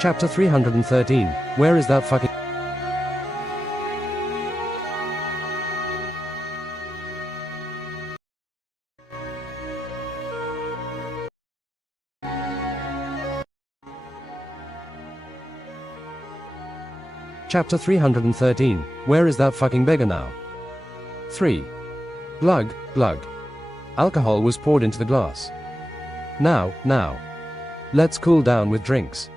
Chapter 313. Where is that fucking... Chapter 313. Where is that fucking beggar now? 3. Glug, glug. Alcohol was poured into the glass. Now. Let's cool down with drinks.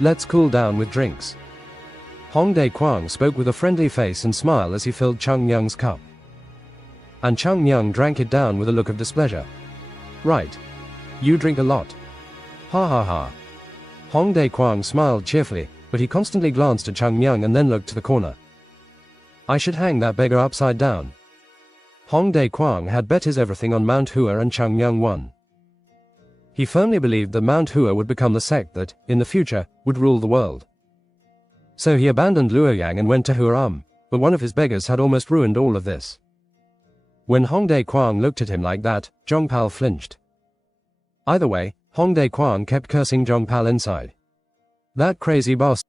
Let's cool down with drinks. Hong Dae-kwang spoke with a friendly face and smile as he filled Chung Myung's cup. And Chung Myung drank it down with a look of displeasure. Right. You drink a lot. Ha ha ha. Hong Dae-kwang smiled cheerfully, but he constantly glanced at Chung Myung and then looked to the corner. I should hang that beggar upside down. Hong Dae-kwang had bet his everything on Mount Hua, and Chung Myung won. He firmly believed that Mount Hua would become the sect that, in the future, would rule the world. So he abandoned Luoyang and went to Hua, but one of his beggars had almost ruined all of this. When Hong Dae-kwang looked at him like that, Zhongpal flinched. Either way, Hong Dae-kwang kept cursing Zhongpal inside. That crazy bastard.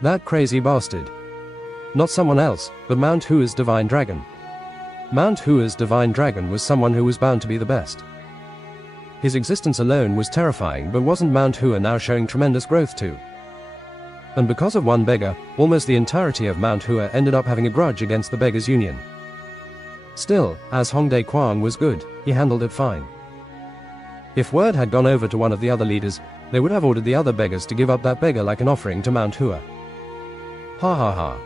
That crazy bastard. Not someone else, but Mount Hua's divine dragon. Mount Hua's divine dragon was someone who was bound to be the best. His existence alone was terrifying, but wasn't Mount Hua now showing tremendous growth too? And because of one beggar, almost the entirety of Mount Hua ended up having a grudge against the Beggars' Union. Still, as Hong Dae-kwang was good, he handled it fine. If word had gone over to one of the other leaders, they would have ordered the other beggars to give up that beggar like an offering to Mount Hua. Ha ha ha.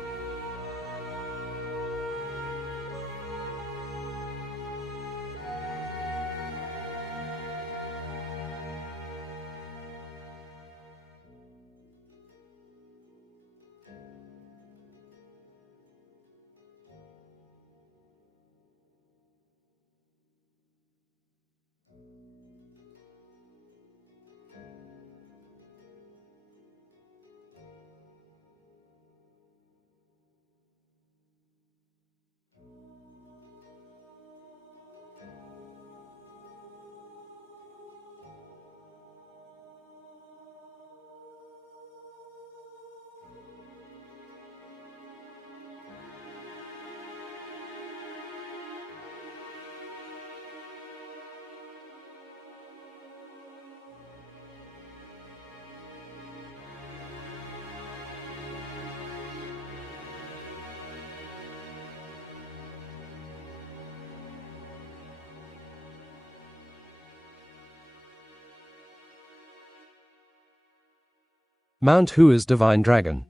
Mount Hua's divine dragon.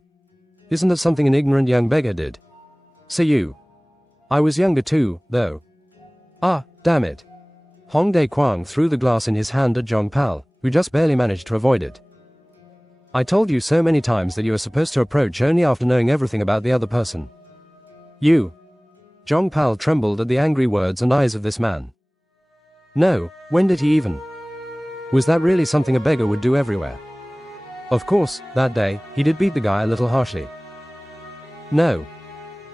Isn't that something an ignorant young beggar did? Say you. I was younger too, though. Ah, damn it. Hong Dae-kwang threw the glass in his hand at Zhongpal, who just barely managed to avoid it. I told you so many times that you are supposed to approach only after knowing everything about the other person. You. Zhongpal trembled at the angry words and eyes of this man. No, when did he even? Was that really something a beggar would do everywhere? Of course, that day, he did beat the guy a little harshly. No.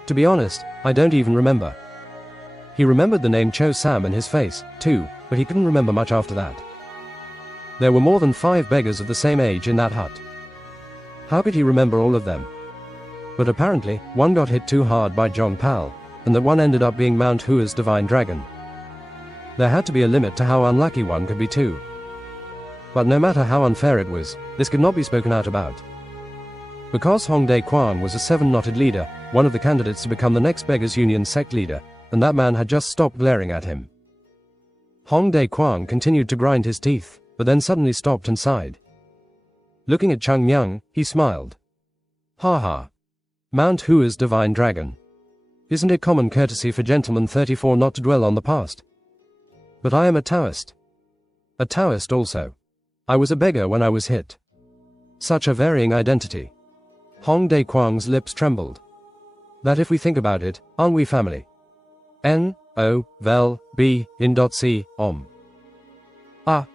To be honest, I don't even remember. He remembered the name Cho Sam and his face, too, but he couldn't remember much after that. There were more than 5 beggars of the same age in that hut. How could he remember all of them? But apparently, one got hit too hard by Zhongpal, and that one ended up being Mount Hua's divine dragon. There had to be a limit to how unlucky one could be too. But no matter how unfair it was, this could not be spoken out about. Because Hongdae Quang was a 7-knotted leader, one of the candidates to become the next Beggars Union sect leader, and that man had just stopped glaring at him. Hongdae Quang continued to grind his teeth, but then suddenly stopped and sighed. Looking at Chang Myung, he smiled. Ha ha. Mount Hua's divine dragon. Isn't it common courtesy for gentlemen 34 not to dwell on the past? But I am a Taoist. A Taoist also. I was a beggar when I was hit. Such a varying identity. Hongdae Quang's lips trembled. That if we think about it, aren't we family? N-O-V-E-L-B-I-N-C, Ah.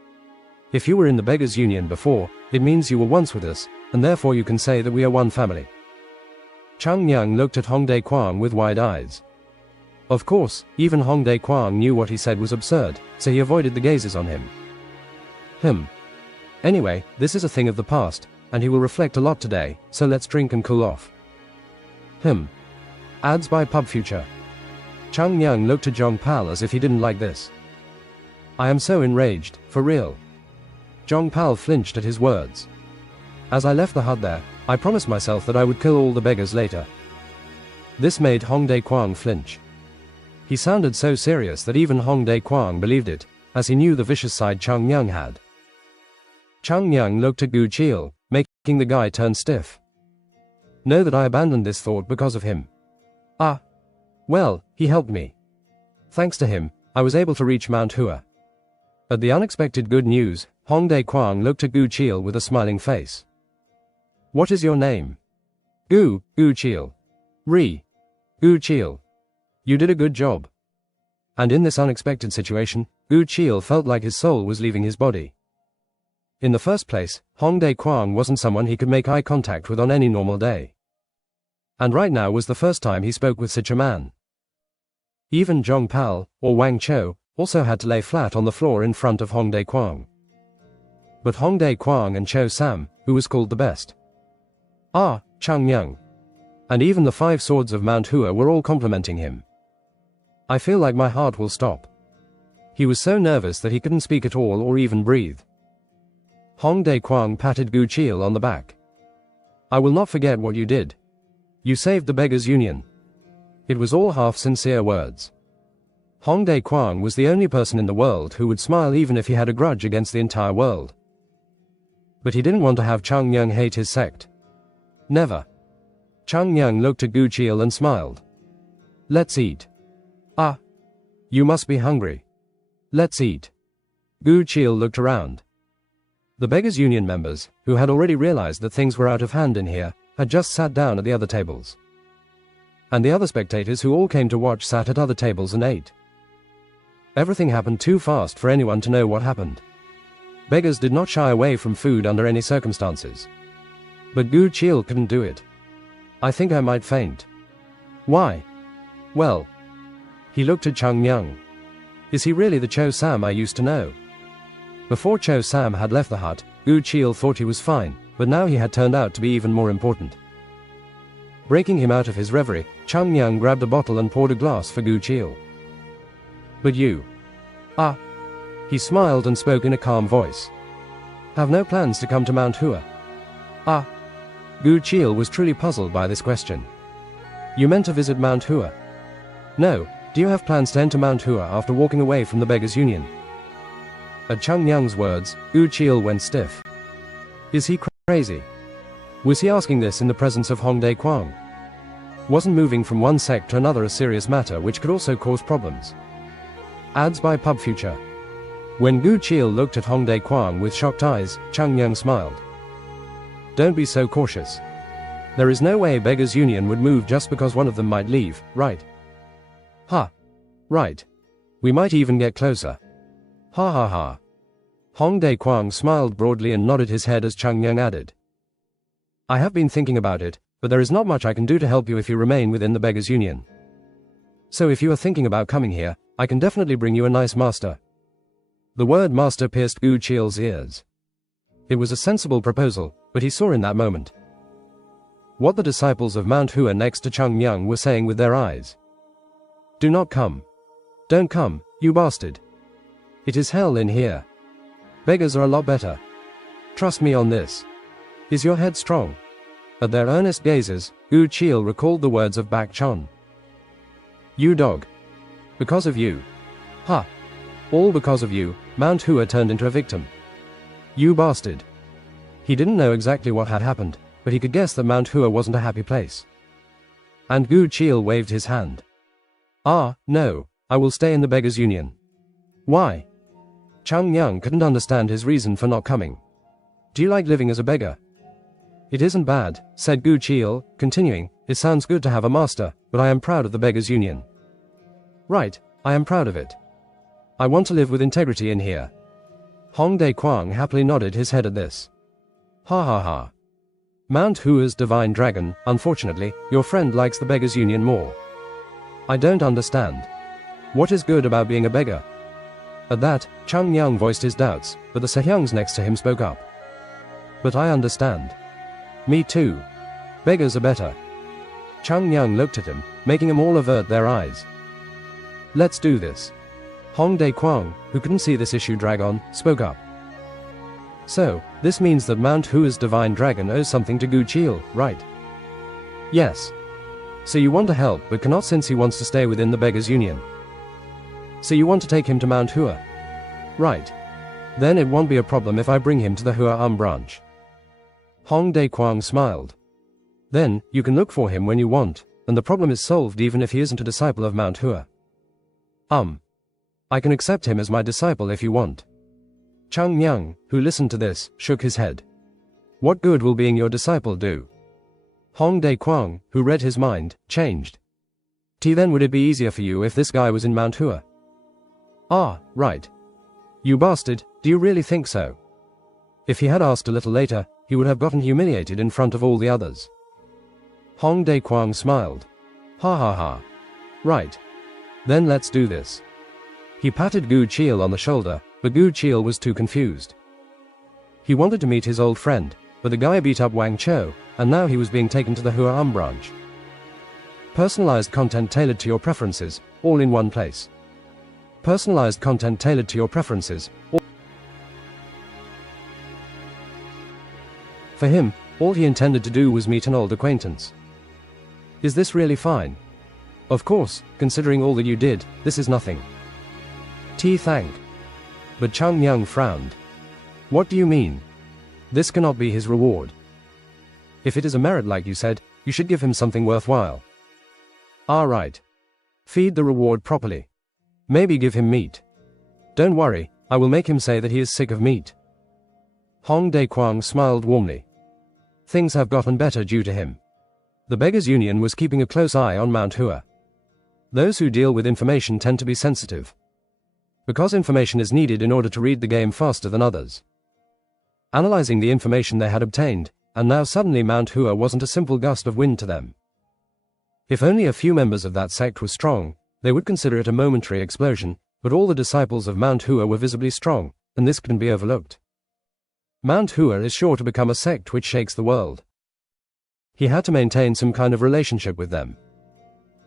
If you were in the Beggars Union before, it means you were once with us, and therefore you can say that we are one family. Chang Myung looked at Hongdae Quang with wide eyes. Of course, even Hongdae Quang knew what he said was absurd, so he avoided the gazes on him. Anyway, this is a thing of the past, and he will reflect a lot today, so let's drink and cool off. Ads by Pub Future. Chang Myung looked at Zhongpal as if he didn't like this. I am so enraged, for real. Zhongpal flinched at his words. As I left the hut there, I promised myself that I would kill all the beggars later. This made Hongdae Quang flinch. He sounded so serious that even Hongdae Quang believed it, as he knew the vicious side Chang Myung had. Chang Myung looked at Gu Chil, making the guy turn stiff. Know that I abandoned this thought because of him. Well, he helped me. Thanks to him, I was able to reach Mount Hua. At the unexpected good news, Hongdae Quang looked at Gu Chil with a smiling face. What is your name? Gu Chil. Gu Chil. You did a good job. And in this unexpected situation, Gu Chil felt like his soul was leaving his body. In the first place, Hongdae Quang wasn't someone he could make eye contact with on any normal day. And right now was the first time he spoke with such a man. Even Zhongpal, or Wang Chou, also had to lay flat on the floor in front of Hongdae Quang. But Hongdae Quang and Cho Sam, who was called the best. Chang Myung. And even the 5 swords of Mount Hua were all complimenting him. I feel like my heart will stop. He was so nervous that he couldn't speak at all or even breathe. Hongdae Quang patted Gu Chil on the back. I will not forget what you did. You saved the Beggars Union. It was all half-sincere words. Hongdae Quang was the only person in the world who would smile even if he had a grudge against the entire world. But he didn't want to have Chang Myung hate his sect. Never. Chang Myung looked at Gu Chil and smiled. Let's eat. You must be hungry. Let's eat. Gu Chil looked around. The Beggars Union members, who had already realized that things were out of hand in here, had just sat down at the other tables. And the other spectators who all came to watch sat at other tables and ate. Everything happened too fast for anyone to know what happened. Beggars did not shy away from food under any circumstances. But Gu Chil couldn't do it. I think I might faint. Why? Well. He looked at Chang Myung. Is he really the Cho Sam I used to know? Before Cho Sam had left the hut, Gu Chil thought he was fine, but now he had turned out to be even more important. Breaking him out of his reverie, Chang Myung grabbed a bottle and poured a glass for Gu Chil. But you? He smiled and spoke in a calm voice. Have no plans to come to Mount Hua? Gu Chil was truly puzzled by this question. You meant to visit Mount Hua? No, do you have plans to enter Mount Hua after walking away from the Beggars Union? At Chang Myung's words, Gu Chil went stiff. Is he crazy? Was he asking this in the presence of Hongdae Quang? Wasn't moving from one sect to another a serious matter which could also cause problems? Ads by Pub Future. When Gu Chil looked at Hongdae Quang with shocked eyes, Chang Myung smiled. Don't be so cautious. There is no way Beggars Union would move just because one of them might leave, right? Right. We might even get closer. Ha ha ha. Hongdae Quang smiled broadly and nodded his head as Chang Myung added. I have been thinking about it, but there is not much I can do to help you if you remain within the Beggars Union. So if you are thinking about coming here, I can definitely bring you a nice master. The word master pierced Gu Chil's ears. It was a sensible proposal, but he saw in that moment what the disciples of Mount Hua next to Chung Myung were saying with their eyes. Do not come. Don't come, you bastard. It is hell in here. Beggars are a lot better. Trust me on this. Is your head strong? At their earnest gazes, Gu Chil recalled the words of Bak Chon. You dog. Because of you. Ha. All because of you, Mount Hua turned into a victim. You bastard. He didn't know exactly what had happened, but he could guess that Mount Hua wasn't a happy place. And Gu Chil waved his hand. Ah, no, I will stay in the Beggars' Union. Why? Chung Myung couldn't understand his reason for not coming. Do you like living as a beggar? It isn't bad, said Gu Chil, continuing, it sounds good to have a master, but I am proud of the Beggars' Union. Right, I am proud of it. I want to live with integrity in here. Hong Dae Kwang happily nodded his head at this. Ha ha ha. Mount Hua's divine dragon, unfortunately, your friend likes the Beggars' Union more. I don't understand. What is good about being a beggar? At that, Chung Myung voiced his doubts, but the Sehyungs next to him spoke up. But I understand. Me too. Beggars are better. Chung Myung looked at him, making them all avert their eyes. Let's do this. Hong Dae Kwang, who couldn't see this issue drag on, spoke up. So, this means that Mount Hua's divine dragon owes something to Gu Chil, right? Yes. So you want to help but cannot since he wants to stay within the Beggars' Union. So you want to take him to Mount Hua? Right. Then it won't be a problem if I bring him to the Hua branch. Hong Dae Kwang smiled. Then, you can look for him when you want, and the problem is solved even if he isn't a disciple of Mount Hua. I can accept him as my disciple if you want. Chung Myung, who listened to this, shook his head. What good will being your disciple do? Hong Dae Kwang, who read his mind, changed. Then would it be easier for you if this guy was in Mount Hua? Ah, right. You bastard, do you really think so? If he had asked a little later, he would have gotten humiliated in front of all the others. Hong Dae Kwang smiled. Ha ha ha. Right. Then let's do this. He patted Gu Chil on the shoulder, but Gu Chil was too confused. He wanted to meet his old friend, but the guy beat up Wang Cho, and now he was being taken to the Hua branch. Personalized content tailored to your preferences, all in one place. Personalized content tailored to your preferences. For him, all he intended to do was meet an old acquaintance. Is this really fine? Of course, considering all that you did, this is nothing. Thank. But Chung Myung frowned. What do you mean? This cannot be his reward. If it is a merit like you said, you should give him something worthwhile. Ah right. Feed the reward properly. Maybe give him meat. Don't worry, I will make him say that he is sick of meat. Hong Dae Kwang smiled warmly. Things have gotten better due to him. The Beggars' Union was keeping a close eye on Mount Hua. Those who deal with information tend to be sensitive. Because information is needed in order to read the game faster than others. Analyzing the information they had obtained, and now suddenly Mount Hua wasn't a simple gust of wind to them. If only a few members of that sect were strong, they would consider it a momentary explosion, but all the disciples of Mount Hua were visibly strong, and this couldn't be overlooked. Mount Hua is sure to become a sect which shakes the world. He had to maintain some kind of relationship with them.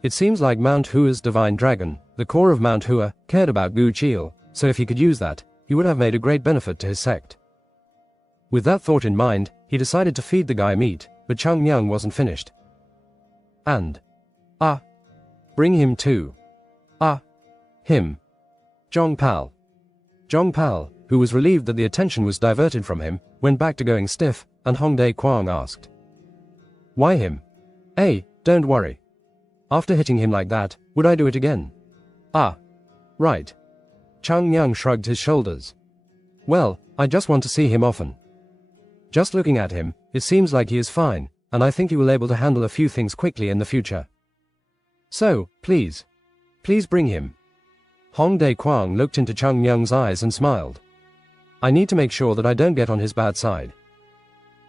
It seems like Mount Hua's divine dragon, the core of Mount Hua, cared about Gu Chil, so if he could use that, he would have made a great benefit to his sect. With that thought in mind, he decided to feed the guy meat, but Chung Myung wasn't finished. And bring him too. Him. Jong Pal. Jong Pal, who was relieved that the attention was diverted from him, went back to going stiff, and Hong Dae Kwang asked. Why him? Hey, don't worry. After hitting him like that, would I do it again? Right. Chung Myung shrugged his shoulders. Well, I just want to see him often. Just looking at him, it seems like he is fine, and I think he will be able to handle a few things quickly in the future. So, please bring him. Hong Dae Kwang looked into Chung Myung's eyes and smiled. I need to make sure that I don't get on his bad side.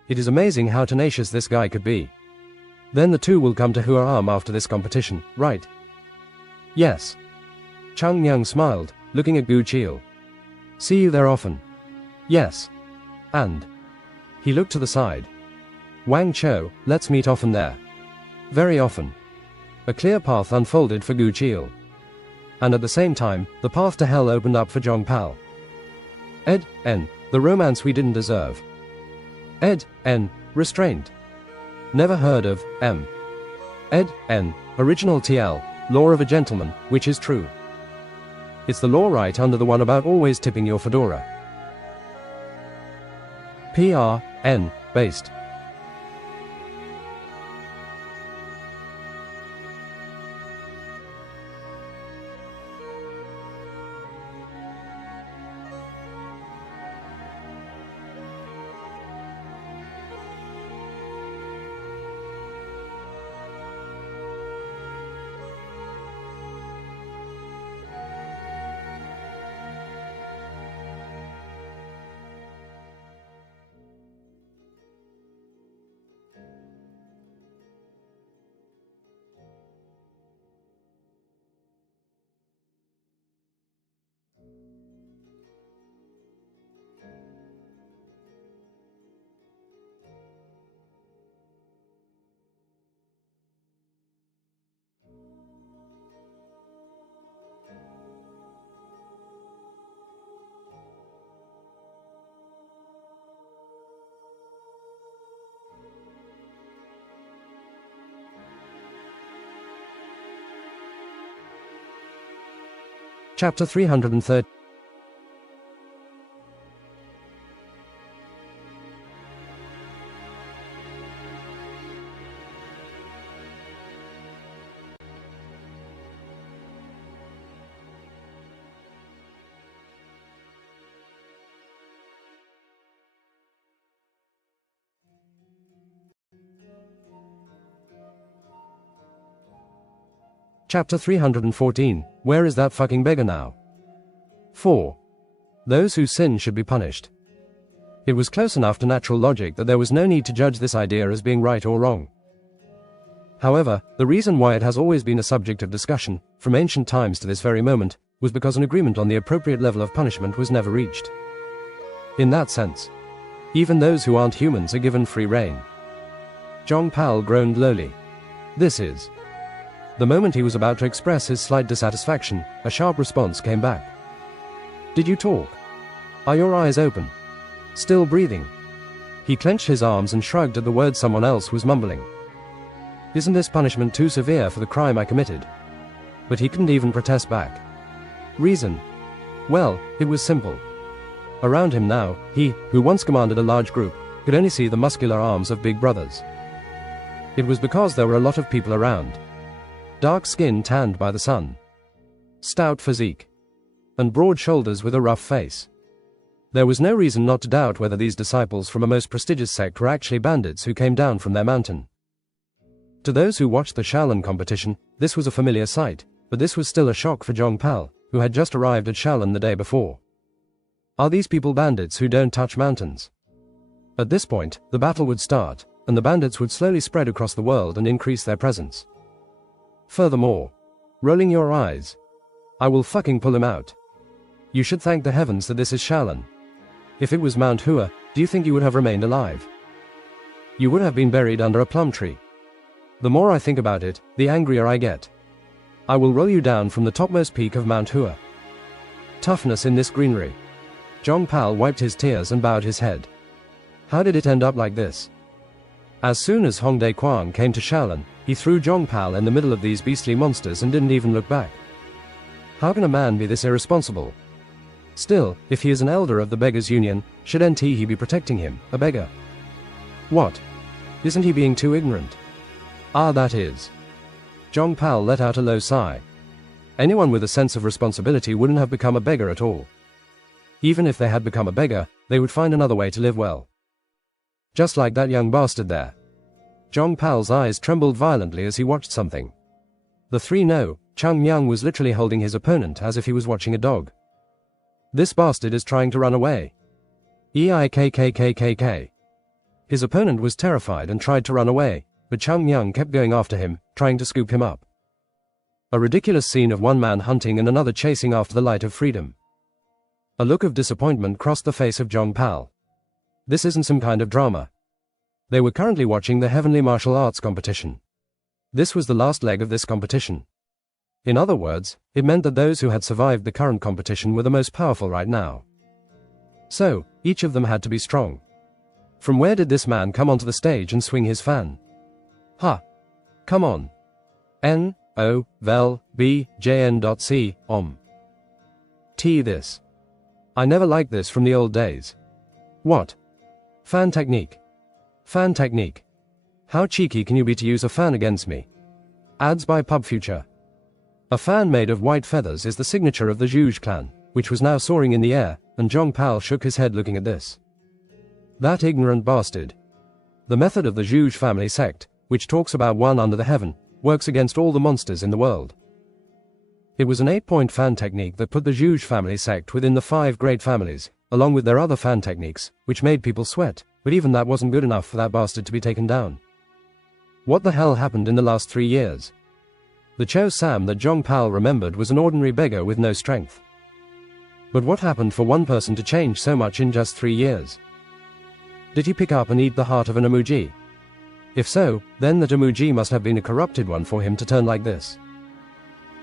It is amazing how tenacious this guy could be. Then the two will come to Hua after this competition, right? Yes. Chung Myung smiled, looking at Gu Chil. See you there often. Yes. And He looked to the side. Wang Cho, let's meet often there. Very often. A clear path unfolded for Gu Chiel. And at the same time, the path to hell opened up for Zhong Pal. Ed. N. The romance we didn't deserve. Ed. N. Restraint. Never heard of M. Ed. N. Original TL. Law of a gentleman, which is true. It's the law right under the one about always tipping your fedora. PR. N. Based. Chapter 330. Chapter 314. Where is that fucking beggar now? 4. Those who sin should be punished. It was close enough to natural logic that there was no need to judge this idea as being right or wrong. However, the reason why it has always been a subject of discussion, from ancient times to this very moment, was because an agreement on the appropriate level of punishment was never reached. In that sense, even those who aren't humans are given free rein. Zhong Pal groaned lowly. This is. The moment he was about to express his slight dissatisfaction, a sharp response came back. Did you talk? Are your eyes open? Still breathing? He clenched his arms and shrugged at the words someone else was mumbling. Isn't this punishment too severe for the crime I committed? But he couldn't even protest back. Reason? Well, it was simple. Around him now, he, who once commanded a large group, could only see the muscular arms of big brothers. It was because there were a lot of people around. Dark skin tanned by the sun. Stout physique. And broad shoulders with a rough face. There was no reason not to doubt whether these disciples from a most prestigious sect were actually bandits who came down from their mountain. To those who watched the Shaolin competition, this was a familiar sight, but this was still a shock for Zhong Pal, who had just arrived at Shaolin the day before. Are these people bandits who don't touch mountains? At this point, the battle would start, and the bandits would slowly spread across the world and increase their presence. Furthermore, rolling your eyes. I will fucking pull him out. You should thank the heavens that this is Shaolin. If it was Mount Hua, do you think you would have remained alive? You would have been buried under a plum tree. The more I think about it, the angrier I get. I will roll you down from the topmost peak of Mount Hua. Toughness in this greenery. Zhong Pal wiped his tears and bowed his head. How did it end up like this? As soon as Hongdae Kwang came to Shaolin, he threw Zhong Pal in the middle of these beastly monsters and didn't even look back. How can a man be this irresponsible? Still, if he is an elder of the Beggars' Union, shouldn't he be protecting him, a beggar? What? Isn't he being too ignorant? Ah, that is. Zhong Pal let out a low sigh. Anyone with a sense of responsibility wouldn't have become a beggar at all. Even if they had become a beggar, they would find another way to live well. Just like that young bastard there. Zhong Pal's eyes trembled violently as he watched something. The three know, Chung Myung was literally holding his opponent as if he was watching a dog. This bastard is trying to run away. Eikkkkkkk. His opponent was terrified and tried to run away, but Chung Myung kept going after him, trying to scoop him up. A ridiculous scene of one man hunting and another chasing after the light of freedom. A look of disappointment crossed the face of Zhong Pal. This isn't some kind of drama. They were currently watching the Heavenly Martial Arts competition. This was the last leg of this competition. In other words, it meant that those who had survived the current competition were the most powerful right now. So, each of them had to be strong. From where did this man come onto the stage and swing his fan? Ha! Come on. N-O-V-E-L-B-J-N.C, T this. I never liked this from the old days. What? Fan technique. Fan technique. How cheeky can you be to use a fan against me? Ads by Pub Future. A fan made of white feathers is the signature of the Zhuge clan, which was now soaring in the air, and Zhong Pal shook his head looking at this. That ignorant bastard. The method of the Zhuge family sect, which talks about one under the heaven, works against all the monsters in the world. It was an 8-point fan technique that put the Zhuge family sect within the 5 great families, along with their other fan techniques, which made people sweat, but even that wasn't good enough for that bastard to be taken down. What the hell happened in the last 3 years? The Cho Sam that Zhong Pal remembered was an ordinary beggar with no strength. But what happened for one person to change so much in just 3 years? Did he pick up and eat the heart of an Amuji? If so, then that Amuji must have been a corrupted one for him to turn like this.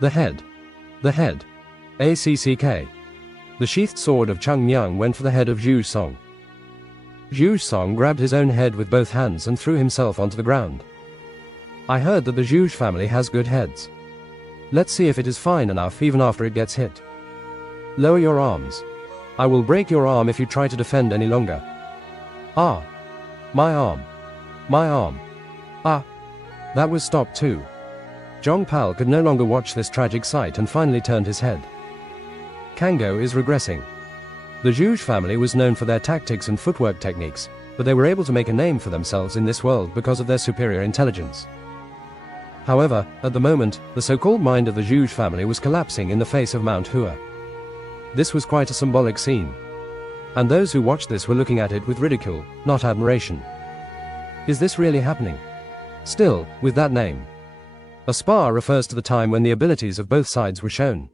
The head. The head. ACCK. The sheathed sword of Chung Myung went for the head of Zhu Song. Zhu Song grabbed his own head with both hands and threw himself onto the ground. I heard that the Zhuge family has good heads. Let's see if it is fine enough even after it gets hit. Lower your arms. I will break your arm if you try to defend any longer. Ah. My arm. My arm. Ah. That was stopped too. Zhong Pal could no longer watch this tragic sight and finally turned his head. Kango is regressing. The Zhuge family was known for their tactics and footwork techniques, but they were able to make a name for themselves in this world because of their superior intelligence. However, at the moment, the so-called mind of the Zhuge family was collapsing in the face of Mount Hua. This was quite a symbolic scene. And those who watched this were looking at it with ridicule, not admiration. Is this really happening? Still, with that name. A spa refers to the time when the abilities of both sides were shown.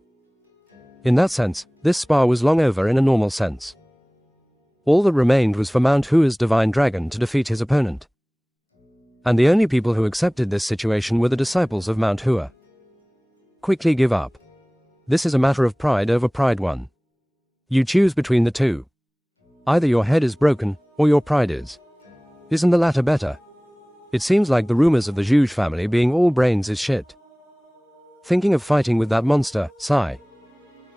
In that sense, this spa was long over in a normal sense. All that remained was for Mount Hua's divine dragon to defeat his opponent. And the only people who accepted this situation were the disciples of Mount Hua. Quickly give up. This is a matter of pride over pride one. You choose between the two. Either your head is broken, or your pride is. Isn't the latter better? It seems like the rumors of the Zhuge family being all brains is shit. Thinking of fighting with that monster, sigh.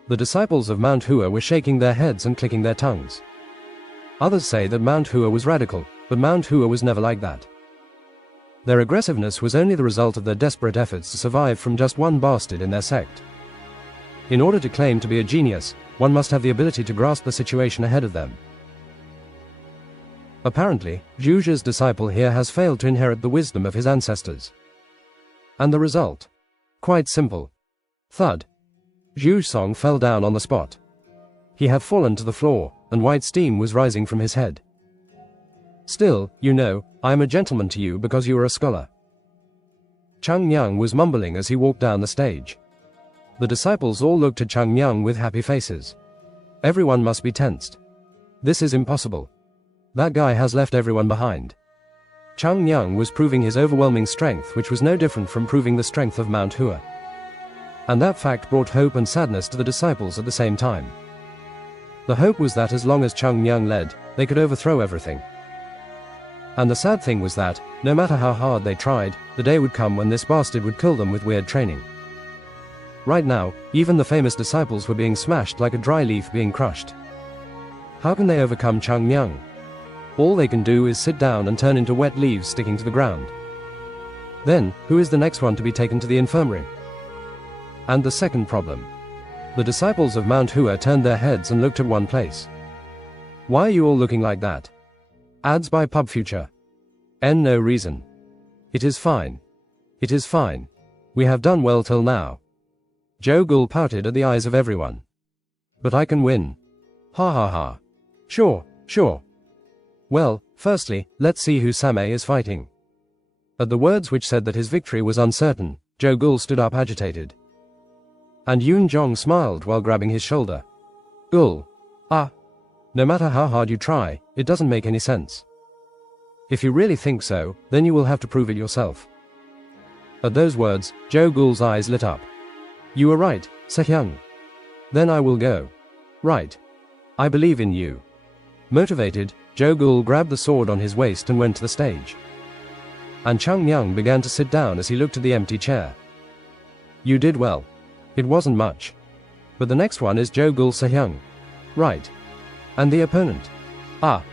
The disciples of Mount Hua were shaking their heads and clicking their tongues. Others say that Mount Hua was radical, but Mount Hua was never like that. Their aggressiveness was only the result of their desperate efforts to survive from just one bastard in their sect. In order to claim to be a genius, one must have the ability to grasp the situation ahead of them. Apparently, Zhuge's disciple here has failed to inherit the wisdom of his ancestors. And the result? Quite simple. Thud. Zhu Song fell down on the spot. He had fallen to the floor, and white steam was rising from his head. Still, you know, I am a gentleman to you because you are a scholar. Chung Myung was mumbling as he walked down the stage. The disciples all looked at Chung Myung with happy faces. Everyone must be tensed. This is impossible. That guy has left everyone behind. Chung Myung was proving his overwhelming strength, which was no different from proving the strength of Mount Hua. And that fact brought hope and sadness to the disciples at the same time. The hope was that as long as Chung Myung led, they could overthrow everything. And the sad thing was that, no matter how hard they tried, the day would come when this bastard would kill them with weird training. Right now, even the famous disciples were being smashed like a dry leaf being crushed. How can they overcome Chung Myung? All they can do is sit down and turn into wet leaves sticking to the ground. Then, who is the next one to be taken to the infirmary? And the second problem. The disciples of Mount Hua turned their heads and looked at one place. Why are you all looking like that? Ads by Pub Future. No reason. It is fine. It is fine. We have done well till now. Joe Gul pouted at the eyes of everyone. But I can win. Ha ha ha. Sure, sure. Well, firstly, let's see who Samay is fighting. At the words which said that his victory was uncertain, Joe Gul stood up agitated. And Yoon Jong smiled while grabbing his shoulder. Gul. Ah. No matter how hard you try, it doesn't make any sense. If you really think so, then you will have to prove it yourself. At those words, Joe Ghoul's eyes lit up. You were right, Sehyung. Then I will go. Right. I believe in you. Motivated, Joe Ghoul grabbed the sword on his waist and went to the stage. And Chung Myung began to sit down as he looked at the empty chair. You did well. It wasn't much. But the next one is Joe Ghoul Sehyung. Right. And the opponent? Ah.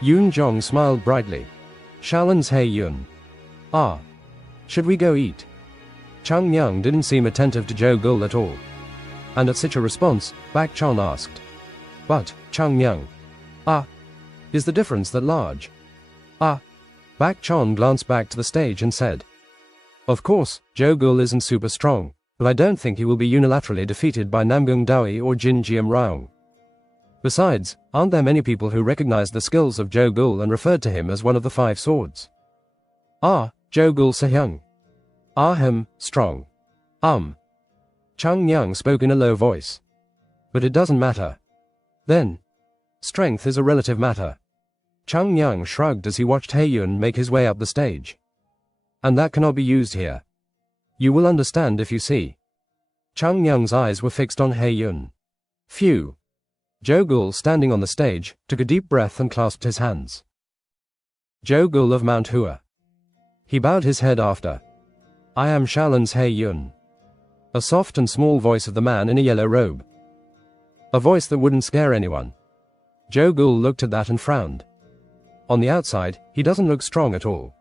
Yoon Jong smiled brightly. Shaolin's Hae Yun. Ah. Should we go eat? Chung Myung didn't seem attentive to Joe Ghoul at all. And at such a response, Bak Chon asked. But, Chung Myung. Ah. Is the difference that large? Ah. Bak Chon glanced back to the stage and said. Of course, Joe Ghoul isn't super strong, but I don't think he will be unilaterally defeated by Namgung Dawi or Jin Jiam Raung. Besides, aren't there many people who recognized the skills of Joe Ghoul and referred to him as one of the 5 swords? Ah, Joe Ghoul Sehyung. Ah him, strong. Chung Myung spoke in a low voice. But it doesn't matter. Then. Strength is a relative matter. Chung Myung shrugged as he watched Hae Yun make his way up the stage. And that cannot be used here. You will understand if you see. Chung Myung's eyes were fixed on Hae Yun. Phew. Joe Ghoul, standing on the stage, took a deep breath and clasped his hands. Joe Ghoul of Mount Hua. He bowed his head after. I am Shaolin's Hae Yun. A soft and small voice of the man in a yellow robe. A voice that wouldn't scare anyone. Joe Ghoul looked at that and frowned. On the outside, he doesn't look strong at all.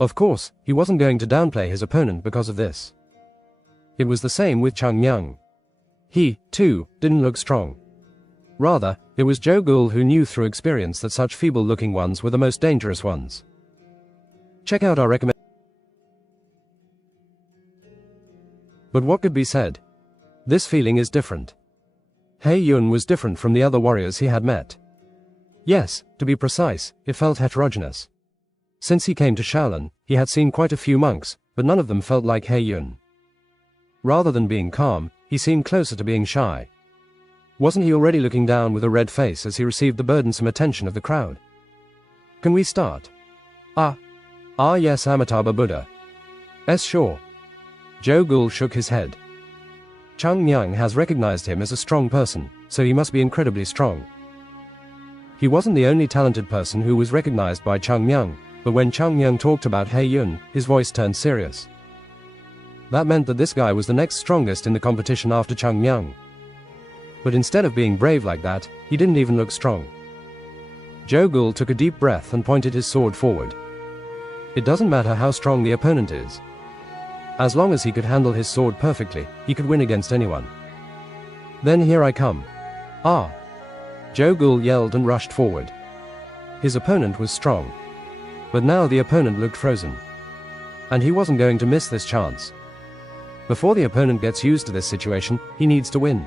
Of course, he wasn't going to downplay his opponent because of this. It was the same with Chung Myung. He, too, didn't look strong. Rather, it was Joe Ghoul who knew through experience that such feeble-looking ones were the most dangerous ones. Check out our recommendation. But what could be said? This feeling is different. Hae Yun was different from the other warriors he had met. Yes, to be precise, it felt heterogeneous. Since he came to Shaolin, he had seen quite a few monks, but none of them felt like Hae Yun. Rather than being calm, he seemed closer to being shy. Wasn't he already looking down with a red face as he received the burdensome attention of the crowd? Can we start? Yes, Amitabha Buddha. Yes, sure. Joe Ghoul shook his head. Chung Myung has recognized him as a strong person, so he must be incredibly strong. He wasn't the only talented person who was recognized by Chung Myung, but when Chung Myung talked about Hae Yun, his voice turned serious. That meant that this guy was the next strongest in the competition after Chung Myung. But instead of being brave like that, he didn't even look strong. Joe Ghoul took a deep breath and pointed his sword forward. It doesn't matter how strong the opponent is. As long as he could handle his sword perfectly, he could win against anyone. Then here I come. Ah! Joe Ghoul yelled and rushed forward. His opponent was strong. But now the opponent looked frozen. And he wasn't going to miss this chance. Before the opponent gets used to this situation, he needs to win.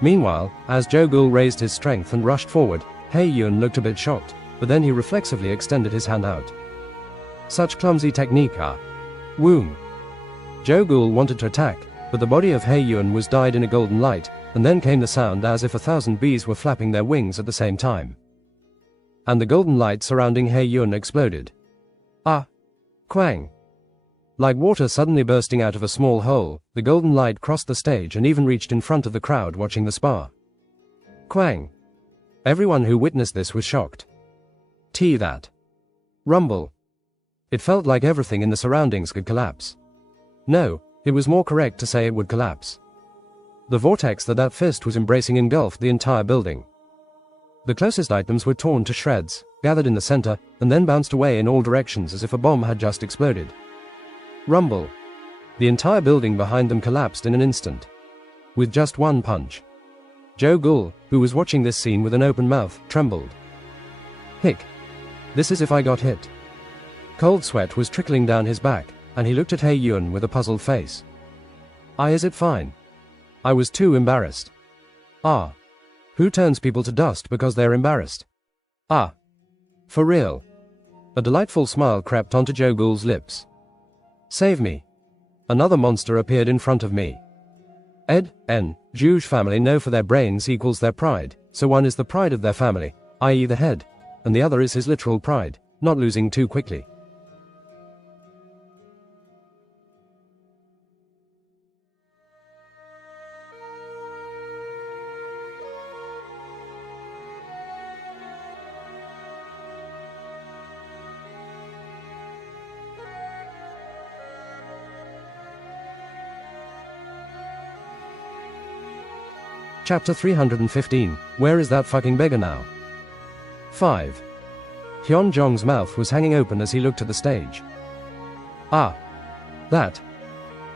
Meanwhile, as Joe Ghoul raised his strength and rushed forward, Hae Yun looked a bit shocked, but then he reflexively extended his hand out. Such clumsy technique, Woom. Joe Ghoul wanted to attack, but the body of Hae Yun was dyed in a golden light, and then came the sound as if 1,000 bees were flapping their wings at the same time. And the golden light surrounding Hae Yun exploded. Quang. Like water suddenly bursting out of a small hole, the golden light crossed the stage and even reached in front of the crowd watching the spar. Quang. Everyone who witnessed this was shocked. That. Rumble. It felt like everything in the surroundings could collapse. No, it was more correct to say it would collapse. The vortex that fist was embracing engulfed the entire building. The closest items were torn to shreds, gathered in the center, and then bounced away in all directions as if a bomb had just exploded. Rumble. The entire building behind them collapsed in an instant. With just one punch. Joe Ghoul, who was watching this scene with an open mouth, trembled. Hick. This is if I got hit. Cold sweat was trickling down his back, and he looked at Hae Yun with a puzzled face. Is it fine? I was too embarrassed. Who turns people to dust because they're embarrassed? For real. A delightful smile crept onto Joe Ghoul's lips. Save me. Another monster appeared in front of me. Juge family know for their brains equals their pride, So one is the pride of their family, i.e. the head, and the other is his literal pride, not losing too quickly. Chapter 315, Where is that fucking beggar now? 5. Hyun-jong's mouth was hanging open as he looked at the stage. Ah. That.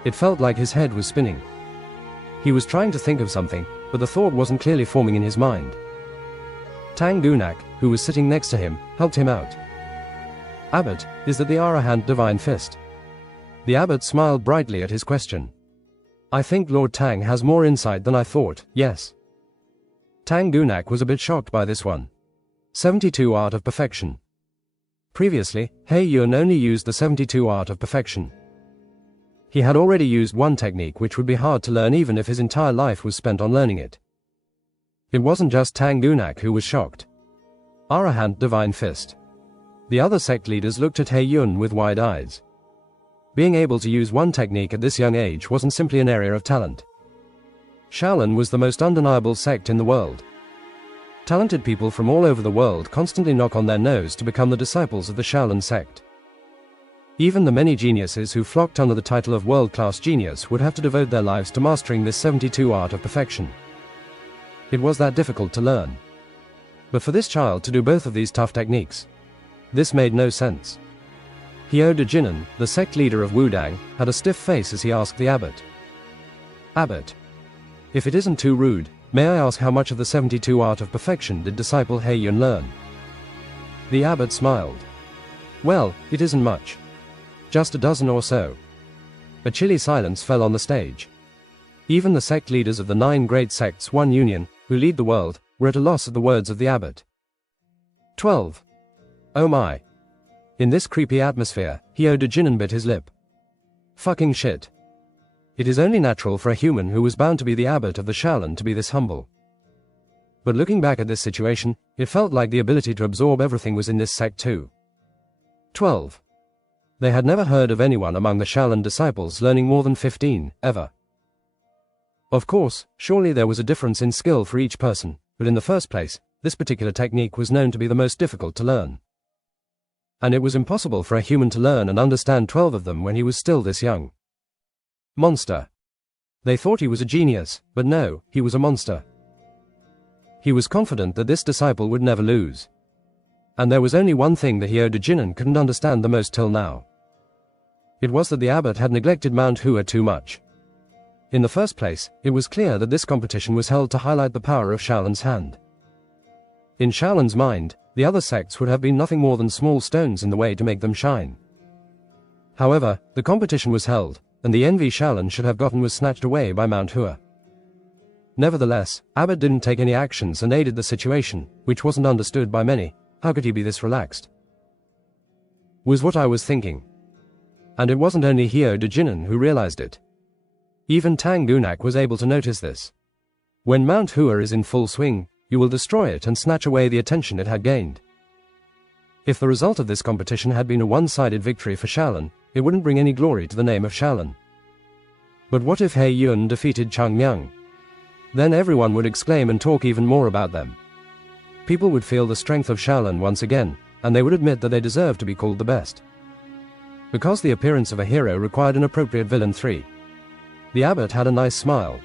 It felt like his head was spinning. He was trying to think of something, but the thought wasn't clearly forming in his mind. Tang Gunak, who was sitting next to him, helped him out. Abbot, is that the Arahant Divine Fist? The abbot smiled brightly at his question. I think Lord Tang has more insight than I thought, yes. Tang Gunak was a bit shocked by this one. 72 Art of Perfection. Previously, He Yun only used the 72 Art of Perfection. He had already used one technique which would be hard to learn even if his entire life was spent on learning it. It wasn't just Tang Gunak who was shocked. Arahant Divine Fist. The other sect leaders looked at He Yun with wide eyes. Being able to use one technique at this young age wasn't simply an area of talent. Shaolin was the most undeniable sect in the world. Talented people from all over the world constantly knock on their nose to become the disciples of the Shaolin sect. Even the many geniuses who flocked under the title of world-class genius would have to devote their lives to mastering this 72 Art of Perfection. It was that difficult to learn. But for this child to do both of these tough techniques, this made no sense. Hyo De-jinan, the sect leader of Wudang, had a stiff face as he asked the abbot. Abbot, if it isn't too rude, may I ask how much of the 72 Art of Perfection did disciple He Yun learn? The abbot smiled. Well, it isn't much. Just a dozen or so. A chilly silence fell on the stage. Even the sect leaders of the 9 great sects, one union, who lead the world, were at a loss at the words of the abbot. 12. Oh my. In this creepy atmosphere, Hyo De-jinan bit his lip. Fucking shit. It is only natural for a human who was bound to be the abbot of the Shaolin to be this humble. But looking back at this situation, it felt like the ability to absorb everything was in this sect too. 12. They had never heard of anyone among the Shaolin disciples learning more than 15, ever. Of course, surely there was a difference in skill for each person, but in the first place, this particular technique was known to be the most difficult to learn. And it was impossible for a human to learn and understand 12 of them when he was still this young. Monster. They thought he was a genius, but no, he was a monster. He was confident that this disciple would never lose. And there was only one thing that Hyo De-jinan couldn't understand the most till now. It was that the abbot had neglected Mount Hua too much. In the first place, it was clear that this competition was held to highlight the power of Shaolin's hand. In Shaolin's mind, the other sects would have been nothing more than small stones in the way to make them shine. However, the competition was held, and the envy Shaolin should have gotten was snatched away by Mount Hua. Nevertheless, Abbot didn't take any actions and aided the situation, which wasn't understood by many. How could he be this relaxed? Was what I was thinking. And it wasn't only Hyo De-jinan who realized it. Even Tang Gunak was able to notice this. When Mount Hua is in full swing, you will destroy it and snatch away the attention it had gained. If the result of this competition had been a one-sided victory for Shaolin, it wouldn't bring any glory to the name of Shaolin. But what if He Yun defeated Chung Myung? Then everyone would exclaim and talk even more about them. People would feel the strength of Shaolin once again, and they would admit that they deserve to be called the best. Because the appearance of a hero required an appropriate villain 3. The abbot had a nice smile.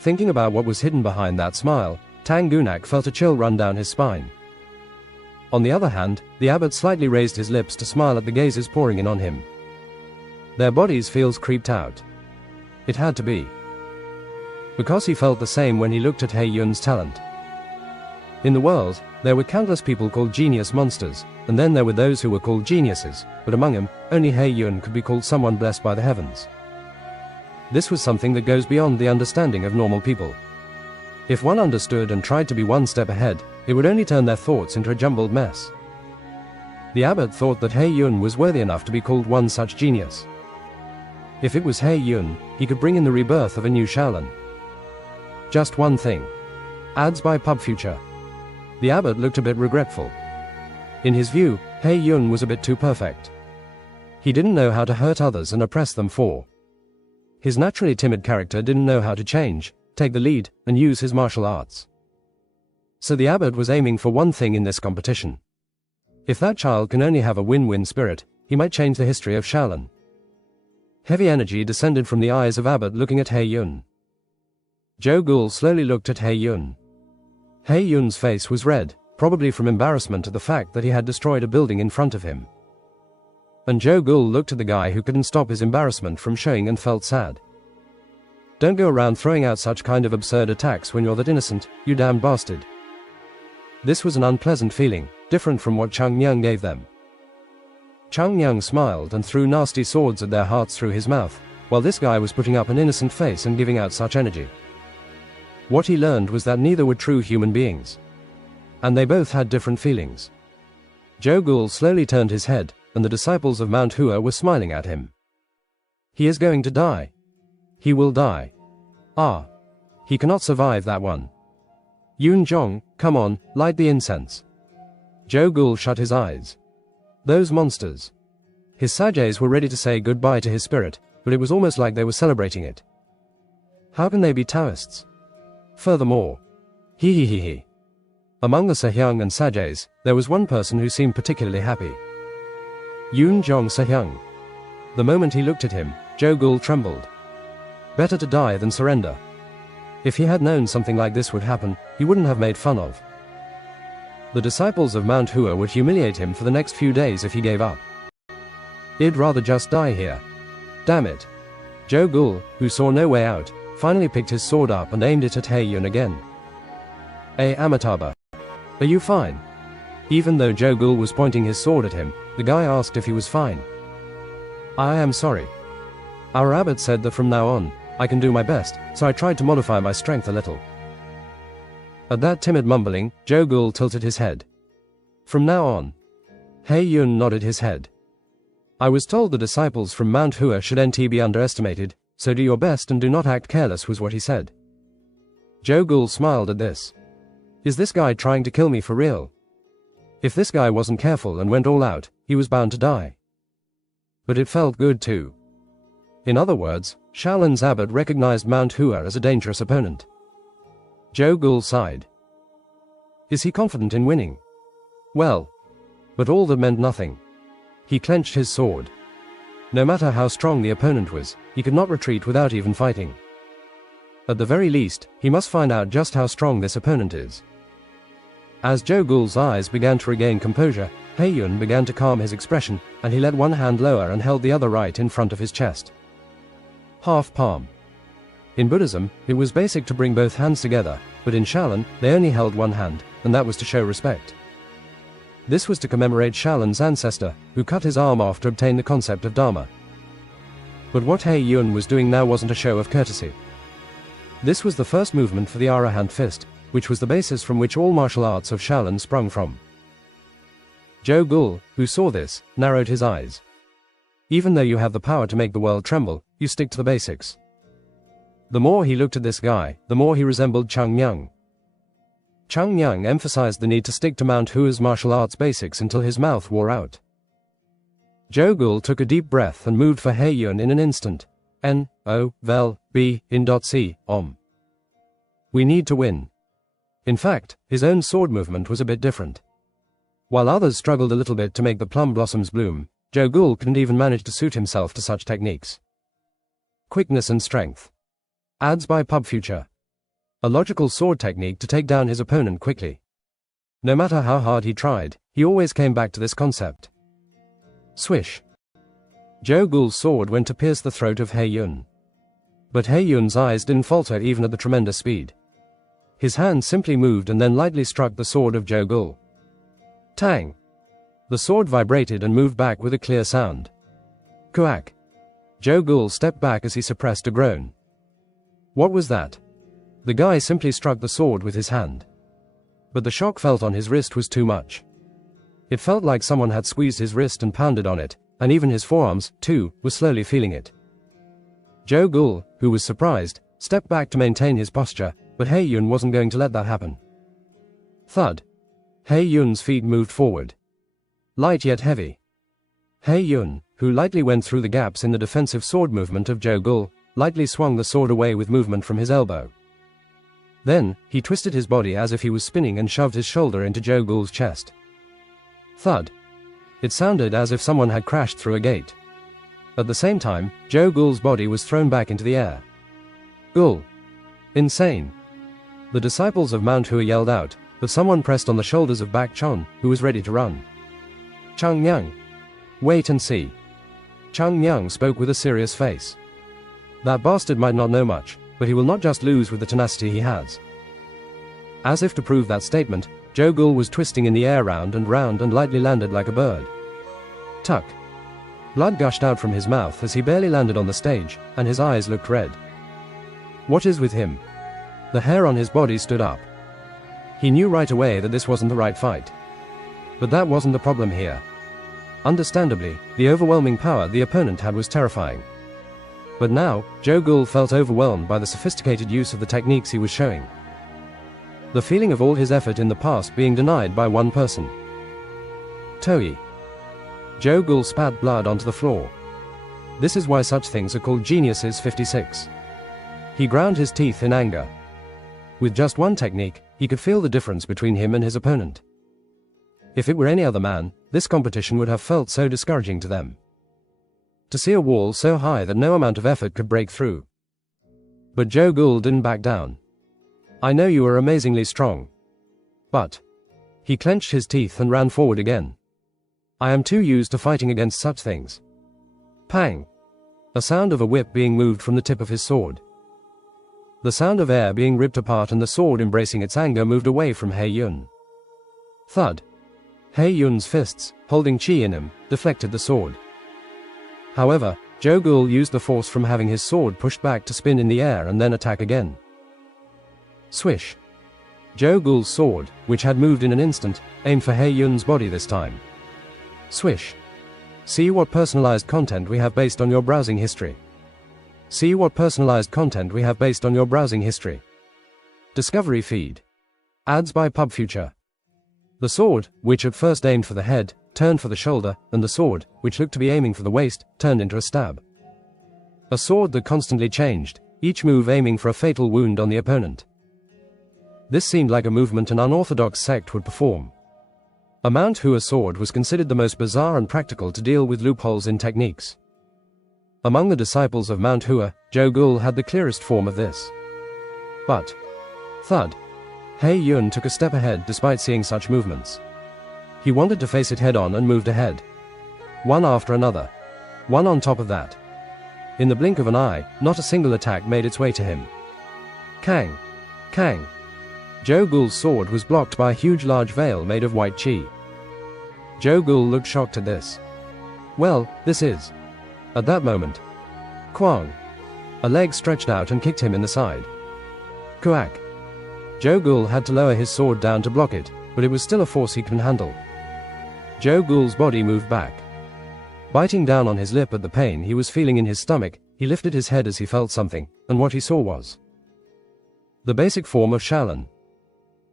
Thinking about what was hidden behind that smile, Tang Gunak felt a chill run down his spine. On the other hand, the abbot slightly raised his lips to smile at the gazes pouring in on him. Their bodies feels creeped out. It had to be. Because he felt the same when he looked at He Yun's talent. In the world, there were countless people called genius monsters, and then there were those who were called geniuses, but among them, only He Yun could be called someone blessed by the heavens. This was something that goes beyond the understanding of normal people. If one understood and tried to be one step ahead, it would only turn their thoughts into a jumbled mess. The abbot thought that He Yun was worthy enough to be called one such genius. If it was He Yun, he could bring in the rebirth of a new Shaolin. Just one thing. Ads by Pub Future. The abbot looked a bit regretful. In his view, He Yun was a bit too perfect. He didn't know how to hurt others and oppress them for. His naturally timid character didn't know how to change, take the lead, and use his martial arts. So the abbot was aiming for one thing in this competition. If that child can only have a win-win spirit, he might change the history of Shaolin. Heavy energy descended from the eyes of abbot looking at He Yun. Joe Gould slowly looked at He Yun. He Yun's face was red, probably from embarrassment at the fact that he had destroyed a building in front of him. And Joe Gould looked at the guy who couldn't stop his embarrassment from showing and felt sad. Don't go around throwing out such kind of absurd attacks when you're that innocent, you damned bastard. This was an unpleasant feeling, different from what Chung Nyang gave them. Chung Nyang smiled and threw nasty swords at their hearts through his mouth, while this guy was putting up an innocent face and giving out such energy. What he learned was that neither were true human beings. And they both had different feelings. Joe Gould slowly turned his head, and the disciples of Mount Hua were smiling at him. He is going to die. He will die. Ah. He cannot survive that one. Yun Zhong, come on, light the incense. Joe Gould shut his eyes. Those monsters. His sages were ready to say goodbye to his spirit, but it was almost like they were celebrating it. How can they be Taoists? Furthermore, he. Among the Sehyang and sages, there was one person who seemed particularly happy. Yun Zhong Sehyang. The moment he looked at him, Joe Gould trembled. Better to die than surrender. If he had known something like this would happen, he wouldn't have made fun of. The disciples of Mount Hua would humiliate him for the next few days if he gave up. He'd rather just die here. Damn it. Joe Gould, who saw no way out, finally picked his sword up and aimed it at He Yun again. Hey Amitabha. Are you fine? Even though Joe Gould was pointing his sword at him, the guy asked if he was fine. I am sorry. Our abbot said that from now on, I can do my best, so I tried to modify my strength a little. At that timid mumbling, Joe Gould tilted his head. From now on. He Yun nodded his head. I was told the disciples from Mount Hua shouldn't be underestimated, so do your best and do not act careless was what he said. Joe Gould smiled at this. Is this guy trying to kill me for real? If this guy wasn't careful and went all out, he was bound to die. But it felt good too. In other words, Shaolin's abbot recognized Mount Hua as a dangerous opponent. Joe Gould sighed. Is he confident in winning? Well. But all that meant nothing. He clenched his sword. No matter how strong the opponent was, he could not retreat without even fighting. At the very least, he must find out just how strong this opponent is. As Joe Gould's eyes began to regain composure, He Yun began to calm his expression, and he let one hand lower and held the other right in front of his chest. Half palm. In Buddhism, it was basic to bring both hands together, but in Shaolin, they only held one hand, and that was to show respect. This was to commemorate Shaolin's ancestor, who cut his arm off to obtain the concept of Dharma. But what He Yun was doing now wasn't a show of courtesy. This was the first movement for the Arahant fist, which was the basis from which all martial arts of Shaolin sprung from. Joe Gould, who saw this, narrowed his eyes. Even though you have the power to make the world tremble, you stick to the basics. The more he looked at this guy, the more he resembled Chung Nyang. Chung Nyang emphasized the need to stick to Mount Hua's martial arts basics until his mouth wore out. Joe Gould took a deep breath and moved for He Yun in an instant. N-O-V-E in.C, Om. We need to win. In fact, his own sword movement was a bit different. While others struggled a little bit to make the plum blossoms bloom, Joe Gould couldn't even manage to suit himself to such techniques. Quickness and strength. Ads by Pub Future. A logical sword technique to take down his opponent quickly. No matter how hard he tried, he always came back to this concept. Swish. Joe Gould's sword went to pierce the throat of He Yun. But He Yun's eyes didn't falter even at the tremendous speed. His hand simply moved and then lightly struck the sword of Joe Gould. Tang! The sword vibrated and moved back with a clear sound. Quack! Joe Gould stepped back as he suppressed a groan. What was that? The guy simply struck the sword with his hand. But the shock felt on his wrist was too much. It felt like someone had squeezed his wrist and pounded on it, and even his forearms, too, were slowly feeling it. Joe Gould, who was surprised, stepped back to maintain his posture, But He Yun wasn't going to let that happen. Thud. He Yun's feet moved forward. Light yet heavy. He Yun, who lightly went through the gaps in the defensive sword movement of Zhou Gul, lightly swung the sword away with movement from his elbow. Then, he twisted his body as if he was spinning and shoved his shoulder into Zhou Gul's chest. Thud. It sounded as if someone had crashed through a gate. At the same time, Zhou Gul's body was thrown back into the air. Gul. Insane. The disciples of Mount Hua yelled out, but someone pressed on the shoulders of Bak Chon, who was ready to run. Chang Nyang. Wait and see. Chang Nyang spoke with a serious face. That bastard might not know much, but he will not just lose with the tenacity he has. As if to prove that statement, Zhou Gul was twisting in the air round and lightly landed like a bird. Tuck. Blood gushed out from his mouth as he barely landed on the stage, and his eyes looked red. What is with him? The hair on his body stood up. He knew right away that this wasn't the right fight. But that wasn't the problem here. Understandably, the overwhelming power the opponent had was terrifying. But now, Zhou Gul felt overwhelmed by the sophisticated use of the techniques he was showing. The feeling of all his effort in the past being denied by one person. Toi. Zhou Gul spat blood onto the floor. This is why such things are called geniuses. 56. He ground his teeth in anger. With just one technique, he could feel the difference between him and his opponent. If it were any other man, this competition would have felt so discouraging to them. To see a wall so high that no amount of effort could break through. But Zhou Gul didn't back down. I know you are amazingly strong. But. He clenched his teeth and ran forward again. I am too used to fighting against such things. Pang. A sound of a whip being moved from the tip of his sword. The sound of air being ripped apart and the sword embracing its anger moved away from He Yun. Thud. He Yun's fists, holding chi in him, deflected the sword. However, Zhou Gul used the force from having his sword pushed back to spin in the air and then attack again. Swish. Zhou Gul's sword, which had moved in an instant, aimed for He Yun's body this time. Swish. See what personalized content we have based on your browsing history. See what personalized content we have based on your browsing history. Discovery feed. Ads by PubFuture. The sword, which at first aimed for the head, turned for the shoulder, and the sword, which looked to be aiming for the waist, turned into a stab. A sword that constantly changed, each move aiming for a fatal wound on the opponent. This seemed like a movement an unorthodox sect would perform. A Mount Hua sword was considered the most bizarre and practical to deal with loopholes in techniques. Among the disciples of Mount Hua, Zhou Gul had the clearest form of this. But. Thud. He Yun took a step ahead despite seeing such movements. He wanted to face it head-on and moved ahead. One after another. One on top of that. In the blink of an eye, not a single attack made its way to him. Kang. Kang. Zhou Gul's sword was blocked by a huge large veil made of white chi. Zhou Gul looked shocked at this. Well, this is. At that moment. Kwang. A leg stretched out and kicked him in the side. Kuak. Zhou Gul had to lower his sword down to block it, but it was still a force he couldn't handle. Zhou Gul's body moved back. Biting down on his lip at the pain he was feeling in his stomach, he lifted his head as he felt something, and what he saw was the basic form of Shaolin.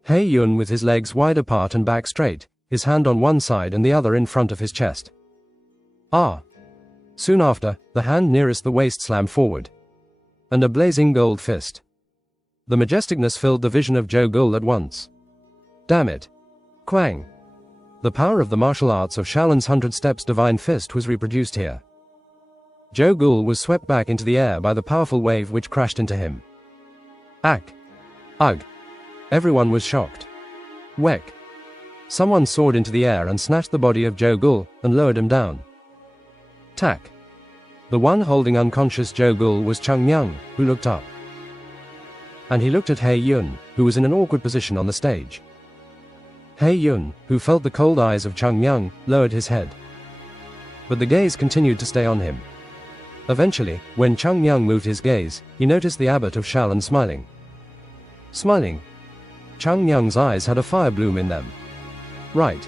He Yun with his legs wide apart and back straight, his hand on one side and the other in front of his chest. Ah! Soon after, the hand nearest the waist slammed forward. And a blazing gold fist. The majesticness filled the vision of Zhou Gul at once. Damn it. Quang. The power of the martial arts of Shaolin's 100 Steps Divine Fist was reproduced here. Zhou Gul was swept back into the air by the powerful wave which crashed into him. Ack. Ugh. Everyone was shocked. Weck. Someone soared into the air and snatched the body of Zhou Gul and lowered him down. Tack. The one holding unconscious Zhou Gul was Chang Nyang, who looked up. And he looked at He Yun, who was in an awkward position on the stage. He Yun, who felt the cold eyes of Chang Nyang, lowered his head. But the gaze continued to stay on him. Eventually, when Chang Nyang moved his gaze, he noticed the abbot of Shaolin smiling. Smiling. Chang Nyang's eyes had a fire bloom in them. Right.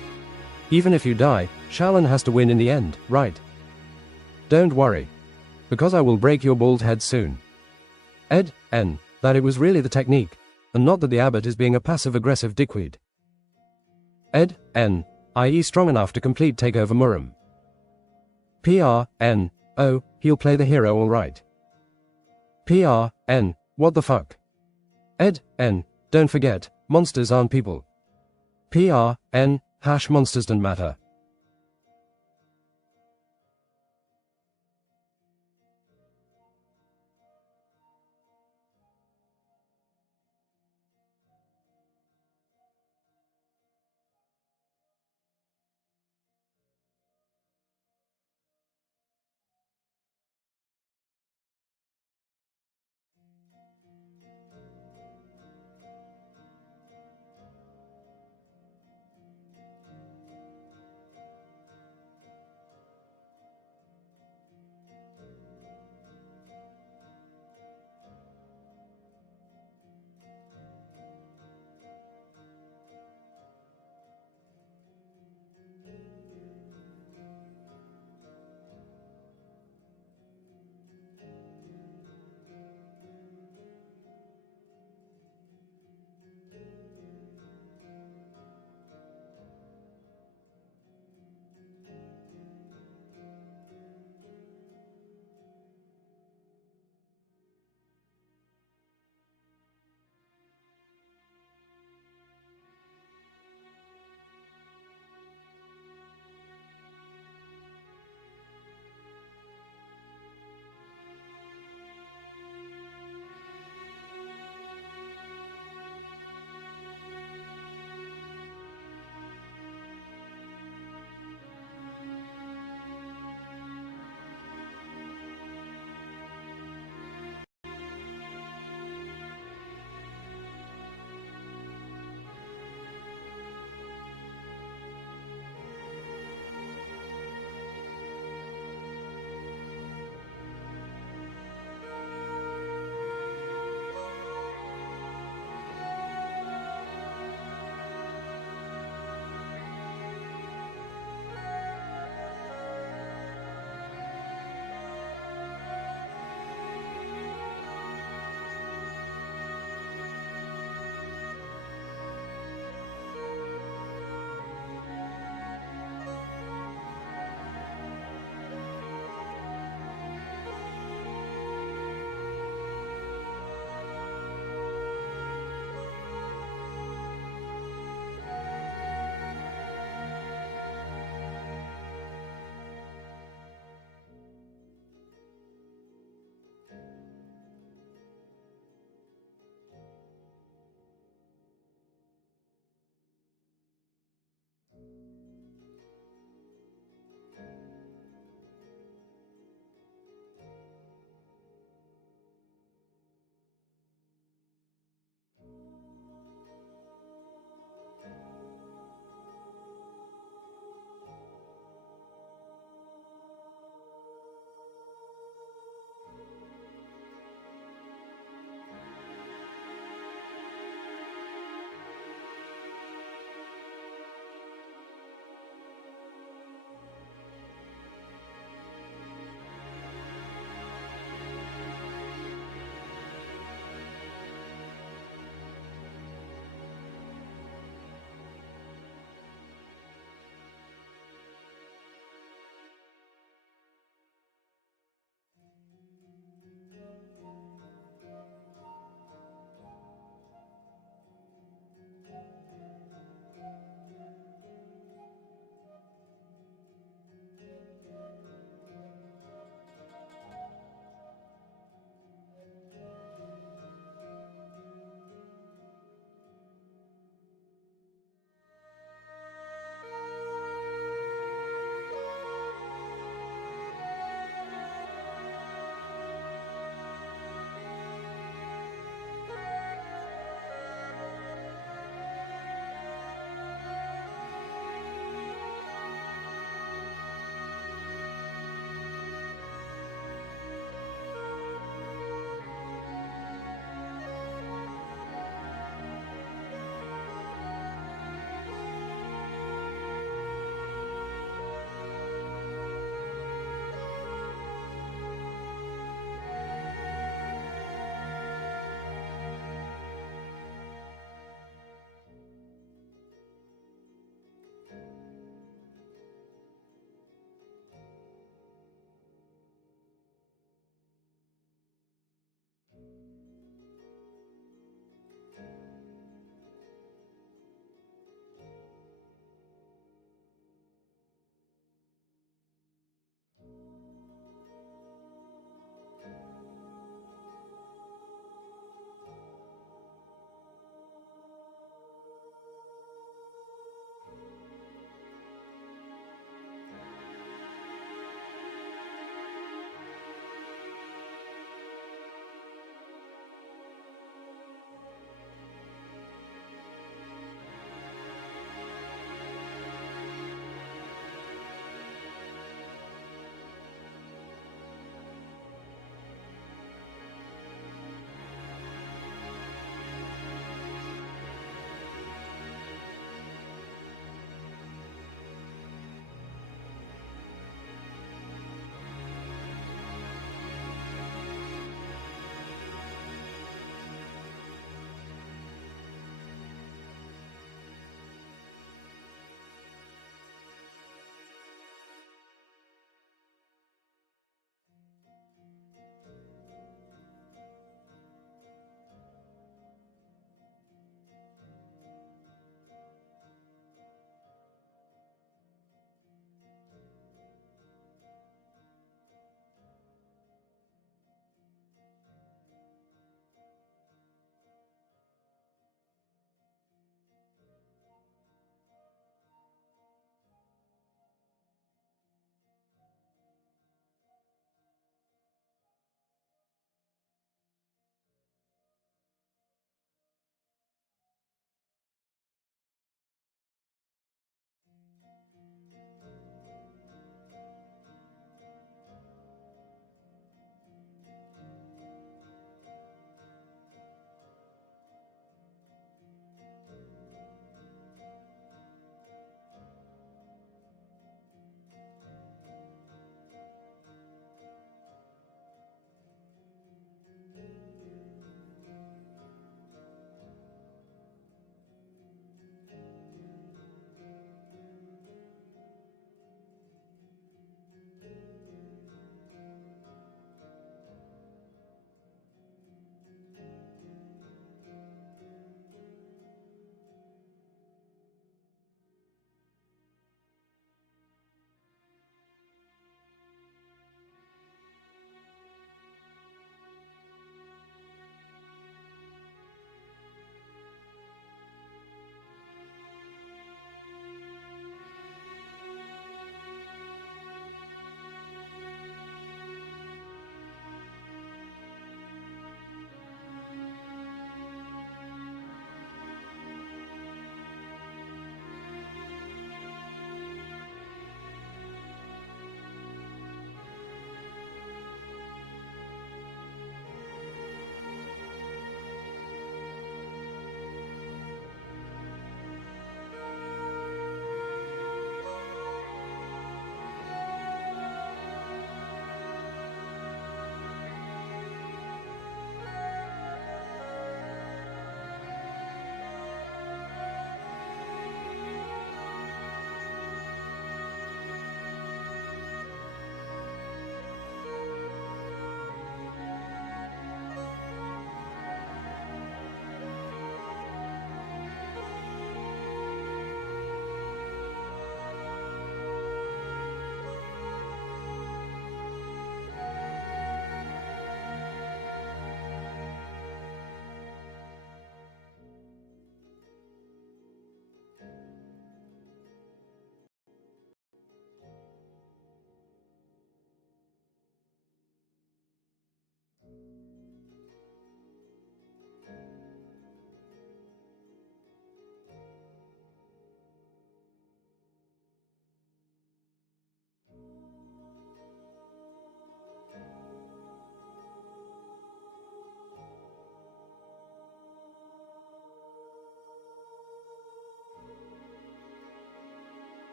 Even if you die, Shaolin has to win in the end, right? Don't worry. Because I will break your bald head soon. That it was really the technique. and not that the abbot is being a passive-aggressive dickweed. Ed. N. i.e. strong enough to complete takeover Murram. Pr. N. Oh, he'll play the hero all right. Pr. N. What the fuck? Ed. N. Don't forget, monsters aren't people. Pr. N. Monsters don't matter.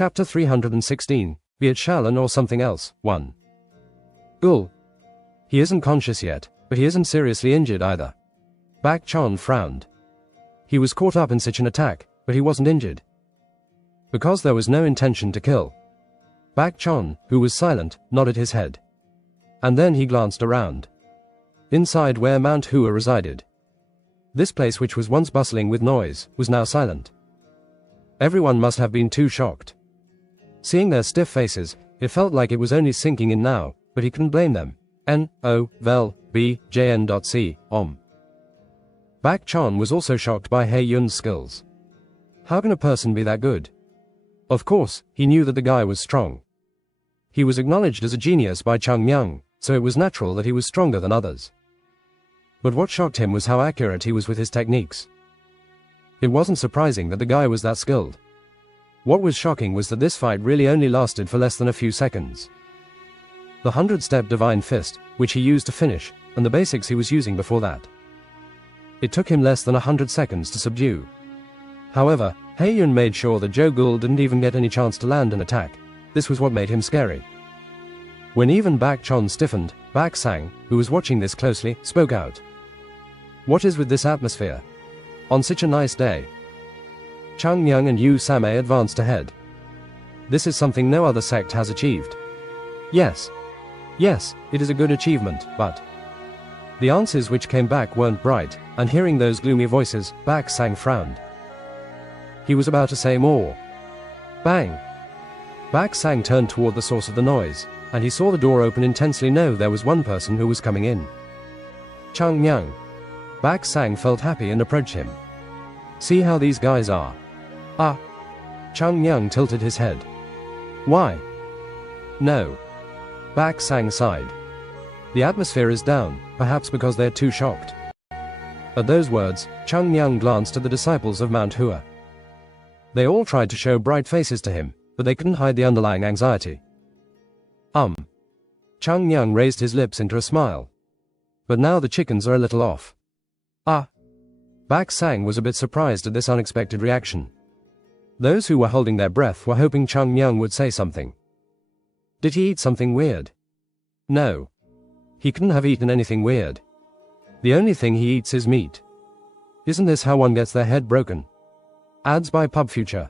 Chapter 316, Be it Shaolin or something else, 1. Gul. He isn't conscious yet, but he isn't seriously injured either. Bak Chon frowned. He was caught up in such an attack, but he wasn't injured. Because there was no intention to kill. Bak Chon, who was silent, nodded his head. And then he glanced around. Inside where Mount Hua resided. This place, which was once bustling with noise, was now silent. Everyone must have been too shocked. Seeing their stiff faces, it felt like it was only sinking in now, but he couldn't blame them. N-O-V-E-L-B-J-N.C, Bak Chon was also shocked by He Yun's skills. How can a person be that good? Of course, he knew that the guy was strong. He was acknowledged as a genius by Chung Myung, so it was natural that he was stronger than others. But what shocked him was how accurate he was with his techniques. It wasn't surprising that the guy was that skilled. What was shocking was that this fight really only lasted for less than a few seconds. The 100-step divine fist, which he used to finish, and the basics he was using before that. It took him less than 100 seconds to subdue. However, He Yun made sure that Joe Gul didn't even get any chance to land an attack. This was what made him scary. When even Bak Chon stiffened, Bak Sang, who was watching this closely, spoke out. What is with this atmosphere? On such a nice day. Chung Myung and Yu Samay advanced ahead. This is something no other sect has achieved. Yes, it is a good achievement, but... The answers which came back weren't bright, and hearing those gloomy voices, Bak Sang frowned. He was about to say more. Bang! Bak Sang turned toward the source of the noise, and he saw the door open intensely. No, there was one person who was coming in. Chung Myung. Bak Sang felt happy and approached him. See how these guys are. Ah. Chung Myung tilted his head. Why? No. Bak Sang sighed. The atmosphere is down, perhaps because they're too shocked. At those words, Chung Myung glanced at the disciples of Mount Hua. They all tried to show bright faces to him, but they couldn't hide the underlying anxiety. Chung Myung raised his lips into a smile. But now the chickens are a little off. Ah. Bak Sang was a bit surprised at this unexpected reaction. Those who were holding their breath were hoping Chung Myung would say something. Did he eat something weird? No. He couldn't have eaten anything weird. The only thing he eats is meat. Isn't this how one gets their head broken? Ads by Pub Future.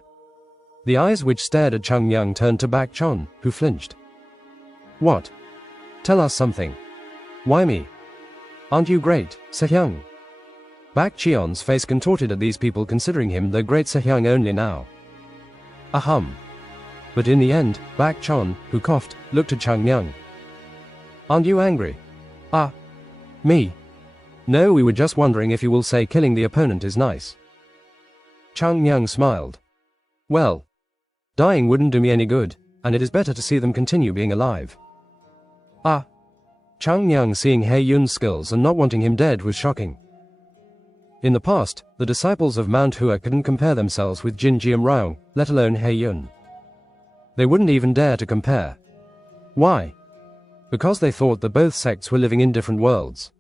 The eyes which stared at Chung Myung turned to Bak Chon, who flinched. What? Tell us something. Why me? Aren't you great, Sehyung? Bak Chion's face contorted at these people considering him the great Sehyung only now. Ahem. But in the end, Bak Chon, who coughed, looked at Chung Myung. Aren't you angry? Ah. Me? No, we were just wondering if you will say killing the opponent is nice. Chung Myung smiled. Well, dying wouldn't do me any good, and it is better to see them continue being alive. Ah. Chung Myung seeing He Yun's skills and not wanting him dead was shocking. In the past, the disciples of Mount Hua couldn't compare themselves with Jin Jiam Ryong, let alone He Yun. They wouldn't even dare to compare. Why? Because they thought that both sects were living in different worlds.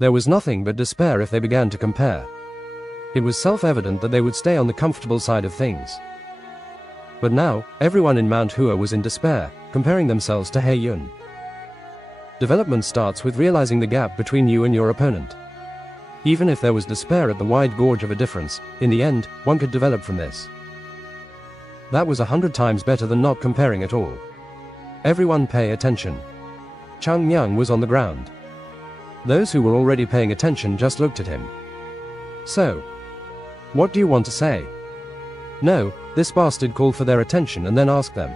There was nothing but despair if they began to compare. It was self-evident that they would stay on the comfortable side of things. But now, everyone in Mount Hua was in despair, comparing themselves to He Yun. Development starts with realizing the gap between you and your opponent. Even if there was despair at the wide gorge of a difference, in the end, one could develop from this. That was 100 times better than not comparing at all. Everyone pay attention. Chung Myung was on the ground. Those who were already paying attention just looked at him. So, what do you want to say? No, this bastard called for their attention and then asked them.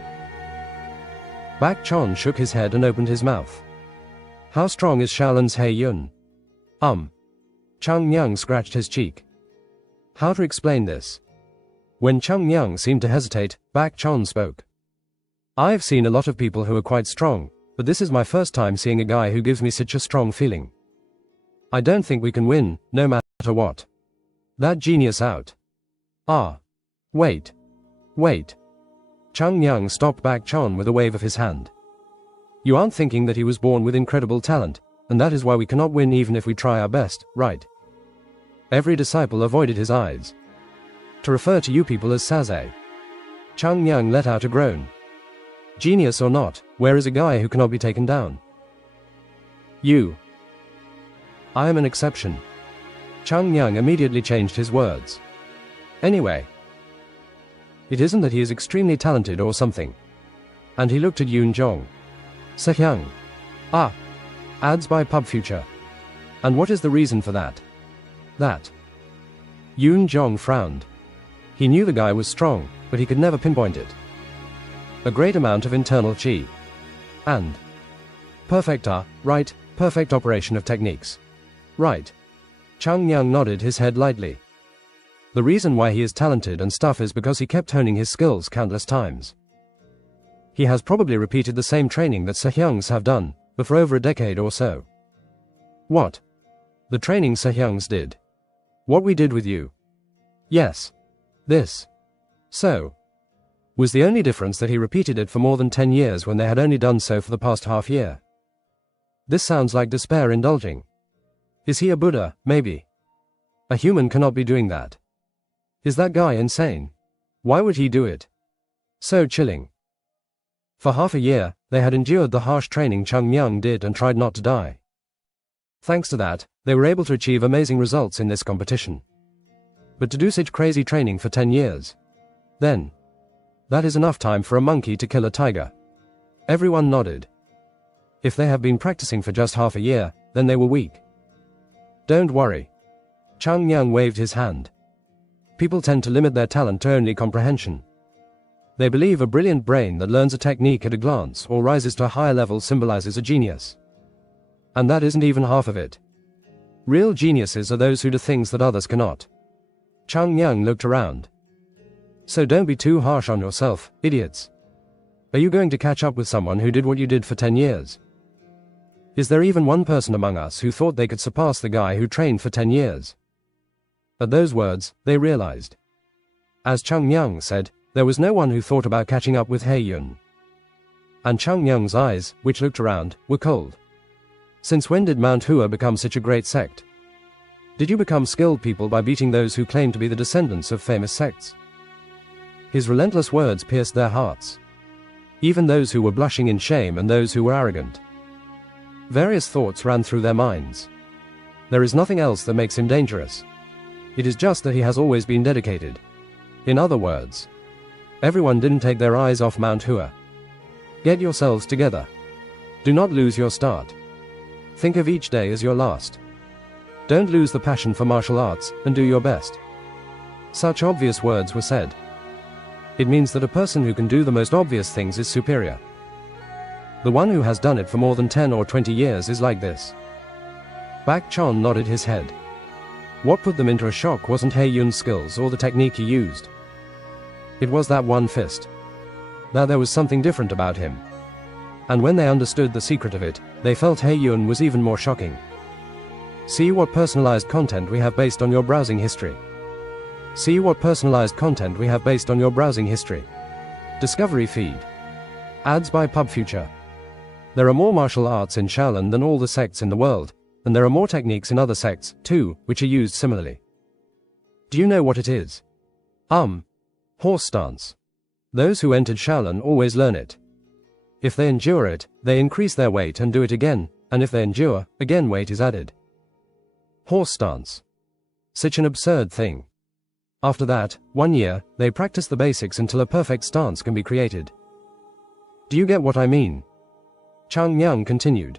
Bak Chon shook his head and opened his mouth. How strong is Shaolin's He Yun? Chung Myung scratched his cheek. How to explain this? When Chung Myung seemed to hesitate, Bak Chon spoke. I've seen a lot of people who are quite strong, but this is my first time seeing a guy who gives me such a strong feeling. I don't think we can win, no matter what. That genius out. Ah. Wait. Chung Myung stopped Bak Chon with a wave of his hand. You aren't thinking that he was born with incredible talent, and that is why we cannot win even if we try our best, right? Every disciple avoided his eyes. To refer to you people as Saze. Chang Yang let out a groan. Genius or not, where is a guy who cannot be taken down? You. I am an exception. Chang Yang immediately changed his words. Anyway. It isn't that he is extremely talented or something. And he looked at Yoon Jong. Sehyang. Ah. Ads by Pub Future. And what is the reason for that? That. Yoon Jong frowned. He knew the guy was strong, but he could never pinpoint it. A great amount of internal chi. And. Perfect right, perfect operation of techniques. Right. Chang Yang nodded his head lightly. The reason why he is talented and stuff is because he kept honing his skills countless times. He has probably repeated the same training that Sehyungs have done, but for over a decade or so. What? The training Sehyungs did. What we did with you. Yes. This. So. Was the only difference that he repeated it for more than 10 years when they had only done so for the past half year. This sounds like despair indulging. Is he a Buddha, maybe? A human cannot be doing that. Is that guy insane? Why would he do it? So chilling. For half a year, they had endured the harsh training Chang Yang did and tried not to die. Thanks to that, they were able to achieve amazing results in this competition. But to do such crazy training for 10 years. Then. That is enough time for a monkey to kill a tiger. Everyone nodded. If they have been practicing for just half a year, then they were weak. Don't worry. Chang Yang waved his hand. People tend to limit their talent to only comprehension. They believe a brilliant brain that learns a technique at a glance or rises to a higher level symbolizes a genius. And that isn't even half of it. Real geniuses are those who do things that others cannot. Chang Yang looked around. So don't be too harsh on yourself, idiots. Are you going to catch up with someone who did what you did for 10 years? Is there even one person among us who thought they could surpass the guy who trained for 10 years? At those words, they realized. As Chang Yang said, there was no one who thought about catching up with Yun. And Chang Yang's eyes, which looked around, were cold. Since when did Mount Hua become such a great sect? Did you become skilled people by beating those who claim to be the descendants of famous sects? His relentless words pierced their hearts. Even those who were blushing in shame and those who were arrogant. Various thoughts ran through their minds. There is nothing else that makes him dangerous. It is just that he has always been dedicated. In other words, everyone didn't take their eyes off Mount Hua. Get yourselves together. Do not lose your start. Think of each day as your last. Don't lose the passion for martial arts, and do your best. Such obvious words were said. It means that a person who can do the most obvious things is superior. The one who has done it for more than 10 or 20 years is like this. Bak Chon nodded his head. What put them into a shock wasn't Yun's skills or the technique he used. It was that one fist. That there was something different about him. And when they understood the secret of it, they felt Yun was even more shocking. See what personalized content we have based on your browsing history. See what personalized content we have based on your browsing history. Discovery feed. Ads by Pub Future. There are more martial arts in Shaolin than all the sects in the world, and there are more techniques in other sects, too, which are used similarly. Do you know what it is? Horse stance. Those who entered Shaolin always learn it. If they endure it, they increase their weight and do it again, and if they endure, again weight is added. Horse stance. Such an absurd thing. After that, 1 year, they practice the basics until a perfect stance can be created. Do you get what I mean? Chang Yang continued.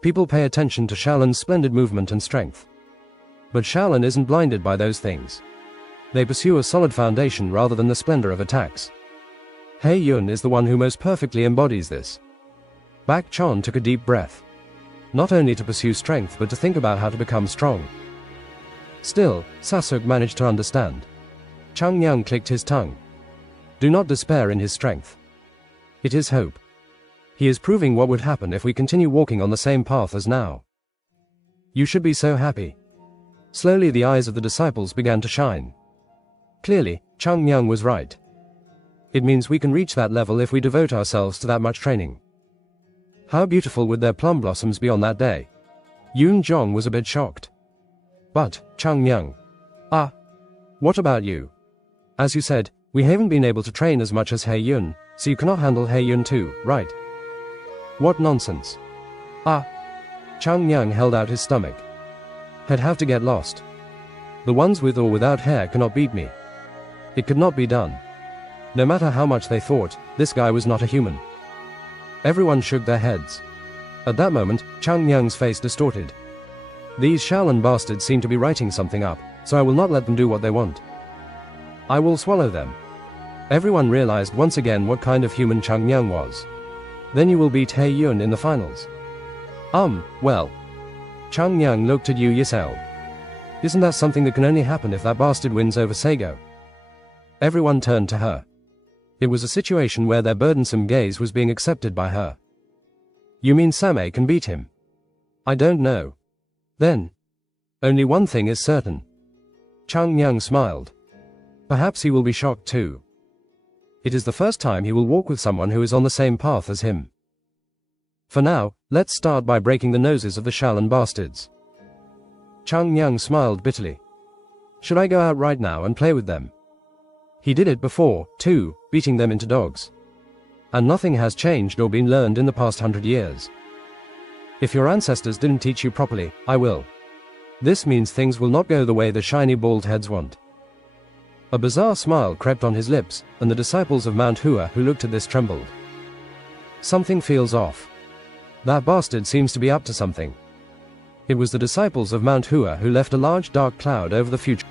People pay attention to Shaolin's splendid movement and strength. But Shaolin isn't blinded by those things. They pursue a solid foundation rather than the splendor of attacks. Yun is the one who most perfectly embodies this. Bak Chon took a deep breath. Not only to pursue strength but to think about how to become strong. Still, Sasuk managed to understand. Chang Yang clicked his tongue. Do not despair in his strength. It is hope. He is proving what would happen if we continue walking on the same path as now. You should be so happy. Slowly the eyes of the disciples began to shine. Clearly, Chang Yang was right. It means we can reach that level if we devote ourselves to that much training. How beautiful would their plum blossoms be on that day? Yoon Jong was a bit shocked. But, Chang Yang. What about you? As you said, We haven't been able to train as much as He Yun, so you cannot handle He Yun too, right? What nonsense. Ah. Chang Yang held out his stomach. I'd have to get lost. The ones with or without hair cannot beat me. It could not be done. No matter how much they thought, this guy was not a human. Everyone shook their heads. At that moment, Chang Yang's face distorted. These Shaolin bastards seem to be writing something up, so I will not let them do what they want. I will swallow them. Everyone realized once again what kind of human Chang Yang was. Then you will beat He Yun in the finals. Well. Chang Yang looked at Yu Yisel. Isn't that something that can only happen if that bastard wins over Sego? Everyone turned to her. It was a situation where their burdensome gaze was being accepted by her. You mean Same can beat him? I don't know. Then. Only one thing is certain. Chang Yang smiled. Perhaps he will be shocked too. It is the first time he will walk with someone who is on the same path as him. For now, let's start by breaking the noses of the Shaolin bastards. Chang Yang smiled bitterly. Should I go out right now and play with them? He did it before, too, beating them into dogs. And nothing has changed or been learned in the past 100 years. If your ancestors didn't teach you properly, I will. This means things will not go the way the shiny bald heads want. A bizarre smile crept on his lips, and the disciples of Mount Hua who looked at this trembled. Something feels off. That bastard seems to be up to something. It was the disciples of Mount Hua who left a large dark cloud over the future.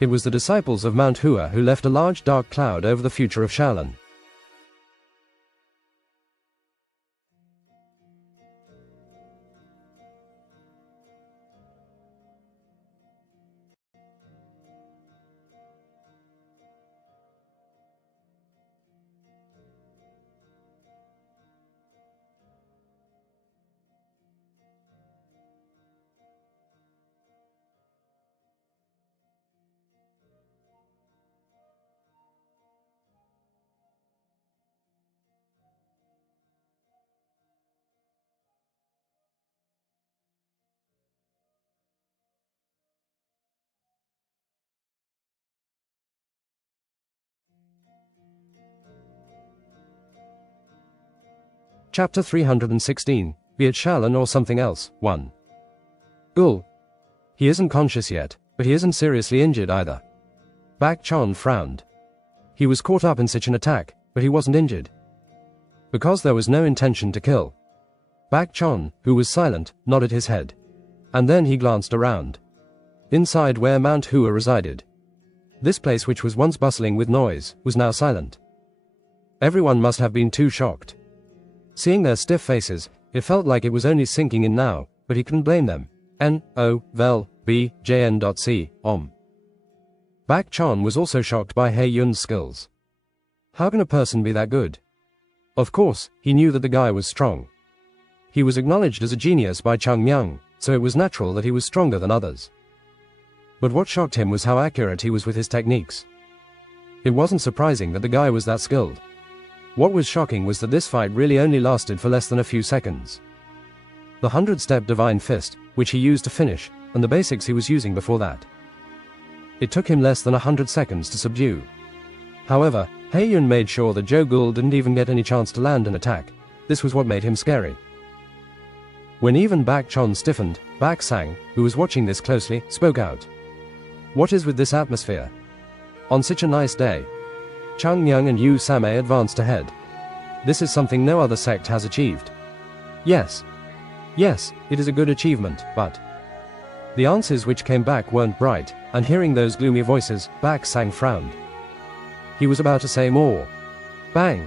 It was the disciples of Mount Hua who left a large dark cloud over the future of Shaolin. Chapter 316, Be it Shaolin or something else, 1. Ul. He isn't conscious yet, but he isn't seriously injured either. Bak Chon frowned. He was caught up in such an attack, but he wasn't injured. Because there was no intention to kill. Bak Chon, who was silent, nodded his head. And then he glanced around. Inside where Mount Hua resided. This place, which was once bustling with noise, was now silent. Everyone must have been too shocked. Seeing their stiff faces, it felt like it was only sinking in now, but he couldn't blame them. N-O-V-E-L-B-J-N.C, Bak Chon was also shocked by He Yun's skills. How can a person be that good? Of course, he knew that the guy was strong. He was acknowledged as a genius by Chang Yang, so it was natural that he was stronger than others. But what shocked him was how accurate he was with his techniques. It wasn't surprising that the guy was that skilled. What was shocking was that this fight really only lasted for less than a few seconds. The 100-step divine fist, which he used to finish, and the basics he was using before that. It took him less than 100 seconds to subdue. However, He Yun made sure that Zhou Gul didn't even get any chance to land an attack. This was what made him scary. When even Bak Chon stiffened, Bak Sang, who was watching this closely, spoke out. What is with this atmosphere? On such a nice day. Chang Yang and Yu Same advanced ahead. This is something no other sect has achieved. Yes. Yes, it is a good achievement, but... The answers which came back weren't bright, and hearing those gloomy voices, Bak Sang frowned. He was about to say more. Bang!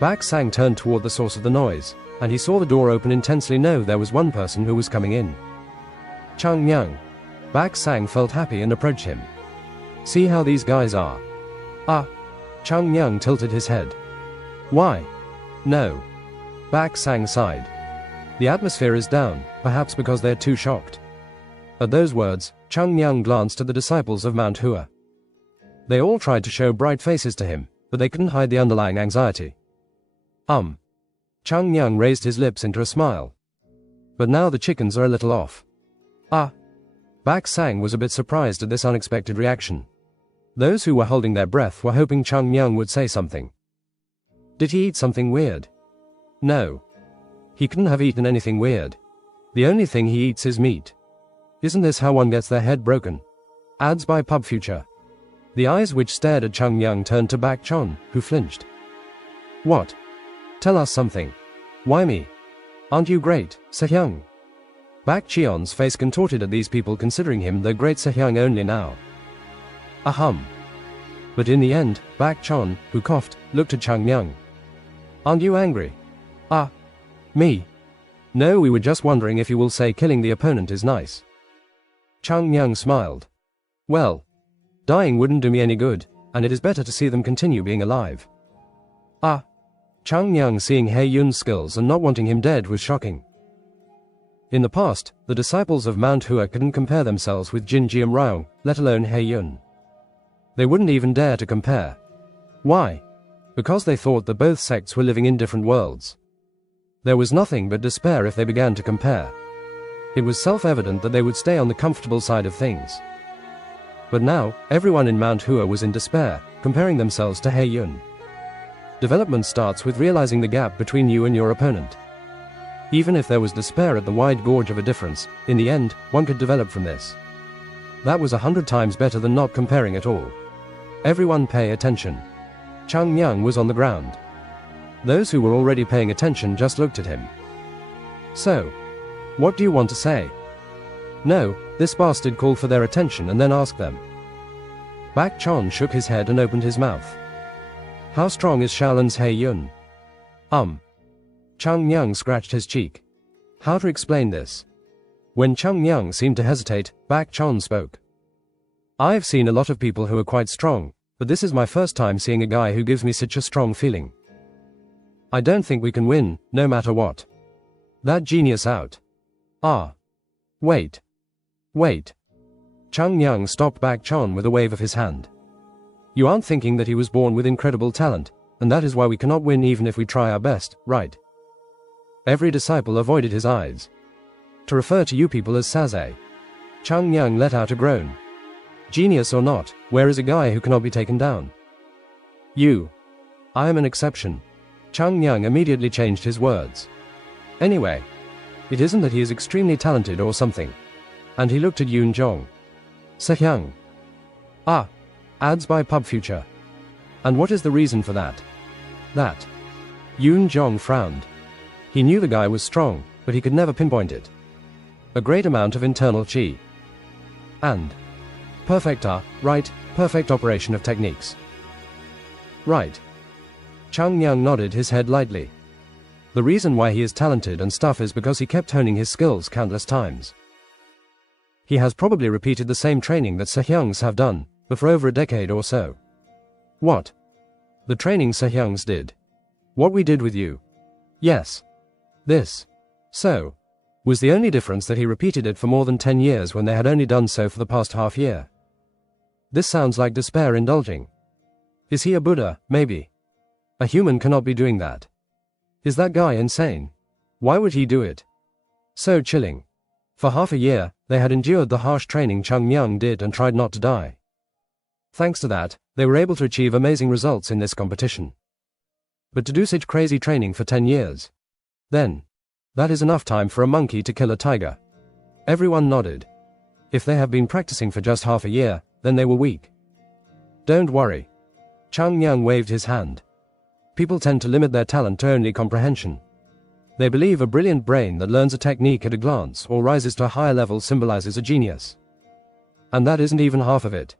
Bak Sang turned toward the source of the noise, and he saw the door open intensely. No, there was one person who was coming in. Chang Yang. Bak Sang felt happy and approached him. See how these guys are. Ah. Chang Yang tilted his head. Why? No. Bak Sang sighed. The atmosphere is down, perhaps because they're too shocked. At those words, Chung Nyang glanced at the disciples of Mount Hua. They all tried to show bright faces to him, but they couldn't hide the underlying anxiety. Chung Nyang raised his lips into a smile. But now the chickens are a little off. Bak Sang was a bit surprised at this unexpected reaction. Those who were holding their breath were hoping Chung Nyang would say something. Did he eat something weird? No. He couldn't have eaten anything weird. The only thing he eats is meat. Isn't this how one gets their head broken? Ads by Pub Future. The eyes which stared at Chung Nyang turned to Bak Chon, who flinched. What? Tell us something. Why me? Aren't you great, Sehyung? Bak Cheon's face contorted at these people considering him the great Sehyung only now. But in the end, Bak Chon, who coughed, looked at Chung Nyang. Aren't you angry? Me? No, we were just wondering if you will say killing the opponent is nice. Chung Nyang smiled. Well, dying wouldn't do me any good, and it is better to see them continue being alive. Chung Nyang seeing He Yun's skills and not wanting him dead was shocking. In the past, the disciples of Mount Hua couldn't compare themselves with Jin Jiam Raung, let alone He Yun. They wouldn't even dare to compare. Why? Because they thought that both sects were living in different worlds. There was nothing but despair if they began to compare. It was self-evident that they would stay on the comfortable side of things. But now, everyone in Mount Hua was in despair, comparing themselves to He Yun. Development starts with realizing the gap between you and your opponent. Even if there was despair at the wide gorge of a difference, in the end, one could develop from this. That was 100 times better than not comparing at all. Everyone pay attention. Chung Nyang was on the ground. Those who were already paying attention just looked at him. So, what do you want to say? No, this bastard called for their attention and then asked them. Bak Chon shook his head and opened his mouth. How strong is Shaolin's He Yun? Chung Nyang scratched his cheek. How to explain this? When Chung Nyang seemed to hesitate, Bak Chon spoke. I've seen a lot of people who are quite strong, but this is my first time seeing a guy who gives me such a strong feeling. I don't think we can win, no matter what. That genius out. Wait. Chung Nyang stopped Bak Chon with a wave of his hand. You aren't thinking that he was born with incredible talent, and that is why we cannot win even if we try our best, right? Every disciple avoided his eyes. To refer to you people as Saze. Chung Nyang let out a groan. Genius or not, where is a guy who cannot be taken down? You. I am an exception. Chung Nyang immediately changed his words. Anyway, it isn't that he is extremely talented or something. And he looked at Yoon Jong. Sehyung. Ads by Pub Future. And what is the reason for that? That. Yoon Jong frowned. He knew the guy was strong, but he could never pinpoint it. A great amount of internal chi. And perfect perfect operation of techniques. Right. Chung Nyang nodded his head lightly. The reason why he is talented and stuff is because he kept honing his skills countless times. He has probably repeated the same training that Sehyungs have done, but for over a decade or so. What? The training Sehyungs did. What we did with you. Yes. This. So. Was the only difference that he repeated it for more than 10 years when they had only done so for the past half year. This sounds like despair indulging. Is he a Buddha, maybe? A human cannot be doing that. Is that guy insane? Why would he do it? So chilling. For half a year, they had endured the harsh training Chung Nyang did and tried not to die. Thanks to that, they were able to achieve amazing results in this competition. But to do such crazy training for 10 years. Then. That is enough time for a monkey to kill a tiger. Everyone nodded. If they have been practicing for just half a year, then they were weak. Don't worry. Chung Nyang waved his hand. People tend to limit their talent to only comprehension. They believe a brilliant brain that learns a technique at a glance or rises to a higher level symbolizes a genius. And that isn't even half of it.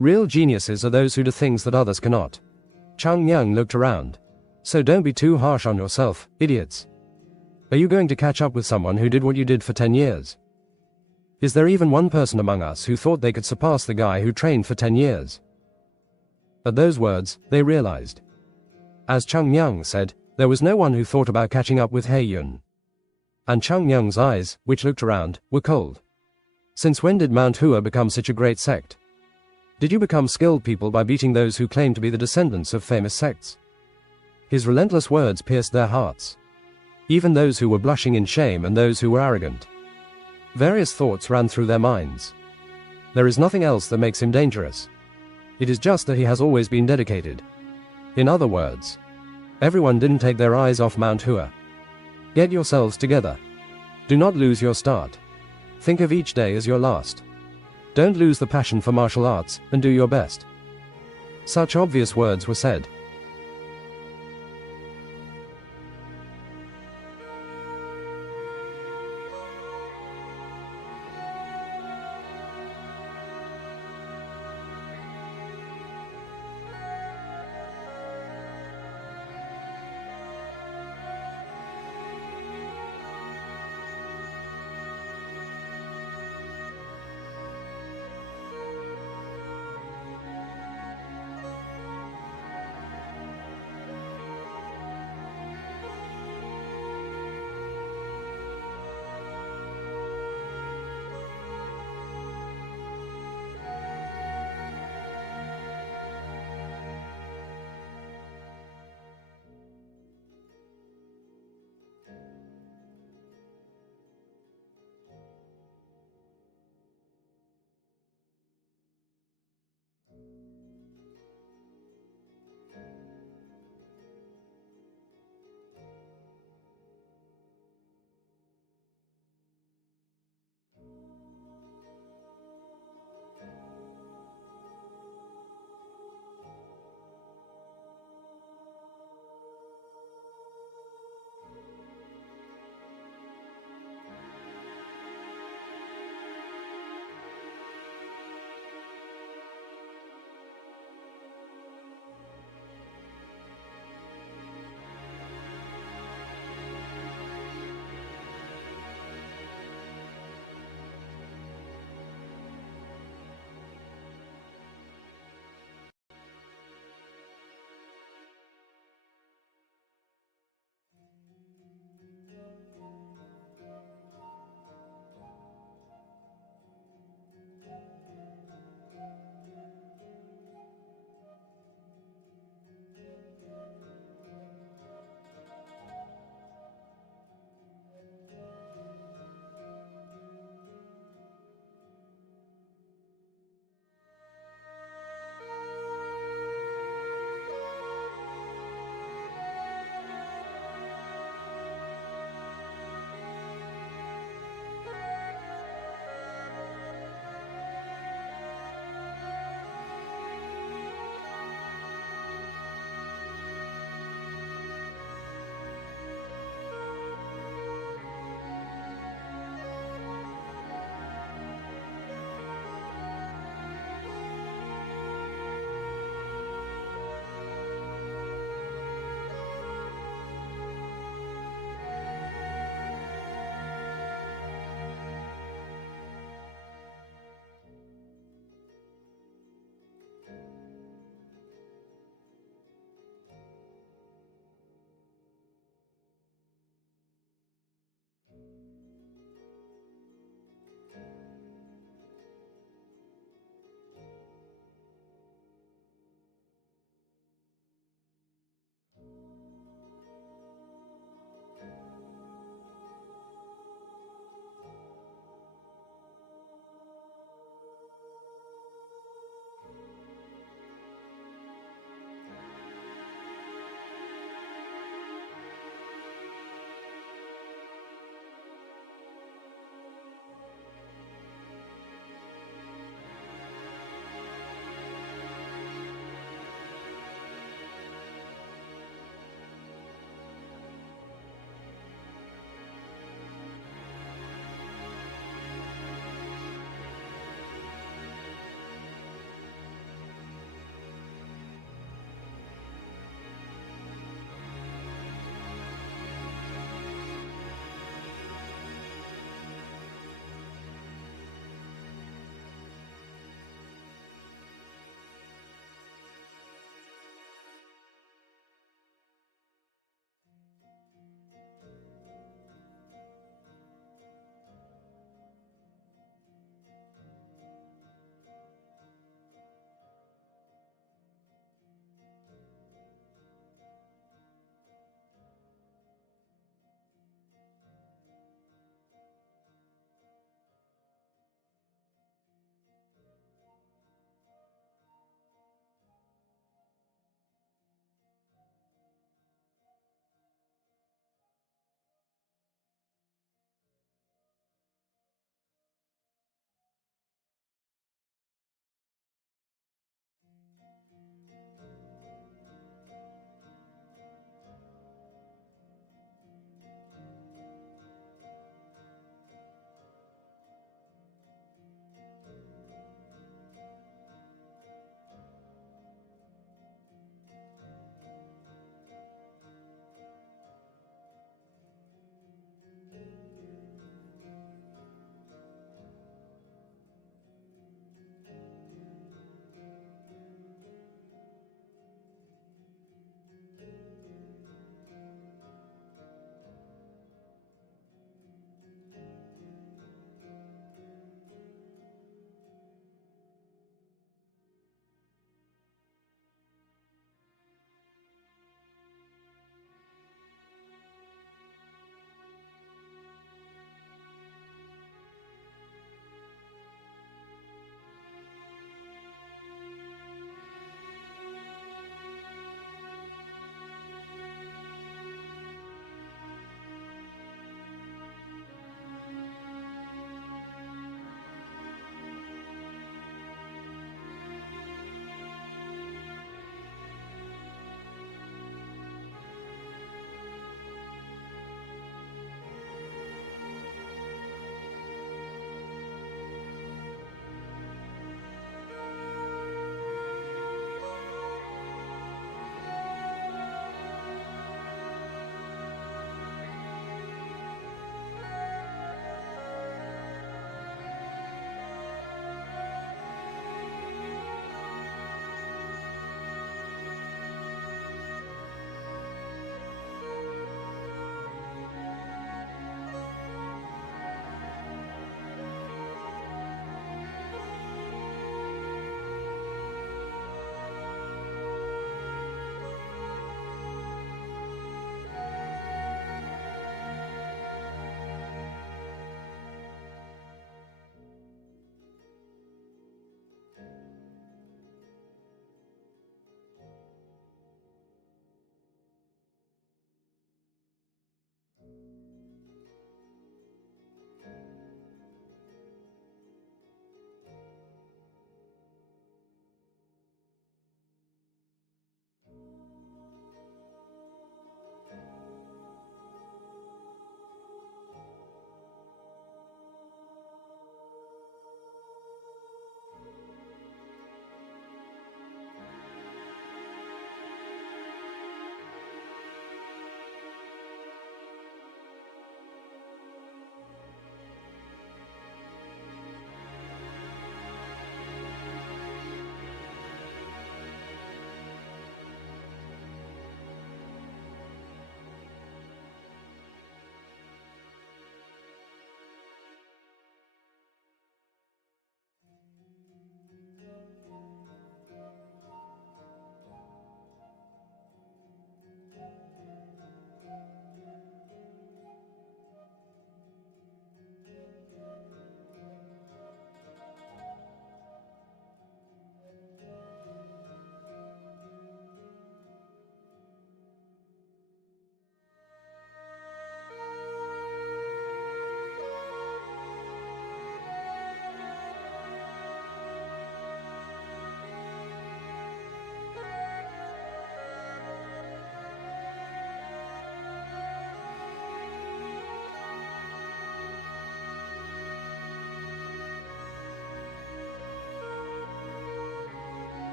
Real geniuses are those who do things that others cannot. Chung Nyang looked around. So don't be too harsh on yourself, idiots. Are you going to catch up with someone who did what you did for 10 years? Is there even one person among us who thought they could surpass the guy who trained for 10 years? At those words, they realized. As Chung Nyang said, there was no one who thought about catching up with He Yun. And Chung Nyang's eyes, which looked around, were cold. Since when did Mount Hua become such a great sect? Did you become skilled people by beating those who claim to be the descendants of famous sects? His relentless words pierced their hearts. Even those who were blushing in shame and those who were arrogant. Various thoughts ran through their minds. There is nothing else that makes him dangerous. It is just that he has always been dedicated. In other words, everyone didn't take their eyes off Mount Hua. Get yourselves together. Do not lose your start. Think of each day as your last. Don't lose the passion for martial arts, and do your best. Such obvious words were said.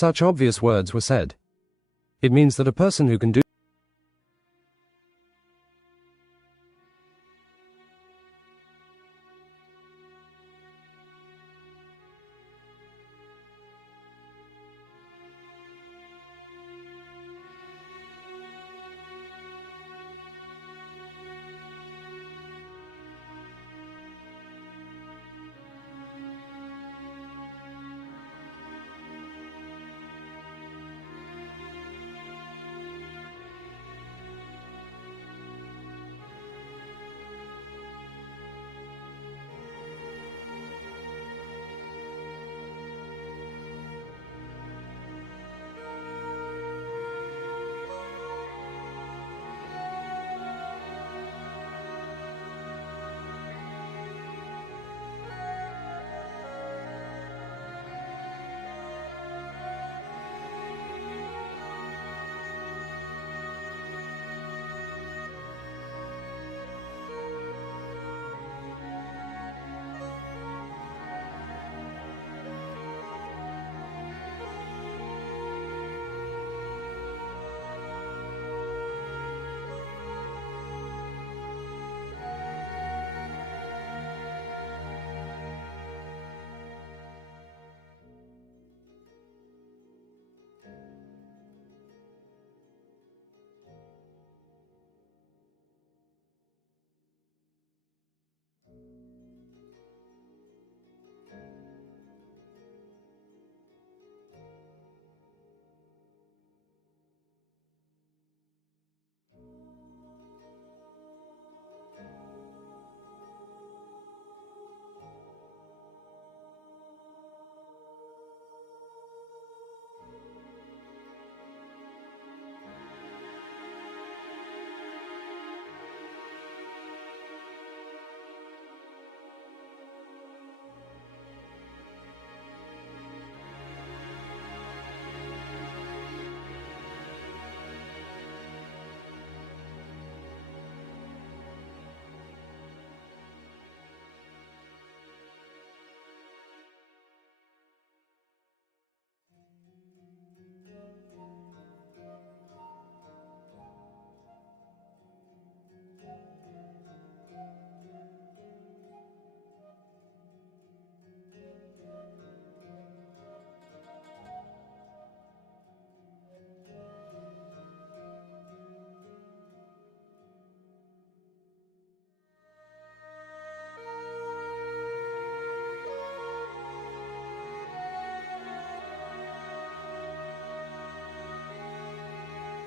Such obvious words were said. It means that a person who can do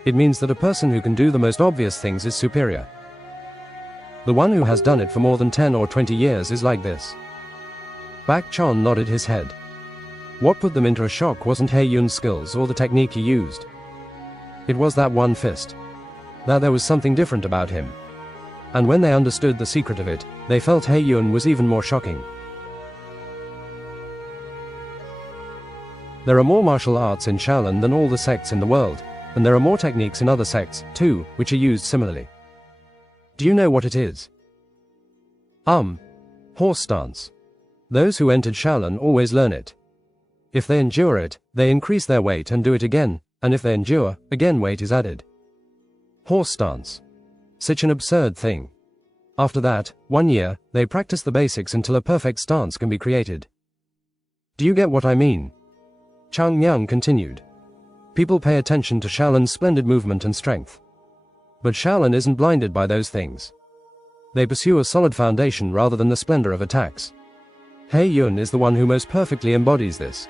It means that a person who can do the most obvious things is superior. The one who has done it for more than 10 or 20 years is like this. Bak Chon nodded his head. What put them into a shock wasn't He Yun's skills or the technique he used. It was that one fist. That there was something different about him. And when they understood the secret of it, they felt He Yun was even more shocking. There are more martial arts in Shaolin than all the sects in the world, and there are more techniques in other sects, too, which are used similarly. Do you know what it is? Horse stance. Those who entered Shaolin always learn it. If they endure it, they increase their weight and do it again, and if they endure, again weight is added. Horse stance. Such an absurd thing. After that, 1 year, they practice the basics until a perfect stance can be created. Do you get what I mean? Chang Yang continued. People pay attention to Shaolin's splendid movement and strength. But Shaolin isn't blinded by those things. They pursue a solid foundation rather than the splendor of attacks. He Yun is the one who most perfectly embodies this.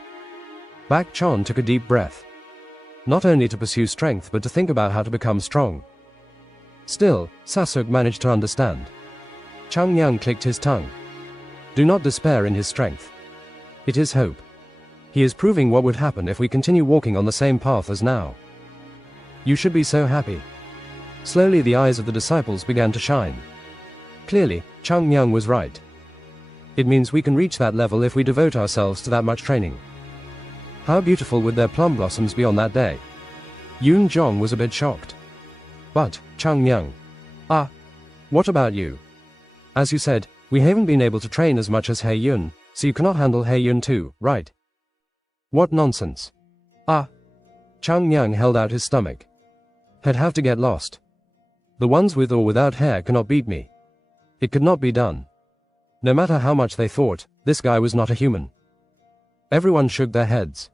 Bak Chon took a deep breath. Not only to pursue strength but to think about how to become strong. Still, Sasuk managed to understand. Chang Yang clicked his tongue. Do not despair in his strength. It is hope. He is proving what would happen if we continue walking on the same path as now. You should be so happy. Slowly the eyes of the disciples began to shine. Clearly, Chang Yang was right. It means we can reach that level if we devote ourselves to that much training. How beautiful would their plum blossoms be on that day? Yun Zhong was a bit shocked. But, Chang Yang. What about you? As you said, we haven't been able to train as much as He Yun, so you cannot handle He Yun too, right? What nonsense. Ah! Chang Yang held out his stomach. I'd have to get lost. The ones with or without hair cannot beat me. It could not be done. No matter how much they thought, this guy was not a human. Everyone shook their heads.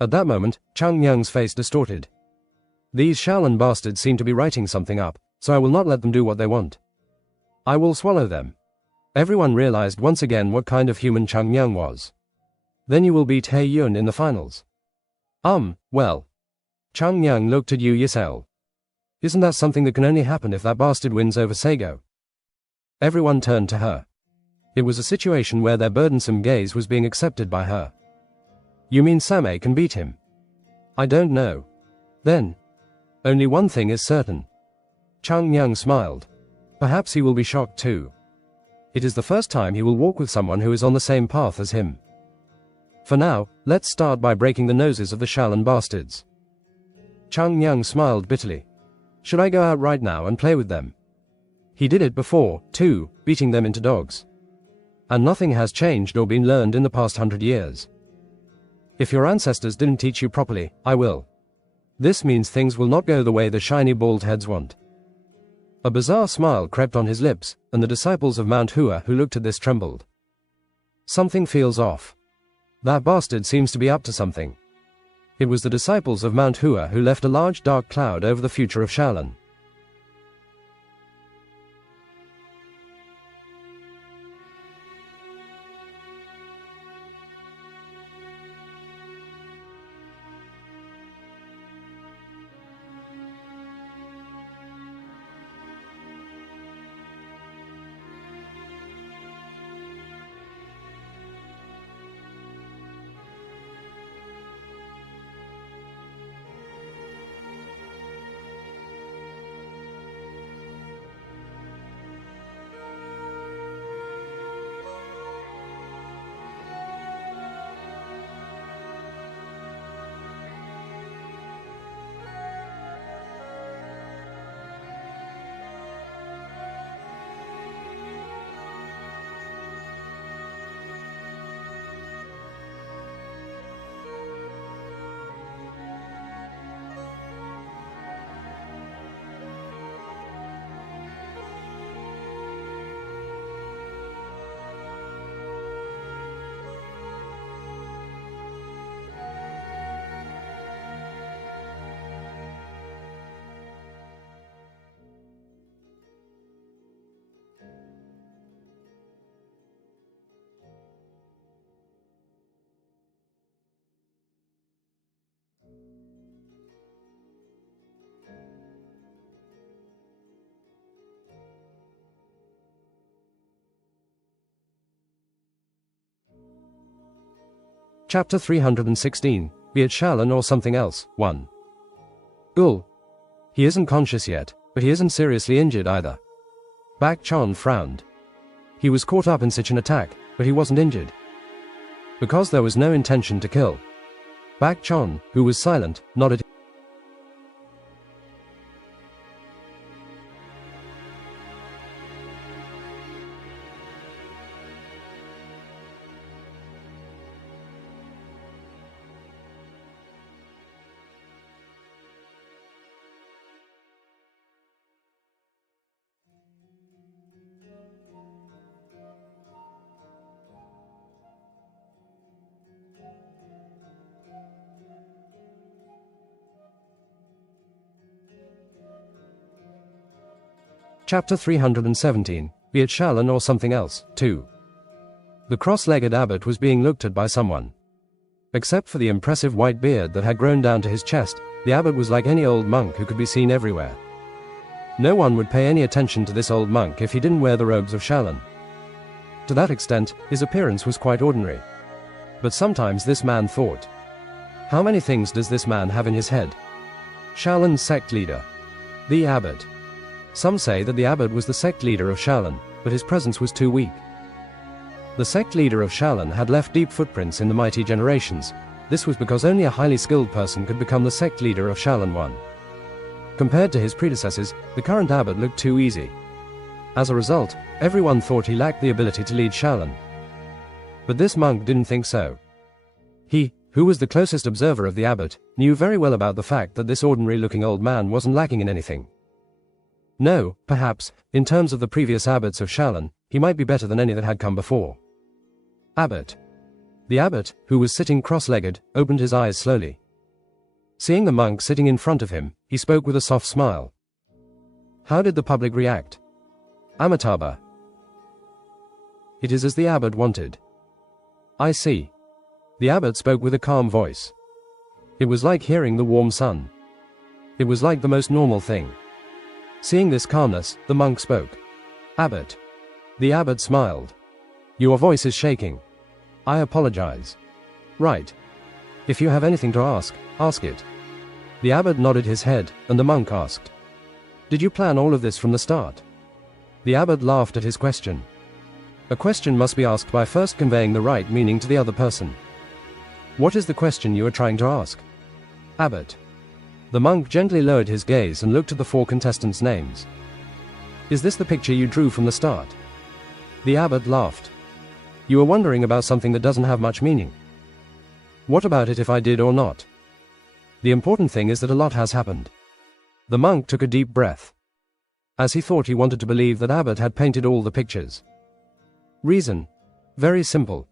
At that moment, Chang Yang's face distorted. These Shaolin bastards seem to be writing something up, so I will not let them do what they want. I will swallow them. Everyone realized once again what kind of human Chang Yang was. Then you will beat He Yun in the finals. Well. Chang Yang looked at Yu Yisel. Isn't that something that can only happen if that bastard wins over Sego? Everyone turned to her. It was a situation where their burdensome gaze was being accepted by her. You mean Samei can beat him? I don't know. Then. Only one thing is certain. Chang Yang smiled. Perhaps he will be shocked too. It is the first time he will walk with someone who is on the same path as him. For now, let's start by breaking the noses of the Shaolin bastards. Chang Yang smiled bitterly. Should I go out right now and play with them? He did it before, too, beating them into dogs. And nothing has changed or been learned in the past 100 years. If your ancestors didn't teach you properly, I will. This means things will not go the way the shiny bald heads want. A bizarre smile crept on his lips, and the disciples of Mount Hua who looked at this trembled. Something feels off. That bastard seems to be up to something. It was the disciples of Mount Hua who left a large dark cloud over the future of Shaolin. Chapter 316, Be it Shaolin or something else, 1. Gul. He isn't conscious yet, but he isn't seriously injured either. Bak Chon frowned. He was caught up in such an attack, but he wasn't injured. Because there was no intention to kill. Bak Chon, who was silent, nodded. Chapter 317, Be it Shaolin or something else, 2. The cross-legged abbot was being looked at by someone. Except for the impressive white beard that had grown down to his chest, the abbot was like any old monk who could be seen everywhere. No one would pay any attention to this old monk if he didn't wear the robes of Shaolin. To that extent, his appearance was quite ordinary. But sometimes this man thought. How many things does this man have in his head? Shaolin's sect leader. The abbot. Some say that the abbot was the sect leader of Shaolin, but his presence was too weak. The sect leader of Shaolin had left deep footprints in the mighty generations. This was because only a highly skilled person could become the sect leader of Shaolin 1. Compared to his predecessors, the current abbot looked too easy. As a result, everyone thought he lacked the ability to lead Shaolin. But this monk didn't think so. He, who was the closest observer of the abbot, knew very well about the fact that this ordinary-looking old man wasn't lacking in anything. No, perhaps, in terms of the previous abbots of Shaolin, he might be better than any that had come before. Abbot. The abbot, who was sitting cross-legged, opened his eyes slowly. Seeing the monk sitting in front of him, he spoke with a soft smile. How did the public react? Amitabha. It is as the abbot wanted. I see. The abbot spoke with a calm voice. It was like hearing the warm sun. It was like the most normal thing. Seeing this calmness, the monk spoke. Abbot. The abbot smiled. Your voice is shaking. I apologize. Right. If you have anything to ask, ask it. The abbot nodded his head, and the monk asked. Did you plan all of this from the start? The abbot laughed at his question. A question must be asked by first conveying the right meaning to the other person. What is the question you are trying to ask? Abbot. The monk gently lowered his gaze and looked at the 4 contestants' names. Is this the picture you drew from the start? The abbot laughed. You are wondering about something that doesn't have much meaning. What about it if I did or not? The important thing is that a lot has happened. The monk took a deep breath. As he thought, he wanted to believe that Abbot had painted all the pictures. Reason. Very simple.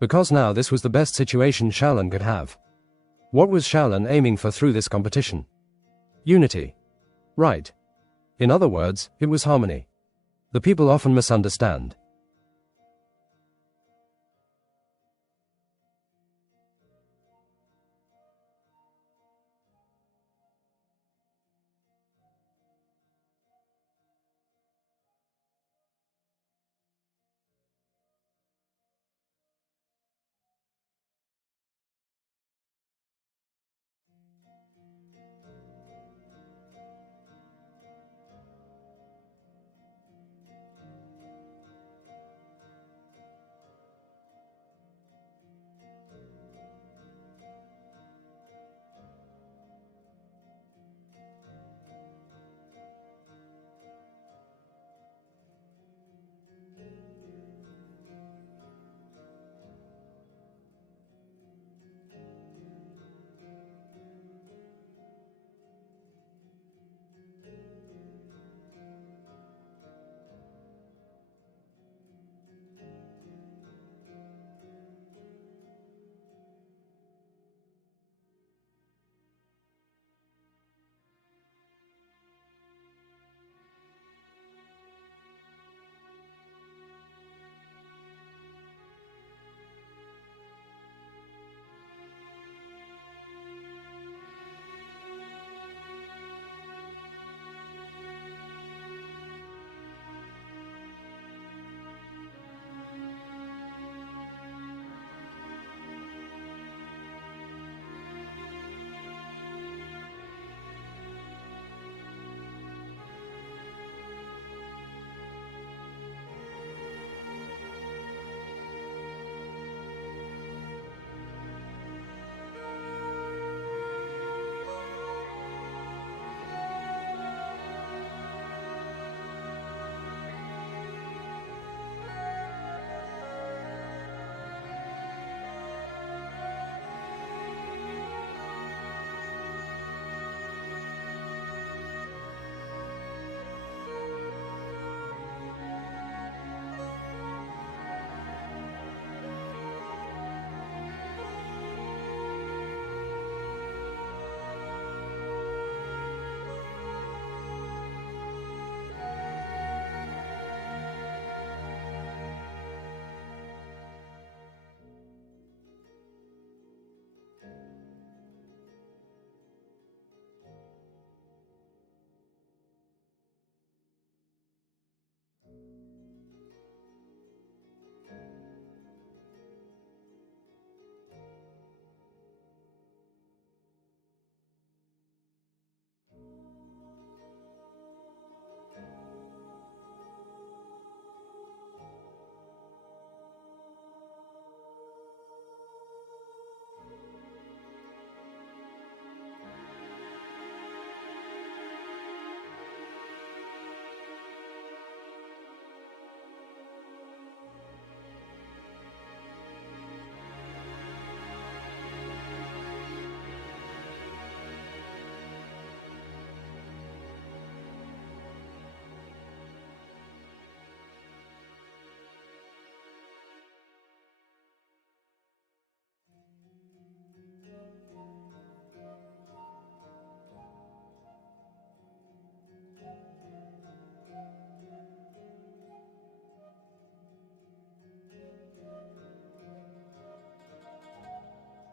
Because now this was the best situation Shaolin could have. What was Shaolin aiming for through this competition? Unity. Right. In other words, it was harmony. The people often misunderstand.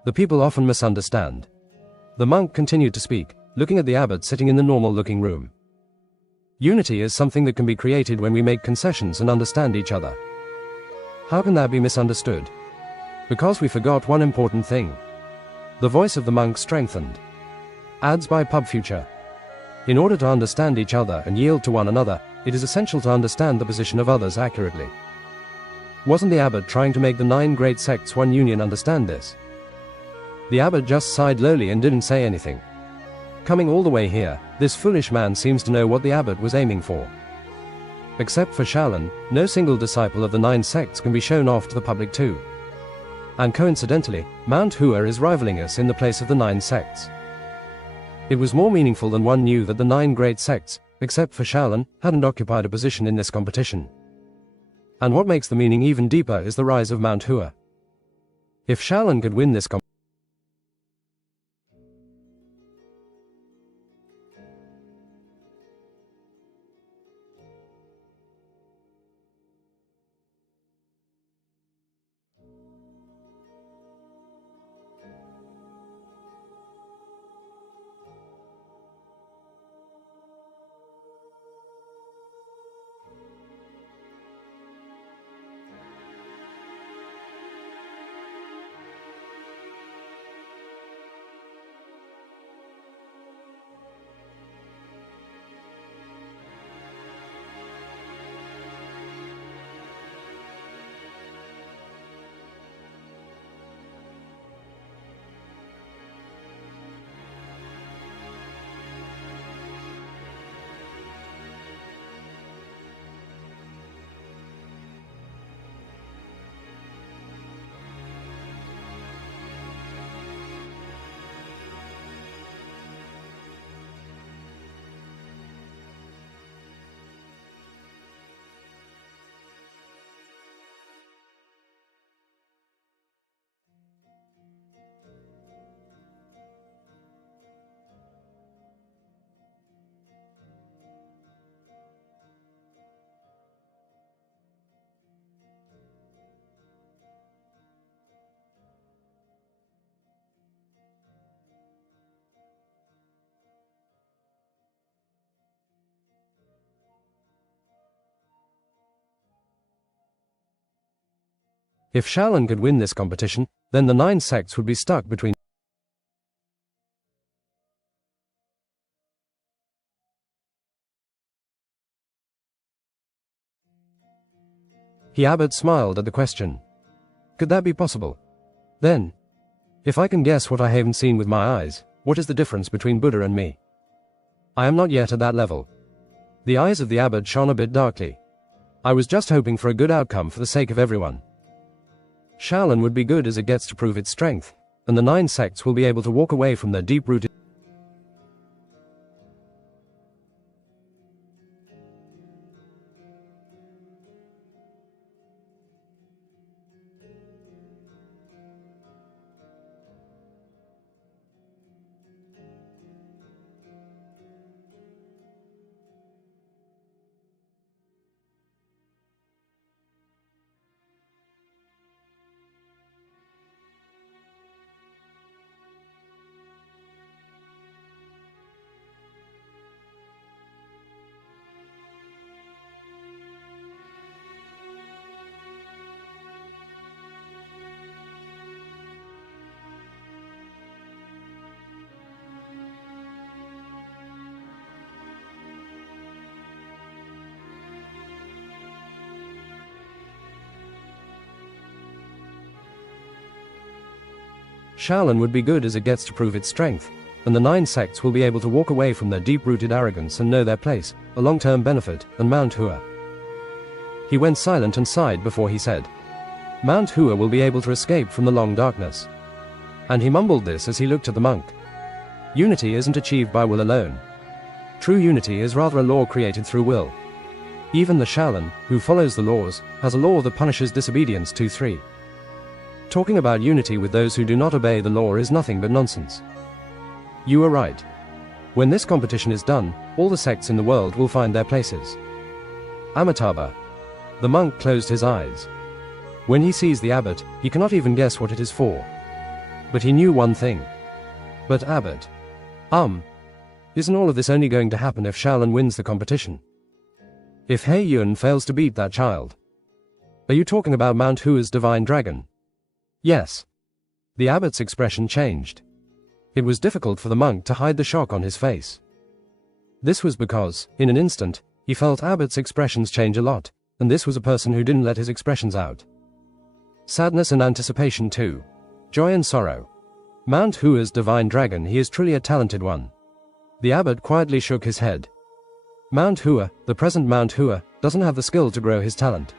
The people often misunderstand. The monk continued to speak, looking at the abbot sitting in the normal-looking room. Unity is something that can be created when we make concessions and understand each other. How can that be misunderstood? Because we forgot one important thing. The voice of the monk strengthened. Ads by Pub Future. In order to understand each other and yield to one another, it is essential to understand the position of others accurately. Wasn't the abbot trying to make the 9 great sects one union understand this? The abbot just sighed lowly and didn't say anything. Coming all the way here, this foolish man seems to know what the abbot was aiming for. Except for Shaolin, no single disciple of the 9 sects can be shown off to the public too. And coincidentally, Mount Hua is rivaling us in the place of the 9 sects. It was more meaningful than one knew that the 9 great sects, except for Shaolin, hadn't occupied a position in this competition. And what makes the meaning even deeper is the rise of Mount Hua. If Shaolin could win this competition, if Shaolin could win this competition, then the 9 sects would be stuck between. The abbot smiled at the question. Could that be possible? Then, if I can guess what I haven't seen with my eyes, what is the difference between Buddha and me? I am not yet at that level. The eyes of the abbot shone a bit darkly. I was just hoping for a good outcome for the sake of everyone. Shaolin would be good as it gets to prove its strength, and the 9 sects will be able to walk away from their deep-rooted. Shaolin would be good as it gets to prove its strength, and the 9 sects will be able to walk away from their deep-rooted arrogance and know their place, a long-term benefit, and Mount Hua. He went silent and sighed before he said, Mount Hua will be able to escape from the long darkness. And he mumbled this as he looked at the monk. Unity isn't achieved by will alone. True unity is rather a law created through will. Even the Shaolin, who follows the laws, has a law that punishes disobedience 2-3. Talking about unity with those who do not obey the law is nothing but nonsense. You are right. When this competition is done, all the sects in the world will find their places. Amitabha. The monk closed his eyes. When he sees the abbot, he cannot even guess what it is for. But he knew one thing. But Abbot. Isn't all of this only going to happen if Shaolin wins the competition? If He Yun fails to beat that child? Are you talking about Mount Hua's divine dragon? Yes. The abbot's expression changed. It was difficult for the monk to hide the shock on his face. This was because, in an instant, he felt Abbott's expressions change a lot, and this was a person who didn't let his expressions out. Sadness and anticipation too. Joy and sorrow. Mount Hua's divine dragon, he is truly a talented one. The abbot quietly shook his head. Mount Hua, the present Mount Hua, doesn't have the skill to grow his talent.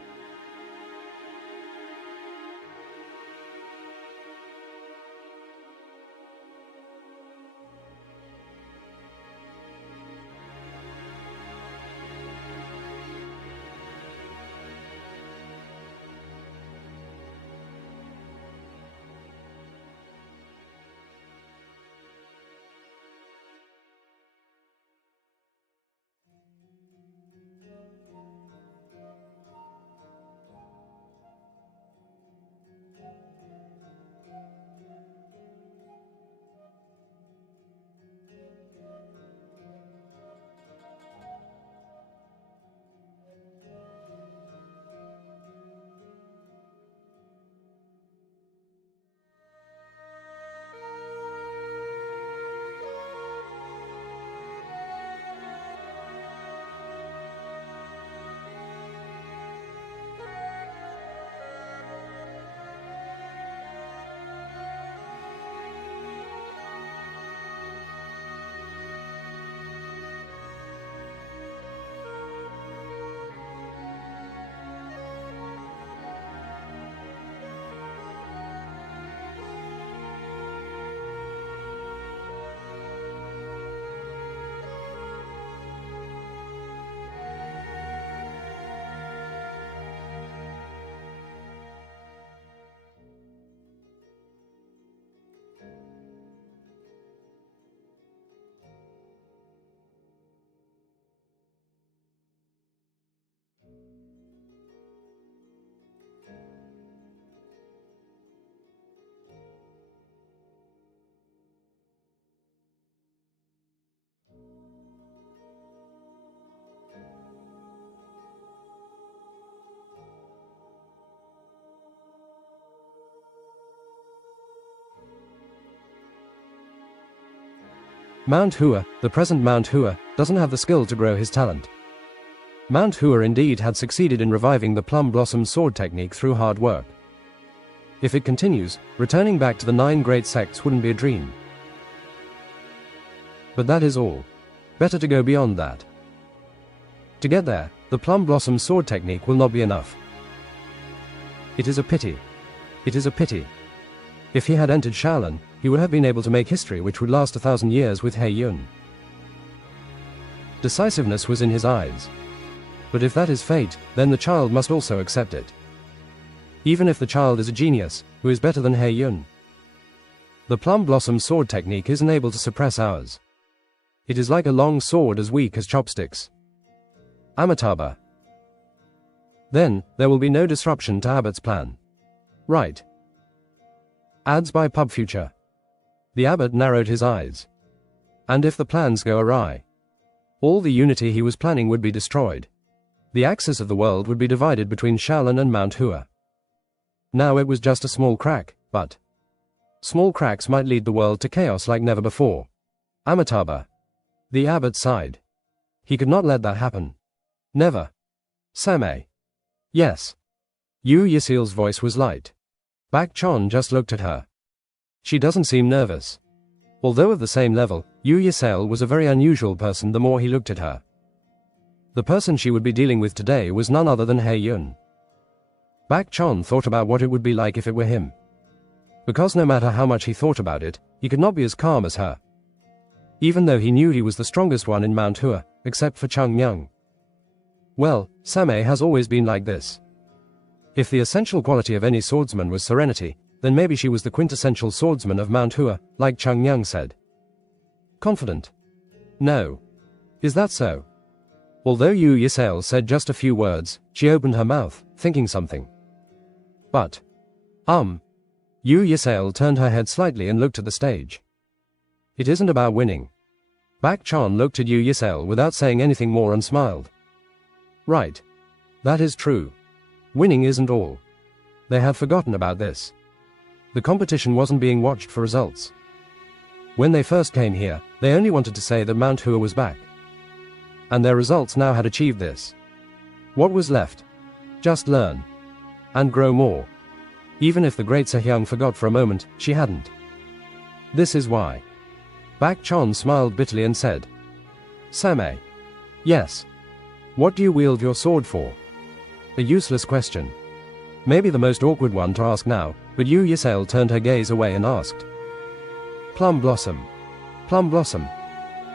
Mount Hua, the present Mount Hua, doesn't have the skill to grow his talent. Mount Hua indeed had succeeded in reviving the plum blossom sword technique through hard work. If it continues, returning back to the 9 great sects wouldn't be a dream. But that is all. Better to go beyond that. To get there, the plum blossom sword technique will not be enough. It is a pity. It is a pity. If he had entered Shaolin, he would have been able to make history which would last 1,000 years with He Yun. Decisiveness was in his eyes. But if that is fate, then the child must also accept it. Even if the child is a genius, who is better than He Yun? The plum blossom sword technique isn't able to suppress ours. It is like a long sword as weak as chopsticks. Amitabha. Then, there will be no disruption to Abbott's plan. Right. Ads by PubFuture. The abbot narrowed his eyes. And if the plans go awry? All the unity he was planning would be destroyed. The axis of the world would be divided between Shaolin and Mount Hua. Now it was just a small crack, but small cracks might lead the world to chaos like never before. Amitabha. The abbot sighed. He could not let that happen. Never. Same. Yes. Yu Yiseal's voice was light. Bak Chon just looked at her. She doesn't seem nervous. Although of the same level, Yu Yiseal was a very unusual person the more he looked at her. The person she would be dealing with today was none other than He Yun. Bak Chon thought about what it would be like if it were him. Because no matter how much he thought about it, he could not be as calm as her. Even though he knew he was the strongest one in Mount Hua, except for Chung Myung. Well, Same has always been like this. If the essential quality of any swordsman was serenity, then maybe she was the quintessential swordsman of Mount Hua, like Chung Myung said. Confident? No. Is that so? Although Yu Yiseal said just a few words, she opened her mouth, thinking something. But, Yu Yisail turned her head slightly and looked at the stage. It isn't about winning. Bak Chan looked at Yu Yisail without saying anything more and smiled. Right. That is true. Winning isn't all. They had forgotten about this. The competition wasn't being watched for results. When they first came here, they only wanted to say that Mount Hua was back. And their results now had achieved this. What was left? Just learn. And grow more. Even if the great Sehyang forgot for a moment, she hadn't. This is why. Bak Chan smiled bitterly and said, Samay. Yes. What do you wield your sword for? A useless question. Maybe the most awkward one to ask now, but Yu Yisail turned her gaze away and asked. Plum Blossom. Plum Blossom.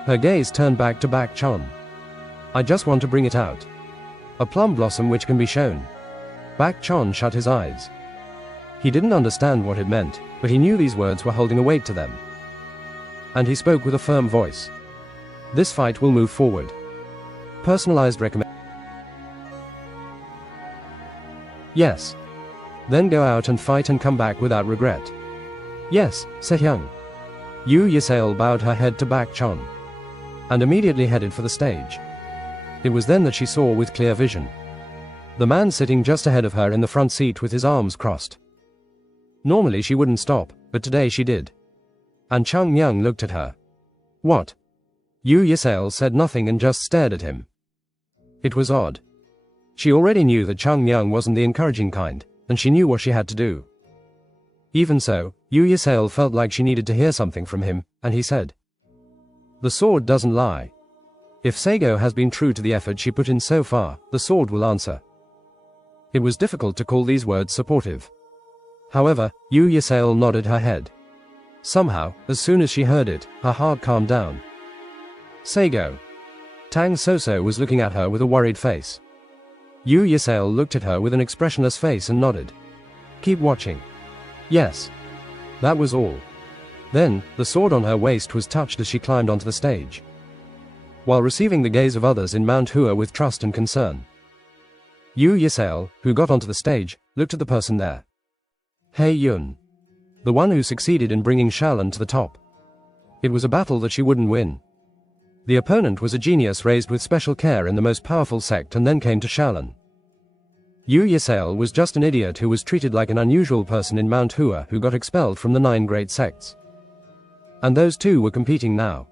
Her gaze turned back to Bak Chan. I just want to bring it out. A plum blossom which can be shown. Bak Chan shut his eyes. He didn't understand what it meant, but he knew these words were holding a weight to them. And he spoke with a firm voice. This fight will move forward. Personalized recommend. Yes. Then go out and fight and come back without regret. Yes, Sehyang. Yu Yisail bowed her head to Bak Chan. And immediately headed for the stage. It was then that she saw with clear vision. The man sitting just ahead of her in the front seat with his arms crossed. Normally she wouldn't stop, but today she did. And Chung Myung looked at her. What? Yu Yisail said nothing and just stared at him. It was odd. She already knew that Chung Myung wasn't the encouraging kind, and she knew what she had to do. Even so, Yu Yisail felt like she needed to hear something from him, and he said, The sword doesn't lie. If Sego has been true to the effort she put in so far, the sword will answer. It was difficult to call these words supportive. However, Yu Yisail nodded her head. Somehow, as soon as she heard it, her heart calmed down. Sego. Tang Soso was looking at her with a worried face. Yu Yisail looked at her with an expressionless face and nodded. Keep watching. Yes. That was all. Then, the sword on her waist was touched as she climbed onto the stage. While receiving the gaze of others in Mount Hua with trust and concern. Yu Yisail, who got onto the stage, looked at the person there. He Yun. The one who succeeded in bringing Shalan to the top. It was a battle that she wouldn't win. The opponent was a genius raised with special care in the most powerful sect and then came to Shalan. Yu Yisail was just an idiot who was treated like an unusual person in Mount Hua who got expelled from the 9 great sects. And those two were competing now.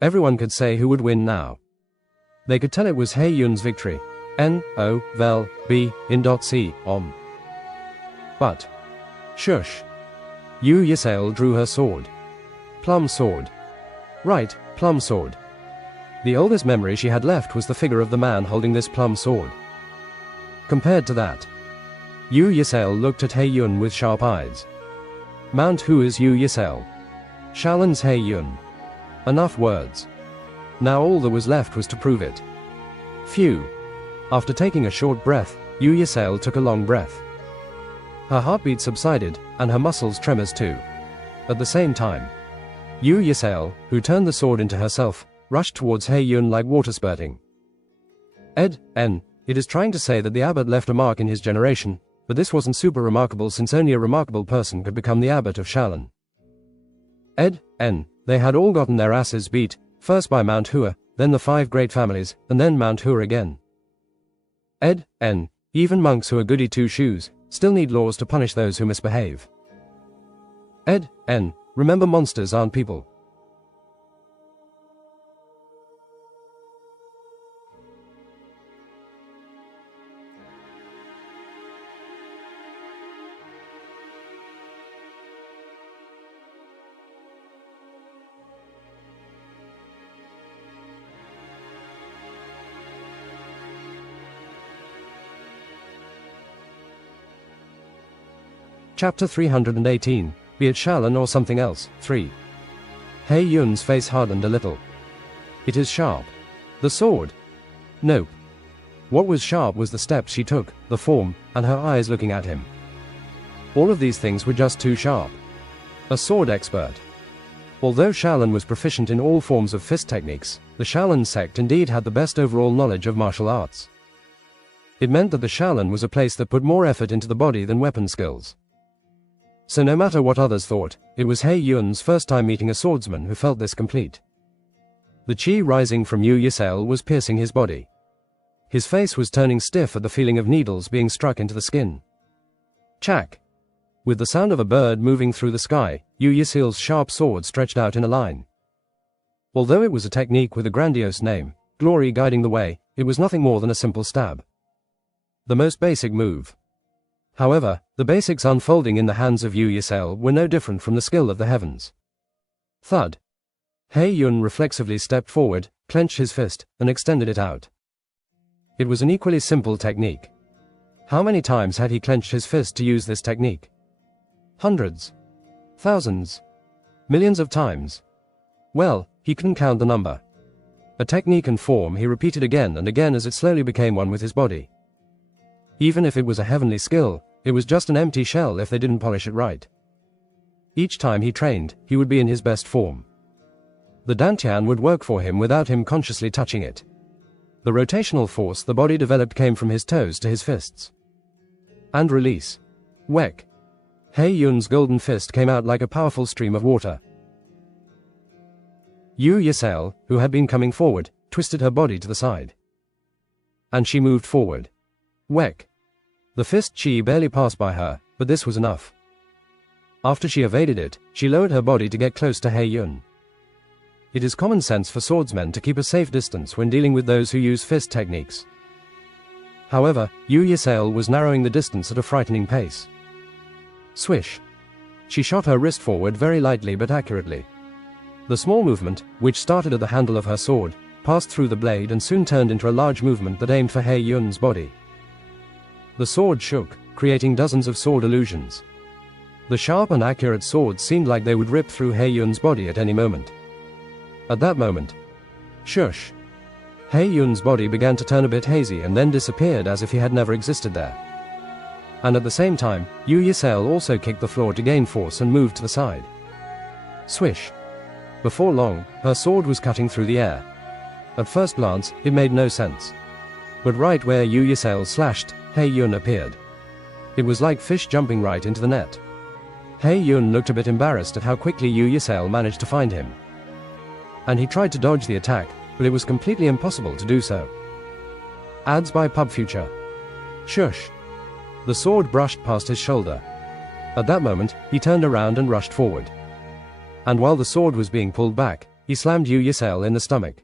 Everyone could say who would win now. They could tell it was He Yun's victory. N-O, vel, B, in .c, om. But. Shush. Yu Yisail drew her sword. Plum sword. Right, plum sword. The oldest memory she had left was the figure of the man holding this plum sword. Compared to that, Yu Yisail looked at He Yun with sharp eyes. Mount Hua's Yu Yisail. Shalan's He Yun. Enough words. Now all that was left was to prove it. Phew. After taking a short breath, Yu Yisail took a long breath. Her heartbeat subsided, and her muscles tremors too. At the same time, Yu Yisail, who turned the sword into herself, rushed towards He Yun like water spurting. It is trying to say that the abbot left a mark in his generation, but this wasn't super remarkable since only a remarkable person could become the abbot of Shalan. They had all gotten their asses beat, first by Mount Hua, then the 5 great families, and then Mount Hua again. Even monks who are goody two-shoes, still need laws to punish those who misbehave. Remember monsters aren't people. Chapter 318, Be it Shalan or something else, 3. He Yun's face hardened a little. It is sharp. The sword? Nope. What was sharp was the steps she took, the form, and her eyes looking at him. All of these things were just too sharp. A sword expert. Although Shalan was proficient in all forms of fist techniques, the Shalan sect indeed had the best overall knowledge of martial arts. It meant that the Shalan was a place that put more effort into the body than weapon skills. So no matter what others thought, it was He Yun's first time meeting a swordsman who felt this complete. The qi rising from Yu Yisel was piercing his body. His face was turning stiff at the feeling of needles being struck into the skin. Chak! With the sound of a bird moving through the sky, Yu Yisel's sharp sword stretched out in a line. Although it was a technique with a grandiose name, glory guiding the way, it was nothing more than a simple stab. The most basic move. However, the basics unfolding in the hands of Yu Yisel were no different from the skill of the heavens. Thud. He Yun reflexively stepped forward, clenched his fist, and extended it out. It was an equally simple technique. How many times had he clenched his fist to use this technique? Hundreds. Thousands. Millions of times. Well, he couldn't count the number. A technique and form he repeated again and again as it slowly became one with his body. Even if it was a heavenly skill, it was just an empty shell if they didn't polish it right. Each time he trained, he would be in his best form. The dantian would work for him without him consciously touching it. The rotational force the body developed came from his toes to his fists. And release. Wek. He Yun's golden fist came out like a powerful stream of water. Yu Yisel, who had been coming forward, twisted her body to the side. And she moved forward. Wek. The fist qi barely passed by her, but this was enough. After she evaded it, she lowered her body to get close to He Yun. It is common sense for swordsmen to keep a safe distance when dealing with those who use fist techniques. However, Yu Yisel was narrowing the distance at a frightening pace. Swish. She shot her wrist forward very lightly but accurately. The small movement, which started at the handle of her sword, passed through the blade and soon turned into a large movement that aimed for He Yun's body. The sword shook, creating dozens of sword illusions. The sharp and accurate swords seemed like they would rip through He Yun's body at any moment. At that moment, shush! He Yun's body began to turn a bit hazy and then disappeared as if he had never existed there. And at the same time, Yu Yisel also kicked the floor to gain force and moved to the side. Swish! Before long, her sword was cutting through the air. At first glance, it made no sense. But right where Yu Yisel slashed, He Yun appeared. It was like fish jumping right into the net. He Yun looked a bit embarrassed at how quickly Yu Yisel managed to find him. And he tried to dodge the attack, but it was completely impossible to do so. Ads by Pub Future. Shush! The sword brushed past his shoulder. At that moment, he turned around and rushed forward. And while the sword was being pulled back, he slammed Yu Yisel in the stomach.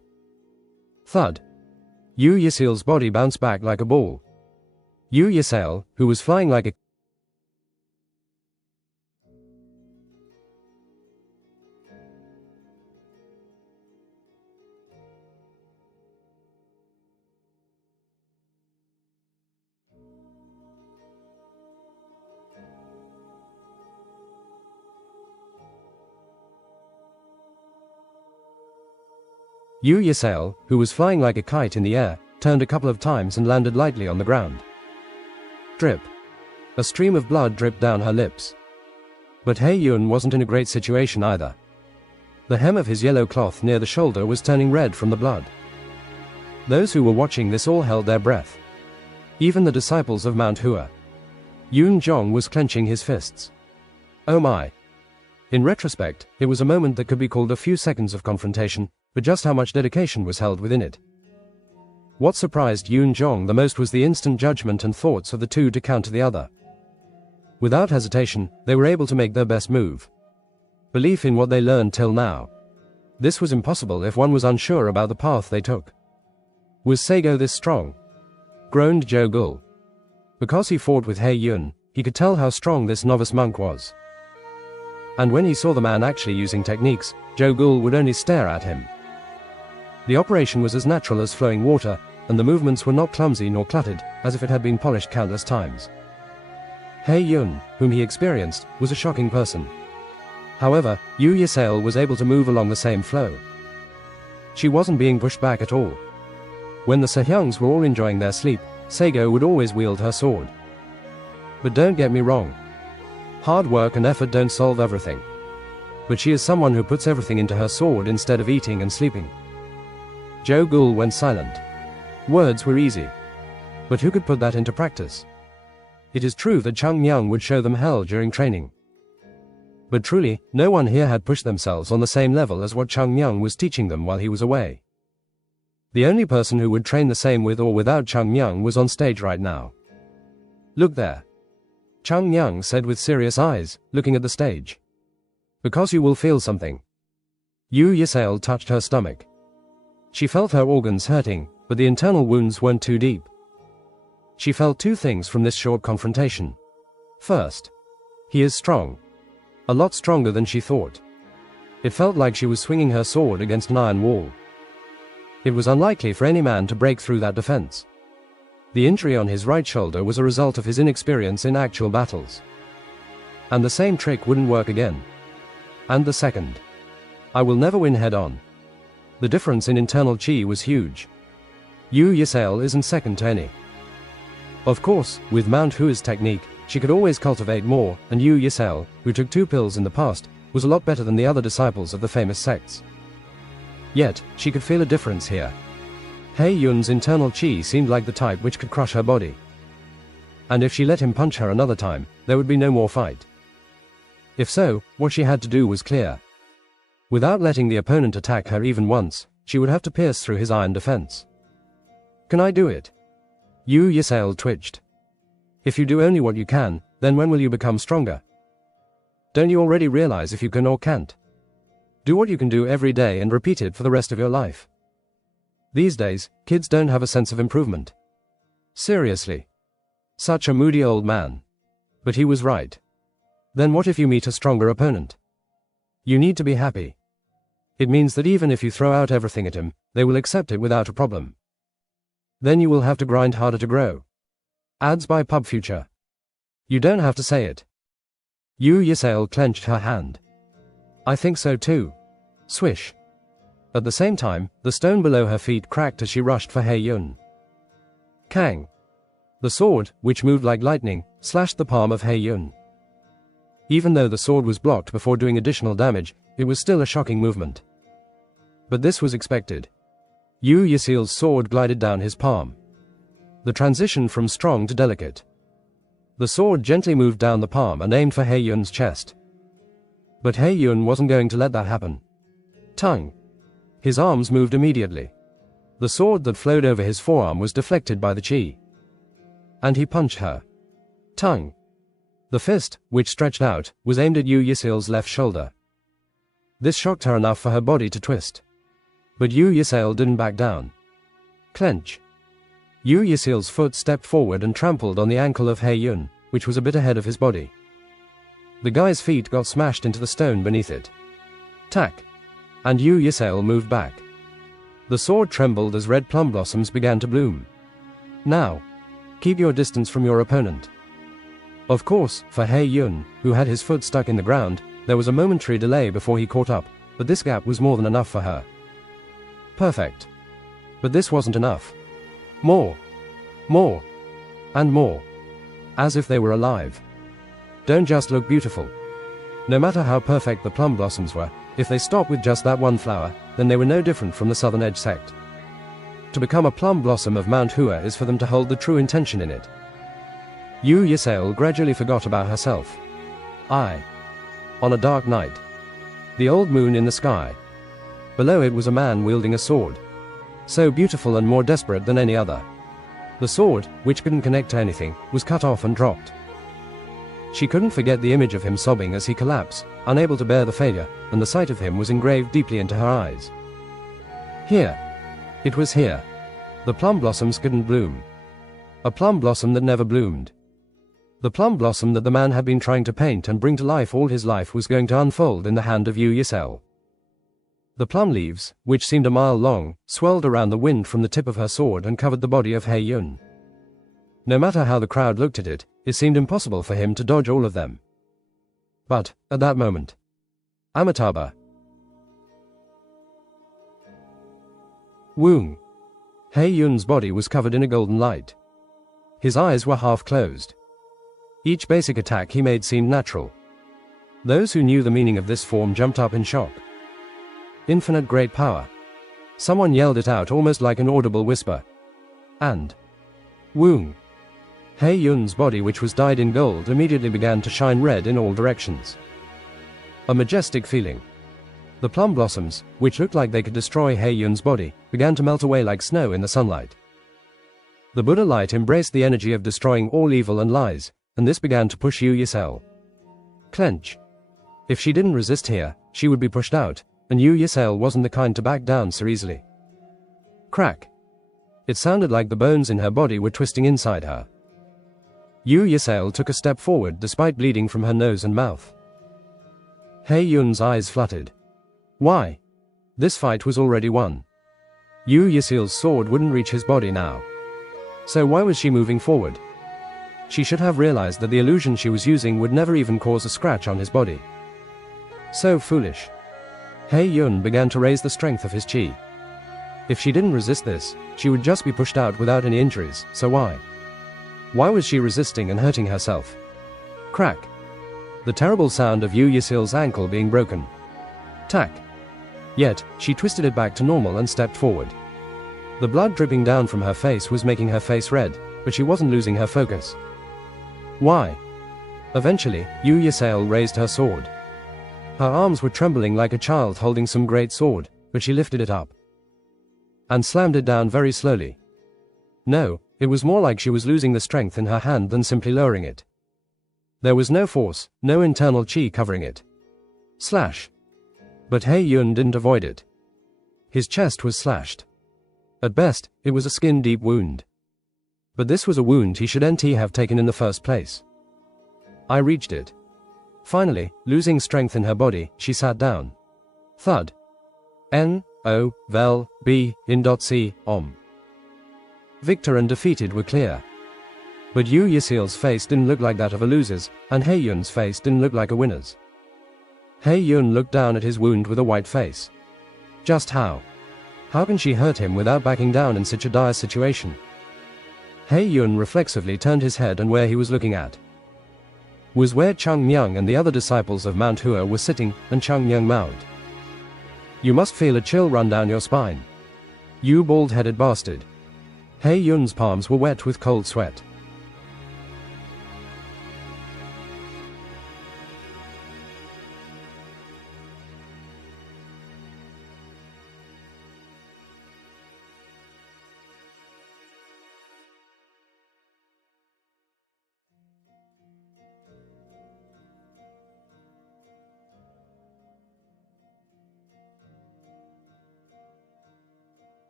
Thud. Yu Yisel's body bounced back like a ball. Yu Yisel, who was flying like a Yu Yisel, who was flying like a kite in the air, turned a couple of times and landed lightly on the ground. Drip. A stream of blood dripped down her lips. But He Yun wasn't in a great situation either. The hem of his yellow cloth near the shoulder was turning red from the blood. Those who were watching this all held their breath. Even the disciples of Mount Hua. Yun Zhong was clenching his fists. Oh my. In retrospect, it was a moment that could be called a few seconds of confrontation, but just how much dedication was held within it. What surprised Yun Zhong the most was the instant judgment and thoughts of the two to counter the other. Without hesitation, they were able to make their best move. Belief in what they learned till now. This was impossible if one was unsure about the path they took. Was Sego this strong? Groaned Zhou Gul. Because he fought with He Yun, he could tell how strong this novice monk was. And when he saw the man actually using techniques, Zhou Gul would only stare at him. The operation was as natural as flowing water, and the movements were not clumsy nor cluttered, as if it had been polished countless times. He Yun, whom he experienced, was a shocking person. However, Yu Yisel was able to move along the same flow. She wasn't being pushed back at all. When the Sehyungs were all enjoying their sleep, Sego would always wield her sword. But don't get me wrong. Hard work and effort don't solve everything. But she is someone who puts everything into her sword instead of eating and sleeping. Zhou Gul went silent. Words were easy. But who could put that into practice? It is true that Chung Myung would show them hell during training. But truly, no one here had pushed themselves on the same level as what Chung Myung was teaching them while he was away. The only person who would train the same with or without Chung Myung was on stage right now. Look there. Chung Myung said with serious eyes, looking at the stage. Because you will feel something. Yu Yisale touched her stomach. She felt her organs hurting, but the internal wounds weren't too deep. She felt two things from this short confrontation. First, he is strong. A lot stronger than she thought. It felt like she was swinging her sword against an iron wall. It was unlikely for any man to break through that defense. The injury on his right shoulder was a result of his inexperience in actual battles. And the same trick wouldn't work again. And the second. I will never win head-on. The difference in internal chi was huge. Yu Yisale isn't second to any. Of course, with Mount Hua's technique, she could always cultivate more, and Yu Yisale, who took 2 pills in the past, was a lot better than the other disciples of the famous sects. Yet, she could feel a difference here. He Yun's internal chi seemed like the type which could crush her body. And if she let him punch her another time, there would be no more fight. If so, what she had to do was clear. Without letting the opponent attack her even once, she would have to pierce through his iron defense. Can I do it? Yu Yisale twitched. If you do only what you can, then when will you become stronger? Don't you already realize if you can or can't? Do what you can do every day and repeat it for the rest of your life. These days, kids don't have a sense of improvement. Seriously. Such a moody old man. But he was right. Then what if you meet a stronger opponent? You need to be happy. It means that even if you throw out everything at him, they will accept it without a problem. Then you will have to grind harder to grow. Ads by Pub Future. You don't have to say it. Yu Yisale clenched her hand. I think so too. Swish. At the same time, the stone below her feet cracked as she rushed for He Yun. Kang. The sword, which moved like lightning, slashed the palm of He Yun. Even though the sword was blocked before doing additional damage, it was still a shocking movement. But this was expected. Yu Yisale's sword glided down his palm. The transition from strong to delicate. The sword gently moved down the palm and aimed for He Yun's chest. But He Yun wasn't going to let that happen. Tongue. His arms moved immediately. The sword that flowed over his forearm was deflected by the chi. And he punched her. Tongue. The fist, which stretched out, was aimed at Yu Yisale's left shoulder. This shocked her enough for her body to twist. But Yu Yisale didn't back down. Clench. Yu Yisale's foot stepped forward and trampled on the ankle of He Yun, which was a bit ahead of his body. The guy's feet got smashed into the stone beneath it. Tack. And Yu Yisale moved back. The sword trembled as red plum blossoms began to bloom. Now. Keep your distance from your opponent. Of course, for He Yun, who had his foot stuck in the ground, there was a momentary delay before he caught up, but this gap was more than enough for her. Perfect. But this wasn't enough. More. More. And more. As if they were alive. Don't just look beautiful. No matter how perfect the plum blossoms were, if they stopped with just that one flower, then they were no different from the Southern Edge sect. To become a plum blossom of Mount Hua is for them to hold the true intention in it. Yu Yisale gradually forgot about herself. On a dark night. The old moon in the sky. Below it was a man wielding a sword. So beautiful and more desperate than any other. The sword, which couldn't connect to anything, was cut off and dropped. She couldn't forget the image of him sobbing as he collapsed, unable to bear the failure, and the sight of him was engraved deeply into her eyes. Here. It was here. The plum blossoms couldn't bloom. A plum blossom that never bloomed. The plum blossom that the man had been trying to paint and bring to life all his life was going to unfold in the hand of Yu Yisale. The plum leaves, which seemed a mile long, swirled around the wind from the tip of her sword and covered the body of He Yun. No matter how the crowd looked at it, it seemed impossible for him to dodge all of them. But, at that moment, Amitabha. Woong. He Yun's body was covered in a golden light. His eyes were half closed. Each basic attack he made seemed natural. Those who knew the meaning of this form jumped up in shock. Infinite great power. Someone yelled it out almost like an audible whisper. And Woong. He Yun's body, which was dyed in gold, immediately began to shine red in all directions. A majestic feeling. The plum blossoms, which looked like they could destroy Hei Yun's body, began to melt away like snow in the sunlight. The Buddha light embraced the energy of destroying all evil and lies, and this began to push Yu Yisel. Clench. If she didn't resist here, she would be pushed out, and Yu Yisel wasn't the kind to back down so easily. Crack. It sounded like the bones in her body were twisting inside her. Yu Yisel took a step forward despite bleeding from her nose and mouth. Hei Yun's eyes fluttered. Why? This fight was already won. Yu Yisel's sword wouldn't reach his body now. So why was she moving forward? She should have realized that the illusion she was using would never even cause a scratch on his body. So foolish. Hei Yun began to raise the strength of his chi. If she didn't resist this, she would just be pushed out without any injuries, so why? Why was she resisting and hurting herself? Crack. The terrible sound of Yu Yisel's ankle being broken. Tack. Yet, she twisted it back to normal and stepped forward. The blood dripping down from her face was making her face red, but she wasn't losing her focus. Why? Eventually, Yu Yisel raised her sword. Her arms were trembling like a child holding some great sword, but she lifted it up and slammed it down very slowly. No, it was more like she was losing the strength in her hand than simply lowering it. There was no force, no internal chi covering it. Slash. But Hei Yun didn't avoid it. His chest was slashed. At best, it was a skin-deep wound. But this was a wound he shouldn't have taken in the first place. I reached it. Finally, losing strength in her body, she sat down. Thud. N-O-V-E-L-B-I-N.C, Om. Victor and defeated were clear. But Yu Yisel's face didn't look like that of a loser's, and Hei Yun's face didn't look like a winner's. Hei Yun looked down at his wound with a white face. Just how? How can she hurt him without backing down in such a dire situation? Hei Yun reflexively turned his head, and where he was looking at was where Chung Myung and the other disciples of Mount Hua were sitting, and Chung Myung mouthed. You must feel a chill run down your spine. You bald-headed bastard. Hei Yun's palms were wet with cold sweat.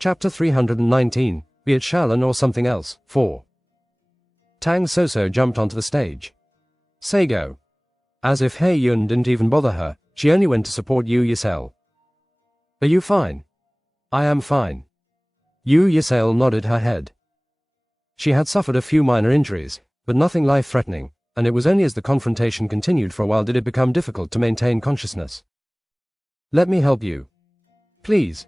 Chapter 319, Be it Shaolin or something else, 4. Tang Soso jumped onto the stage. Say go. As if Hei Yun didn't even bother her, she only went to support Yu Yisel. Are you fine? I am fine. Yu Yisel nodded her head. She had suffered a few minor injuries, but nothing life-threatening, and it was only as the confrontation continued for a while did it become difficult to maintain consciousness. Let me help you. Please.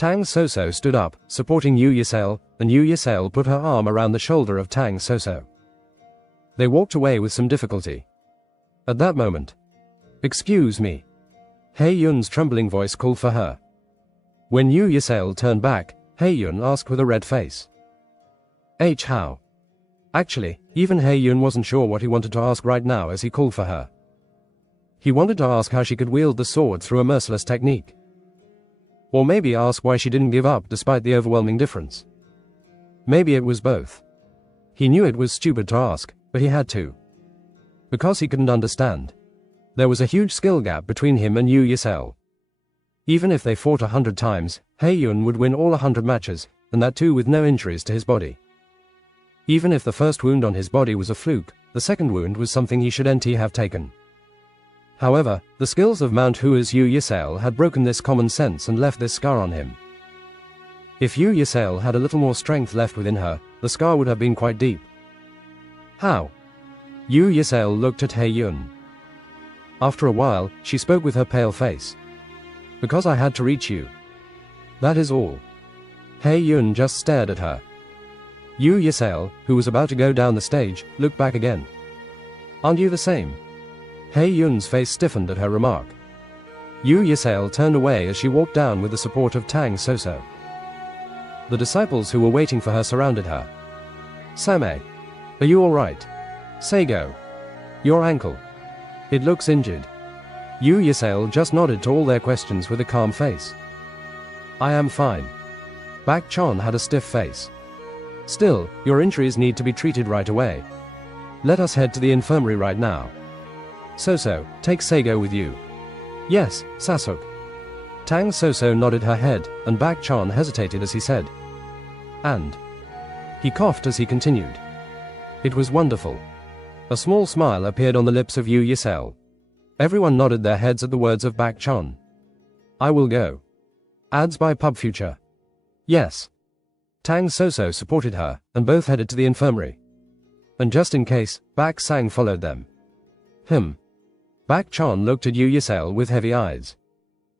Tang Soso stood up, supporting Yu Yisel, and Yu Yisel put her arm around the shoulder of Tang Soso. They walked away with some difficulty. At that moment, excuse me. Hei Yun's trembling voice called for her. When Yu Yisel turned back, Hei Yun asked with a red face. How? Actually, even Hei Yun wasn't sure what he wanted to ask right now as he called for her. He wanted to ask how she could wield the sword through a merciless technique. Or maybe ask why she didn't give up despite the overwhelming difference. Maybe it was both. He knew it was stupid to ask, but he had to. Because he couldn't understand. There was a huge skill gap between him and Yu Yisel. Even if they fought 100 times, Hei Yun would win all 100 matches, and that too with no injuries to his body. Even if the first wound on his body was a fluke, the second wound was something he shouldn't have taken. However, the skills of Mount Hua's Yu Yisel had broken this common sense and left this scar on him. If Yu Yisel had a little more strength left within her, the scar would have been quite deep. How? Yu Yisel looked at Hei Yun. After a while, she spoke with her pale face. Because I had to reach you. That is all. Hei Yun just stared at her. Yu Yisel, who was about to go down the stage, looked back again. Aren't you the same? Hei Yun's face stiffened at her remark. Yu Yisel turned away as she walked down with the support of Tang Soso. The disciples who were waiting for her surrounded her. Samei, are you all right? Say go. Your ankle. It looks injured. Yu Yisale just nodded to all their questions with a calm face. I am fine. Bak Chon had a stiff face. Still, your injuries need to be treated right away. Let us head to the infirmary right now. Soso, take Seigo with you. Yes, Sasuke. Tang Soso nodded her head, and Bak Chon hesitated as he said. And he coughed as he continued. It was wonderful. A small smile appeared on the lips of Yu Yisale. Everyone nodded their heads at the words of Bak Chon. I will go. Ads by Pub Future. Yes. Tang Soso supported her, and both headed to the infirmary. And just in case, Bak Sang followed them. Bak Chon looked at Yu Yisale with heavy eyes.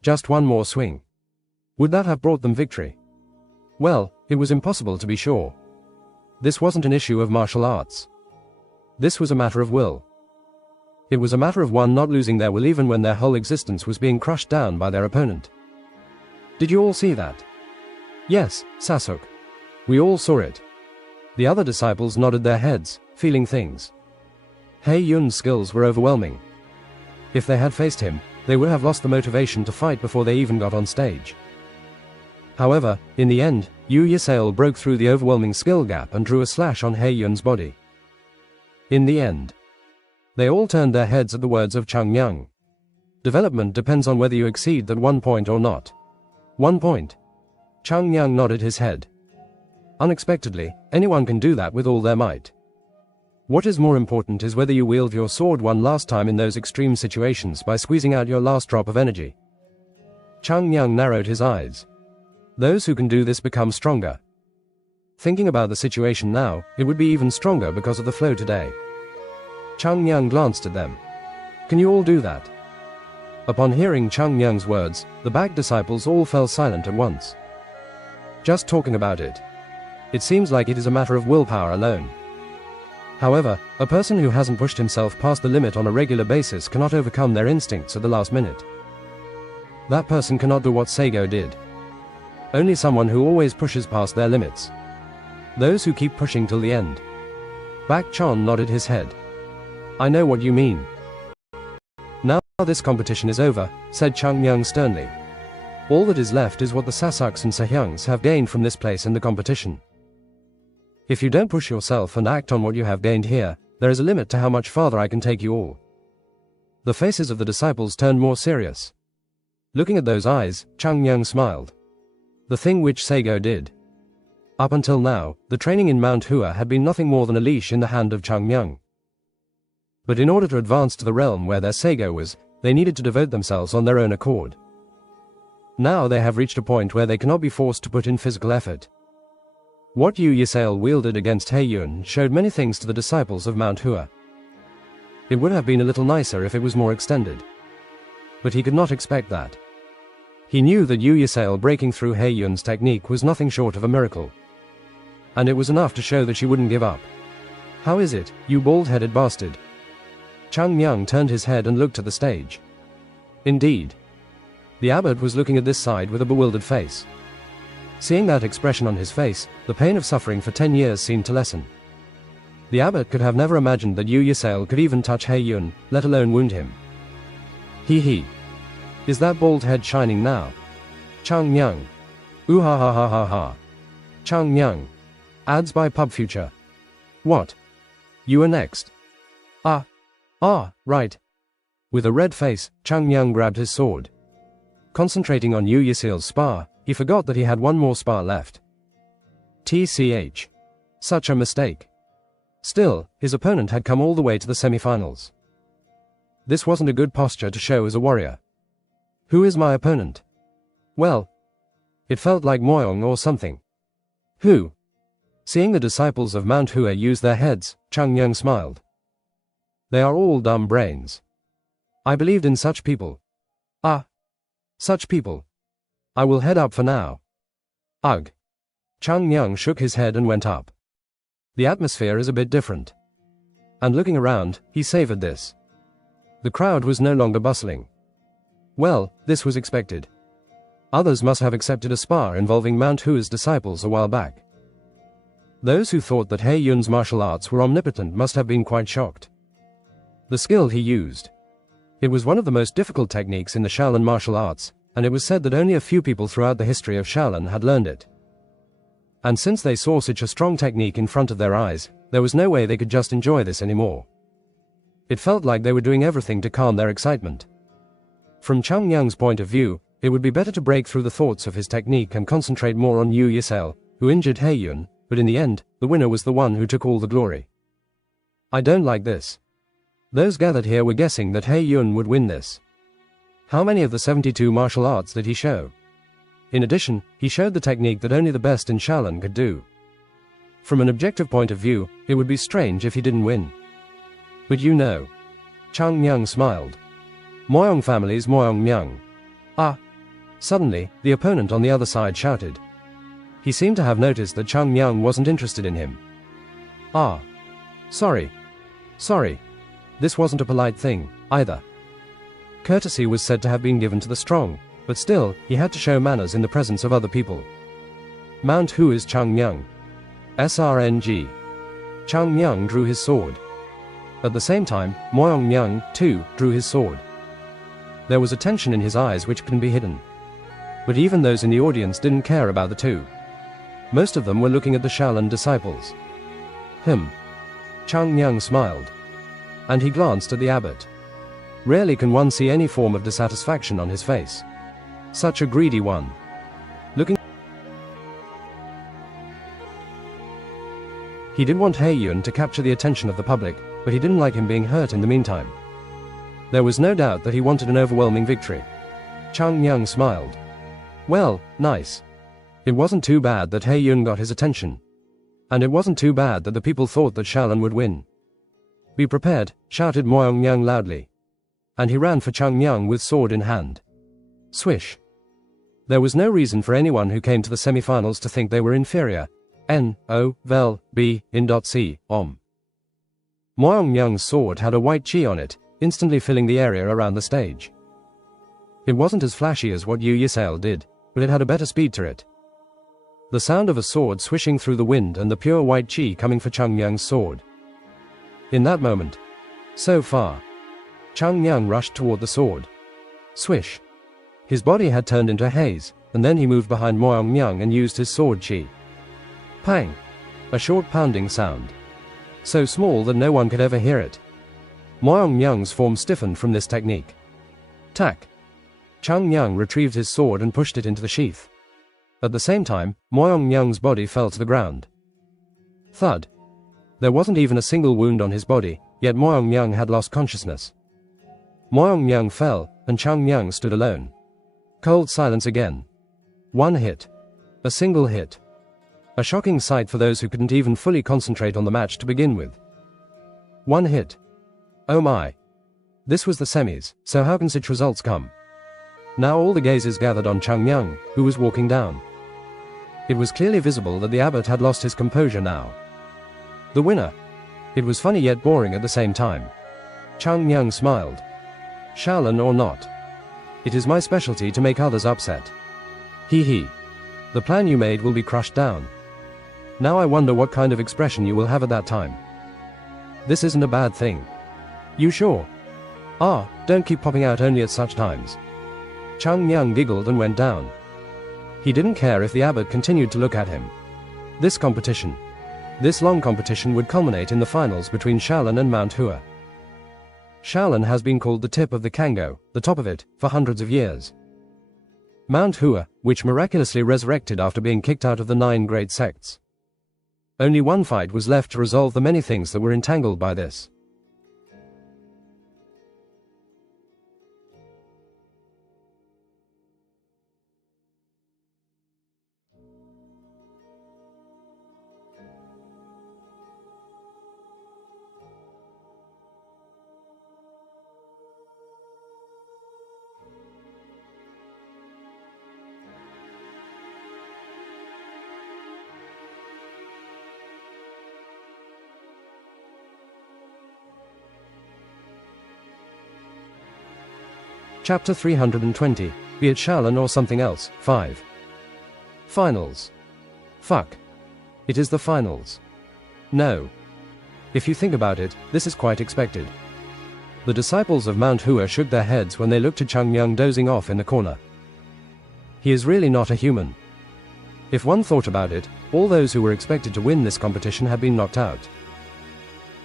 Just one more swing. Would that have brought them victory? Well, it was impossible to be sure. This wasn't an issue of martial arts. This was a matter of will. It was a matter of one not losing their will even when their whole existence was being crushed down by their opponent. Did you all see that? Yes, Sasuke. We all saw it. The other disciples nodded their heads, feeling things. He Yun's skills were overwhelming. If they had faced him, they would have lost the motivation to fight before they even got on stage. However, in the end, Yu Yisale broke through the overwhelming skill gap and drew a slash on He Yun's body. In the end. They all turned their heads at the words of Chung Myung. Development depends on whether you exceed that 1 point or not. 1 point. Chung Myung nodded his head. Unexpectedly, anyone can do that with all their might. What is more important is whether you wield your sword one last time in those extreme situations by squeezing out your last drop of energy. Chung Myung narrowed his eyes. Those who can do this become stronger. Thinking about the situation now, it would be even stronger because of the flow today. Chung Myung glanced at them. Can you all do that? Upon hearing Chung Myung's words, the Bak disciples all fell silent at once. Just talking about it. It seems like it is a matter of willpower alone. However, a person who hasn't pushed himself past the limit on a regular basis cannot overcome their instincts at the last minute. That person cannot do what Seigo did. Only someone who always pushes past their limits. Those who keep pushing till the end. Bak Chon nodded his head. I know what you mean. Now this competition is over, said Chung Myung sternly. All that is left is what the Sasuks and Sehyungs have gained from this place in the competition. If you don't push yourself and act on what you have gained here, there is a limit to how much farther I can take you all. The faces of the disciples turned more serious. Looking at those eyes, Chung Myung smiled. The thing which Seigo did. Up until now, the training in Mount Hua had been nothing more than a leash in the hand of Chung Myung. But in order to advance to the realm where their Seigo was, they needed to devote themselves on their own accord. Now they have reached a point where they cannot be forced to put in physical effort. What Yu Yisale wielded against He Yun showed many things to the disciples of Mount Hua. It would have been a little nicer if it was more extended. But he could not expect that. He knew that Yu Yisale breaking through He Yun's technique was nothing short of a miracle. And it was enough to show that she wouldn't give up. How is it, you bald-headed bastard? Chung Myung turned his head and looked at the stage. Indeed. The abbot was looking at this side with a bewildered face. Seeing that expression on his face, the pain of suffering for 10 years seemed to lessen. The abbot could have never imagined that Yu Yisale could even touch He Yun, let alone wound him. He. Is that bald head shining now? Chung Myung. Ooh ha ha ha ha ha. Chung Myung. Ads by Pub Future. What? You are next. Right. With a red face, Chung Myung grabbed his sword. Concentrating on Yu Yisale's spar, he forgot that he had one more spar left. TCH. Such a mistake. Still, his opponent had come all the way to the semi-finals. This wasn't a good posture to show as a warrior. Who is my opponent? Well, it felt like Moyong or something. Who? Seeing the disciples of Mount Hua use their heads, Chung Myung smiled. They are all dumb brains. I believed in such people. Such people. I will head up for now. Ugh. Chung Myung shook his head and went up. The atmosphere is a bit different. And looking around, he savored this. The crowd was no longer bustling. Well, this was expected. Others must have accepted a spar involving Mount Hua's disciples a while back. Those who thought that He Yun's martial arts were omnipotent must have been quite shocked. The skill he used. It was one of the most difficult techniques in the Shaolin martial arts, and it was said that only a few people throughout the history of Shaolin had learned it. And since they saw such a strong technique in front of their eyes, there was no way they could just enjoy this anymore. It felt like they were doing everything to calm their excitement. From Chang Yang's point of view, it would be better to break through the thoughts of his technique and concentrate more on Yu Yisel, who injured He Yun, but in the end, the winner was the one who took all the glory. I don't like this. Those gathered here were guessing that He Yun would win this. How many of the 72 martial arts did he show? In addition, he showed the technique that only the best in Shaolin could do. From an objective point of view, it would be strange if he didn't win. But you know. Chang Yang smiled. Moyong family's Moyong Myung. Ah! Suddenly, the opponent on the other side shouted. He seemed to have noticed that Chang Yang wasn't interested in him. Ah! Sorry. Sorry. This wasn't a polite thing, either. Courtesy was said to have been given to the strong, but still, he had to show manners in the presence of other people. Mount Hu is Chang Yang. SRNG. Chang Yang drew his sword. At the same time, Moyong Myung, too, drew his sword. There was a tension in his eyes which couldn't be hidden. But even those in the audience didn't care about the two. Most of them were looking at the Shaolin disciples. Chang Yang smiled. And he glanced at the abbot. Rarely can one see any form of dissatisfaction on his face. Such a greedy one. He did want He Yun to capture the attention of the public, but he didn't like him being hurt in the meantime. There was no doubt that he wanted an overwhelming victory. Chang Yang smiled. Well, nice. It wasn't too bad that He Yun got his attention. And it wasn't too bad that the people thought that Shaolin would win. Be prepared, shouted Moyong Yang loudly. And he ran for Chang Yang with sword in hand. Swish. There was no reason for anyone who came to the semi-finals to think they were inferior. N-O-V-E-L-B-I-N-C, Moyong Yang's sword had a white chi on it, instantly filling the area around the stage. It wasn't as flashy as what Yu Yisel did, but it had a better speed to it. The sound of a sword swishing through the wind and the pure white chi coming for Chang Yang's sword. In that moment. So far. Chang Yang rushed toward the sword. Swish. His body had turned into a haze, and then he moved behind Moyong Yang and used his sword chi. Pang! A short pounding sound. So small that no one could ever hear it. Moyong Yang's form stiffened from this technique. Tack! Chang Yang retrieved his sword and pushed it into the sheath. At the same time, Moyong Yang's body fell to the ground. Thud! There wasn't even a single wound on his body, yet Moyong Yang had lost consciousness. Moyong Yang fell, and Chang Yang stood alone. Cold silence again. One hit. A single hit. A shocking sight for those who couldn't even fully concentrate on the match to begin with. One hit. Oh my. This was the semis, so how can such results come? Now all the gazes gathered on Chang Yang, who was walking down. It was clearly visible that the abbot had lost his composure now. The winner. It was funny yet boring at the same time. Chang Yang smiled. Shaolin or not. It is my specialty to make others upset. Hee hee. The plan you made will be crushed down. Now I wonder what kind of expression you will have at that time. This isn't a bad thing. You sure? Ah, don't keep popping out only at such times. Chang Yang giggled and went down. He didn't care if the abbot continued to look at him. This long competition would culminate in the finals between Shaolin and Mount Hua. Shaolin has been called the tip of the Kango, the top of it, for hundreds of years. Mount Hua, which miraculously resurrected after being kicked out of the 9 great sects. Only one fight was left to resolve the many things that were entangled by this. Chapter 320, be it Shaolin or something else, 5. Finals. Fuck. It is the finals. No. If you think about it, this is quite expected. The disciples of Mount Hua shook their heads when they looked at Chang Myung dozing off in the corner. He is really not a human. If one thought about it, all those who were expected to win this competition had been knocked out.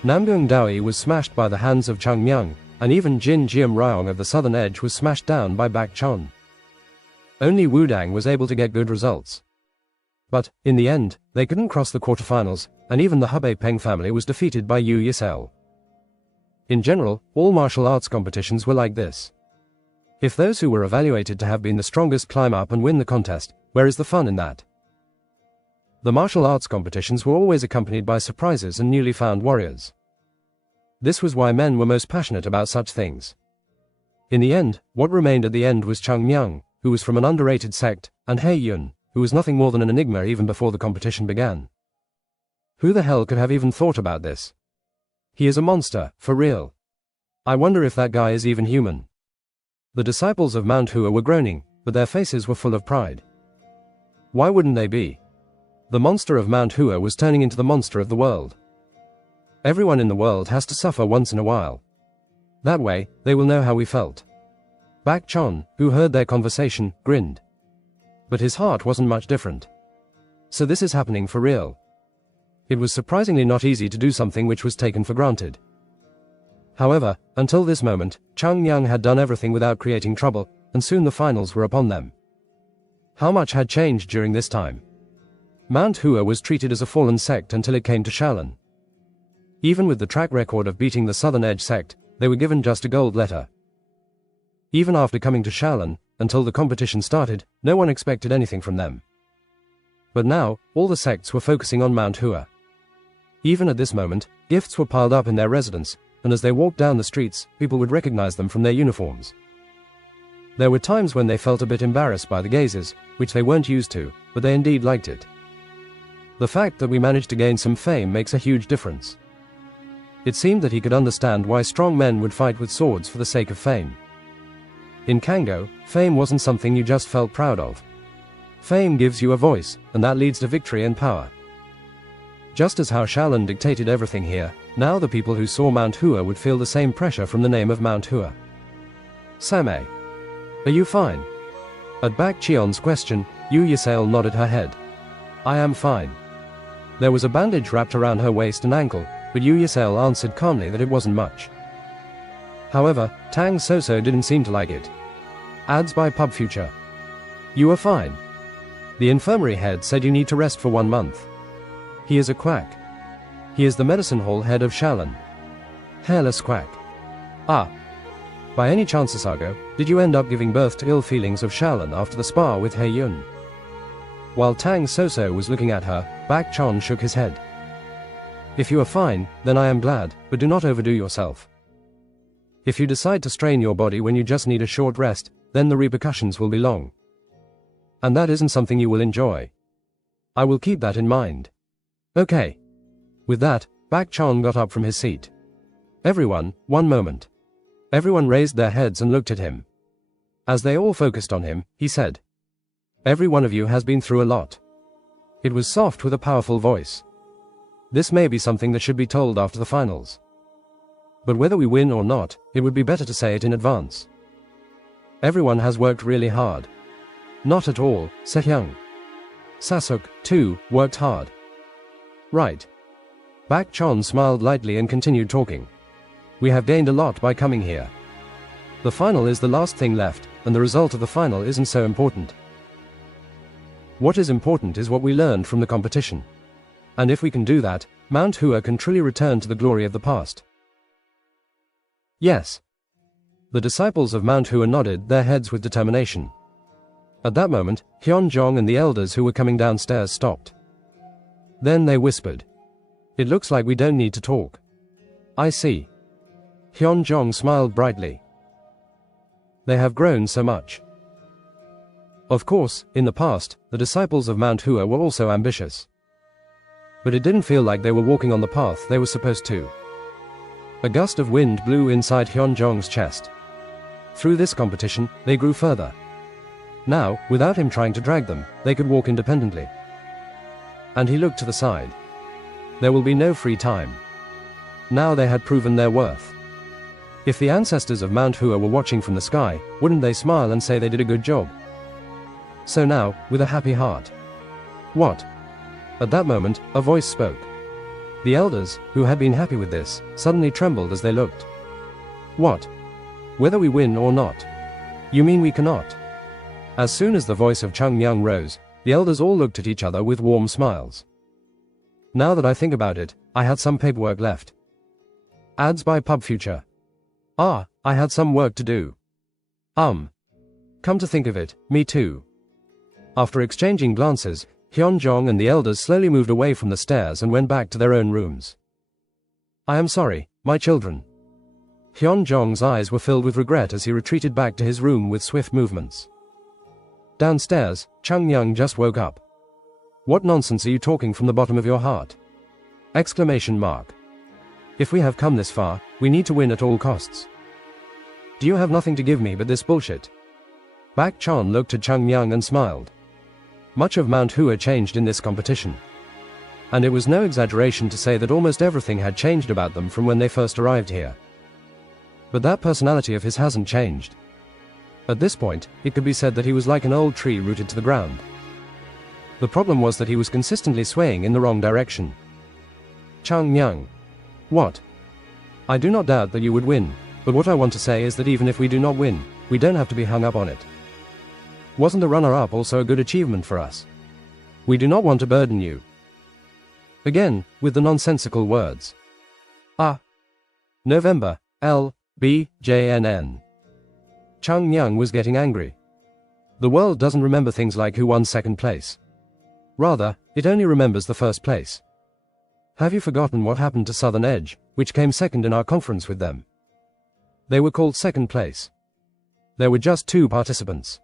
Namgyong Daoi was smashed by the hands of Chang Myung, and even Jin Jiam Ryong of the southern edge was smashed down by Bak Chon. Only Wudang was able to get good results. But, in the end, they couldn't cross the quarterfinals, and even the Hebei Peng family was defeated by Yu Yisel. In general, all martial arts competitions were like this. If those who were evaluated to have been the strongest climb up and win the contest, where is the fun in that? The martial arts competitions were always accompanied by surprises and newly found warriors. This was why men were most passionate about such things. In the end, what remained at the end was Chang Myung, who was from an underrated sect, and He Yun, who was nothing more than an enigma even before the competition began. Who the hell could have even thought about this? He is a monster, for real. I wonder if that guy is even human. The disciples of Mount Hua were groaning, but their faces were full of pride. Why wouldn't they be? The monster of Mount Hua was turning into the monster of the world. Everyone in the world has to suffer once in a while. That way, they will know how we felt. Bak Chon, who heard their conversation, grinned. But his heart wasn't much different. So this is happening for real. It was surprisingly not easy to do something which was taken for granted. However, until this moment, Chang Myung had done everything without creating trouble, and soon the finals were upon them. How much had changed during this time? Mount Hua was treated as a fallen sect until it came to Shaolin. Even with the track record of beating the Southern Edge sect, they were given just a gold letter. Even after coming to Shaolin, until the competition started, no one expected anything from them. But now, all the sects were focusing on Mount Hua. Even at this moment, gifts were piled up in their residence, and as they walked down the streets, people would recognize them from their uniforms. There were times when they felt a bit embarrassed by the gazes, which they weren't used to, but they indeed liked it. The fact that we managed to gain some fame makes a huge difference. It seemed that he could understand why strong men would fight with swords for the sake of fame. In Kango, fame wasn't something you just felt proud of. Fame gives you a voice, and that leads to victory and power. Just as how Shaolin dictated everything here, now the people who saw Mount Hua would feel the same pressure from the name of Mount Hua. Samay. Are you fine? At Bak Chion's question, Yu Yisel nodded her head. I am fine. There was a bandage wrapped around her waist and ankle, but Yu Yisel answered calmly that it wasn't much. However, Tang Soso didn't seem to like it. Ads by Pub Future. You are fine. The infirmary head said you need to rest for 1 month. He is a quack. He is the medicine hall head of Shaolin. Hairless quack. Ah. By any chance, Sasago, did you end up giving birth to ill feelings of Shaolin after the spar with He Yun? While Tang Soso was looking at her, Bak Chon shook his head. If you are fine, then I am glad, but do not overdo yourself. If you decide to strain your body when you just need a short rest, then the repercussions will be long. And that isn't something you will enjoy. I will keep that in mind. Okay. With that, Bak Chon got up from his seat. Everyone, one moment. Everyone raised their heads and looked at him. As they all focused on him, he said, Every one of you has been through a lot. It was soft with a powerful voice. This may be something that should be told after the finals. But whether we win or not, it would be better to say it in advance. Everyone has worked really hard. Not at all, Sehyung. Sasuk, too, worked hard. Right. Bak Chon smiled lightly and continued talking. We have gained a lot by coming here. The final is the last thing left, and the result of the final isn't so important. What is important is what we learned from the competition. And if we can do that, Mount Hua can truly return to the glory of the past. Yes. The disciples of Mount Hua nodded their heads with determination. At that moment, Hyun Jong and the elders who were coming downstairs stopped. Then they whispered. It looks like we don't need to talk. I see. Hyun Jong smiled brightly. They have grown so much. Of course, in the past, the disciples of Mount Hua were also ambitious. But it didn't feel like they were walking on the path they were supposed to. A gust of wind blew inside Hyun Jong's chest. Through this competition, they grew further. Now, without him trying to drag them, they could walk independently. And he looked to the side. There will be no free time. Now they had proven their worth. If the ancestors of Mount Hua were watching from the sky, wouldn't they smile and say they did a good job? So now, with a happy heart. What? At that moment, a voice spoke. The elders, who had been happy with this, suddenly trembled as they looked. What? Whether we win or not? You mean we cannot? As soon as the voice of Chung Myung rose, the elders all looked at each other with warm smiles. Now that I think about it, I had some paperwork left. Ads by Pub Future. Ah, I had some work to do. Come to think of it, me too. After exchanging glances, Hyun-jong and the elders slowly moved away from the stairs and went back to their own rooms. I am sorry, my children. Hyun-jong's eyes were filled with regret as he retreated back to his room with swift movements. Downstairs, Chung Myung just woke up. What nonsense are you talking from the bottom of your heart? Exclamation mark. If we have come this far, we need to win at all costs. Do you have nothing to give me but this bullshit? Bak Chan looked at Chung Myung and smiled. Much of Mount Hua changed in this competition. And it was no exaggeration to say that almost everything had changed about them from when they first arrived here. But that personality of his hasn't changed. At this point, it could be said that he was like an old tree rooted to the ground. The problem was that he was consistently swaying in the wrong direction. Chung Myung. What? I do not doubt that you would win, but what I want to say is that even if we do not win, we don't have to be hung up on it. Wasn't a runner-up also a good achievement for us? We do not want to burden you. Again, with the nonsensical words. November, LBJNN. Chung Myung was getting angry. The world doesn't remember things like who won second place. Rather, it only remembers the first place. Have you forgotten what happened to Southern Edge, which came second in our conference with them? They were called second place. There were just 2 participants.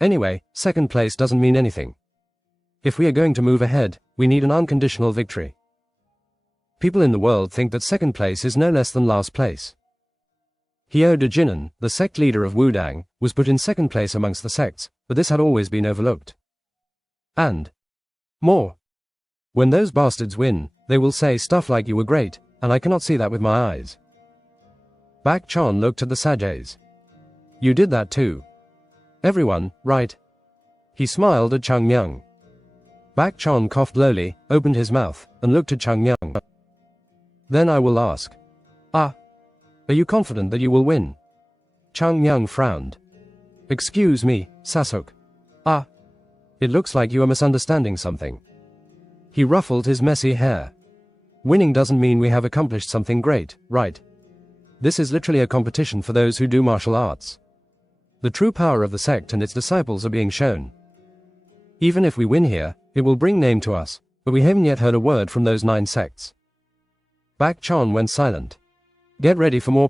Anyway, second place doesn't mean anything. If we are going to move ahead, we need an unconditional victory. People in the world think that second place is no less than last place. Hyo De-jinan, the sect leader of Wudang, was put in second place amongst the sects, but this had always been overlooked. And more. When those bastards win, they will say stuff like you were great, and I cannot see that with my eyes. Bak Chan looked at the Sajays. You did that too. Everyone, right? He smiled at Chung Myung. Bak Chan coughed lowly, opened his mouth, and looked at Chung Myung. Then I will ask. Are you confident that you will win? Chung Myung frowned. Excuse me, Sasuk. It looks like you are misunderstanding something. He ruffled his messy hair. Winning doesn't mean we have accomplished something great, right? This is literally a competition for those who do martial arts. The true power of the sect and its disciples are being shown. Even if we win here, it will bring name to us, but we haven't yet heard a word from those 9 sects. Bak Chan went silent. Get ready for more.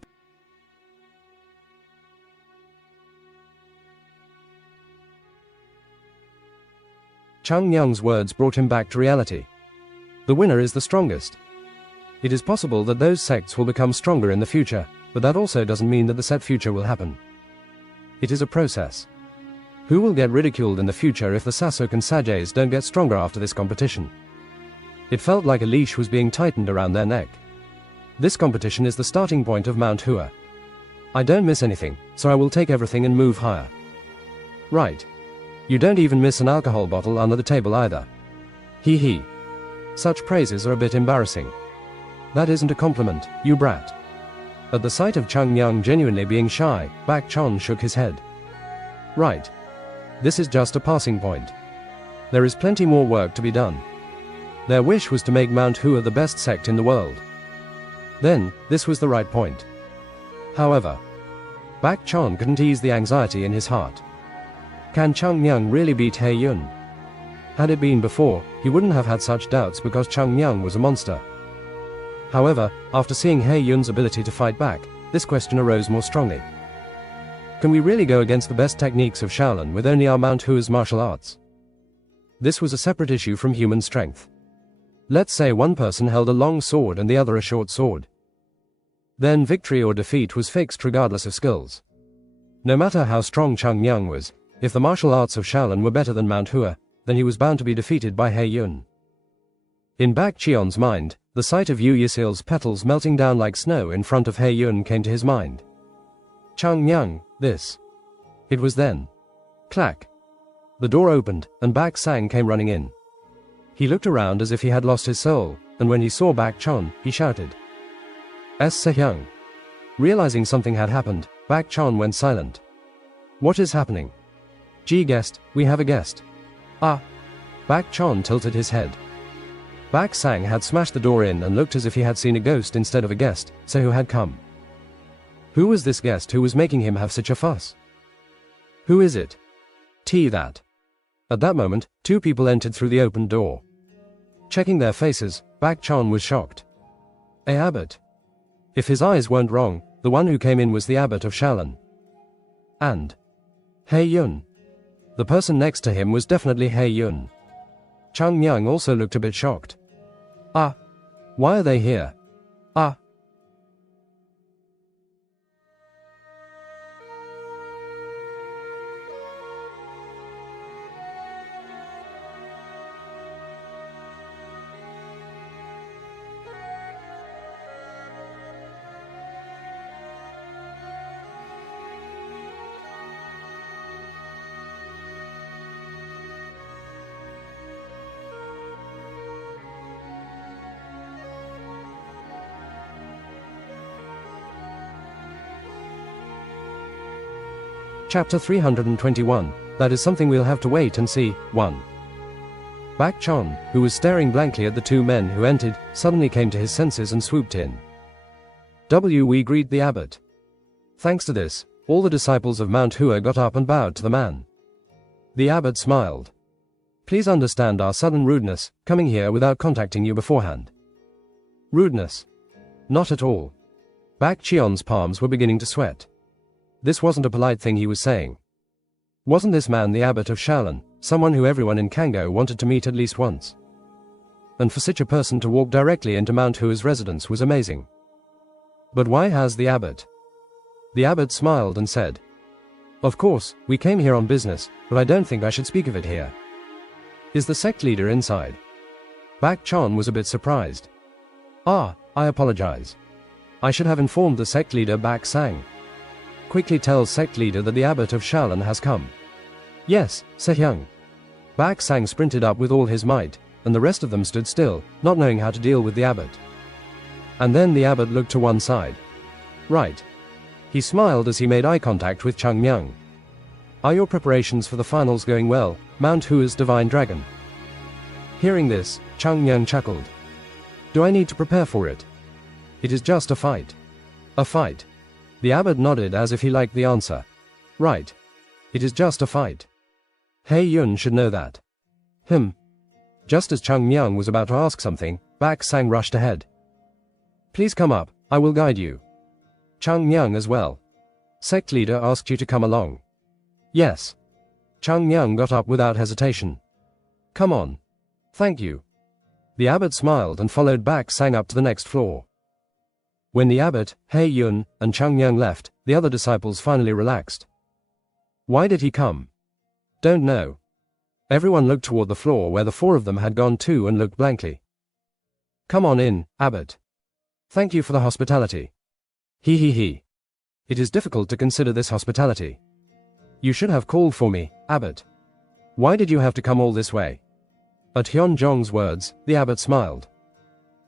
Chung Myung's words brought him back to reality. The winner is the strongest. It is possible that those sects will become stronger in the future, but that also doesn't mean that the set future will happen. It is a process. Who will get ridiculed in the future if the Sasuk and Sajays don't get stronger after this competition? It felt like a leash was being tightened around their neck. This competition is the starting point of Mount Hua. I don't miss anything, so I will take everything and move higher. Right. You don't even miss an alcohol bottle under the table either. Hee hee. Such praises are a bit embarrassing. That isn't a compliment, you brat. At the sight of Chung Myung genuinely being shy, Bak Chan shook his head. Right. This is just a passing point. There is plenty more work to be done. Their wish was to make Mount Hua the best sect in the world. Then, this was the right point. However, Bak Chan couldn't ease the anxiety in his heart. Can Chung Myung really beat He Yun? Had it been before, he wouldn't have had such doubts because Chung Myung was a monster. However, after seeing He Yun's ability to fight back, this question arose more strongly. Can we really go against the best techniques of Shaolin with only our Mount Hua's martial arts? This was a separate issue from human strength. Let's say one person held a long sword and the other a short sword. Then victory or defeat was fixed regardless of skills. No matter how strong Chung Myung was, if the martial arts of Shaolin were better than Mount Hua, then he was bound to be defeated by He Yun. In Bak Cheon's mind, The sight of Yu Yisil's petals melting down like snow in front of He Yun came to his mind. Chang Myung, this. It was then. Clack. The door opened, and Bak Sang came running in. He looked around as if he had lost his soul, and when he saw Bak Chon, he shouted, "S. Sehyung." Realizing something had happened, Bak Chon went silent. What is happening? Ji guest, we have a guest. Ah. Bak Chon tilted his head. Bak Sang had smashed the door in and looked as if he had seen a ghost instead of a guest, so who had come? Who was this guest who was making him have such a fuss? Who is it? That. At that moment, two people entered through the open door. Checking their faces, Bak Chon was shocked. A abbot. If his eyes weren't wrong, the one who came in was the abbot of Shaolin. And He Yun. The person next to him was definitely He Yun. Chang Myung also looked a bit shocked. Ah. Why are they here? Ah. Chapter 321, that is something we'll have to wait and see. 1. Bak Chon, who was staring blankly at the two men who entered, suddenly came to his senses and swooped in. We greet the abbot. Thanks to this, all the disciples of Mount Hua got up and bowed to the man. The abbot smiled. Please understand our sudden rudeness, coming here without contacting you beforehand. Rudeness? Not at all. Bak Chion's palms were beginning to sweat. This wasn't a polite thing he was saying. Wasn't this man the abbot of Shaolin, someone who everyone in Kango wanted to meet at least once? And for such a person to walk directly into Mount Hua's residence was amazing. But why has the abbot? The abbot smiled and said, Of course, we came here on business, but I don't think I should speak of it here. Is the sect leader inside? Bak Chon was a bit surprised. Ah, I apologize. I should have informed the sect leader Bak Sang. Quickly tell sect leader that the abbot of Shaolin has come. Yes, Sehyung. Bak Sang sprinted up with all his might, and the rest of them stood still, not knowing how to deal with the abbot. And then the abbot looked to one side. Right. He smiled as he made eye contact with Chang Myung. Are your preparations for the finals going well, Mount Hua's divine dragon? Hearing this, Chang Myung chuckled. Do I need to prepare for it? It is just a fight. A fight. The abbot nodded as if he liked the answer. Right. It is just a fight. He Yun should know that. Just as Chang Myung was about to ask something, Bak Sang rushed ahead. Please come up, I will guide you. Chang Myung as well. Sect leader asked you to come along. Yes. Chang Myung got up without hesitation. Come on. Thank you. The abbot smiled and followed Bak Sang up to the next floor. When the abbot, He Yun, and Chang Myung left, the other disciples finally relaxed. Why did he come? Don't know. Everyone looked toward the floor where the four of them had gone to and looked blankly. Come on in, abbot. Thank you for the hospitality. He. It is difficult to consider this hospitality. You should have called for me, abbot. Why did you have to come all this way? At Hyun Jong's words, the abbot smiled.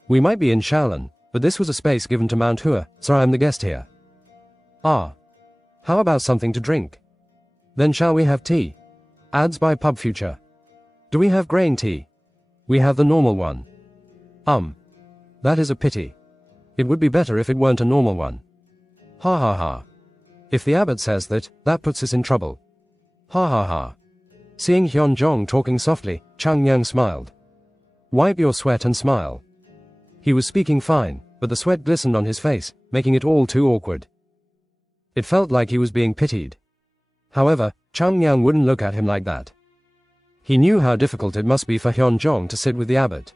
We might be in Shaolin, but this was a space given to Mount Hua, so I am the guest here. Ah. How about something to drink? Then shall we have tea? Ads by Pub Future. Do we have grain tea? We have the normal one. That is a pity. It would be better if it weren't a normal one. Ha. If the abbot says that, that puts us in trouble. Ha. Seeing Hyun Jong talking softly, Chang Myung smiled. Wipe your sweat and smile. He was speaking fine, but the sweat glistened on his face, making it all too awkward. It felt like he was being pitied. However, Chang Myung wouldn't look at him like that. He knew how difficult it must be for Hyun Jong to sit with the abbot.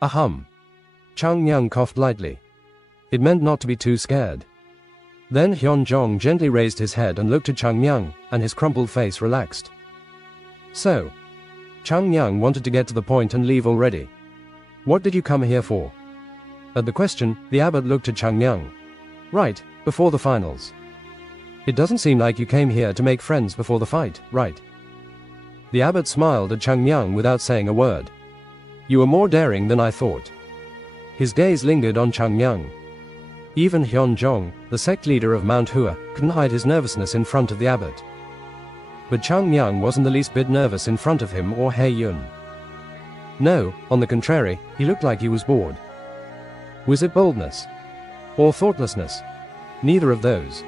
Chang Myung coughed lightly. It meant not to be too scared. Then Hyun Jong gently raised his head and looked at Chang Myung, and his crumpled face relaxed. So, Chang Myung wanted to get to the point and leave already. What did you come here for? At the question, the abbot looked at Chung Myung. Right, before the finals. It doesn't seem like you came here to make friends before the fight, right? The abbot smiled at Chung Myung without saying a word. You are more daring than I thought. His gaze lingered on Chung Myung. Even Hyun Jong, the sect leader of Mount Hua, couldn't hide his nervousness in front of the abbot. But Chung Myung wasn't the least bit nervous in front of him or Hae Yun. No, on the contrary, he looked like he was bored. Was it boldness? Or thoughtlessness? Neither of those.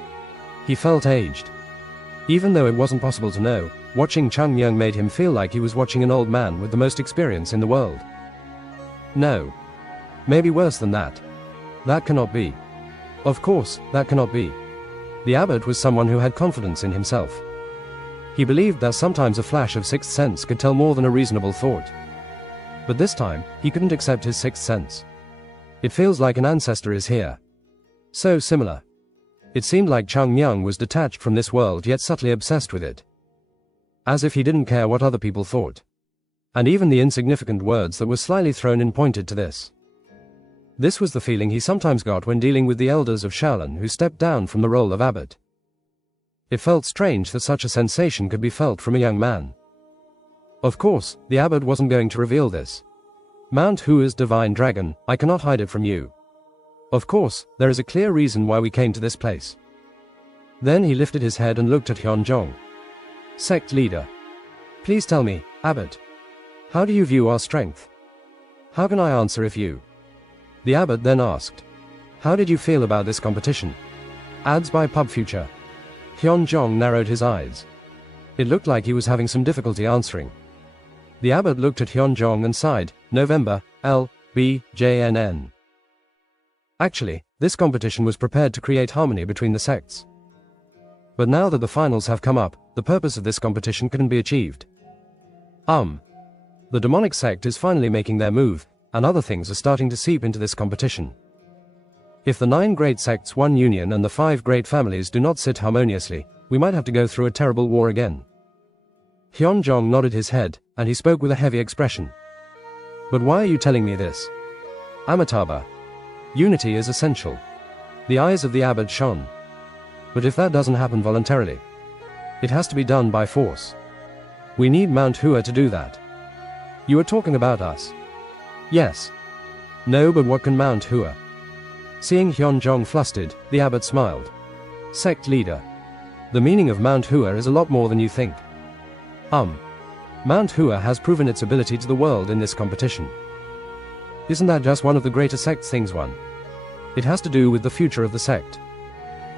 He felt aged. Even though it wasn't possible to know, watching Chung Myung made him feel like he was watching an old man with the most experience in the world. No. Maybe worse than that. That cannot be. Of course, that cannot be. The abbot was someone who had confidence in himself. He believed that sometimes a flash of sixth sense could tell more than a reasonable thought. But this time, he couldn't accept his sixth sense. It feels like an ancestor is here. So similar. It seemed like Chung Myung was detached from this world yet subtly obsessed with it. As if he didn't care what other people thought. And even the insignificant words that were slyly thrown in pointed to this. This was the feeling he sometimes got when dealing with the elders of Shaolin who stepped down from the role of abbot. It felt strange that such a sensation could be felt from a young man. Of course, the abbot wasn't going to reveal this. Mount Hua's divine dragon, I cannot hide it from you. Of course, there is a clear reason why we came to this place. Then he lifted his head and looked at Hyun Jong. Sect leader. Please tell me, abbot. How do you view our strength? How can I answer if you? The abbot then asked. How did you feel about this competition? Ads by Pub Future. Hyun Jong narrowed his eyes. It looked like he was having some difficulty answering. The abbot looked at Hyun Jong and sighed, November, L, B, J, N, N. Actually, this competition was prepared to create harmony between the sects. But now that the finals have come up, the purpose of this competition couldn't be achieved. The demonic sect is finally making their move, and other things are starting to seep into this competition. If the 9 great sects, 1 union and the 5 great families do not sit harmoniously, we might have to go through a terrible war again. Hyun Jong nodded his head, and he spoke with a heavy expression. But why are you telling me this? Amitabha. Unity is essential. The eyes of the abbot shone. But if that doesn't happen voluntarily, it has to be done by force. We need Mount Hua to do that. You are talking about us. Yes. No, but what can Mount Hua? Seeing Hyun Jong flustered, the abbot smiled. Sect leader. The meaning of Mount Hua is a lot more than you think. Mount Hua has proven its ability to the world in this competition. Isn't that just one of the greater sect's things one? It has to do with the future of the sect.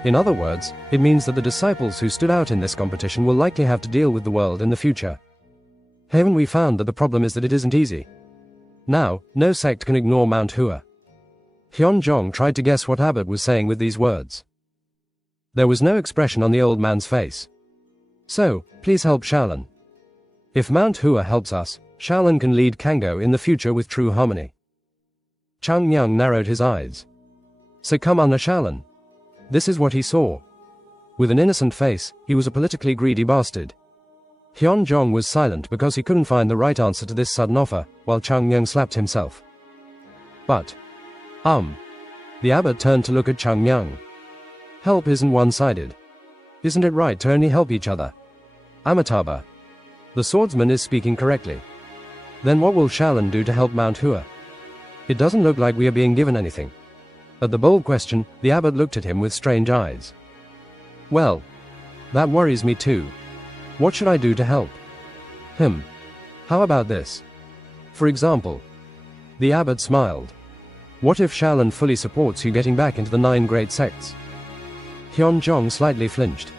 In other words, it means that the disciples who stood out in this competition will likely have to deal with the world in the future. Haven't we found that the problem is that it isn't easy? Now, no sect can ignore Mount Hua. Hyun Jong tried to guess what abbot was saying with these words. There was no expression on the old man's face. So, please help Shaolin. If Mount Hua helps us, Shaolin can lead Kango in the future with true harmony. Chung Myung narrowed his eyes. Succumb under Shaolin. This is what he saw. With an innocent face, he was a politically greedy bastard. Hyun Jong was silent because he couldn't find the right answer to this sudden offer, while Chung Myung slapped himself. But, the abbot turned to look at Chung Myung. Help isn't one-sided. Isn't it right to only help each other? Amitabha. The swordsman is speaking correctly. Then what will Shaolin do to help Mount Hua? It doesn't look like we are being given anything. At the bold question, the abbot looked at him with strange eyes. Well, that worries me too. What should I do to help? How about this? For example, the abbot smiled. What if Shaolin fully supports you getting back into the 9 great sects? Hyun Jong slightly flinched.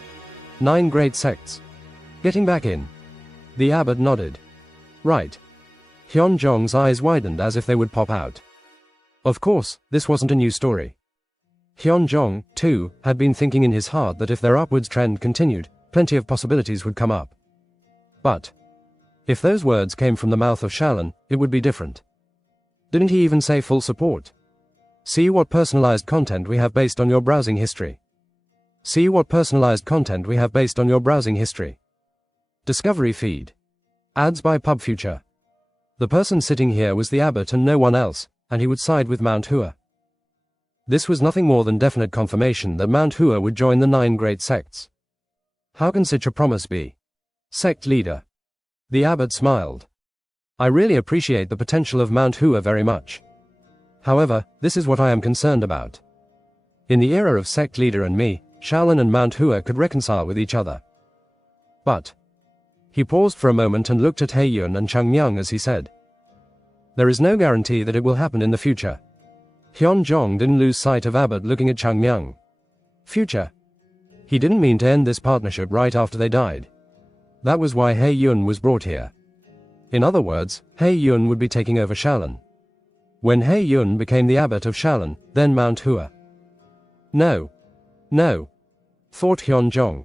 9 great sects. Getting back in. The abbot nodded. Right. Hyun Jong's eyes widened as if they would pop out. Of course, this wasn't a new story. Hyun Jong, too, had been thinking in his heart that if their upwards trend continued, plenty of possibilities would come up. But if those words came from the mouth of Shaolin, it would be different. Didn't he even say full support? See what personalized content we have based on your browsing history. See what personalized content we have based on your browsing history. Discovery feed. Ads by Pub Future. The person sitting here was the abbot and no one else, and he would side with Mount Hua. This was nothing more than definite confirmation that Mount Hua would join the 9 great sects. How can such a promise be? Sect leader. The abbot smiled. I really appreciate the potential of Mount Hua very much. However, this is what I am concerned about. In the era of sect leader and me, Shaolin and Mount Hua could reconcile with each other. But he paused for a moment and looked at He Yun and Chang Myung as he said, there is no guarantee that it will happen in the future. Hyun Jong didn't lose sight of Abbot looking at Chang Myung. Future. He didn't mean to end this partnership right after they died. That was why He Yun was brought here. In other words, He Yun would be taking over Shaolin. When He Yun became the abbot of Shaolin, then Mount Hua. No. No. Thought Hyun Jong.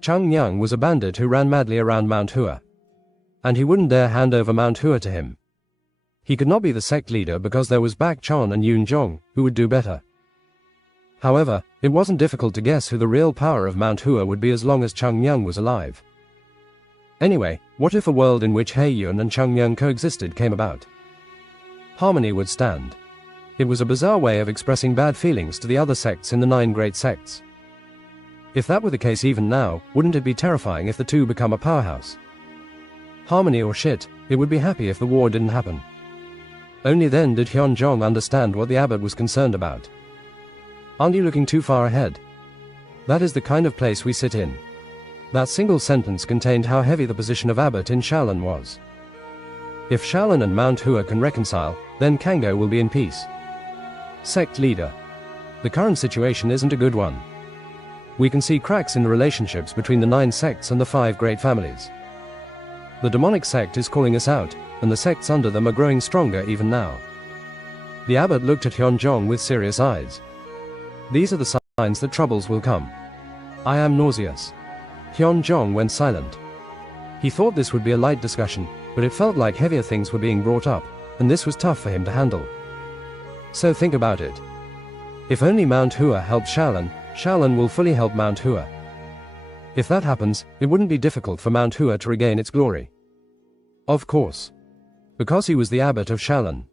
Chang Myung was a bandit who ran madly around Mount Hua. And he wouldn't dare hand over Mount Hua to him. He could not be the sect leader because there was Bak Chan and Yoon Jong, who would do better. However, it wasn't difficult to guess who the real power of Mount Hua would be as long as Chang Myung was alive. Anyway, what if a world in which He Yun and Chang Myung coexisted came about? Harmony would stand. It was a bizarre way of expressing bad feelings to the other sects in the 9 great sects. If that were the case even now, wouldn't it be terrifying if the two become a powerhouse? Harmony or shit, it would be happy if the war didn't happen. Only then did Hyun Jong understand what the abbot was concerned about. Aren't you looking too far ahead? That is the kind of place we sit in. That single sentence contained how heavy the position of abbot in Shaolin was. If Shaolin and Mount Hua can reconcile, then Kango will be in peace. Sect leader. The current situation isn't a good one. We can see cracks in the relationships between the 9 sects and the 5 great families. The demonic sect is calling us out, and the sects under them are growing stronger even now. The abbot looked at Hyun Jong with serious eyes. These are the signs that troubles will come. I am nauseous. Hyun Jong went silent. He thought this would be a light discussion, but it felt like heavier things were being brought up, and this was tough for him to handle. So think about it. If only Mount Hua helps Shaolin, Shaolin will fully help Mount Hua. If that happens, it wouldn't be difficult for Mount Hua to regain its glory. Of course. Because he was the abbot of Shaolin.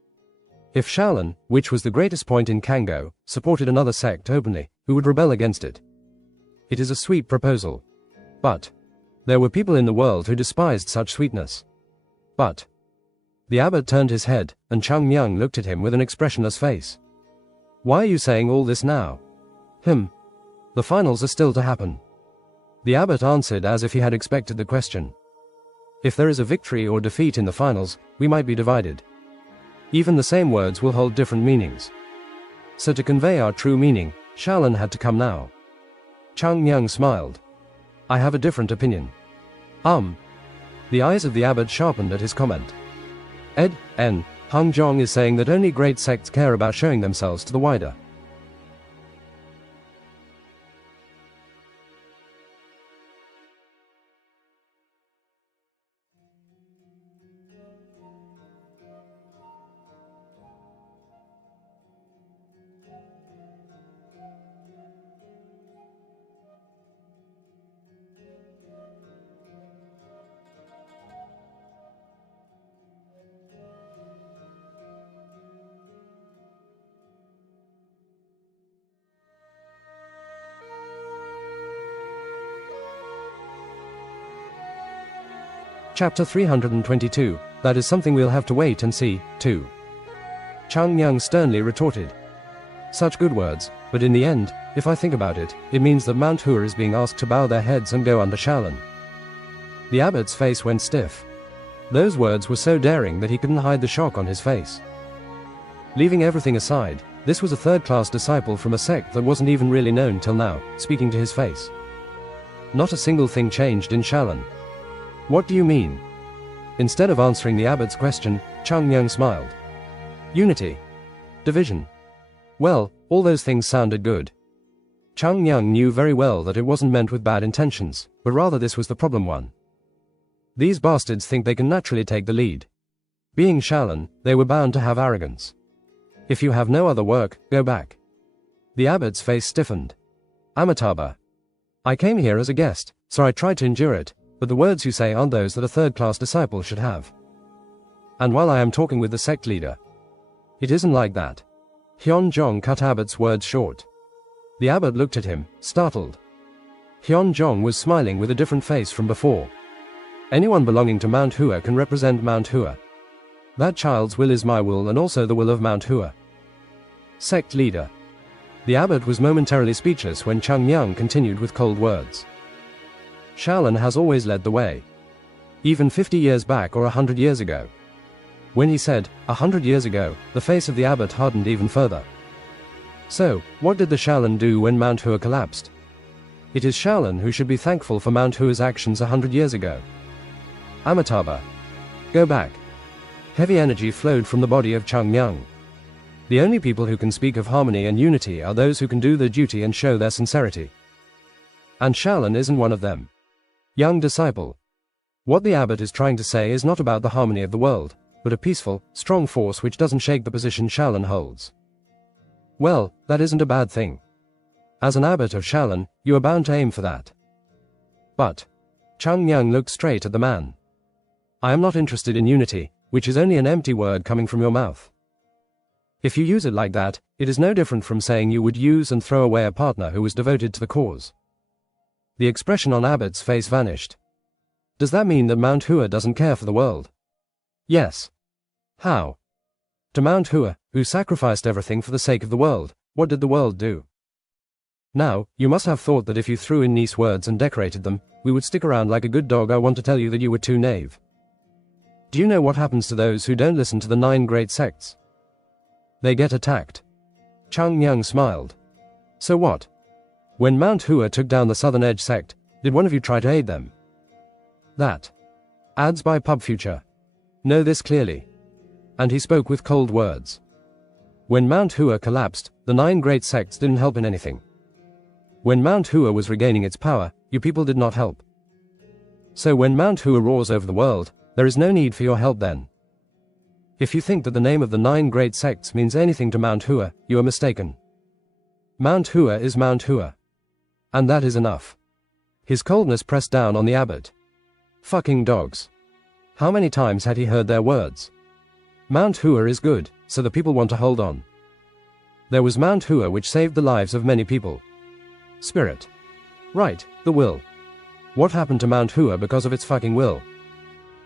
If Shaolin, which was the greatest point in Kango, supported another sect openly, who would rebel against it? It is a sweet proposal. But there were people in the world who despised such sweetness. But the abbot turned his head, and Chang Myung looked at him with an expressionless face. Why are you saying all this now? The finals are still to happen. The abbot answered as if he had expected the question. If there is a victory or defeat in the finals, we might be divided. Even the same words will hold different meanings. So to convey our true meaning, Shaolin had to come now. Chang Myung smiled. I have a different opinion. The eyes of the abbot sharpened at his comment. Hung Jong is saying that only great sects care about showing themselves to the wider. Chapter 322, that is something we'll have to wait and see, too. Chang Myung sternly retorted. Such good words, but in the end, if I think about it, it means that Mount Hua is being asked to bow their heads and go under Shaolin. The abbot's face went stiff. Those words were so daring that he couldn't hide the shock on his face. Leaving everything aside, this was a third-class disciple from a sect that wasn't even really known till now, speaking to his face. Not a single thing changed in Shaolin. What do you mean? Instead of answering the abbot's question, Chang Myung smiled. Unity. Division. Well, all those things sounded good. Chang Myung knew very well that it wasn't meant with bad intentions, but rather this was the problem one. These bastards think they can naturally take the lead. Being Shaolin, they were bound to have arrogance. If you have no other work, go back. The abbot's face stiffened. Amitabha. I came here as a guest, so I tried to endure it. But the words you say aren't those that a third-class disciple should have. And while I am talking with the sect leader, it isn't like that. Hyun-jong cut Abbot's words short. The abbot looked at him, startled. Hyun-jong was smiling with a different face from before. Anyone belonging to Mount Hua can represent Mount Hua. That child's will is my will and also the will of Mount Hua. Sect leader. The abbot was momentarily speechless when Chung Myung continued with cold words. Shaolin has always led the way. Even 50 years back or 100 years ago. When he said, 100 years ago, the face of the abbot hardened even further. So, what did the Shaolin do when Mount Hua collapsed? It is Shaolin who should be thankful for Mount Hua's actions 100 years ago. Amitabha. Go back. Heavy energy flowed from the body of Chung Myung. The only people who can speak of harmony and unity are those who can do their duty and show their sincerity. And Shaolin isn't one of them. Young disciple. What the abbot is trying to say is not about the harmony of the world, but a peaceful, strong force which doesn't shake the position Shaolin holds. Well, that isn't a bad thing. As an abbot of Shaolin, you are bound to aim for that. But Chung Myung looked straight at the man. I am not interested in unity, which is only an empty word coming from your mouth. If you use it like that, it is no different from saying you would use and throw away a partner who was devoted to the cause. The expression on Abbot's face vanished. Does that mean that Mount Hua doesn't care for the world? Yes. How? To Mount Hua, who sacrificed everything for the sake of the world, what did the world do? Now, you must have thought that if you threw in nice words and decorated them, we would stick around like a good dog. I want to tell you that you were too naive. Do you know what happens to those who don't listen to the 9 great sects? They get attacked. Chung Myung smiled. So what? When Mount Hua took down the Southern Edge sect, did one of you try to aid them? That. Ads by Pub Future. Know this clearly. And he spoke with cold words. When Mount Hua collapsed, the 9 great sects didn't help in anything. When Mount Hua was regaining its power, you people did not help. So when Mount Hua roars over the world, there is no need for your help then. If you think that the name of the 9 great sects means anything to Mount Hua, you are mistaken. Mount Hua is Mount Hua. And that is enough. His coldness pressed down on the abbot. Fucking dogs. How many times had he heard their words? Mount Hua is good, so the people want to hold on. There was Mount Hua which saved the lives of many people. Spirit. Right, the will. What happened to Mount Hua because of its fucking will?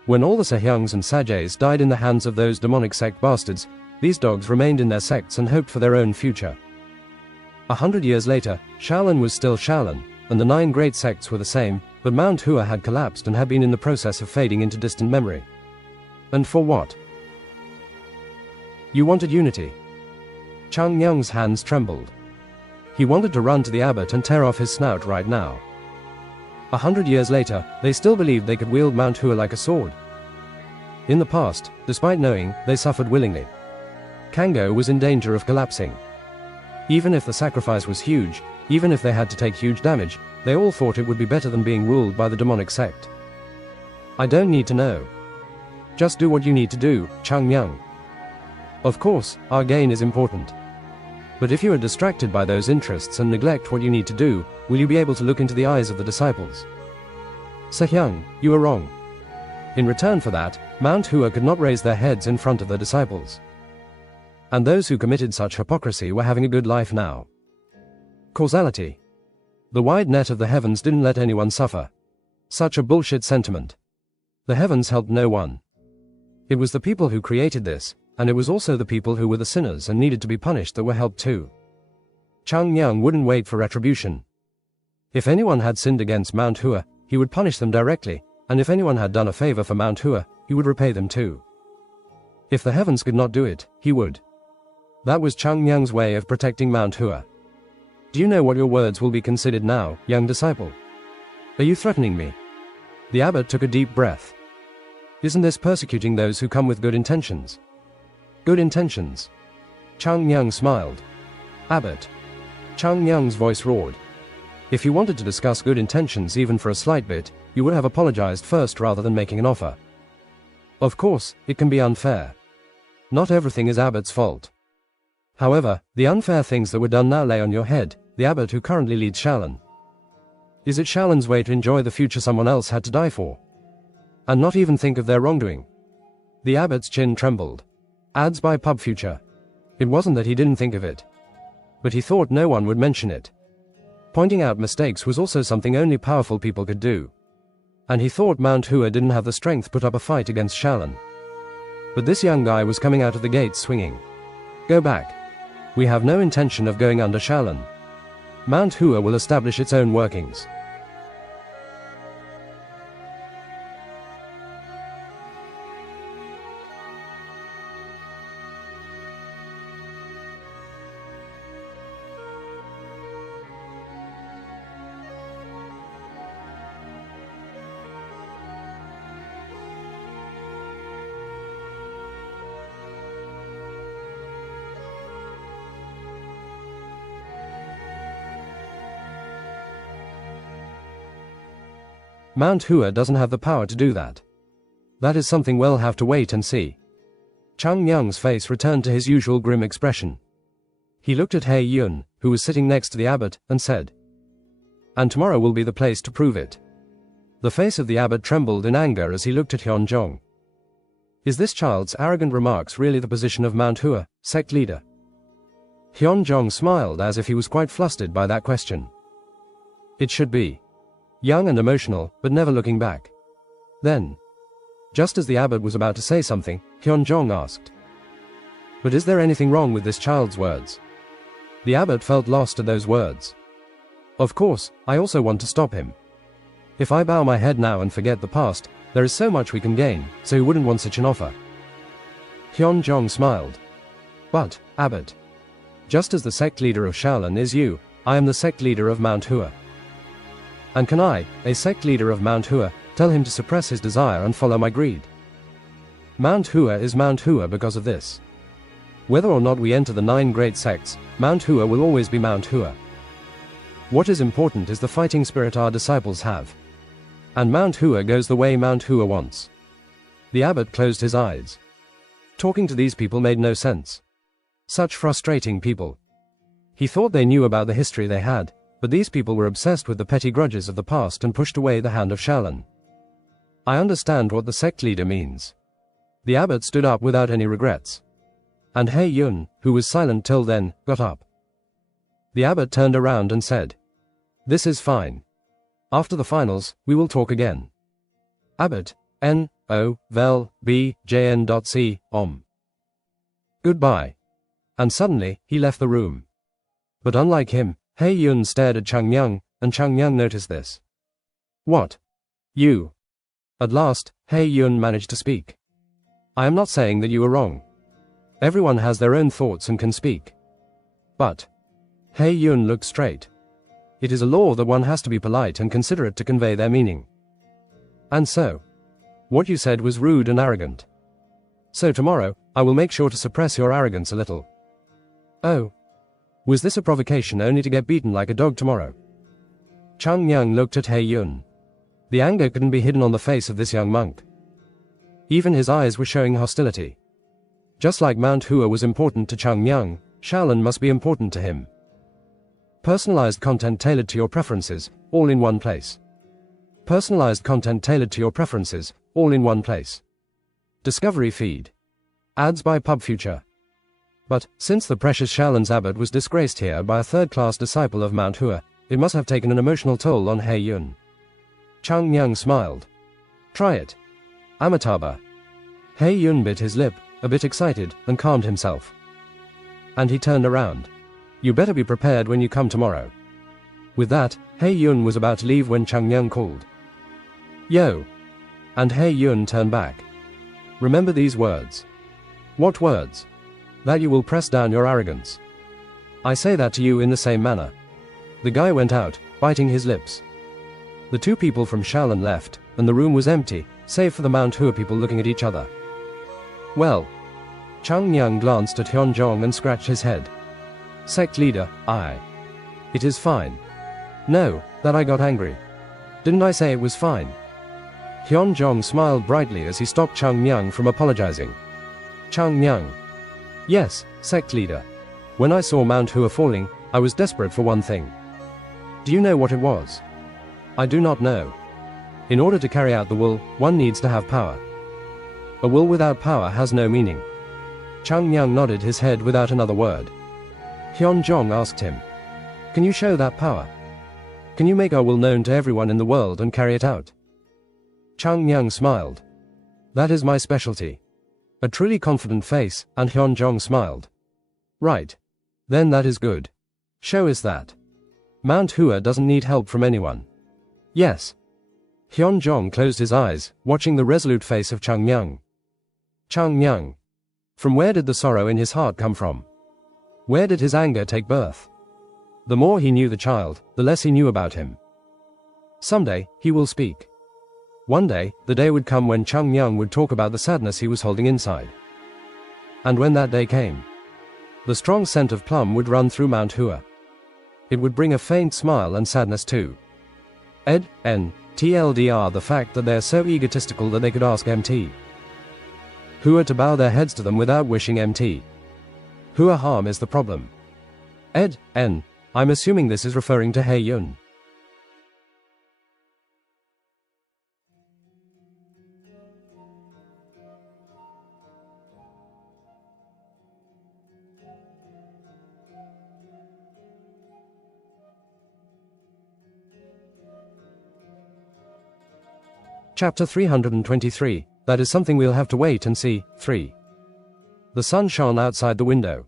When all the Sehyungs and Sajays died in the hands of those demonic sect bastards, these dogs remained in their sects and hoped for their own future. 100 years later, Shaolin was still Shaolin, and the 9 great sects were the same, but Mount Hua had collapsed and had been in the process of fading into distant memory. And for what? You wanted unity. Chung Myung's hands trembled. He wanted to run to the abbot and tear off his snout right now. 100 years later, they still believed they could wield Mount Hua like a sword. In the past, despite knowing, they suffered willingly. Kango was in danger of collapsing. Even if the sacrifice was huge, even if they had to take huge damage, they all thought it would be better than being ruled by the demonic sect. I don't need to know. Just do what you need to do, Chung Myung. Of course, our gain is important. But if you are distracted by those interests and neglect what you need to do, will you be able to look into the eyes of the disciples? Sehyung, you are wrong. In return for that, Mount Hua could not raise their heads in front of the disciples. And those who committed such hypocrisy were having a good life now. Causality. The wide net of the heavens didn't let anyone suffer. Such a bullshit sentiment. The heavens helped no one. It was the people who created this, and it was also the people who were the sinners and needed to be punished that were helped too. Chung Myung wouldn't wait for retribution. If anyone had sinned against Mount Hua, he would punish them directly, and if anyone had done a favor for Mount Hua, he would repay them too. If the heavens could not do it, he would. That was Chung Myung's way of protecting Mount Hua. Do you know what your words will be considered now, young disciple? Are you threatening me? The abbot took a deep breath. Isn't this persecuting those who come with good intentions? Good intentions. Chung Myung smiled. Abbot. Chung Myung's voice roared. If you wanted to discuss good intentions even for a slight bit, you would have apologized first rather than making an offer. Of course, it can be unfair. Not everything is Abbot's fault. However, the unfair things that were done now lay on your head, the abbot who currently leads Shaolin. Is it Shaolin's way to enjoy the future someone else had to die for? And not even think of their wrongdoing? The abbot's chin trembled. Ads by Pub Future. It wasn't that he didn't think of it, but he thought no one would mention it. Pointing out mistakes was also something only powerful people could do. And he thought Mount Hua didn't have the strength to put up a fight against Shallan. But this young guy was coming out of the gates swinging. Go back. We have no intention of going under Shallan. Mount Hua will establish its own workings. Mount Hua doesn't have the power to do that. That is something we'll have to wait and see. Chang Nyang's face returned to his usual grim expression. He looked at He Yun, who was sitting next to the abbot, and said, "And tomorrow will be the place to prove it." The face of the abbot trembled in anger as he looked at Hyun Jong. Is this child's arrogant remarks really the position of Mount Hua, sect leader? Hyun Jong smiled as if he was quite flustered by that question. It should be. Young and emotional, but never looking back. Then, just as the abbot was about to say something, Hyun Jong asked, "But is there anything wrong with this child's words?" The abbot felt lost at those words. Of course, I also want to stop him. If I bow my head now and forget the past, there is so much we can gain, so he wouldn't want such an offer. Hyun Jong smiled. But, abbot, just as the sect leader of Shaolin is you, I am the sect leader of Mount Hua. And can I, a sect leader of Mount Hua, tell him to suppress his desire and follow my greed? Mount Hua is Mount Hua because of this. Whether or not we enter the 9 great sects, Mount Hua will always be Mount Hua. What is important is the fighting spirit our disciples have. And Mount Hua goes the way Mount Hua wants. The abbot closed his eyes. Talking to these people made no sense. Such frustrating people. He thought they knew about the history they had, but these people were obsessed with the petty grudges of the past and pushed away the hand of Shaolin. I understand what the sect leader means. The abbot stood up without any regrets. And He Yun, who was silent till then, got up. The abbot turned around and said, "This is fine. After the finals, we will talk again." Abbot, N.O. Vel, B. J.N.C. Om. Goodbye. And suddenly, he left the room. But unlike him, He Yun stared at Chang Nyang, and Chang Nyang noticed this. What? You? At last, He Yun managed to speak. I am not saying that you are wrong. Everyone has their own thoughts and can speak. But, He Yun looked straight. It is a law that one has to be polite and considerate to convey their meaning. And so, what you said was rude and arrogant. So tomorrow, I will make sure to suppress your arrogance a little. Oh. Was this a provocation only to get beaten like a dog tomorrow? Chang Nyang looked at He Yun. The anger couldn't be hidden on the face of this young monk. Even his eyes were showing hostility. Just like Mount Hua was important to Chang Nyang, Shaolin must be important to him. Personalized content tailored to your preferences, all in one place. Personalized content tailored to your preferences, all in one place. Discovery feed. Ads by PubFuture. But, since the precious Shaolin's abbot was disgraced here by a third-class disciple of Mount Hua, it must have taken an emotional toll on He Yun. Chang Nyang smiled. Try it. Amitabha. He Yun bit his lip, a bit excited, and calmed himself. And he turned around. You better be prepared when you come tomorrow. With that, He Yun was about to leave when Chang Nyang called. Yo. And He Yun turned back. Remember these words. What words? That you will press down your arrogance. I say that to you in the same manner. The guy went out, biting his lips. The two people from Shaolin left, and the room was empty, save for the Mount Hua people looking at each other. Well. Chang Nyang glanced at Hyun Jong and scratched his head. Sect leader, It is fine. No, that I got angry. Didn't I say it was fine? Hyun Jong smiled brightly as he stopped Chang Nyang from apologizing. Chang Nyang. Yes, sect leader. When I saw Mount Hua falling, I was desperate for one thing. Do you know what it was? I do not know. In order to carry out the will, one needs to have power. A will without power has no meaning. Chang Myung nodded his head without another word. Hyun-jong asked him, "Can you show that power? Can you make our will known to everyone in the world and carry it out?" Chang Myung smiled. "That is my specialty." A truly confident face, and Hyun-jong smiled. "Right. Then that is good. Show us that. Mount Hua doesn't need help from anyone." "Yes." Hyun-jong closed his eyes, watching the resolute face of Chang Myung. Chang Myung. From where did the sorrow in his heart come from? Where did his anger take birth? The more he knew the child, the less he knew about him. Someday, he will speak. One day, the day would come when Chang Myung would talk about the sadness he was holding inside. And when that day came, the strong scent of plum would run through Mount Hua. It would bring a faint smile and sadness too. TLDR, the fact that they're so egotistical that they could ask MT Hua to bow their heads to them without wishing MT Hua harm is the problem. I'm assuming this is referring to Hae Yun. Chapter 323, that is something we'll have to wait and see. 3. The sun shone outside the window.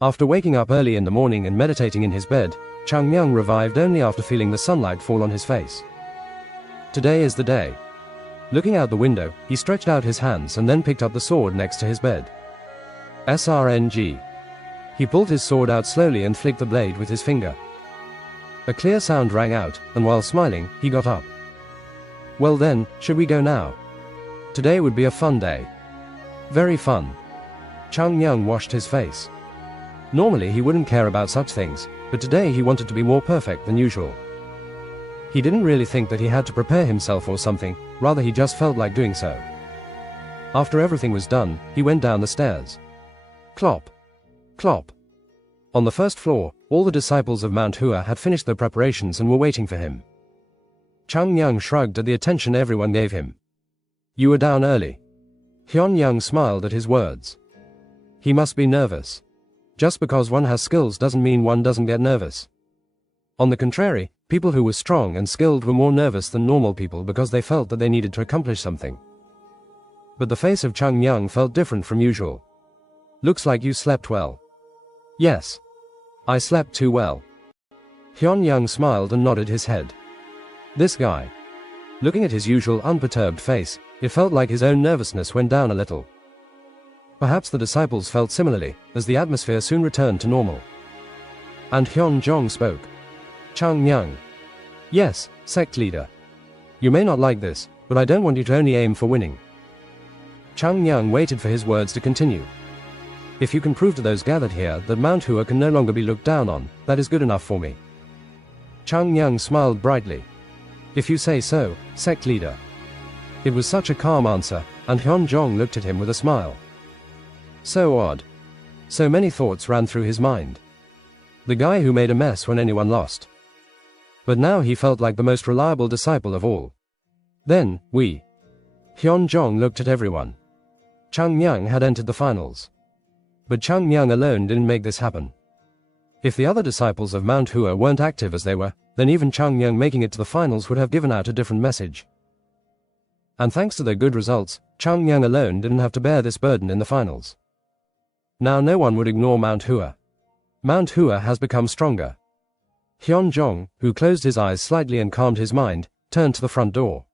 After waking up early in the morning and meditating in his bed, Chang Myung revived only after feeling the sunlight fall on his face. Today is the day. Looking out the window, he stretched out his hands and then picked up the sword next to his bed. SRNG. He pulled his sword out slowly and flicked the blade with his finger. A clear sound rang out, and while smiling, he got up. "Well then, should we go now? Today would be a fun day." "Very fun." Chang Myung washed his face. Normally he wouldn't care about such things, but today he wanted to be more perfect than usual. He didn't really think that he had to prepare himself or something, rather he just felt like doing so. After everything was done, he went down the stairs. Clop. Clop. On the first floor, all the disciples of Mount Hua had finished their preparations and were waiting for him. Chang Myung shrugged at the attention everyone gave him. "You were down early." Hyun-jong smiled at his words. He must be nervous. Just because one has skills doesn't mean one doesn't get nervous. On the contrary, people who were strong and skilled were more nervous than normal people because they felt that they needed to accomplish something. But the face of Chang Myung felt different from usual. "Looks like you slept well." "Yes. I slept too well." Hyun-jong smiled and nodded his head. This guy. Looking at his usual unperturbed face, it felt like his own nervousness went down a little. Perhaps the disciples felt similarly, as the atmosphere soon returned to normal. And Hyun-jong spoke. "Chang Myung." "Yes, sect leader. You may not like this, but I don't want you to only aim for winning." Chang Myung waited for his words to continue. "If you can prove to those gathered here that Mount Hua can no longer be looked down on, that is good enough for me." Chang Myung smiled brightly. "If you say so, sect leader." It was such a calm answer, and Hyun-jong looked at him with a smile. So odd. So many thoughts ran through his mind. The guy who made a mess when anyone lost. But now he felt like the most reliable disciple of all. Then, Hyun-jong looked at everyone. Chang Myung had entered the finals. But Chang Myung alone didn't make this happen. If the other disciples of Mount Hua weren't active as they were, then even Chang Myung making it to the finals would have given out a different message. And thanks to their good results, Chang Myung alone didn't have to bear this burden in the finals. Now no one would ignore Mount Hua. Mount Hua has become stronger. Hyun-jong, who closed his eyes slightly and calmed his mind, turned to the front door.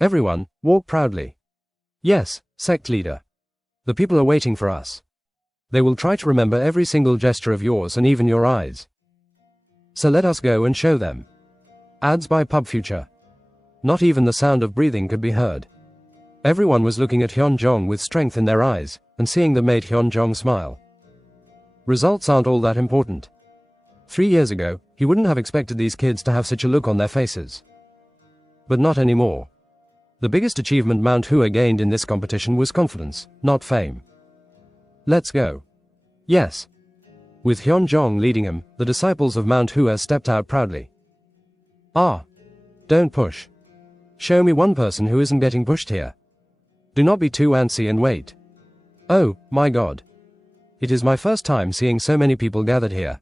"Everyone, walk proudly." "Yes, sect leader. The people are waiting for us. They will try to remember every single gesture of yours and even your eyes. So let us go and show them." Ads by Pub Future. Not even the sound of breathing could be heard. Everyone was looking at Hyun-jong with strength in their eyes, and seeing them made Hyun-jong smile. Results aren't all that important. 3 years ago, he wouldn't have expected these kids to have such a look on their faces. But not anymore. The biggest achievement Mount Hua gained in this competition was confidence, not fame. "Let's go." "Yes." With Hyun-jong leading him, the disciples of Mount Hua stepped out proudly. Don't push. Show me one person who isn't getting pushed here. Do not be too antsy and wait. Oh, my God. It is my first time seeing so many people gathered here.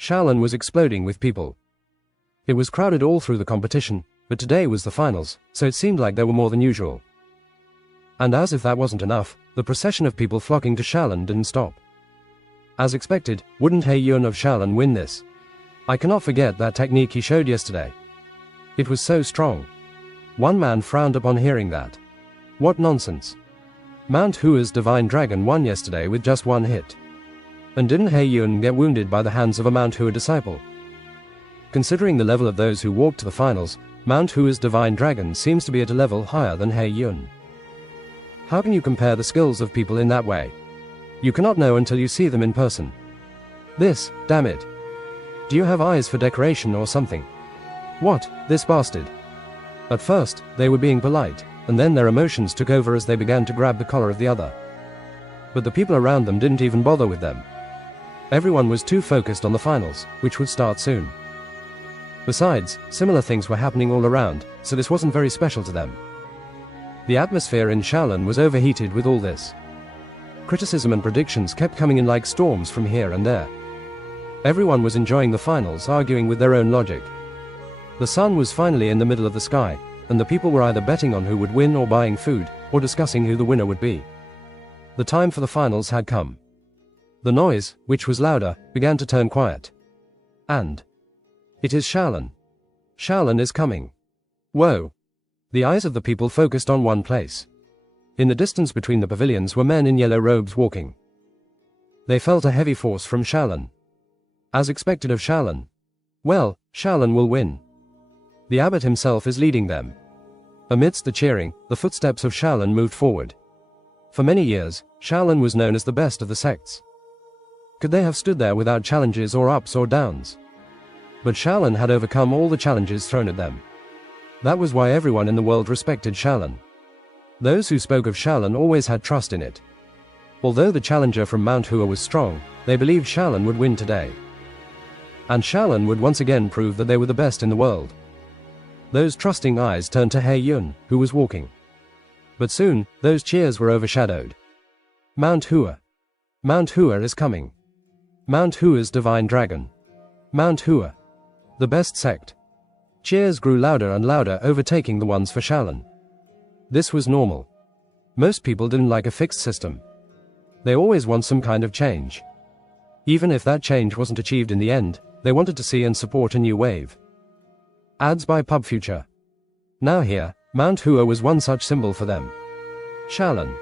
Shaolin was exploding with people. It was crowded all through the competition, but today was the finals, so it seemed like there were more than usual. And as if that wasn't enough, the procession of people flocking to Shaolin didn't stop. As expected, wouldn't He Yun of Shaolin win this? I cannot forget that technique he showed yesterday. It was so strong. One man frowned upon hearing that. What nonsense. Mount Hua's divine dragon won yesterday with just one hit. And didn't He Yun get wounded by the hands of a Mount Hua disciple? Considering the level of those who walked to the finals, Mount Hua's divine dragon seems to be at a level higher than He Yun. How can you compare the skills of people in that way? You cannot know until you see them in person. This, damn it. Do you have eyes for decoration or something? What, this bastard? At first, they were being polite, and then their emotions took over as they began to grab the collar of the other. But the people around them didn't even bother with them. Everyone was too focused on the finals, which would start soon. Besides, similar things were happening all around, so this wasn't very special to them. The atmosphere in Shaolin was overheated with all this. Criticism and predictions kept coming in like storms from here and there. Everyone was enjoying the finals, arguing with their own logic. The sun was finally in the middle of the sky, and the people were either betting on who would win or buying food, or discussing who the winner would be. The time for the finals had come. The noise, which was louder, began to turn quiet. And it is Shaolin. Shaolin is coming. Whoa. The eyes of the people focused on one place. In the distance between the pavilions were men in yellow robes walking. They felt a heavy force from Shaolin. As expected of Shaolin. Well, Shaolin will win. The abbot himself is leading them. Amidst the cheering, the footsteps of Shaolin moved forward. For many years, Shaolin was known as the best of the sects. Could they have stood there without challenges or ups or downs? But Shaolin had overcome all the challenges thrown at them. That was why everyone in the world respected Shaolin. Those who spoke of Shaolin always had trust in it. Although the challenger from Mount Hua was strong, they believed Shaolin would win today. And Shaolin would once again prove that they were the best in the world. Those trusting eyes turned to He Yun, who was walking. But soon, those cheers were overshadowed. Mount Hua. Mount Hua is coming. Mount Hua's divine dragon. Mount Hua. The best sect. Cheers grew louder and louder, overtaking the ones for Shaolin. This was normal. Most people didn't like a fixed system. They always want some kind of change. Even if that change wasn't achieved in the end, they wanted to see and support a new wave. Ads by Pub Future. Now here, Mount Hua was one such symbol for them. Shaolin.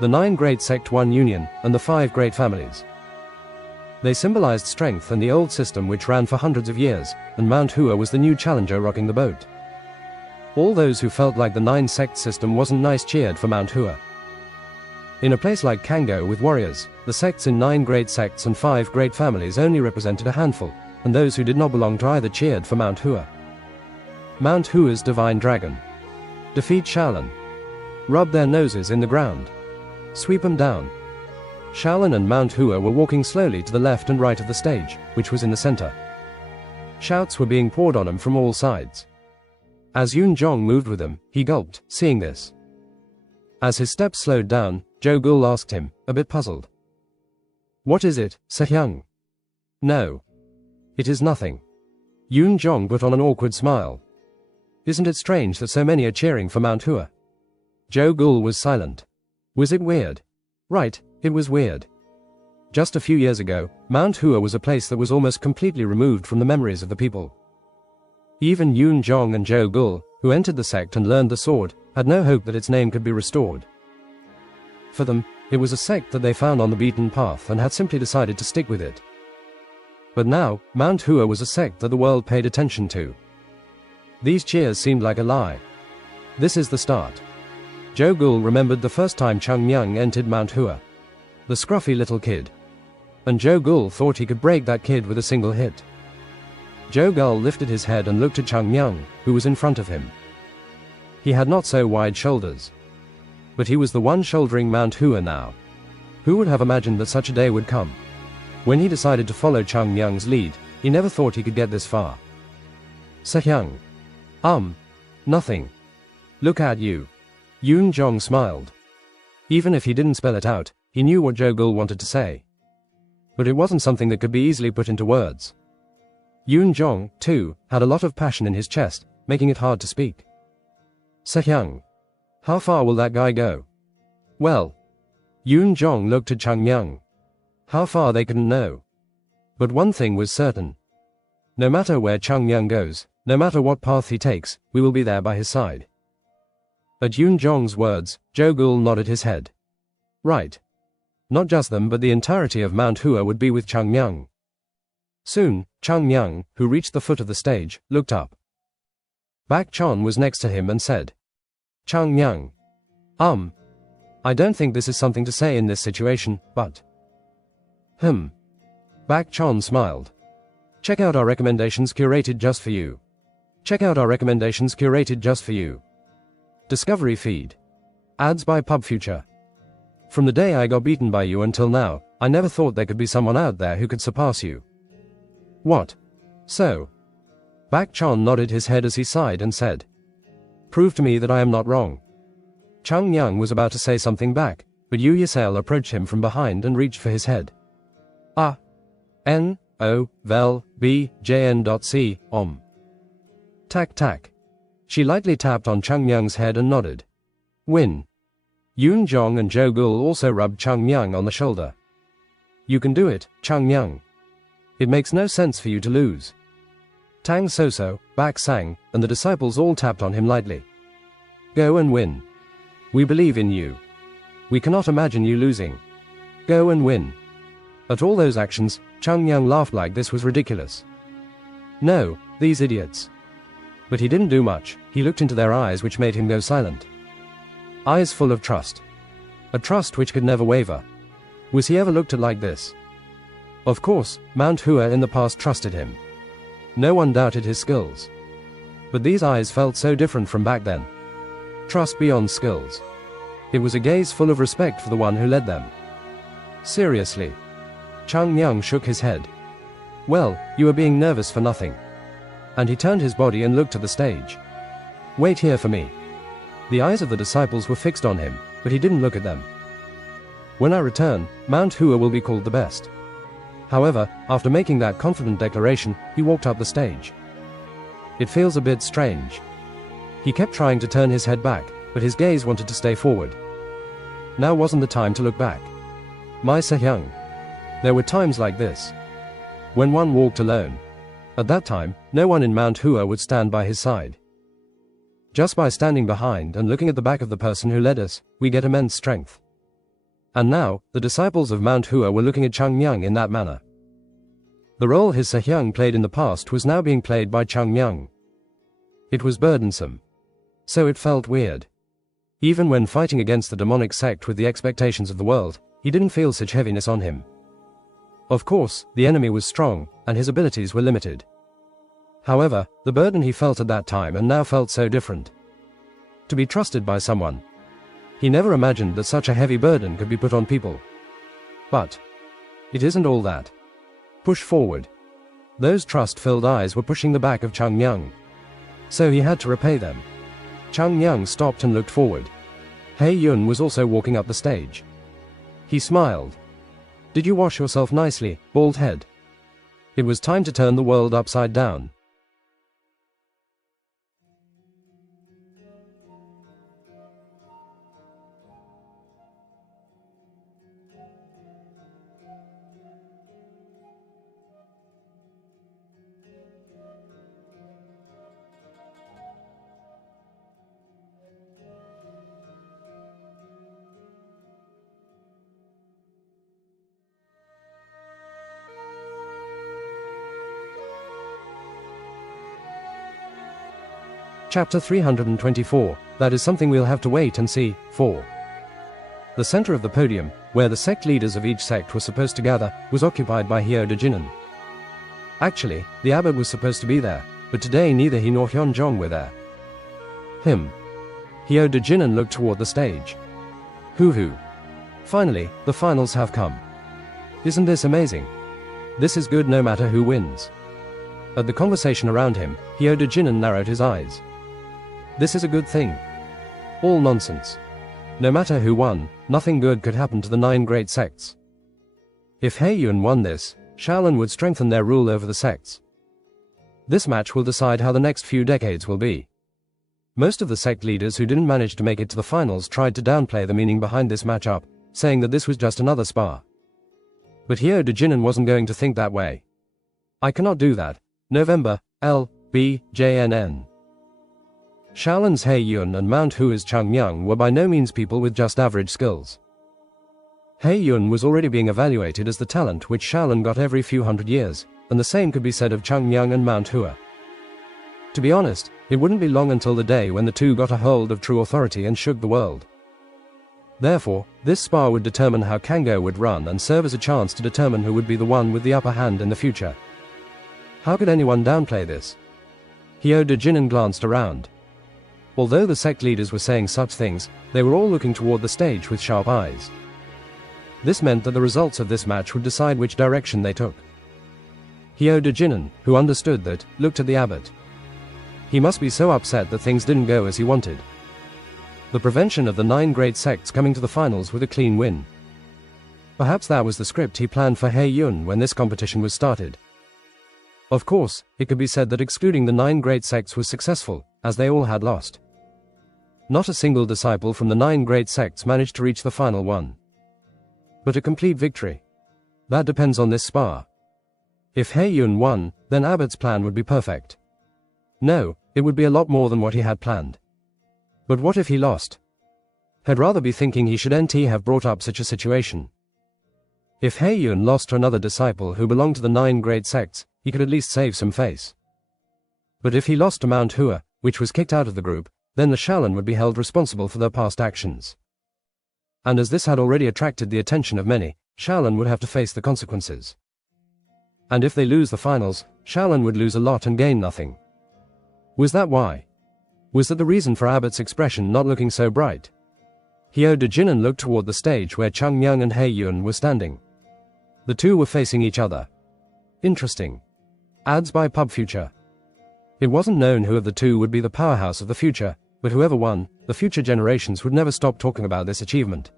The 9 great sect one union, and the 5 great families. They symbolized strength and the old system which ran for hundreds of years, and Mount Hua was the new challenger rocking the boat. All those who felt like the 9 sect system wasn't nice cheered for Mount Hua. In a place like Kango with warriors, the sects in 9 great sects and 5 great families only represented a handful, and those who did not belong to either cheered for Mount Hua. Mount Hua's divine dragon. Defeat Shaolin. Rub their noses in the ground. Sweep them down. Shaolin and Mount Hua were walking slowly to the left and right of the stage, which was in the center. Shouts were being poured on him from all sides. As Yun Zhong moved with them, he gulped, seeing this. As his steps slowed down, Zhou Gul asked him, a bit puzzled. What is it, Sehyang? No. It is nothing. Yun Zhong put on an awkward smile. Isn't it strange that so many are cheering for Mount Hua? Zhou Gul was silent. Was it weird? Right, it was weird. Just a few years ago, Mount Hua was a place that was almost completely removed from the memories of the people. Even Yun Zhong and Zhou Gul, who entered the sect and learned the sword, had no hope that its name could be restored. For them, it was a sect that they found on the beaten path and had simply decided to stick with it. But now, Mount Hua was a sect that the world paid attention to. These cheers seemed like a lie. This is the start. Zhou Gul remembered the first time Chang Myung entered Mount Hua. The scruffy little kid. And Zhou Gul thought he could break that kid with a single hit. Zhou Gul lifted his head and looked at Chang Myung, who was in front of him. He had not so wide shoulders. But he was the one shouldering Mount Hua now. Who would have imagined that such a day would come? When he decided to follow Chang Myung's lead, he never thought he could get this far. Sehyang. Nothing. Look at you. Yun Zhong smiled. Even if he didn't spell it out, He knew what Jogul wanted to say. But it wasn't something that could be easily put into words. Yoon Jong, too, had a lot of passion in his chest, making it hard to speak. Sehyung. How far will that guy go? Well. Yoon Jong looked at Chung Myung. How far they couldn't know. But one thing was certain. No matter where Chung Myung goes, no matter what path he takes, we will be there by his side. At Yoon Jong's words, Jogul nodded his head. Right. Not just them but the entirety of Mount Hua would be with Chung Myung. Soon, Chung Myung, who reached the foot of the stage, looked up. Bak Chon was next to him and said, Chung Myung. I don't think this is something to say in this situation, but... Bak Chon smiled. Check out our recommendations curated just for you. Check out our recommendations curated just for you. Discovery feed. Ads by PubFuture. From the day I got beaten by you until now, I never thought there could be someone out there who could surpass you. What? So? Bak Chon nodded his head as he sighed and said, Prove to me that I am not wrong. Chung Myung was about to say something back, but Yu Yisel approached him from behind and reached for his head. Vel, B, JN.C, Tack tack. She lightly tapped on Chung Myung's head and nodded. Win. Yoon Jong and Jogul also rubbed Chung Myung on the shoulder. You can do it, Chung Myung. It makes no sense for you to lose. Tang Soso, Bak Sang, and the disciples all tapped on him lightly. Go and win. We believe in you. We cannot imagine you losing. Go and win. At all those actions, Chung Myung laughed like this was ridiculous. No, these idiots. But he didn't do much. He looked into their eyes, which made him go silent. Eyes full of trust. A trust which could never waver. Was he ever looked at like this? Of course, Mount Hua in the past trusted him. No one doubted his skills. But these eyes felt so different from back then. Trust beyond skills. It was a gaze full of respect for the one who led them. Seriously. Chung Myung shook his head. Well, you are being nervous for nothing. And he turned his body and looked at the stage. Wait here for me. The eyes of the disciples were fixed on him, but he didn't look at them. When I return, Mount Hua will be called the best. However, after making that confident declaration, he walked up the stage. It feels a bit strange. He kept trying to turn his head back, but his gaze wanted to stay forward. Now wasn't the time to look back. My Sehyung. There were times like this. When one walked alone. At that time, no one in Mount Hua would stand by his side. Just by standing behind and looking at the back of the person who led us, we get immense strength. And now, the disciples of Mount Hua were looking at Chung Myung in that manner. The role his Sehyung played in the past was now being played by Chung Myung. It was burdensome. So it felt weird. Even when fighting against the demonic sect with the expectations of the world, he didn't feel such heaviness on him. Of course, the enemy was strong, and his abilities were limited. However, the burden he felt at that time and now felt so different. To be trusted by someone. He never imagined that such a heavy burden could be put on people. But it isn't all that. Push forward. Those trust-filled eyes were pushing the back of Chung Myung. So he had to repay them. Chung Myung stopped and looked forward. Hae Yun was also walking up the stage. He smiled. Did you wash yourself nicely, bald head? It was time to turn the world upside down. Chapter 324, that is something we'll have to wait and see, 4. The center of the podium, where the sect leaders of each sect were supposed to gather, was occupied by Hyo Jinan. Actually, the abbot was supposed to be there, but today neither he nor Hyun Jong were there. Hyo Jinan looked toward the stage. Hoo. Finally, the finals have come. Isn't this amazing? This is good no matter who wins. At the conversation around him, Hyo Jinan narrowed his eyes. This is a good thing. All nonsense. No matter who won, nothing good could happen to the 9 great sects. If He Yun won this, Shaolin would strengthen their rule over the sects. This match will decide how the next few decades will be. Most of the sect leaders who didn't manage to make it to the finals tried to downplay the meaning behind this matchup, saying that this was just another spar. But Hyo Dejinin wasn't going to think that way. I cannot do that. November, L.B.J.N.N. Shaolin's He Yun and Mount Hua's Chung Myung were by no means people with just average skills. He Yun was already being evaluated as the talent which Shaolin got every few hundred years, and the same could be said of Chung Myung and Mount Hua. To be honest, it wouldn't be long until the day when the two got a hold of true authority and shook the world. Therefore, this spar would determine how Kango would run and serve as a chance to determine who would be the one with the upper hand in the future. How could anyone downplay this? Hyo Dejinin glanced around. Although the sect leaders were saying such things, they were all looking toward the stage with sharp eyes. This meant that the results of this match would decide which direction they took. Hyo Dejinin, who understood that, looked at the abbot. He must be so upset that things didn't go as he wanted. The prevention of the 9 great sects coming to the finals with a clean win. Perhaps that was the script he planned for He Yun when this competition was started. Of course, it could be said that excluding the 9 great sects was successful, as they all had lost. Not a single disciple from the 9 great sects managed to reach the final one. But a complete victory. That depends on this spar. If He Yun won, then Abbott's plan would be perfect. No, it would be a lot more than what he had planned. But what if he lost? He'd rather be thinking he should have brought up such a situation. If He Yun lost to another disciple who belonged to the 9 great sects, he could at least save some face. But if he lost to Mount Hua, which was kicked out of the group, then the Shaolin would be held responsible for their past actions. And as this had already attracted the attention of many, Shaolin would have to face the consequences. And if they lose the finals, Shaolin would lose a lot and gain nothing. Was that why? Was that the reason for Abbott's expression not looking so bright? Hyo Dejinin looked toward the stage where Chung Myung and He Yun were standing. The two were facing each other. Interesting. Ads by PubFuture. It wasn't known who of the two would be the powerhouse of the future, but whoever won, the future generations would never stop talking about this achievement.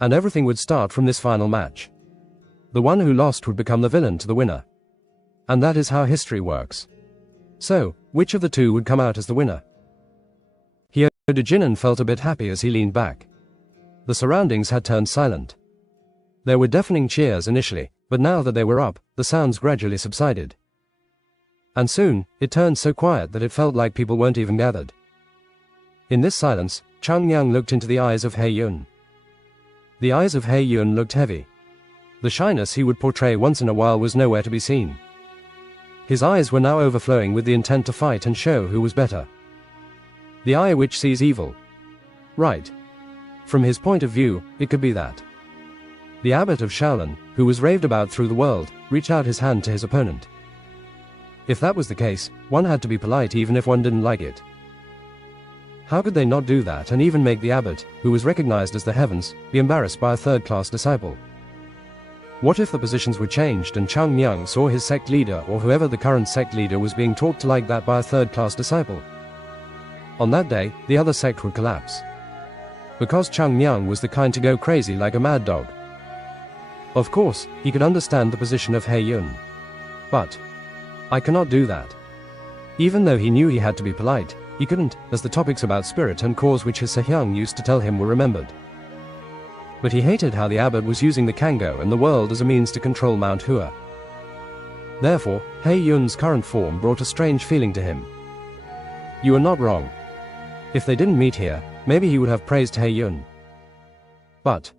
And everything would start from this final match. The one who lost would become the villain to the winner. And that is how history works. So, which of the two would come out as the winner? Hyo Dejinin felt a bit happy as he leaned back. The surroundings had turned silent. There were deafening cheers initially, but now that they were up, the sounds gradually subsided. And soon, it turned so quiet that it felt like people weren't even gathered. In this silence, Chung Myung looked into the eyes of He Yun. The eyes of He Yun looked heavy. The shyness he would portray once in a while was nowhere to be seen. His eyes were now overflowing with the intent to fight and show who was better. The eye which sees evil. Right. From his point of view, it could be that. The abbot of Shaolin, who was raved about through the world, reached out his hand to his opponent. If that was the case, one had to be polite even if one didn't like it. How could they not do that and even make the abbot, who was recognized as the heavens, be embarrassed by a third-class disciple? What if the positions were changed and Chung Myung saw his sect leader or whoever the current sect leader was being talked to like that by a third-class disciple? On that day, the other sect would collapse. Because Chung Myung was the kind to go crazy like a mad dog. Of course, he could understand the position of He Yun. But I cannot do that. Even though he knew he had to be polite, he couldn't, as the topics about spirit and cause which his Sehyung used to tell him were remembered. But he hated how the abbot was using the Kango and the world as a means to control Mount Hua. Therefore, He Yun's current form brought a strange feeling to him. You are not wrong. If they didn't meet here, maybe he would have praised He Yun. But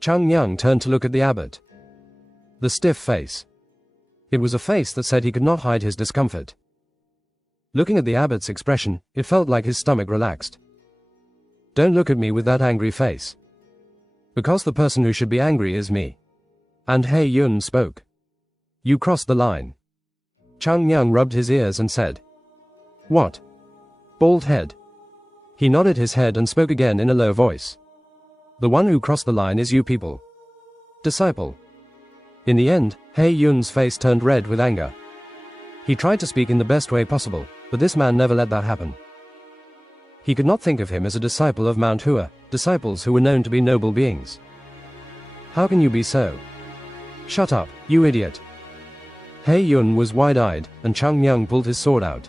Chung Myung turned to look at the abbot. The stiff face. It was a face that said he could not hide his discomfort. Looking at the abbot's expression, it felt like his stomach relaxed. Don't look at me with that angry face. Because the person who should be angry is me. And He Yun spoke. You crossed the line. Chung Myung rubbed his ears and said. What? Bald head. He nodded his head and spoke again in a low voice. The one who crossed the line is you people. Disciple. In the end, He Yun's face turned red with anger. He tried to speak in the best way possible, but this man never let that happen. He could not think of him as a disciple of Mount Hua, disciples who were known to be noble beings. How can you be so? Shut up, you idiot. He Yun was wide-eyed, and Chang Myung pulled his sword out.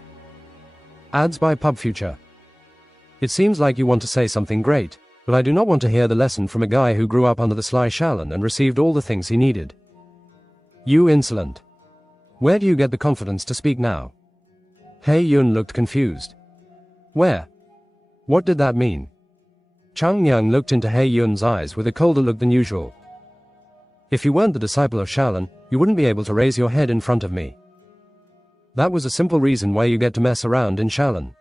Ads by Pub Future. It seems like you want to say something great, but I do not want to hear the lesson from a guy who grew up under the sly Shaolin and received all the things he needed. You insolent. Where do you get the confidence to speak now? He Yun looked confused. Where? What did that mean? Chang Myung looked into He Yun's eyes with a colder look than usual. If you weren't the disciple of Shaolin, you wouldn't be able to raise your head in front of me. That was a simple reason why you get to mess around in Shaolin.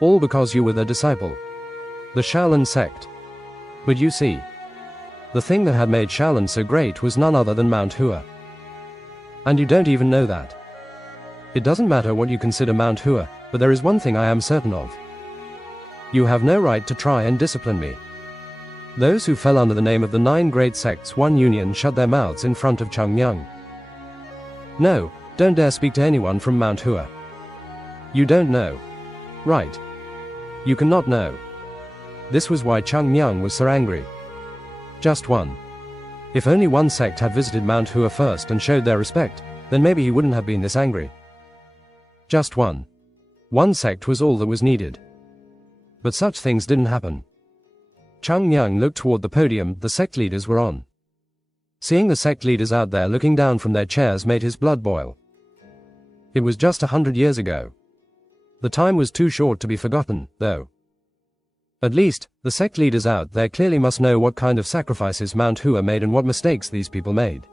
All because you were the disciple. The Shaolin sect. But you see, the thing that had made Shaolin so great was none other than Mount Hua. And you don't even know that. It doesn't matter what you consider Mount Hua, but there is one thing I am certain of. You have no right to try and discipline me. Those who fell under the name of the 9 great sects one union shut their mouths in front of Chang Myung. No, don't dare speak to anyone from Mount Hua. You don't know. Right. You cannot know. This was why Chang Myung was so angry. Just one. If only one sect had visited Mount Hua first and showed their respect, then maybe he wouldn't have been this angry. Just one. One sect was all that was needed. But such things didn't happen. Chang Myung looked toward the podium the sect leaders were on. Seeing the sect leaders out there looking down from their chairs made his blood boil. It was just 100 years ago. The time was too short to be forgotten, though. At least, the sect leaders out there clearly must know what kind of sacrifices Mount Hua made and what mistakes these people made.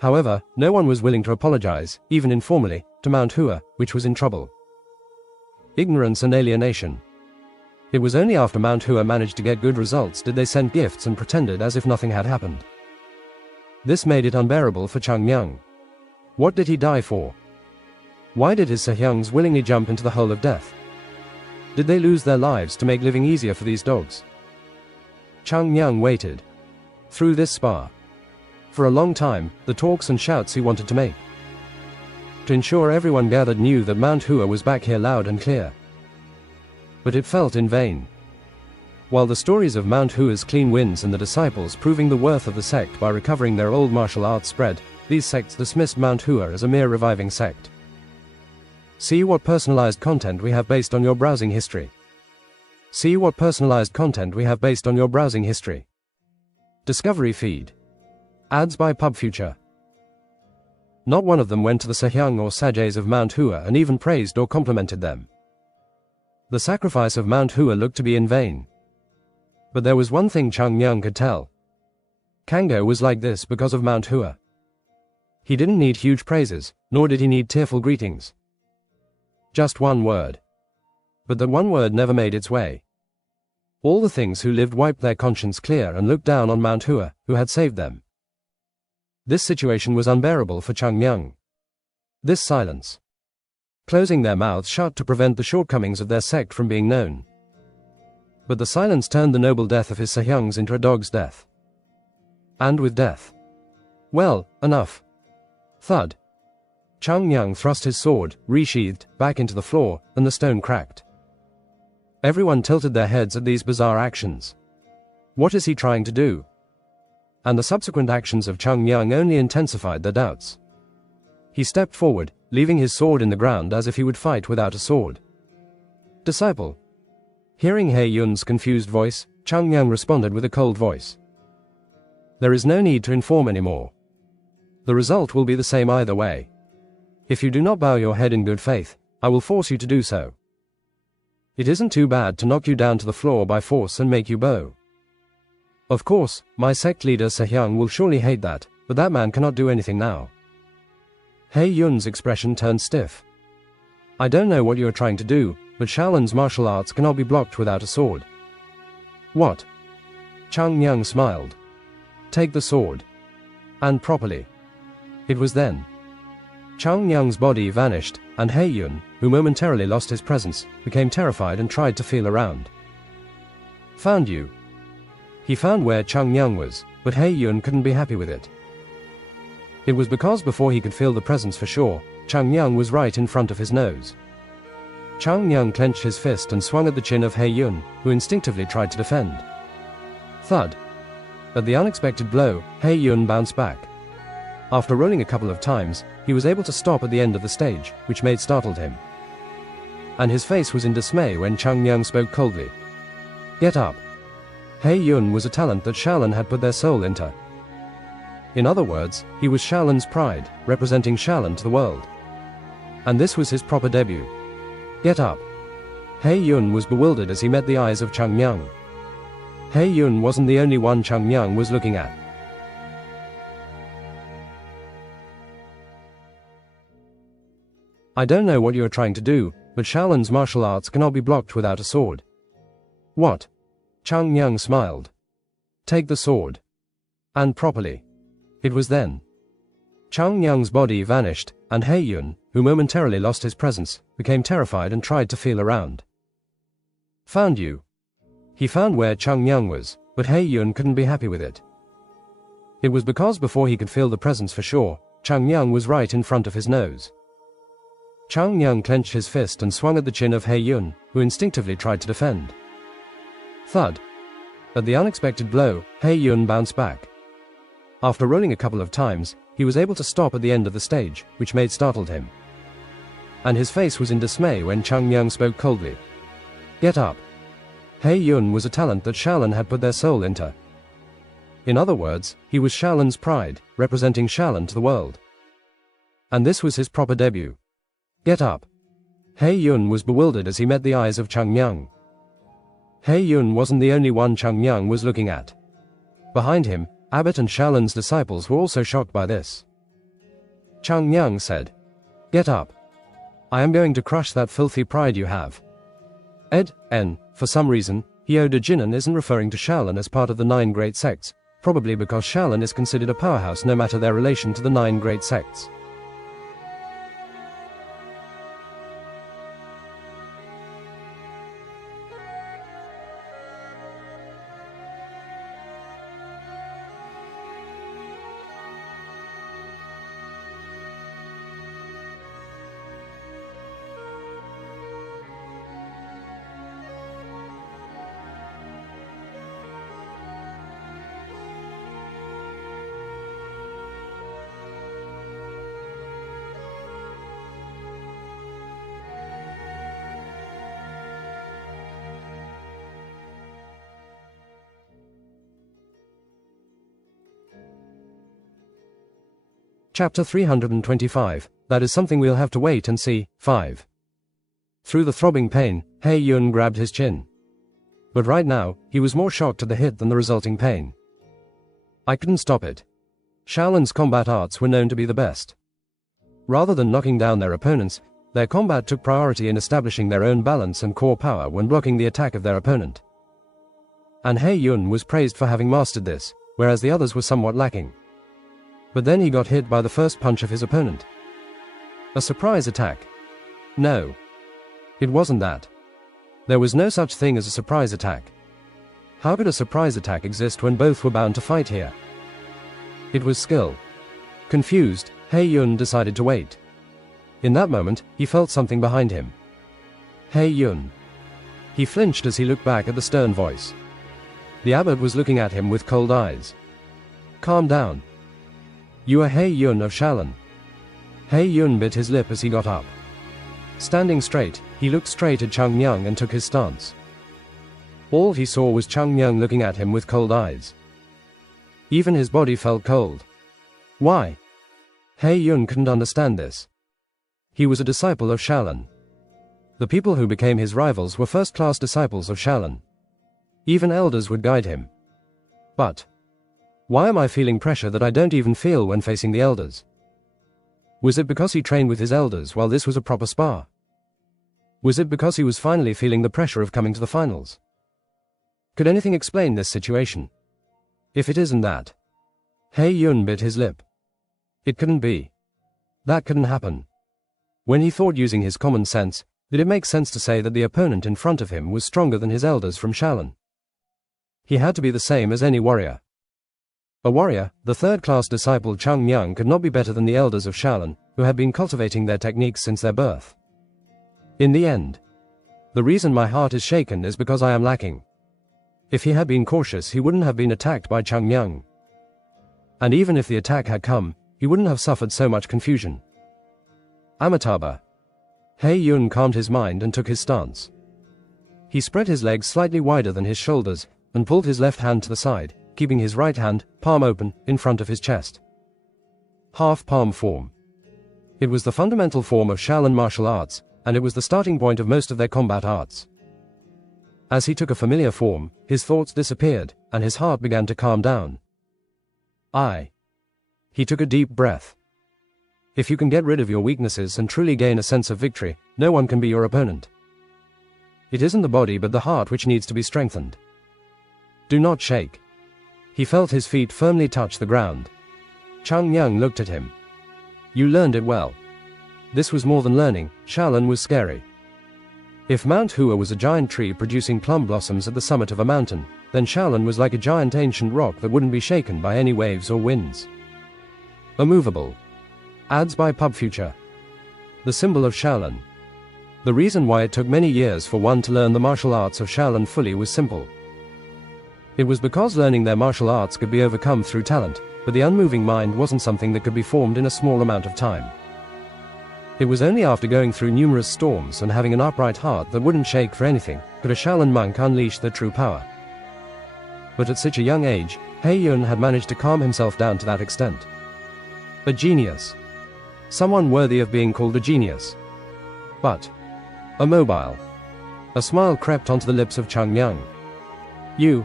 However, no one was willing to apologize, even informally, to Mount Hua, which was in trouble. Ignorance and alienation. It was only after Mount Hua managed to get good results did they send gifts and pretended as if nothing had happened. This made it unbearable for Chang Myung. What did he die for? Why did his Sahyungs willingly jump into the hole of death? Did they lose their lives to make living easier for these dogs? Chang Myung waited. Through this spar. For a long time, the talks and shouts he wanted to make. To ensure everyone gathered knew that Mount Hua was back here loud and clear. But it felt in vain. While the stories of Mount Hua's clean wins and the disciples proving the worth of the sect by recovering their old martial arts spread, these sects dismissed Mount Hua as a mere reviving sect. See what personalized content we have based on your browsing history. See what personalized content we have based on your browsing history. Discovery feed. Ads by Pub Future. Not one of them went to the Sahyung or Sajays of Mount Hua and even praised or complimented them. The sacrifice of Mount Hua looked to be in vain. But there was one thing Chang Myung could tell. Kango was like this because of Mount Hua. He didn't need huge praises, nor did he need tearful greetings. Just one word. But that one word never made its way. All the things who lived wiped their conscience clear and looked down on Mount Hua, who had saved them. This situation was unbearable for Chang Myung. This silence. Closing their mouths shut to prevent the shortcomings of their sect from being known. But the silence turned the noble death of his Sahyungs into a dog's death. And with death. Well, enough. Thud. Chang Myung thrust his sword, resheathed, back into the floor, and the stone cracked. Everyone tilted their heads at these bizarre actions. What is he trying to do? And the subsequent actions of Chang Myung only intensified their doubts. He stepped forward, leaving his sword in the ground as if he would fight without a sword. Disciple. Hearing He Yun's confused voice, Chang Myung responded with a cold voice. There is no need to inform anymore. The result will be the same either way. If you do not bow your head in good faith, I will force you to do so. It isn't too bad to knock you down to the floor by force and make you bow. Of course, my sect leader Sahyung will surely hate that, but that man cannot do anything now. He Yun's expression turned stiff. I don't know what you are trying to do, but Shaolin's martial arts cannot be blocked without a sword. What? Chang Myung smiled. Take the sword. And properly. It was then. Chang Myung's body vanished, and He Yun, who momentarily lost his presence, became terrified and tried to feel around. Found you. He found where Chang Myung was, but He Yun couldn't be happy with it. It was because before he could feel the presence for sure, Chang Myung was right in front of his nose. Chang Myung clenched his fist and swung at the chin of He Yun, who instinctively tried to defend. Thud. At the unexpected blow, He Yun bounced back. After rolling a couple of times, he was able to stop at the end of the stage, which startled him. And his face was in dismay when Chang Myung spoke coldly. Get up. He Yun was a talent that Shaolin had put their soul into. In other words, he was Shaolin's pride, representing Shaolin to the world. And this was his proper debut. Get up. He Yun was bewildered as he met the eyes of Chang Myung. He Yun wasn't the only one Chang Myung was looking at. I don't know what you are trying to do, but Shaolin's martial arts cannot be blocked without a sword. What? Chang Myung smiled. Take the sword. And properly. It was then. Chang Myung's body vanished, and He Yun, who momentarily lost his presence, became terrified and tried to feel around. Found you. He found where Chang Myung was, but He Yun couldn't be happy with it. It was because before he could feel the presence for sure, Chang Myung was right in front of his nose. Chang Myung clenched his fist and swung at the chin of He Yun, who instinctively tried to defend. Thud. At the unexpected blow, He Yun bounced back. After rolling a couple of times, he was able to stop at the end of the stage, which startled him. And his face was in dismay when Chang Myung spoke coldly. Get up. He Yun was a talent that Shaolin had put their soul into. In other words, he was Shaolin's pride, representing Shaolin to the world. And this was his proper debut. Get up. He Yun was bewildered as he met the eyes of Chang Myung. He Yun wasn't the only one Chang Myung was looking at. Behind him, Abbot and Shaolin's disciples were also shocked by this. Chang Myung said, Get up. I am going to crush that filthy pride you have. For some reason, Hyoda Jinan isn't referring to Shaolin as part of the 9 great sects, probably because Shaolin is considered a powerhouse no matter their relation to the 9 great sects. Chapter 325, that is something we'll have to wait and see. 5. Through the throbbing pain, He Yun grabbed his chin. But right now, he was more shocked at the hit than the resulting pain. I couldn't stop it. Shaolin's combat arts were known to be the best. Rather than knocking down their opponents, their combat took priority in establishing their own balance and core power when blocking the attack of their opponent. And He Yun was praised for having mastered this, whereas the others were somewhat lacking. But then he got hit by the first punch of his opponent. A surprise attack. No. It wasn't that. There was no such thing as a surprise attack. How could a surprise attack exist when both were bound to fight here? It was skill. Confused, He Yun decided to wait. In that moment, he felt something behind him. He Yun. He flinched as he looked back at the stern voice. The abbot was looking at him with cold eyes. Calm down. You are He Yun of Shaolin. He Yun bit his lip as he got up. Standing straight, he looked straight at Chang Myung and took his stance. All he saw was Chang Myung looking at him with cold eyes. Even his body felt cold. Why? He Yun couldn't understand this. He was a disciple of Shaolin. The people who became his rivals were first-class disciples of Shaolin. Even elders would guide him. But why am I feeling pressure that I don't even feel when facing the elders? Was it because he trained with his elders while this was a proper spar? Was it because he was finally feeling the pressure of coming to the finals? Could anything explain this situation? If it isn't that. He Yun bit his lip. It couldn't be. That couldn't happen. When he thought using his common sense, did it make sense to say that the opponent in front of him was stronger than his elders from Shaolin? He had to be the same as any warrior. A warrior, the third-class disciple Chang Myung could not be better than the elders of Shaolin, who had been cultivating their techniques since their birth. In the end, The reason my heart is shaken is because I am lacking. If he had been cautious, he wouldn't have been attacked by Chang Myung. And even if the attack had come, he wouldn't have suffered so much confusion. Amitabha. He Yun calmed his mind and took his stance. He spread his legs slightly wider than his shoulders and pulled his left hand to the side, keeping his right hand, palm open, in front of his chest. Half-palm form. It was the fundamental form of Shaolin martial arts, and it was the starting point of most of their combat arts. As he took a familiar form, his thoughts disappeared, and his heart began to calm down. He took a deep breath. If you can get rid of your weaknesses and truly gain a sense of victory, no one can be your opponent. It isn't the body but the heart which needs to be strengthened. Do not shake. He felt his feet firmly touch the ground. Chang Myung looked at him. You learned it well. This was more than learning, Shaolin was scary. If Mount Hua was a giant tree producing plum blossoms at the summit of a mountain, then Shaolin was like a giant ancient rock that wouldn't be shaken by any waves or winds. Immovable. Ads by PubFuture. The symbol of Shaolin. The reason why it took many years for one to learn the martial arts of Shaolin fully was simple. It was because learning their martial arts could be overcome through talent, but the unmoving mind wasn't something that could be formed in a small amount of time. It was only after going through numerous storms and having an upright heart that wouldn't shake for anything could a Shaolin monk unleash their true power. But at such a young age, He Yun had managed to calm himself down to that extent. A genius. Someone worthy of being called a genius. But immobile. A smile crept onto the lips of Chang Myung. You.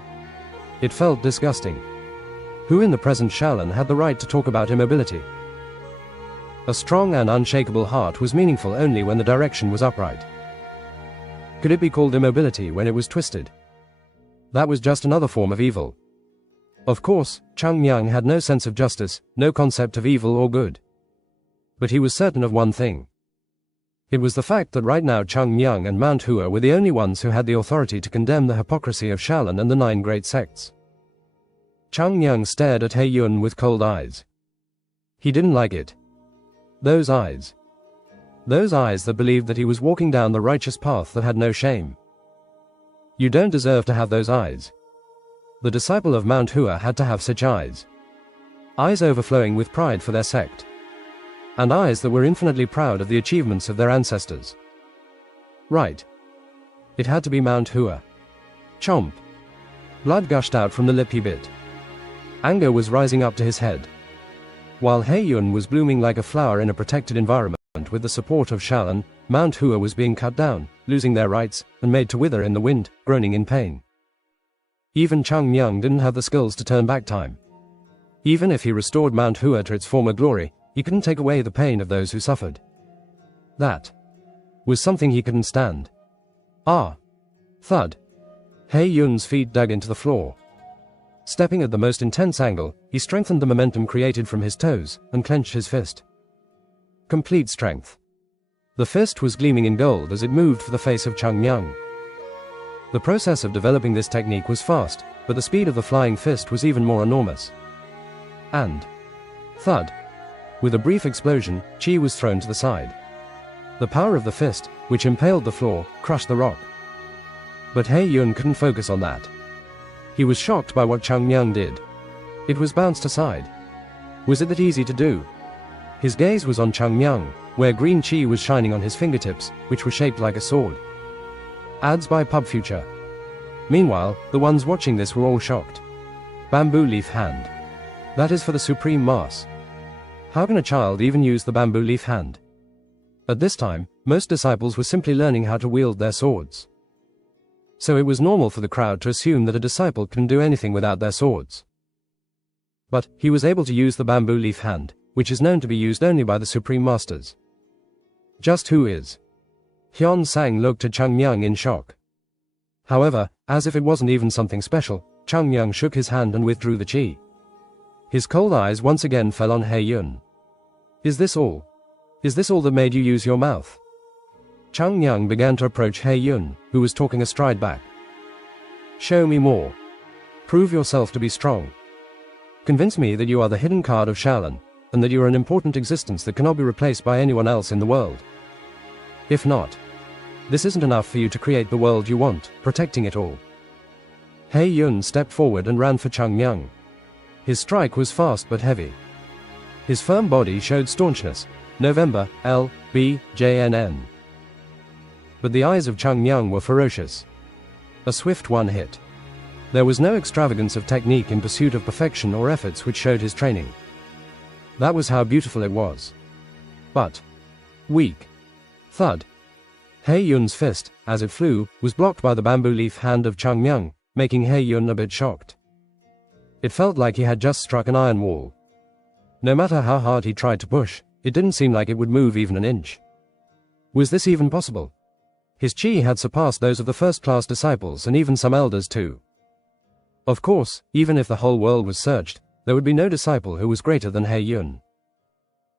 It felt disgusting. Who in the present Shaolin had the right to talk about immobility? A strong and unshakable heart was meaningful only when the direction was upright. Could it be called immobility when it was twisted? That was just another form of evil. Of course, Chang Myung had no sense of justice, no concept of evil or good. But he was certain of one thing. It was the fact that right now Chang Myung and Mount Hua were the only ones who had the authority to condemn the hypocrisy of Shaolin and the 9 great sects. Chang Myung stared at He Yun with cold eyes. He didn't like it. Those eyes. Those eyes that believed that he was walking down the righteous path that had no shame. You don't deserve to have those eyes. The disciple of Mount Hua had to have such eyes. Eyes overflowing with pride for their sect. And eyes that were infinitely proud of the achievements of their ancestors. Right. It had to be Mount Hua. Chomp. Blood gushed out from the lip he bit. Anger was rising up to his head. While He Yun was blooming like a flower in a protected environment with the support of Shaolin, Mount Hua was being cut down, losing their rights, and made to wither in the wind, groaning in pain. Even Chang Myung didn't have the skills to turn back time. Even if he restored Mount Hua to its former glory, he couldn't take away the pain of those who suffered. That was something he couldn't stand. Thud. He Yun's feet dug into the floor. Stepping at the most intense angle, he strengthened the momentum created from his toes, and clenched his fist. Complete strength. The fist was gleaming in gold as it moved for the face of Chang Myung. The process of developing this technique was fast, but the speed of the flying fist was even more enormous. And thud. With a brief explosion, chi was thrown to the side. The power of the fist, which impaled the floor, crushed the rock. But He Yun couldn't focus on that. He was shocked by what Chang Myung did. It was bounced aside. Was it that easy to do? His gaze was on Chang Myung, where green chi was shining on his fingertips, which were shaped like a sword. Ads by PubFuture. Meanwhile, the ones watching this were all shocked. Bamboo leaf hand. That is for the supreme mass. How can a child even use the bamboo leaf hand? At this time, most disciples were simply learning how to wield their swords. So it was normal for the crowd to assume that a disciple couldn't do anything without their swords. But he was able to use the bamboo leaf hand, which is known to be used only by the supreme masters. Just who is? Hyun Sang looked at Chang Myung in shock. However, as if it wasn't even something special, Chang Myung shook his hand and withdrew the chi. His cold eyes once again fell on He Yun. Is this all? Is this all that made you use your mouth? Chang Myung began to approach He Yun, who was talking a stride back. Show me more. Prove yourself to be strong. Convince me that you are the hidden card of Shaolin, and that you are an important existence that cannot be replaced by anyone else in the world. If not, This isn't enough for you to create the world you want, protecting it all. He Yun stepped forward and ran for Chung Myung. His strike was fast but heavy. His firm body showed staunchness. November, L. B. JNN. But the eyes of Chung Myung were ferocious. A swift one-hit. There was no extravagance of technique in pursuit of perfection or efforts which showed his training. That was how beautiful it was. But weak. Thud. He Yun's fist, as it flew, was blocked by the bamboo leaf hand of Chung Myung, making He Yun a bit shocked. It felt like he had just struck an iron wall. No matter how hard he tried to push, it didn't seem like it would move even an inch. Was this even possible? His chi had surpassed those of the first-class disciples and even some elders too. Of course, even if the whole world was searched, there would be no disciple who was greater than He Yun.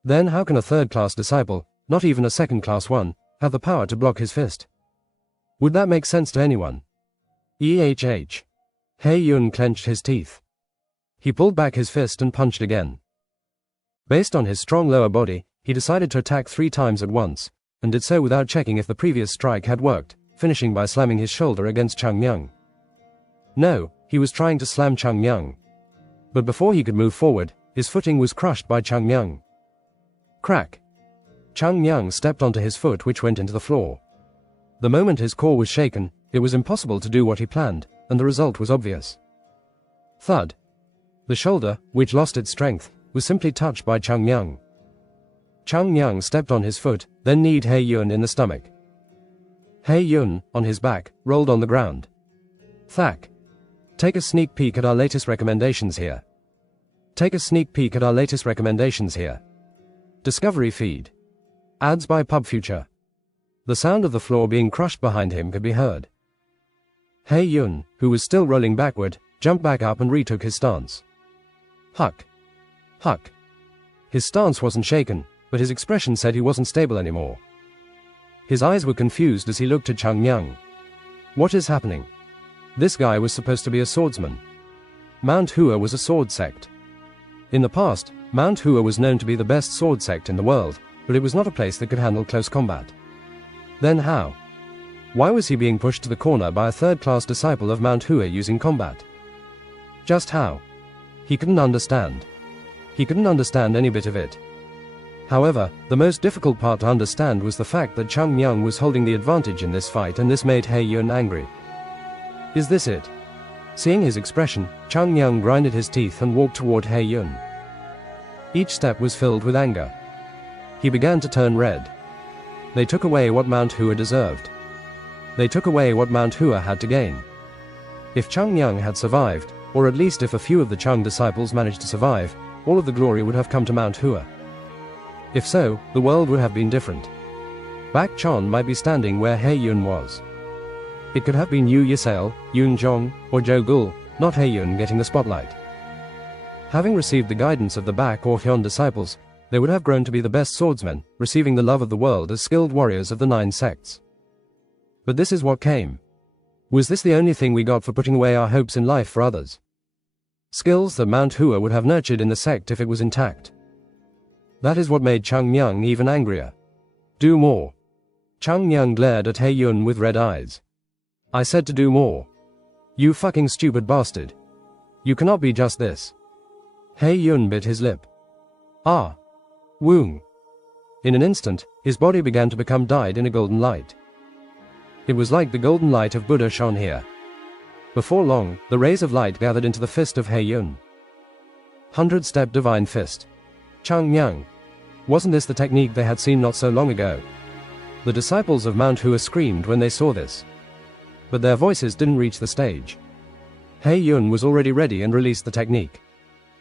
Then how can a third-class disciple, not even a second-class one, have the power to block his fist? Would that make sense to anyone? He Yun clenched his teeth. He pulled back his fist and punched again. Based on his strong lower body, he decided to attack 3 times at once, and did so without checking if the previous strike had worked, finishing by slamming his shoulder against Chung Myung. No, he was trying to slam Chung Myung. But before he could move forward, his footing was crushed by Chung Myung. Crack. Chung Myung stepped onto his foot, which went into the floor. The moment his core was shaken, it was impossible to do what he planned, and the result was obvious. Thud. The shoulder, which lost its strength, was simply touched by Chung Myung. Chung Myung stepped on his foot, then kneed He Yun in the stomach. He Yun, on his back, rolled on the ground. Thack. Take a sneak peek at our latest recommendations here. Take a sneak peek at our latest recommendations here. Discovery feed. Ads by PubFuture. The sound of the floor being crushed behind him could be heard. He Yun, who was still rolling backward, jumped back up and retook his stance. Huck. Huck. His stance wasn't shaken, but his expression said he wasn't stable anymore. His eyes were confused as he looked at Chung Myung. What is happening? This guy was supposed to be a swordsman. Mount Hua was a sword sect. In the past, Mount Hua was known to be the best sword sect in the world, but it was not a place that could handle close combat. Then how? Why was he being pushed to the corner by a third-class disciple of Mount Hua using combat? Just how? He couldn't understand. He couldn't understand any bit of it. However, the most difficult part to understand was the fact that Chung Myung was holding the advantage in this fight, and this made He Yun angry. Is this it? Seeing his expression, Chung Myung grinded his teeth and walked toward He Yun. Each step was filled with anger. He began to turn red. They took away what Mount Hua deserved. They took away what Mount Hua had to gain. If Chung Myung had survived, or at least if a few of the Chung disciples managed to survive, all of the glory would have come to Mount Hua. If so, the world would have been different. Bak Chon might be standing where He Yun was. It could have been Yu Yisale, Yoon Jong, or Jo Gul, not He Yun getting the spotlight. Having received the guidance of the Bak or Hyun disciples, they would have grown to be the best swordsmen, receiving the love of the world as skilled warriors of the 9 sects. But this is what came. Was this the only thing we got for putting away our hopes in life for others? Skills that Mount Hua would have nurtured in the sect if it was intact. That is what made Chung Myung even angrier. Do more. Chung Myung glared at He Yun with red eyes. I said to do more. You fucking stupid bastard. You cannot be just this. He Yun bit his lip. Ah. Woong. In an instant, his body began to become dyed in a golden light. It was like the golden light of Buddha shone here. Before long, the rays of light gathered into the fist of He Yun. 100-step divine fist. Chung Myung. Wasn't this the technique they had seen not so long ago? The disciples of Mount Hua screamed when they saw this. But their voices didn't reach the stage. He Yun was already ready and released the technique.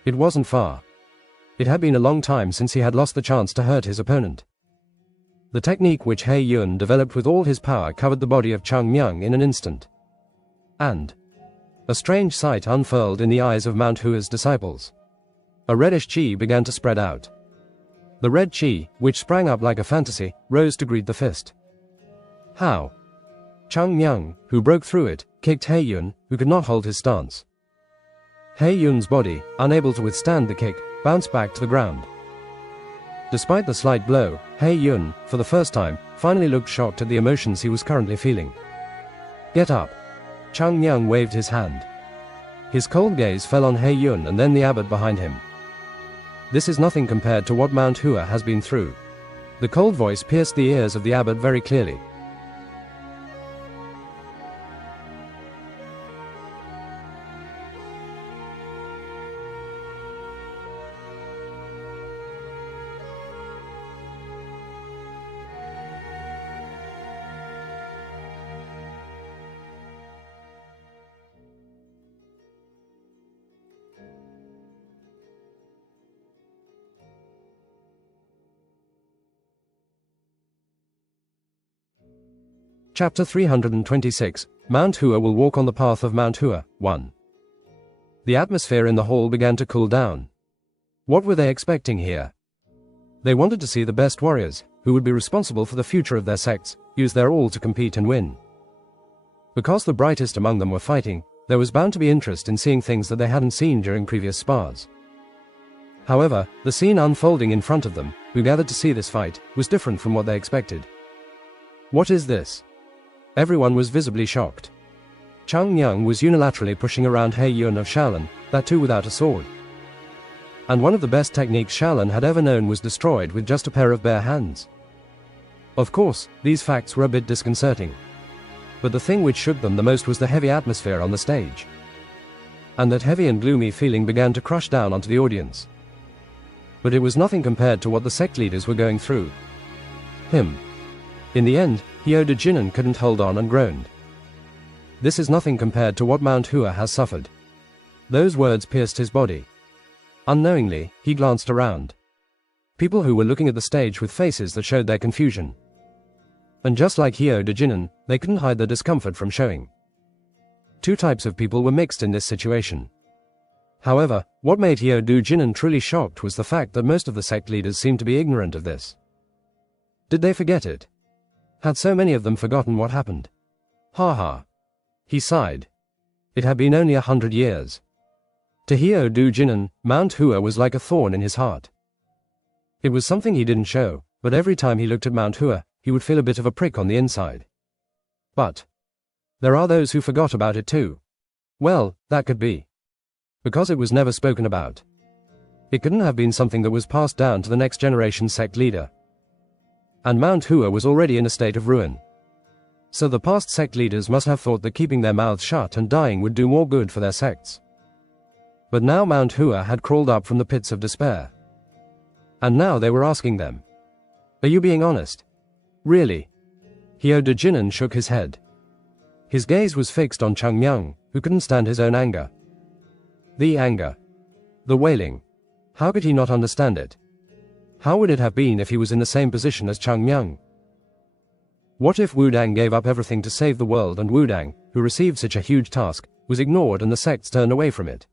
It wasn't far. It had been a long time since he had lost the chance to hurt his opponent. The technique which He Yun developed with all his power covered the body of Chung Myung in an instant. And a strange sight unfurled in the eyes of Mount Hua's disciples. A reddish chi began to spread out. The red chi, which sprang up like a fantasy, rose to greet the fist. How? Chung Myung, who broke through it, kicked He Yun, who could not hold his stance. He Yun's body, unable to withstand the kick, bounced back to the ground. Despite the slight blow, He Yun, for the first time, finally looked shocked at the emotions he was currently feeling. "Get up." Chang Myung waved his hand. His cold gaze fell on He Yun and then the abbot behind him. "This is nothing compared to what Mount Hua has been through." The cold voice pierced the ears of the abbot very clearly. Chapter 326, Mount Hua will walk on the path of Mount Hua, 1. The atmosphere in the hall began to cool down. What were they expecting here? They wanted to see the best warriors, who would be responsible for the future of their sects, use their all to compete and win. Because the brightest among them were fighting, there was bound to be interest in seeing things that they hadn't seen during previous spars. However, the scene unfolding in front of them, who gathered to see this fight, was different from what they expected. What is this? Everyone was visibly shocked. Chang Myung was unilaterally pushing around He Yun of Shaolin, that too without a sword. And one of the best techniques Shaolin had ever known was destroyed with just a pair of bare hands. Of course, these facts were a bit disconcerting. But the thing which shook them the most was the heavy atmosphere on the stage. And that heavy and gloomy feeling began to crush down onto the audience. But it was nothing compared to what the sect leaders were going through. In the end, Hyo De-jinan couldn't hold on and groaned. "This is nothing compared to what Mount Hua has suffered." Those words pierced his body. Unknowingly, he glanced around. People who were looking at the stage with faces that showed their confusion. And just like Hyo De-jinan, they couldn't hide their discomfort from showing. Two types of people were mixed in this situation. However, what made Hyo De-jinan truly shocked was the fact that most of the sect leaders seemed to be ignorant of this. Did they forget it? Had so many of them forgotten what happened? Ha ha. He sighed. It had been only 100 years. To Hyo De-jinan, Mount Hua was like a thorn in his heart. It was something he didn't show, but every time he looked at Mount Hua, he would feel a bit of a prick on the inside. But there are those who forgot about it too. Well, that could be. Because it was never spoken about. It couldn't have been something that was passed down to the next generation sect leader. And Mount Hua was already in a state of ruin. So the past sect leaders must have thought that keeping their mouths shut and dying would do more good for their sects. But now Mount Hua had crawled up from the pits of despair. And now they were asking them, "Are you being honest? Really?" Hyo De-jinan shook his head. His gaze was fixed on Chang Myung, who couldn't stand his own anger. The anger. The wailing. How could he not understand it? How would it have been if he was in the same position as Chang Myung? What if Wudang gave up everything to save the world and Wudang, who received such a huge task, was ignored and the sects turned away from it?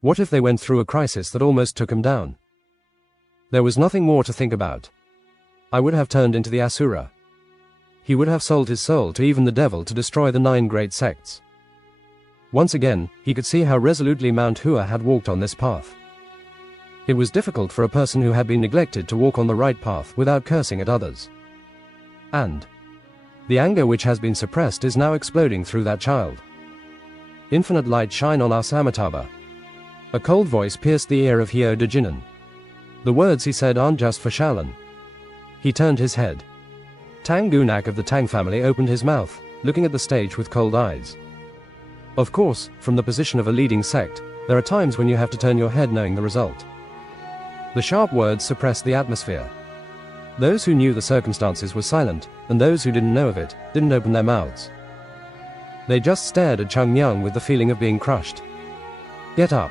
What if they went through a crisis that almost took him down? There was nothing more to think about. I would have turned into the Asura. He would have sold his soul to even the devil to destroy the 9 great sects. Once again, he could see how resolutely Mount Hua had walked on this path. It was difficult for a person who had been neglected to walk on the right path without cursing at others. And the anger which has been suppressed is now exploding through that child. Infinite light shine on us Amitabha. A cold voice pierced the ear of Hyo De-jinan. The words he said aren't just for Shaolin. He turned his head. Tang Gunak of the Tang family opened his mouth, looking at the stage with cold eyes. Of course, from the position of a leading sect, there are times when you have to turn your head knowing the result. The sharp words suppressed the atmosphere. Those who knew the circumstances were silent, and those who didn't know of it, didn't open their mouths. They just stared at Chang Myung with the feeling of being crushed. "Get up."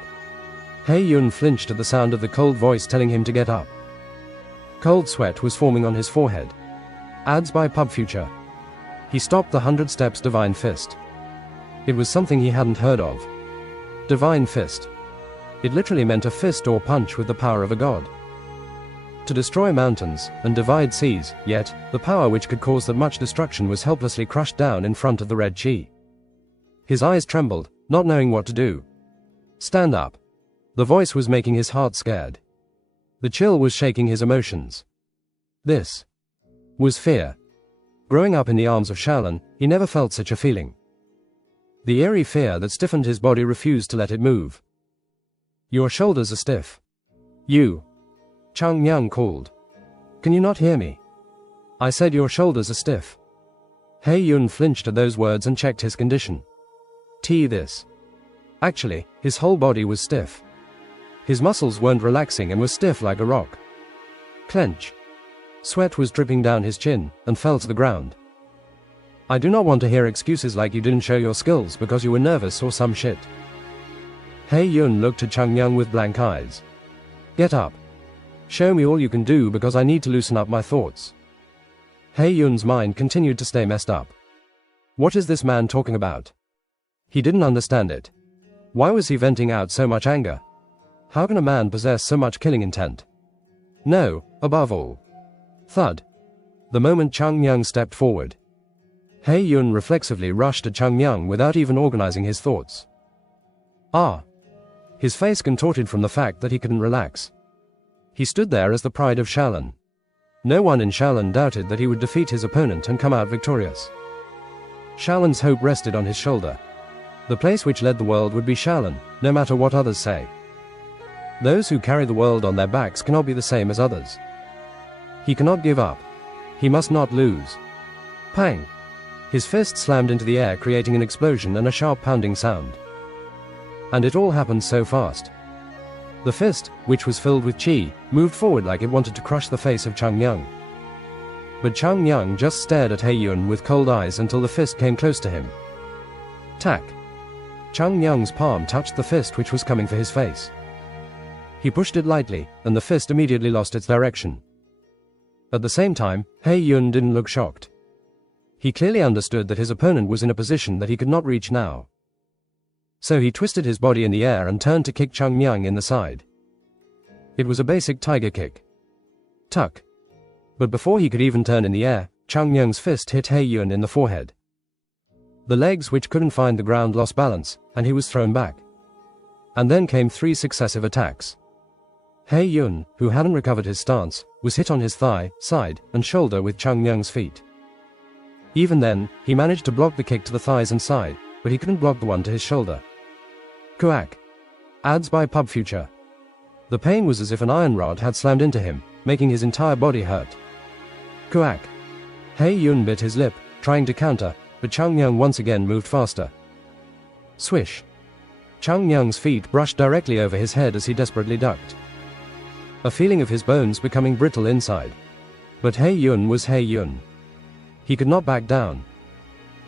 He Yun flinched at the sound of the cold voice telling him to get up. Cold sweat was forming on his forehead. Ads by Pub Future. He stopped the 100 Steps Divine Fist. It was something he hadn't heard of. Divine Fist. It literally meant a fist or punch with the power of a god. To destroy mountains and divide seas, yet the power which could cause that much destruction was helplessly crushed down in front of the red chi. His eyes trembled, not knowing what to do. "Stand up." The voice was making his heart scared. The chill was shaking his emotions. This was fear. Growing up in the arms of Shaolin, he never felt such a feeling. The eerie fear that stiffened his body refused to let it move. Your shoulders are stiff. You. Chang Yang called. Can you not hear me? I said your shoulders are stiff. He Yun flinched at those words and checked his condition. This. Actually, his whole body was stiff. His muscles weren't relaxing and were stiff like a rock. Clench. Sweat was dripping down his chin and fell to the ground. I do not want to hear excuses like you didn't show your skills because you were nervous or some shit. He Yun looked at Chang Yang with blank eyes. Get up. Show me all you can do because I need to loosen up my thoughts. He Yun's mind continued to stay messed up. What is this man talking about? He didn't understand it. Why was he venting out so much anger? How can a man possess so much killing intent? No, above all. Thud. The moment Chang Yang stepped forward. He Yun reflexively rushed at Chang Yang without even organizing his thoughts. Ah. His face contorted from the fact that he couldn't relax. He stood there as the pride of Shaolin. No one in Shaolin doubted that he would defeat his opponent and come out victorious. Shaolin's hope rested on his shoulder. The place which led the world would be Shaolin, no matter what others say. Those who carry the world on their backs cannot be the same as others. He cannot give up. He must not lose. Pang! His fist slammed into the air, creating an explosion and a sharp pounding sound. And it all happened so fast. The fist, which was filled with qi, moved forward like it wanted to crush the face of Chang Yang. But Chang Yang just stared at He Yun with cold eyes until the fist came close to him. Tack! Chang Yang's palm touched the fist which was coming for his face. He pushed it lightly, and the fist immediately lost its direction. At the same time, He Yun didn't look shocked. He clearly understood that his opponent was in a position that he could not reach now. So he twisted his body in the air and turned to kick Chang Yang in the side. It was a basic tiger kick. Tuck. But before he could even turn in the air, Chang Yang's fist hit He Yun in the forehead. The legs which couldn't find the ground lost balance, and he was thrown back. And then came 3 successive attacks. He Yun, who hadn't recovered his stance, was hit on his thigh, side, and shoulder with Chang Yang's feet. Even then, he managed to block the kick to the thighs and side, but he couldn't block the one to his shoulder. Kuak. Ads by Pub Future. The pain was as if an iron rod had slammed into him, making his entire body hurt. Kuak. He Yun bit his lip, trying to counter, but Chang Yang once again moved faster. Swish. Chang Yang's feet brushed directly over his head as he desperately ducked. A feeling of his bones becoming brittle inside. But He Yun was He Yun. He could not back down.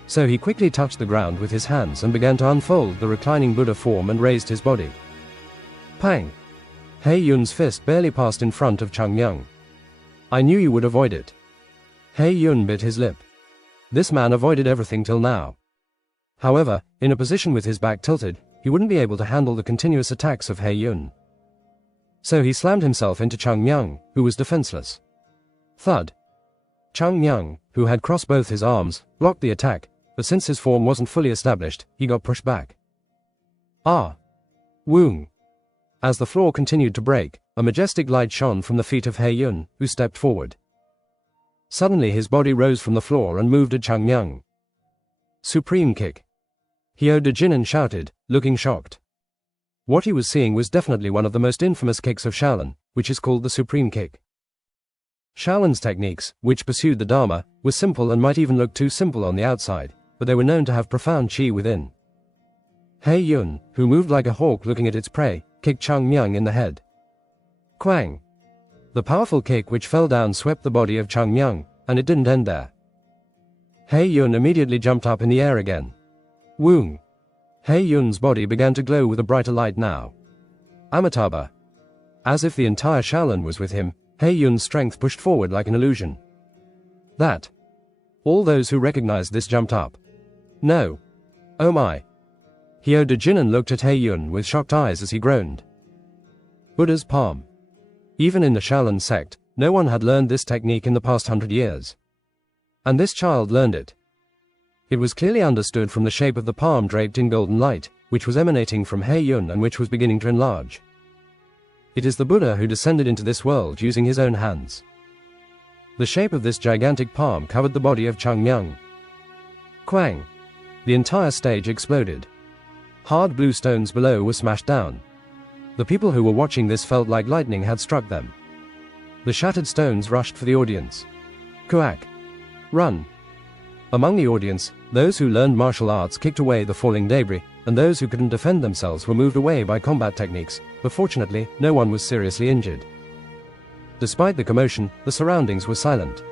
So he quickly touched the ground with his hands and began to unfold the reclining Buddha form and raised his body. Pang! He Yun's fist barely passed in front of Chang Yang. I knew you would avoid it. He Yun bit his lip. This man avoided everything till now. However, in a position with his back tilted, he wouldn't be able to handle the continuous attacks of He Yun. So he slammed himself into Chang Yang, who was defenseless. Thud. Chang Yang, who had crossed both his arms, blocked the attack, but since his form wasn't fully established, he got pushed back. Ah! Woong! As the floor continued to break, a majestic light shone from the feet of He Yun, who stepped forward. Suddenly his body rose from the floor and moved at Chang Yang. Supreme kick. Hyo De-jinin shouted, looking shocked. What he was seeing was definitely one of the most infamous kicks of Shaolin, which is called the Supreme Kick. Shaolin's techniques, which pursued the Dharma, were simple and might even look too simple on the outside, but they were known to have profound qi within. He Yun, who moved like a hawk looking at its prey, kicked Chang Yang in the head. Quang! The powerful kick which fell down swept the body of Chang Yang, and it didn't end there. He Yun immediately jumped up in the air again. Woong! He Yun's body began to glow with a brighter light now. Amitabha. As if the entire Shaolin was with him, He Yun's strength pushed forward like an illusion. That. All those who recognized this jumped up. No. Oh my. Hyo De-jinin looked at He Yun with shocked eyes as he groaned. Buddha's palm. Even in the Shaolin sect, no one had learned this technique in the past 100 years. And this child learned it. It was clearly understood from the shape of the palm draped in golden light, which was emanating from He Yun and which was beginning to enlarge. It is the Buddha who descended into this world using his own hands. The shape of this gigantic palm covered the body of Chung Myung. Quang! The entire stage exploded. Hard blue stones below were smashed down. The people who were watching this felt like lightning had struck them. The shattered stones rushed for the audience. Kuak! Run! Among the audience, those who learned martial arts kicked away the falling debris, and those who couldn't defend themselves were moved away by combat techniques, but fortunately, no one was seriously injured. Despite the commotion, the surroundings were silent.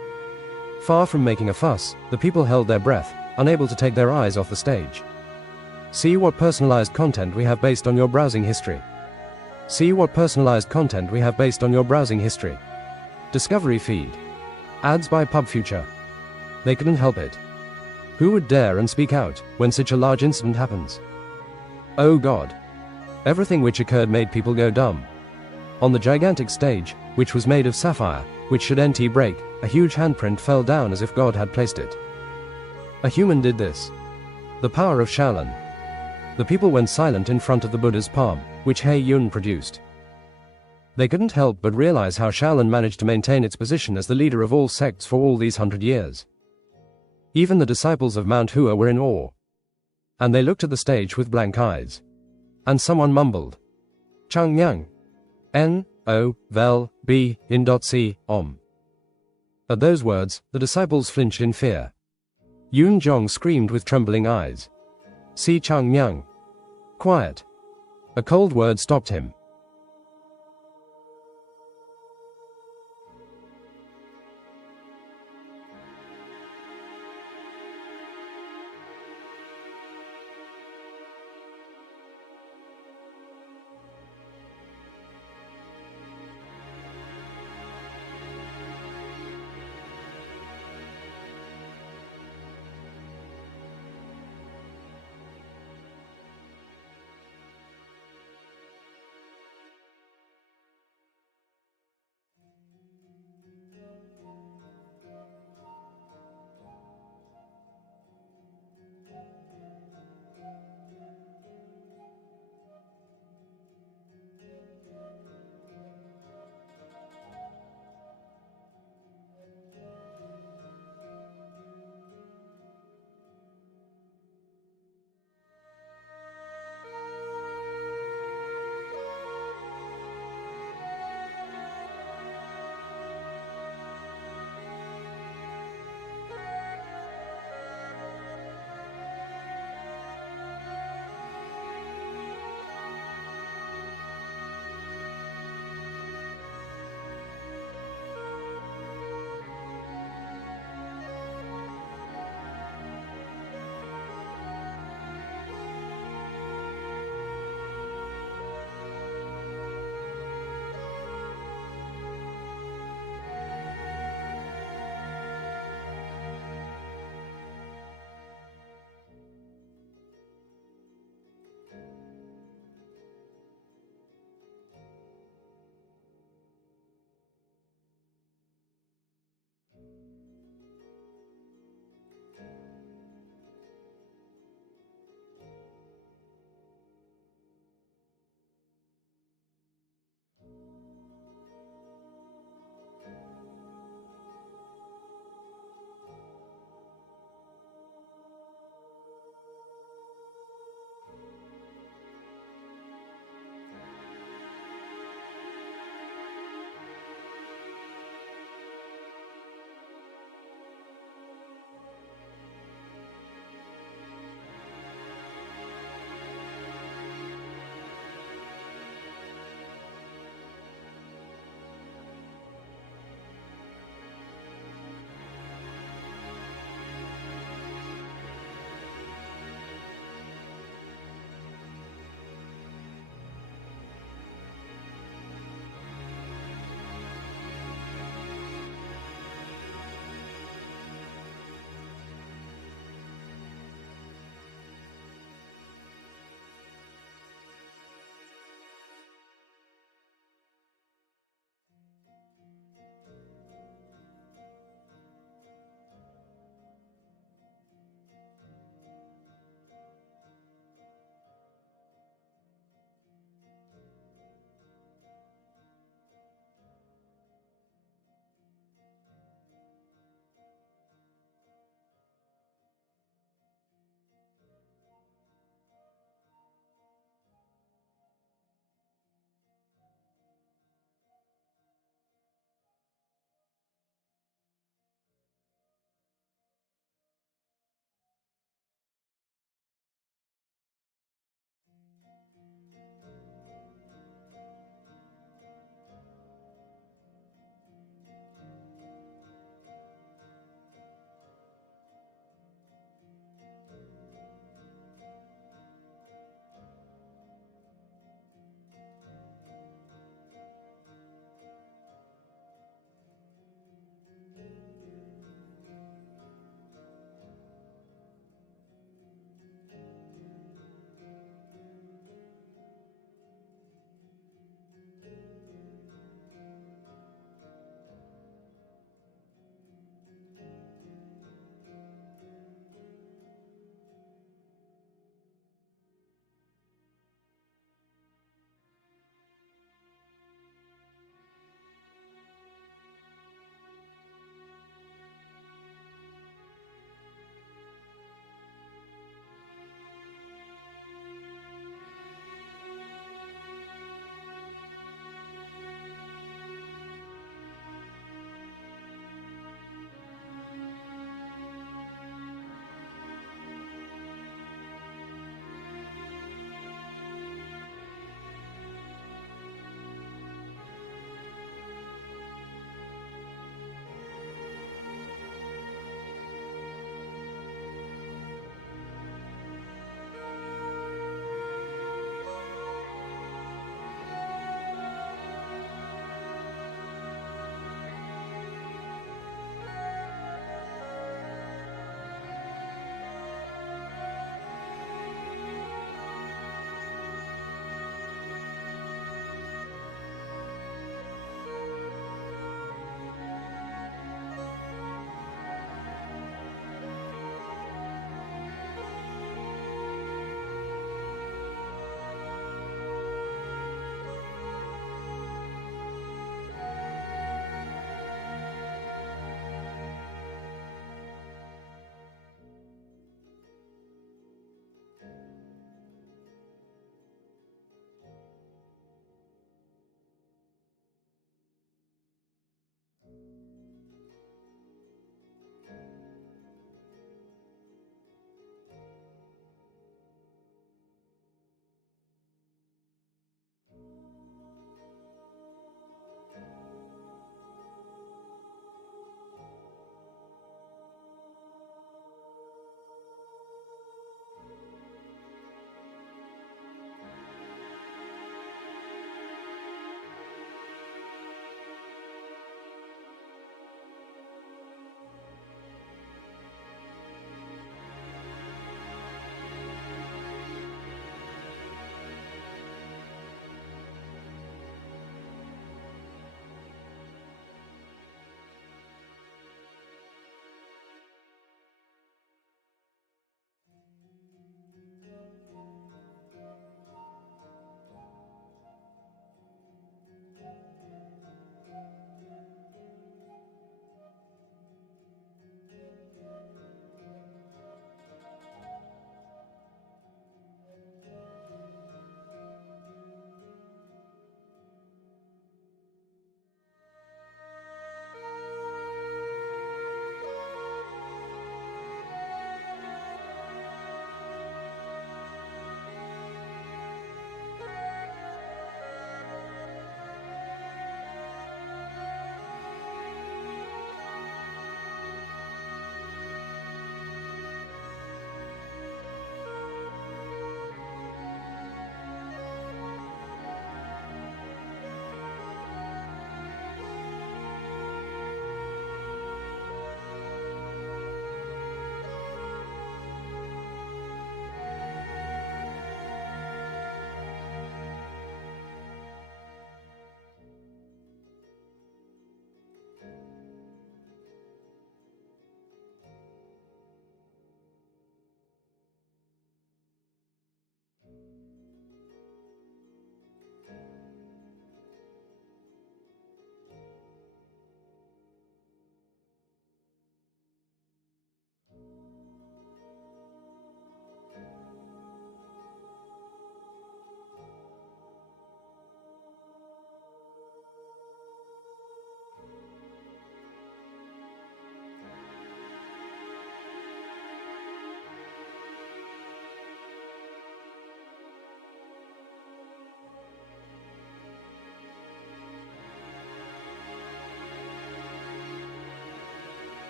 Far from making a fuss, the people held their breath, unable to take their eyes off the stage. See what personalized content we have based on your browsing history. See what personalized content we have based on your browsing history. Discovery feed. Ads by PubFuture. They couldn't help it. Who would dare and speak out when such a large incident happens? Oh God. Everything which occurred made people go dumb. On the gigantic stage, which was made of sapphire, which should NT break, a huge handprint fell down as if God had placed it. A human did this. The power of Shaolin. The people went silent in front of the Buddha's palm, which He Yun produced. They couldn't help but realize how Shaolin managed to maintain its position as the leader of all sects for all these 100 years. Even the disciples of Mount Hua were in awe. And they looked at the stage with blank eyes. And someone mumbled, Chung Myung. N-O, vel, B, in dot C, om. At those words, the disciples flinched in fear. Yun Jong screamed with trembling eyes. See Chung Myung. Quiet. A cold word stopped him.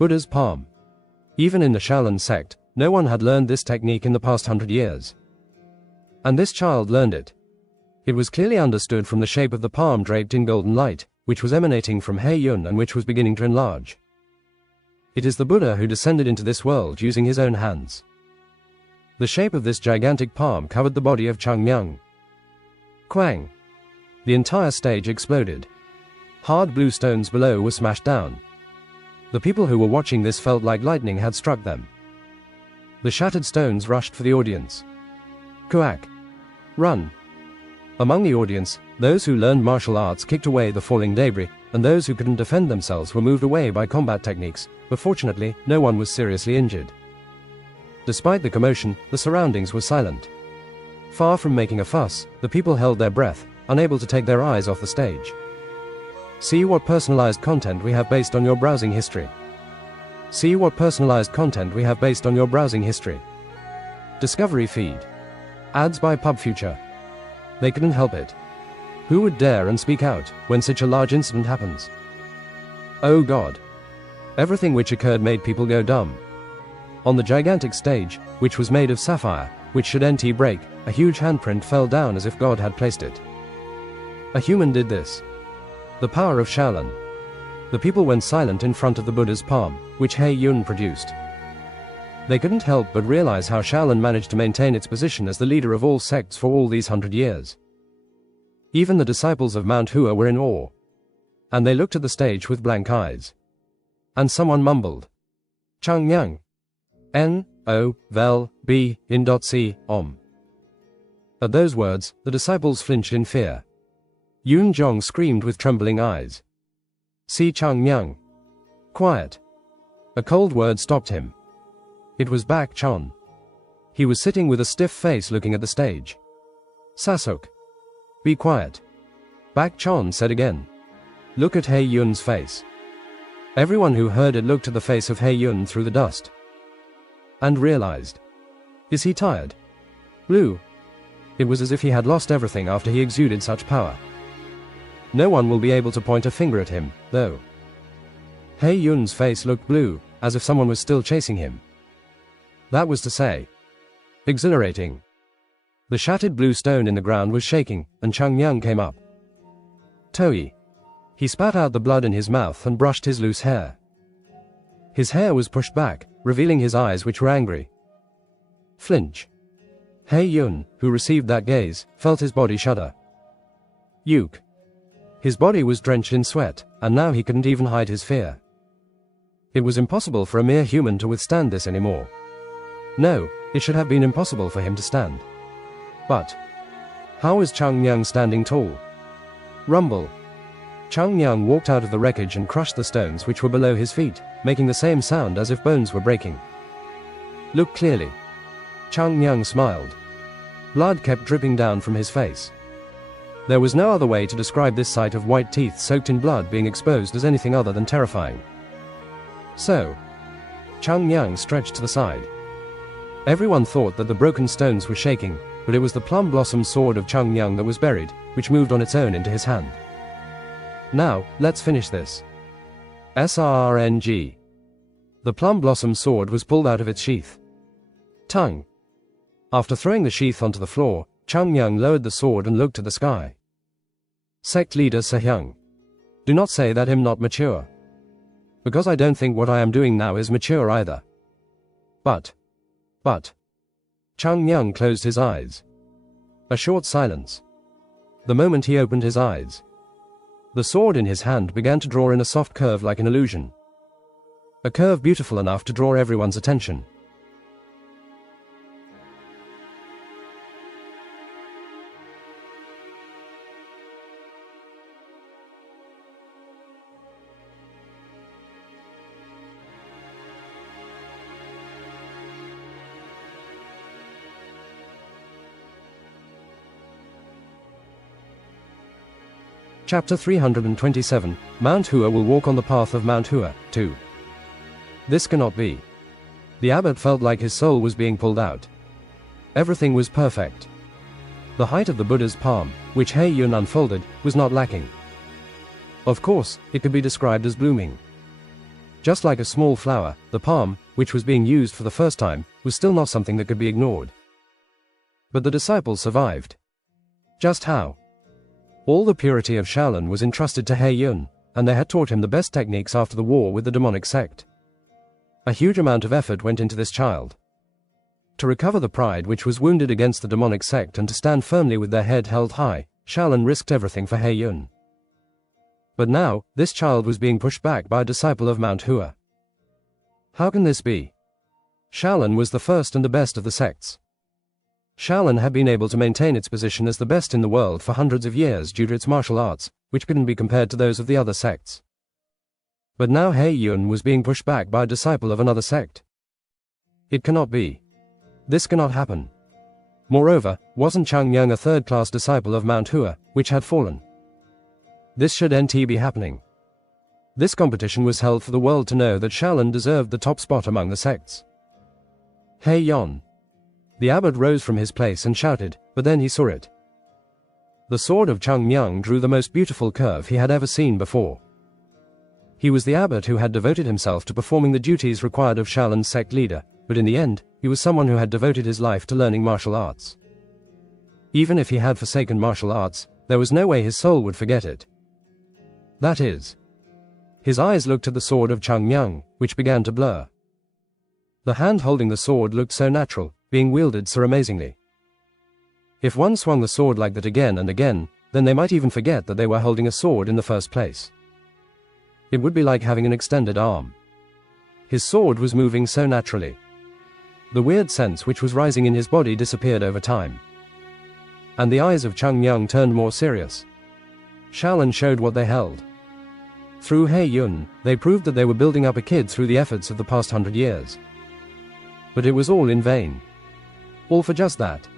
Buddha's palm. Even in the Shaolin sect, no one had learned this technique in the past 100 years. And this child learned it. It was clearly understood from the shape of the palm draped in golden light, which was emanating from He Yun and which was beginning to enlarge. It is the Buddha who descended into this world using his own hands. The shape of this gigantic palm covered the body of Chang Myung. Quang! The entire stage exploded. Hard blue stones below were smashed down. The people who were watching this felt like lightning had struck them. The shattered stones rushed for the audience. Kuak! Run! Among the audience, those who learned martial arts kicked away the falling debris, and those who couldn't defend themselves were moved away by combat techniques, but fortunately, no one was seriously injured. Despite the commotion, the surroundings were silent. Far from making a fuss, the people held their breath, unable to take their eyes off the stage. See what personalized content we have based on your browsing history. See what personalized content we have based on your browsing history. Discovery feed. Ads by PubFuture. They couldn't help it. Who would dare and speak out when such a large incident happens? Oh God. Everything which occurred made people go dumb. On the gigantic stage, which was made of sapphire, which should NT break, a huge handprint fell down as if God had placed it. A human did this. The power of Shaolin. The people went silent in front of the Buddha's palm, which He Yun produced. They couldn't help but realize how Shaolin managed to maintain its position as the leader of all sects for all these 100 years. Even the disciples of Mount Hua were in awe. And they looked at the stage with blank eyes. And someone mumbled, Chang Myung. N-O, vel, B, in .c, om. At those words, the disciples flinched in fear. Yun Zhong screamed with trembling eyes. See Chang Myung. Quiet. A cold word stopped him. It was Bak Chon. He was sitting with a stiff face looking at the stage. Sasok. Be quiet. Bak Chon said again. Look at He Yun's face. Everyone who heard it looked at the face of He Yun through the dust. And realized. Is he tired? Blue. It was as if he had lost everything after he exuded such power. No one will be able to point a finger at him, though. He Yun's face looked blue, as if someone was still chasing him. That was to say. Exhilarating. The shattered blue stone in the ground was shaking, and Chang Myung came up. Toi. He spat out the blood in his mouth and brushed his loose hair. His hair was pushed back, revealing his eyes which were angry. Flinch. He Yun, who received that gaze, felt his body shudder. Yuk. His body was drenched in sweat, and now he couldn't even hide his fear. It was impossible for a mere human to withstand this anymore. No, it should have been impossible for him to stand. But how was Chang Myung standing tall? Rumble. Chang Myung walked out of the wreckage and crushed the stones which were below his feet, making the same sound as if bones were breaking. Look clearly. Chang Myung smiled. Blood kept dripping down from his face. There was no other way to describe this sight of white teeth soaked in blood being exposed as anything other than terrifying. So, Chang Myung stretched to the side. Everyone thought that the broken stones were shaking, but it was the plum blossom sword of Chang Myung that was buried, which moved on its own into his hand. Now, let's finish this. SRNG. The plum blossom sword was pulled out of its sheath. Tongue. After throwing the sheath onto the floor, Chang Myung lowered the sword and looked at the sky. Sect leader Sehyung. Do not say that I'm not mature. Because I don't think what I am doing now is mature either. But. Chang Myung closed his eyes. A short silence. The moment he opened his eyes, the sword in his hand began to draw in a soft curve like an illusion. A curve beautiful enough to draw everyone's attention. Chapter 327, Mount Hua will walk on the path of Mount Hua, 2. This cannot be. The abbot felt like his soul was being pulled out. Everything was perfect. The height of the Buddha's palm, which He Yun unfolded, was not lacking. Of course, it could be described as blooming. Just like a small flower, the palm, which was being used for the first time, was still not something that could be ignored. But the disciples survived. Just how? All the purity of Shaolin was entrusted to He Yun, and they had taught him the best techniques after the war with the demonic sect. A huge amount of effort went into this child. To recover the pride which was wounded against the demonic sect and to stand firmly with their head held high, Shaolin risked everything for He Yun. But now, this child was being pushed back by a disciple of Mount Hua. How can this be? Shaolin was the first and the best of the sects. Shaolin had been able to maintain its position as the best in the world for hundreds of years due to its martial arts, which couldn't be compared to those of the other sects. But now He Yun was being pushed back by a disciple of another sect. It cannot be. This cannot happen. Moreover, wasn't Chang Yang a third-class disciple of Mount Hua, which had fallen? This shouldn't be happening. This competition was held for the world to know that Shaolin deserved the top spot among the sects. He Yun. The abbot rose from his place and shouted, but then he saw it. The sword of Chang Yang drew the most beautiful curve he had ever seen before. He was the abbot who had devoted himself to performing the duties required of Shaolin's sect leader, but in the end, he was someone who had devoted his life to learning martial arts. Even if he had forsaken martial arts, there was no way his soul would forget it. That is. His eyes looked at the sword of Chang Yang, which began to blur. The hand holding the sword looked so natural, being wielded so amazingly. If one swung the sword like that again and again, then they might even forget that they were holding a sword in the first place. It would be like having an extended arm. His sword was moving so naturally. The weird sense which was rising in his body disappeared over time. And the eyes of Chang Yang turned more serious. Shaolin showed what they held. Through He Yun, they proved that they were building up a kid through the efforts of the past 100 years. But it was all in vain. All for just that.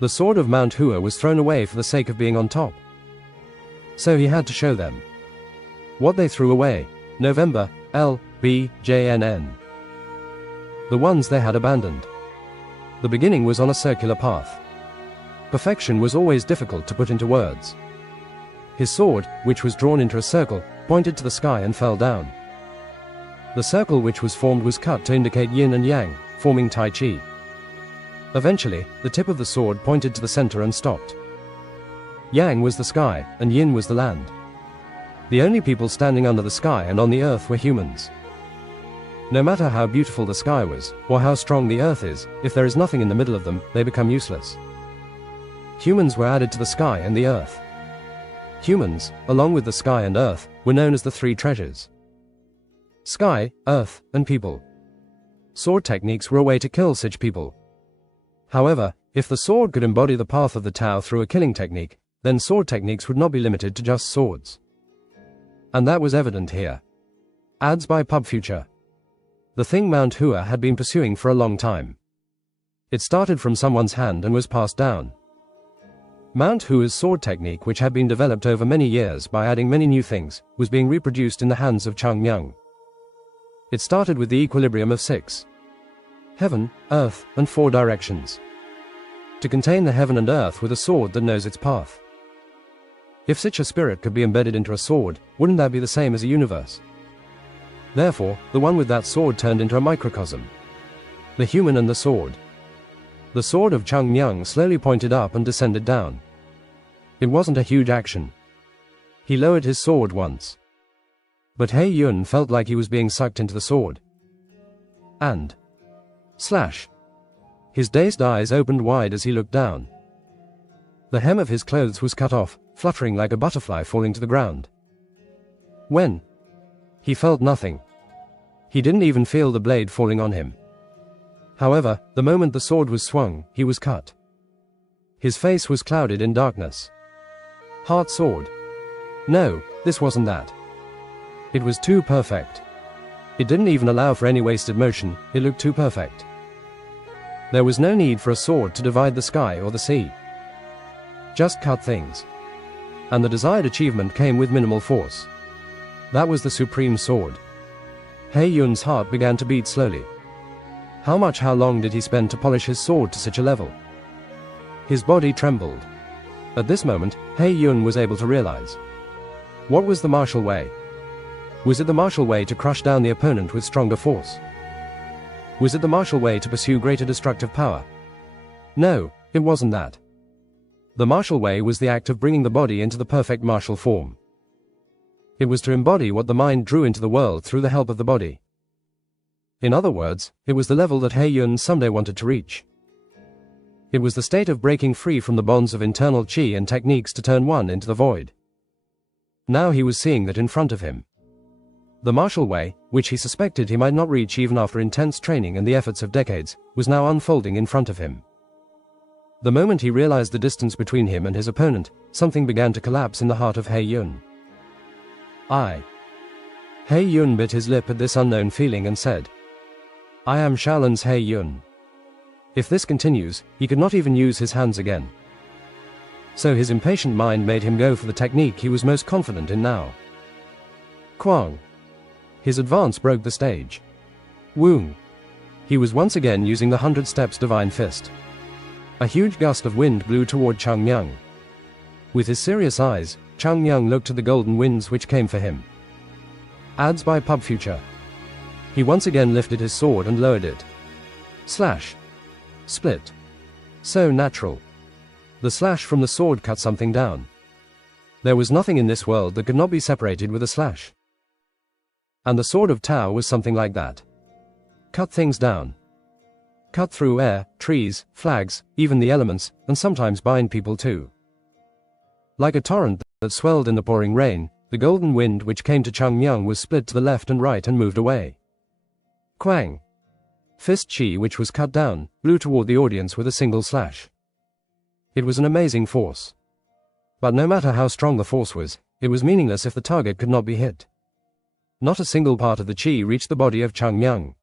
The sword of Mount Hua was thrown away for the sake of being on top. So he had to show them. What they threw away. November, LBJNN. The ones they had abandoned. The beginning was on a circular path. Perfection was always difficult to put into words. His sword, which was drawn into a circle, pointed to the sky and fell down. The circle which was formed was cut to indicate yin and yang, forming Tai Chi. Eventually, the tip of the sword pointed to the center and stopped. Yang was the sky, and yin was the land. The only people standing under the sky and on the earth were humans. No matter how beautiful the sky was, or how strong the earth is, if there is nothing in the middle of them, they become useless. Humans were added to the sky and the earth. Humans, along with the sky and earth, were known as the three treasures. Sky, earth, and people. Sword techniques were a way to kill such people. However, if the sword could embody the path of the Tao through a killing technique, then sword techniques would not be limited to just swords. And that was evident here. Ads by Pub Future. The thing Mount Hua had been pursuing for a long time. It started from someone's hand and was passed down. Mount Hua's sword technique, which had been developed over many years by adding many new things, was being reproduced in the hands of Chang Yang. It started with the equilibrium of 6. Heaven, earth, and 4 directions. To contain the heaven and earth with a sword that knows its path. If such a spirit could be embedded into a sword, wouldn't that be the same as a universe? Therefore, the one with that sword turned into a microcosm. The human and the sword. The sword of Chang Yang slowly pointed up and descended down. It wasn't a huge action. He lowered his sword once. But He Yun felt like he was being sucked into the sword. And slash. His dazed eyes opened wide as he looked down. The hem of his clothes was cut off, fluttering like a butterfly falling to the ground. When? He felt nothing. He didn't even feel the blade falling on him. However, the moment the sword was swung, he was cut. His face was clouded in darkness. Heart sword. No, this wasn't that. It was too perfect. It didn't even allow for any wasted motion, it looked too perfect. There was no need for a sword to divide the sky or the sea. Just cut things. And the desired achievement came with minimal force. That was the supreme sword. He Yun's heart began to beat slowly. How long did he spend to polish his sword to such a level? His body trembled. At this moment, He Yun was able to realize. What was the martial way? Was it the martial way to crush down the opponent with stronger force? Was it the martial way to pursue greater destructive power? No, it wasn't that. The martial way was the act of bringing the body into the perfect martial form. It was to embody what the mind drew into the world through the help of the body. In other words, it was the level that He-Yun someday wanted to reach. It was the state of breaking free from the bonds of internal chi and techniques to turn one into the void. Now he was seeing that in front of him. The martial way, which he suspected he might not reach even after intense training and the efforts of decades, was now unfolding in front of him. The moment he realized the distance between him and his opponent, something began to collapse in the heart of He-Yun. He-Yun bit his lip at this unknown feeling and said, "I am Shaolin's He-Yun." If this continues, he could not even use his hands again. So his impatient mind made him go for the technique he was most confident in now. Kwang. His advance broke the stage. Woong. He was once again using the 100 Steps Divine Fist. A huge gust of wind blew toward Chang Myung. With his serious eyes, Chang Myung looked at the golden winds which came for him. Ads by Pub Future. He once again lifted his sword and lowered it. Slash. Split. So natural. The slash from the sword cut something down. There was nothing in this world that could not be separated with a slash. And the sword of Tao was something like that. Cut things down. Cut through air, trees, flags, even the elements, and sometimes bind people too. Like a torrent that swelled in the pouring rain, the golden wind which came to Chang Myung was split to the left and right and moved away. Quang. Fist chi which was cut down, blew toward the audience with a single slash. It was an amazing force. But no matter how strong the force was, it was meaningless if the target could not be hit. Not a single part of the chi reached the body of Chang Myung.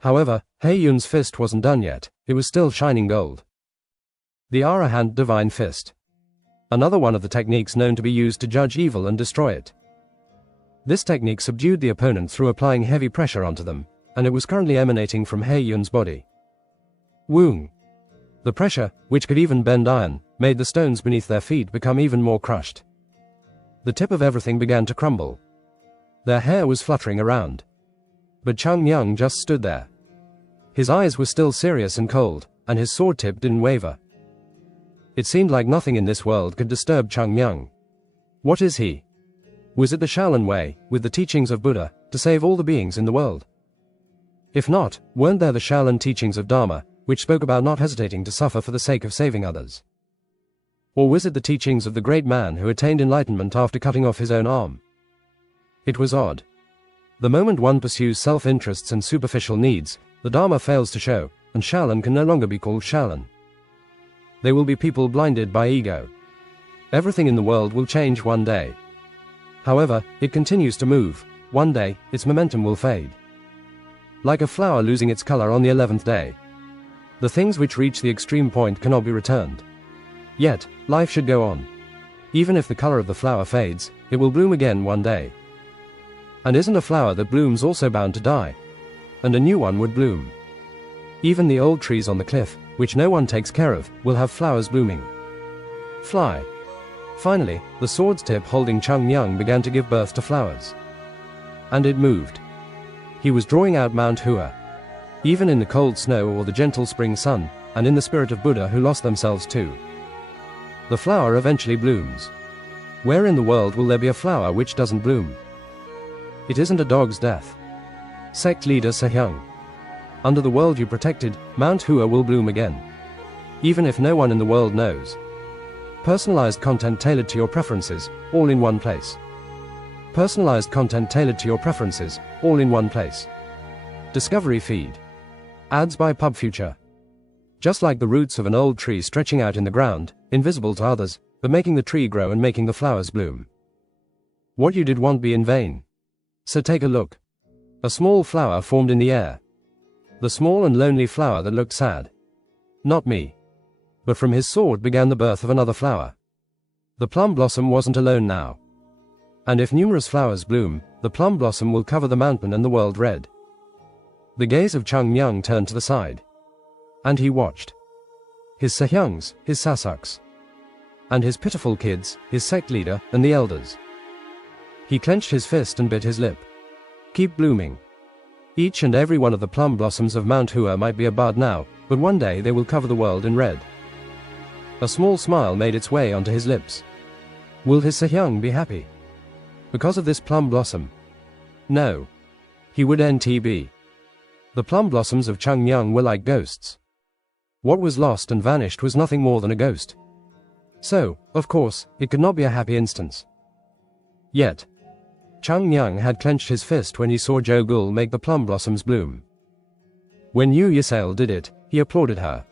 However, He-Yun's fist wasn't done yet, it was still shining gold. The Arahant Divine Fist. Another one of the techniques known to be used to judge evil and destroy it. This technique subdued the opponent through applying heavy pressure onto them, and it was currently emanating from He-Yun's body. Woong. The pressure, which could even bend iron, made the stones beneath their feet become even more crushed. The tip of everything began to crumble. Their hair was fluttering around. But Chang Myung just stood there. His eyes were still serious and cold, and his sword tip didn't waver. It seemed like nothing in this world could disturb Chang Myung. What is he? Was it the Shaolin way, with the teachings of Buddha, to save all the beings in the world? If not, weren't there the Shaolin teachings of Dharma, which spoke about not hesitating to suffer for the sake of saving others? Or was it the teachings of the great man who attained enlightenment after cutting off his own arm? It was odd. The moment one pursues self-interests and superficial needs, the Dharma fails to show, and Shaolin can no longer be called Shaolin. They will be people blinded by ego. Everything in the world will change one day. However, it continues to move. One day, its momentum will fade. Like a flower losing its color on the 11th day. The things which reach the extreme point cannot be returned. Yet, life should go on. Even if the color of the flower fades, it will bloom again one day. And isn't a flower that blooms also bound to die? And a new one would bloom. Even the old trees on the cliff, which no one takes care of, will have flowers blooming. Fly. Finally, the sword's tip holding Chang Myung began to give birth to flowers. And it moved. He was drawing out Mount Hua. Even in the cold snow or the gentle spring sun, and in the spirit of Buddha who lost themselves too. The flower eventually blooms. Where in the world will there be a flower which doesn't bloom? It isn't a dog's death. Sect leader Sehyung. Under the world you protected, Mount Hua will bloom again. Even if no one in the world knows. Personalized content tailored to your preferences, all in one place. Personalized content tailored to your preferences, all in one place. Discovery feed. Ads by Pub Future. Just like the roots of an old tree stretching out in the ground, invisible to others, but making the tree grow and making the flowers bloom. What you did won't be in vain. So take a look. A small flower formed in the air. The small and lonely flower that looked sad. Not me. But from his sword began the birth of another flower. The plum blossom wasn't alone now. And if numerous flowers bloom, the plum blossom will cover the mountain and the world red. The gaze of Chang Myung turned to the side. And he watched. His Sehyungs, his Sasuks. And his pitiful kids, his sect leader, and the elders. He clenched his fist and bit his lip. Keep blooming. Each and every one of the plum blossoms of Mount Hua might be a bud now, but one day they will cover the world in red. A small smile made its way onto his lips. Will his Sehyung be happy? Because of this plum blossom? No. He would NTB. The plum blossoms of Changmyang were like ghosts. What was lost and vanished was nothing more than a ghost. So, of course, it could not be a happy instance. Yet, Changmyang had clenched his fist when he saw Jo Gul make the plum blossoms bloom. When Yu Yisale did it, he applauded her.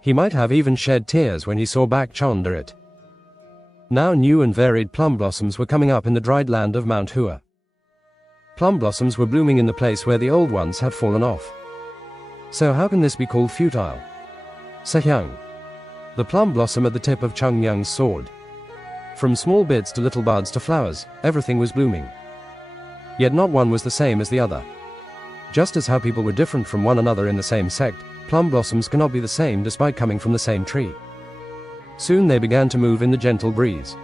He might have even shed tears when he saw Bak Chon do it. Now new and varied plum blossoms were coming up in the dried land of Mount Hua. Plum blossoms were blooming in the place where the old ones had fallen off. So how can this be called futile? Sehyung. The plum blossom at the tip of Changmyang's sword. From small bits to little buds to flowers, everything was blooming. Yet not one was the same as the other. Just as how people were different from one another in the same sect, plum blossoms cannot be the same despite coming from the same tree. Soon they began to move in the gentle breeze.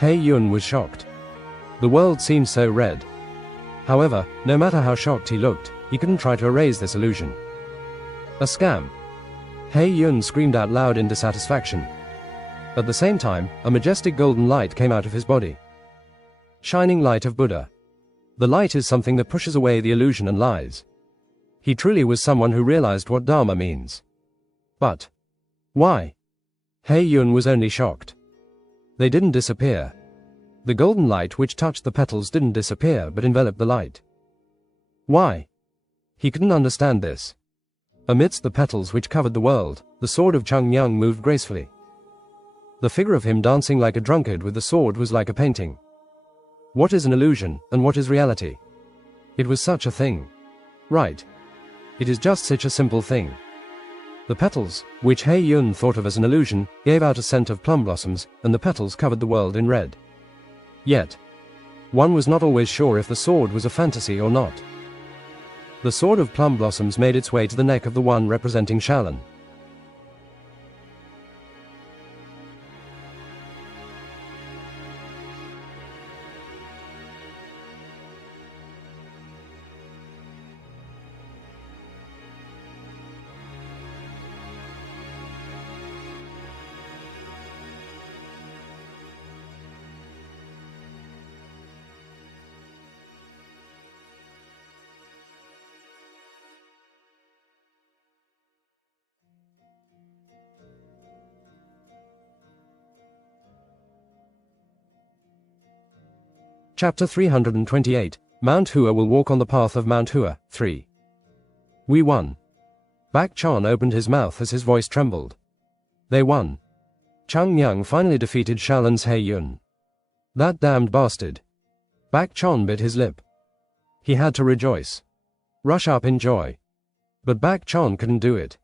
He Yun was shocked. The world seemed so red. However, no matter how shocked he looked, he couldn't try to erase this illusion. A scam. He Yun screamed out loud in dissatisfaction. At the same time, a majestic golden light came out of his body. Shining light of Buddha. The light is something that pushes away the illusion and lies. He truly was someone who realized what Dharma means. But why? He Yun was only shocked. They didn't disappear. The golden light which touched the petals didn't disappear but enveloped the light. Why? He couldn't understand this. Amidst the petals which covered the world, the sword of Changmyang moved gracefully. The figure of him dancing like a drunkard with the sword was like a painting. What is an illusion, and what is reality? It was such a thing. Right. It is just such a simple thing. The petals, which He Yun thought of as an illusion, gave out a scent of plum blossoms, and the petals covered the world in red. Yet, one was not always sure if the sword was a fantasy or not. The sword of plum blossoms made its way to the neck of the one representing Shaolin. Chapter 328, Mount Hua will walk on the path of Mount Hua, 3. We won. Bak Chon opened his mouth as his voice trembled. They won. Changmyang finally defeated Shaolin's He Yun. That damned bastard. Bak Chon bit his lip. He had to rejoice. Rush up in joy. But Bak Chon couldn't do it.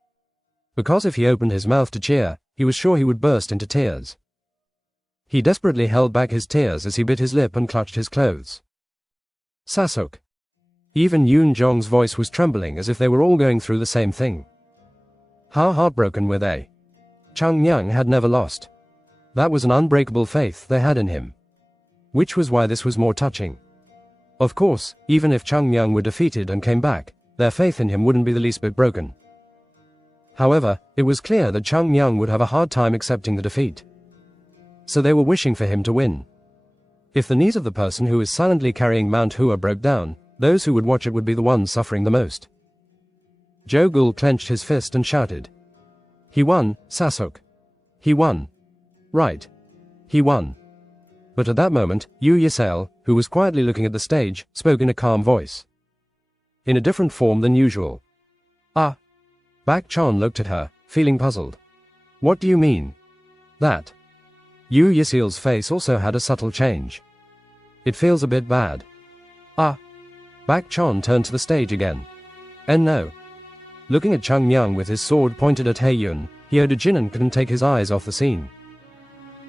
Because if he opened his mouth to cheer, he was sure he would burst into tears. He desperately held back his tears as he bit his lip and clutched his clothes. Sasuk. Even Yoon Jong's voice was trembling as if they were all going through the same thing. How heartbroken were they? Changmyang had never lost. That was an unbreakable faith they had in him. Which was why this was more touching. Of course, even if Changmyang were defeated and came back, their faith in him wouldn't be the least bit broken. However, it was clear that Changmyang would have a hard time accepting the defeat. So they were wishing for him to win. If the knees of the person who is silently carrying Mount Hua broke down, those who would watch it would be the ones suffering the most. Jo Gul clenched his fist and shouted. He won, Sasuk. He won. Right. He won. But at that moment, Yu Yisale, who was quietly looking at the stage, spoke in a calm voice. In a different form than usual. Ah. Bak Chon looked at her, feeling puzzled. What do you mean? That. Yu Yisale's face also had a subtle change. It feels a bit bad. Ah. Bak Chon turned to the stage again. And no. Looking at Changmyang with his sword pointed at He Yun, Hyoda Jinan couldn't take his eyes off the scene.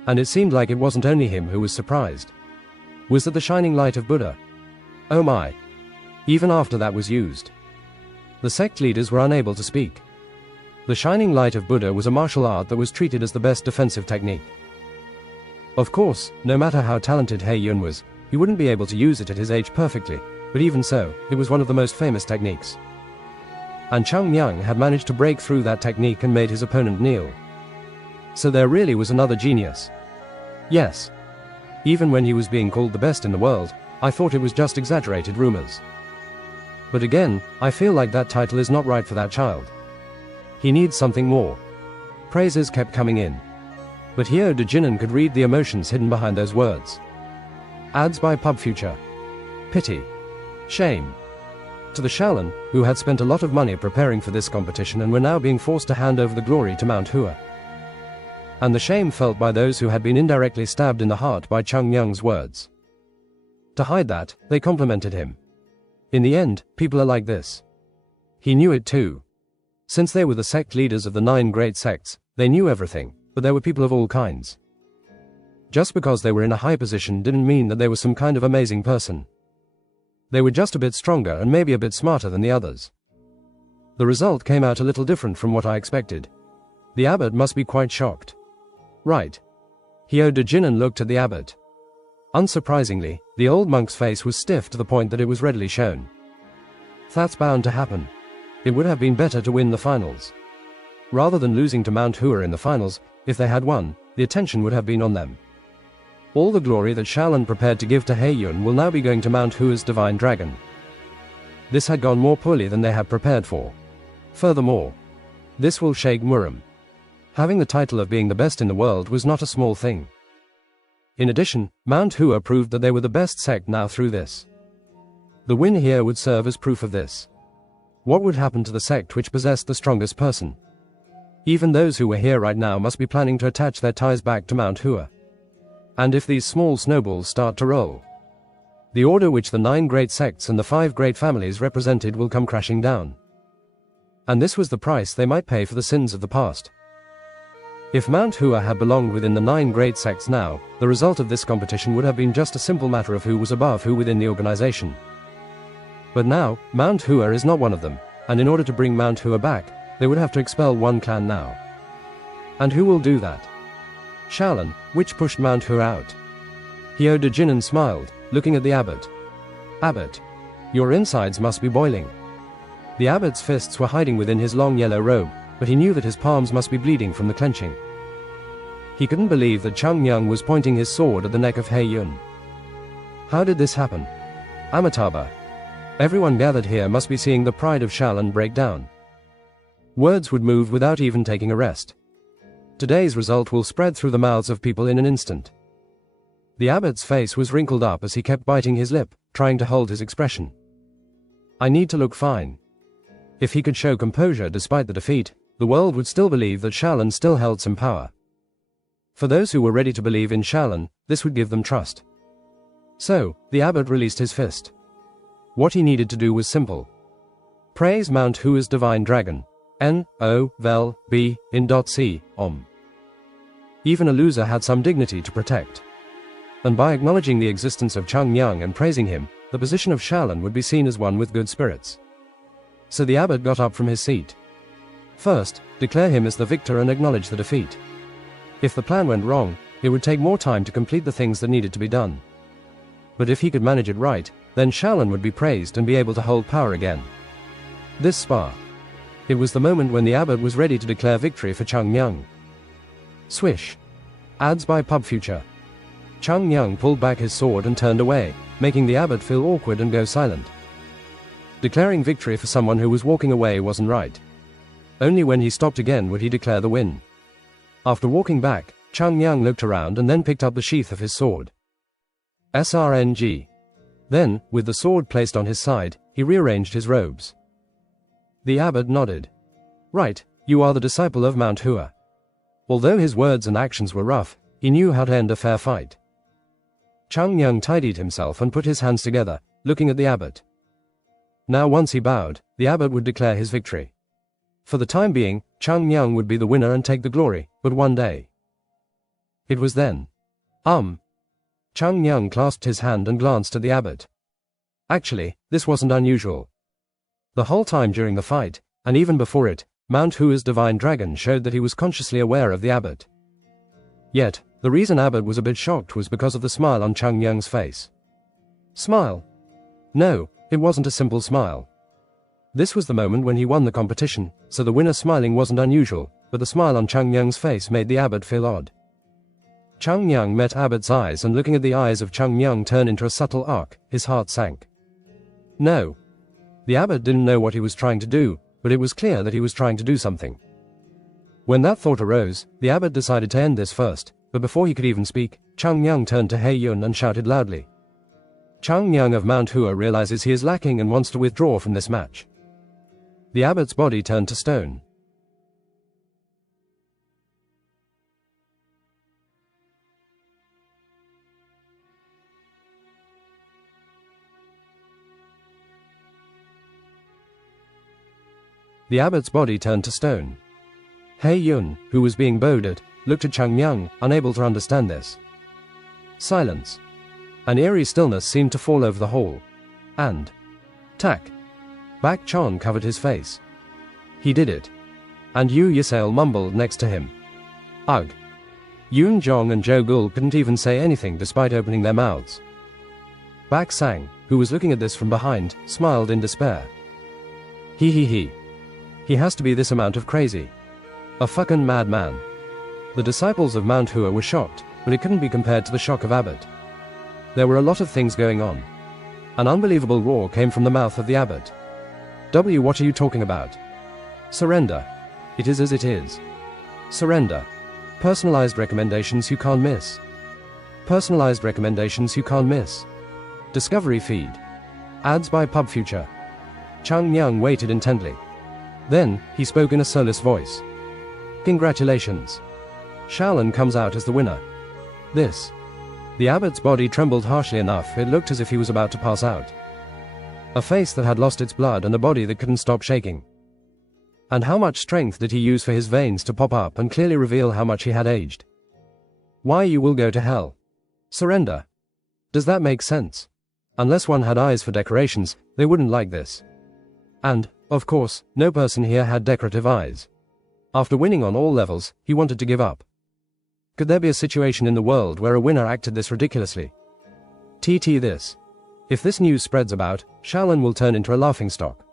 And it seemed like it wasn't only him who was surprised. Was that the shining light of Buddha? Oh my. Even after that was used. The sect leaders were unable to speak. The shining light of Buddha was a martial art that was treated as the best defensive technique. Of course, no matter how talented He Yun was, he wouldn't be able to use it at his age perfectly, but even so, it was one of the most famous techniques. And Chang Yang had managed to break through that technique and made his opponent kneel. So there really was another genius. Yes. Even when he was being called the best in the world, I thought it was just exaggerated rumors. But again, I feel like that title is not right for that child. He needs something more. Praises kept coming in. But Hyo De-jinan could read the emotions hidden behind those words. Ads by Pub Future. Pity. Shame. To the Shaolin, who had spent a lot of money preparing for this competition and were now being forced to hand over the glory to Mount Hua. And the shame felt by those who had been indirectly stabbed in the heart by Chang Yang's words. To hide that, they complimented him. In the end, people are like this. He knew it too. Since they were the sect leaders of the 9 great sects, they knew everything, but there were people of all kinds. Just because they were in a high position didn't mean that they were some kind of amazing person. They were just a bit stronger and maybe a bit smarter than the others. The result came out a little different from what I expected. The abbot must be quite shocked. Right. Hyo De-jinan looked at the abbot. Unsurprisingly, the old monk's face was stiff to the point that it was readily shown. That's bound to happen. It would have been better to win the finals. Rather than losing to Mount Hua in the finals, if they had won, the attention would have been on them. All the glory that Shaolin prepared to give to Heiyun will now be going to Mount Hua's divine dragon. This had gone more poorly than they had prepared for. Furthermore, this will shake Murim. Having the title of being the best in the world was not a small thing. In addition, Mount Hua proved that they were the best sect now through this. The win here would serve as proof of this. What would happen to the sect which possessed the strongest person? Even those who were here right now must be planning to attach their ties back to Mount Hua. And if these small snowballs start to roll, the order which the 9 great sects and the 5 great families represented will come crashing down. And this was the price they might pay for the sins of the past. If Mount Hua had belonged within the 9 great sects now, the result of this competition would have been just a simple matter of who was above who within the organization. But now, Mount Hua is not one of them, and in order to bring Mount Hua back, they would have to expel one clan now. And who will do that? Shaolin, which pushed Mount Hua out. Hyo De-jinan smiled, looking at the abbot. Abbot, your insides must be boiling. The abbot's fists were hiding within his long yellow robe, but he knew that his palms must be bleeding from the clenching. He couldn't believe that Chang Yang was pointing his sword at the neck of Heiyun. How did this happen? Amitabha. Everyone gathered here must be seeing the pride of Shaolin break down. Words would move without even taking a rest. Today's result will spread through the mouths of people in an instant. The abbot's face was wrinkled up as he kept biting his lip, trying to hold his expression. I need to look fine. If he could show composure despite the defeat, the world would still believe that Shaolin still held some power. For those who were ready to believe in Shaolin, this would give them trust. So, the abbot released his fist. What he needed to do was simple. Praise Mount Hua's divine dragon. N-O-V-E in .c, Om. Even a loser had some dignity to protect. And by acknowledging the existence of Chang Yang and praising him, the position of Shaolin would be seen as one with good spirits. So the abbot got up from his seat. First, declare him as the victor and acknowledge the defeat. If the plan went wrong, it would take more time to complete the things that needed to be done. But if he could manage it right, then Shaolin would be praised and be able to hold power again. This spar. It was the moment when the abbot was ready to declare victory for Chang Yang. Swish. Ads by Pub Future. Chang Yang pulled back his sword and turned away, making the abbot feel awkward and go silent. Declaring victory for someone who was walking away wasn't right. Only when he stopped again would he declare the win. After walking back, Chang Yang looked around and then picked up the sheath of his sword. SRNG. Then, with the sword placed on his side, he rearranged his robes. The abbot nodded. Right, you are the disciple of Mount Hua. Although his words and actions were rough, he knew how to end a fair fight. Chang Yang tidied himself and put his hands together, looking at the abbot. Now once he bowed, the abbot would declare his victory. For the time being, Chang Yang would be the winner and take the glory, but one day. It was then. Chang Yang clasped his hand and glanced at the abbot. Actually, this wasn't unusual. The whole time during the fight, and even before it, Mount Hua's divine dragon showed that he was consciously aware of the abbot. Yet, the reason abbot was a bit shocked was because of the smile on Chang Yang's face. Smile. No, it wasn't a simple smile. This was the moment when he won the competition, so the winner smiling wasn't unusual, but the smile on Chang Myung's face made the abbot feel odd. Chang Myung met Abbott's eyes, and looking at the eyes of Chang Myung turn into a subtle arc, his heart sank. No. The abbot didn't know what he was trying to do, but it was clear that he was trying to do something. When that thought arose, the abbot decided to end this first, but before he could even speak, Chang Myung turned to He Yun and shouted loudly. Chang Myung of Mount Hua realizes he is lacking and wants to withdraw from this match. The abbot's body turned to stone. The abbot's body turned to stone. He Yun, who was being bowed at, looked at Chang Myung, unable to understand this. Silence. An eerie stillness seemed to fall over the hall. And tack. Bak Chon covered his face. He did it. And Yu Yisale mumbled next to him. Ugh. Yoon Jong and Jo Gul couldn't even say anything despite opening their mouths. Bak Sang, who was looking at this from behind, smiled in despair. He. He has to be this amount of crazy. A fucking madman. The disciples of Mount Hua were shocked, but it couldn't be compared to the shock of Abbot. There were a lot of things going on. An unbelievable roar came from the mouth of the abbot. What are you talking about? Surrender. It is as it is. Surrender. Personalized recommendations you can't miss. Personalized recommendations you can't miss. Discovery feed. Ads by PubFuture. Chang Myung waited intently. Then, he spoke in a soulless voice. Congratulations. Shaolin comes out as the winner. This. The abbot's body trembled harshly enough it looked as if he was about to pass out. A face that had lost its blood and a body that couldn't stop shaking. And how much strength did he use for his veins to pop up and clearly reveal how much he had aged? Why you will go to hell. Surrender. Does that make sense? Unless one had eyes for decorations, they wouldn't like this. And, of course, no person here had decorative eyes. After winning on all levels, he wanted to give up. Could there be a situation in the world where a winner acted this ridiculously? This. If this news spreads about, Shaolin will turn into a laughingstock.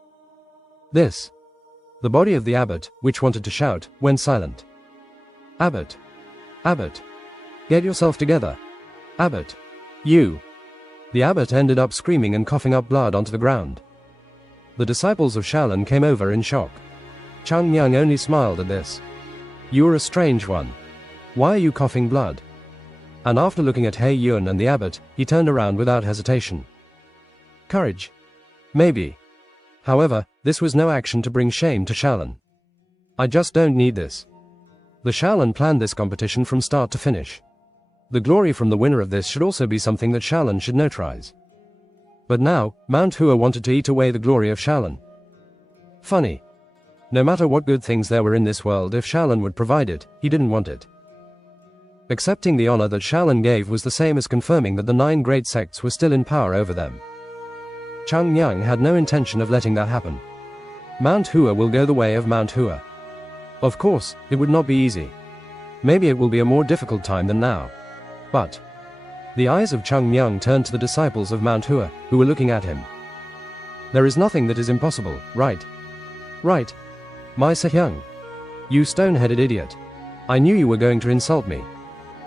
This. The body of the abbot, which wanted to shout, went silent. Abbot. Abbot. Get yourself together. Abbot. You. The abbot ended up screaming and coughing up blood onto the ground. The disciples of Shaolin came over in shock. Chang Myung only smiled at this. You're a strange one. Why are you coughing blood? And after looking at He Yun and the abbot, he turned around without hesitation. Courage. Maybe. However, this was no action to bring shame to Shaolin. I just don't need this. The Shaolin planned this competition from start to finish. The glory from the winner of this should also be something that Shaolin should notarize. But now, Mount Hua wanted to eat away the glory of Shaolin. Funny. No matter what good things there were in this world, if Shaolin would provide it, he didn't want it. Accepting the honor that Shaolin gave was the same as confirming that the 9 great sects were still in power over them. Chang Myung had no intention of letting that happen. Mount Hua will go the way of Mount Hua. Of course, it would not be easy. Maybe it will be a more difficult time than now. But the eyes of Chang Myung turned to the disciples of Mount Hua, who were looking at him. There is nothing that is impossible, right? Right. My Sehyung. You stone-headed idiot. I knew you were going to insult me.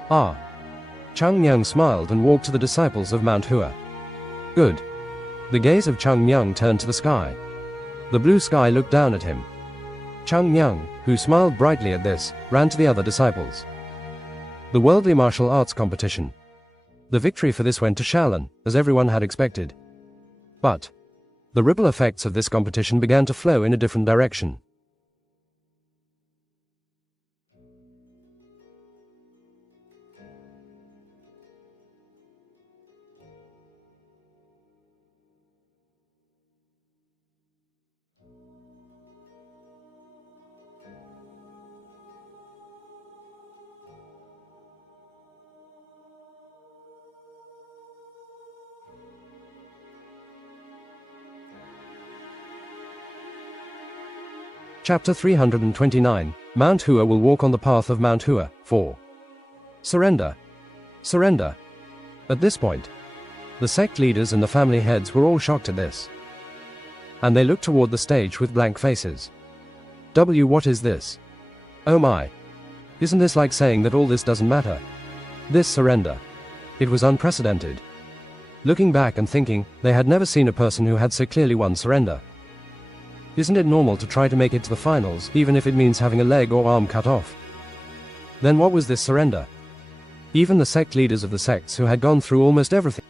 Ah. Chang Myung smiled and walked to the disciples of Mount Hua. Good. The gaze of Chang Myung turned to the sky. The blue sky looked down at him. Chang Myung, who smiled brightly at this, ran to the other disciples. The worldly martial arts competition. The victory for this went to Shaolin, as everyone had expected. But the ripple effects of this competition began to flow in a different direction. Chapter 329, Mount Hua will walk on the path of Mount Hua, 4. Surrender. Surrender. At this point, The sect leaders and the family heads were all shocked at this. And they looked toward the stage with blank faces. What is this? Oh my. Isn't this like saying that all this doesn't matter? This surrender. It was unprecedented. Looking back and thinking, they had never seen a person who had so clearly won surrender. Isn't it normal to try to make it to the finals, even if it means having a leg or arm cut off? Then what was this surrender? Even the sect leaders of the sects who had gone through almost everything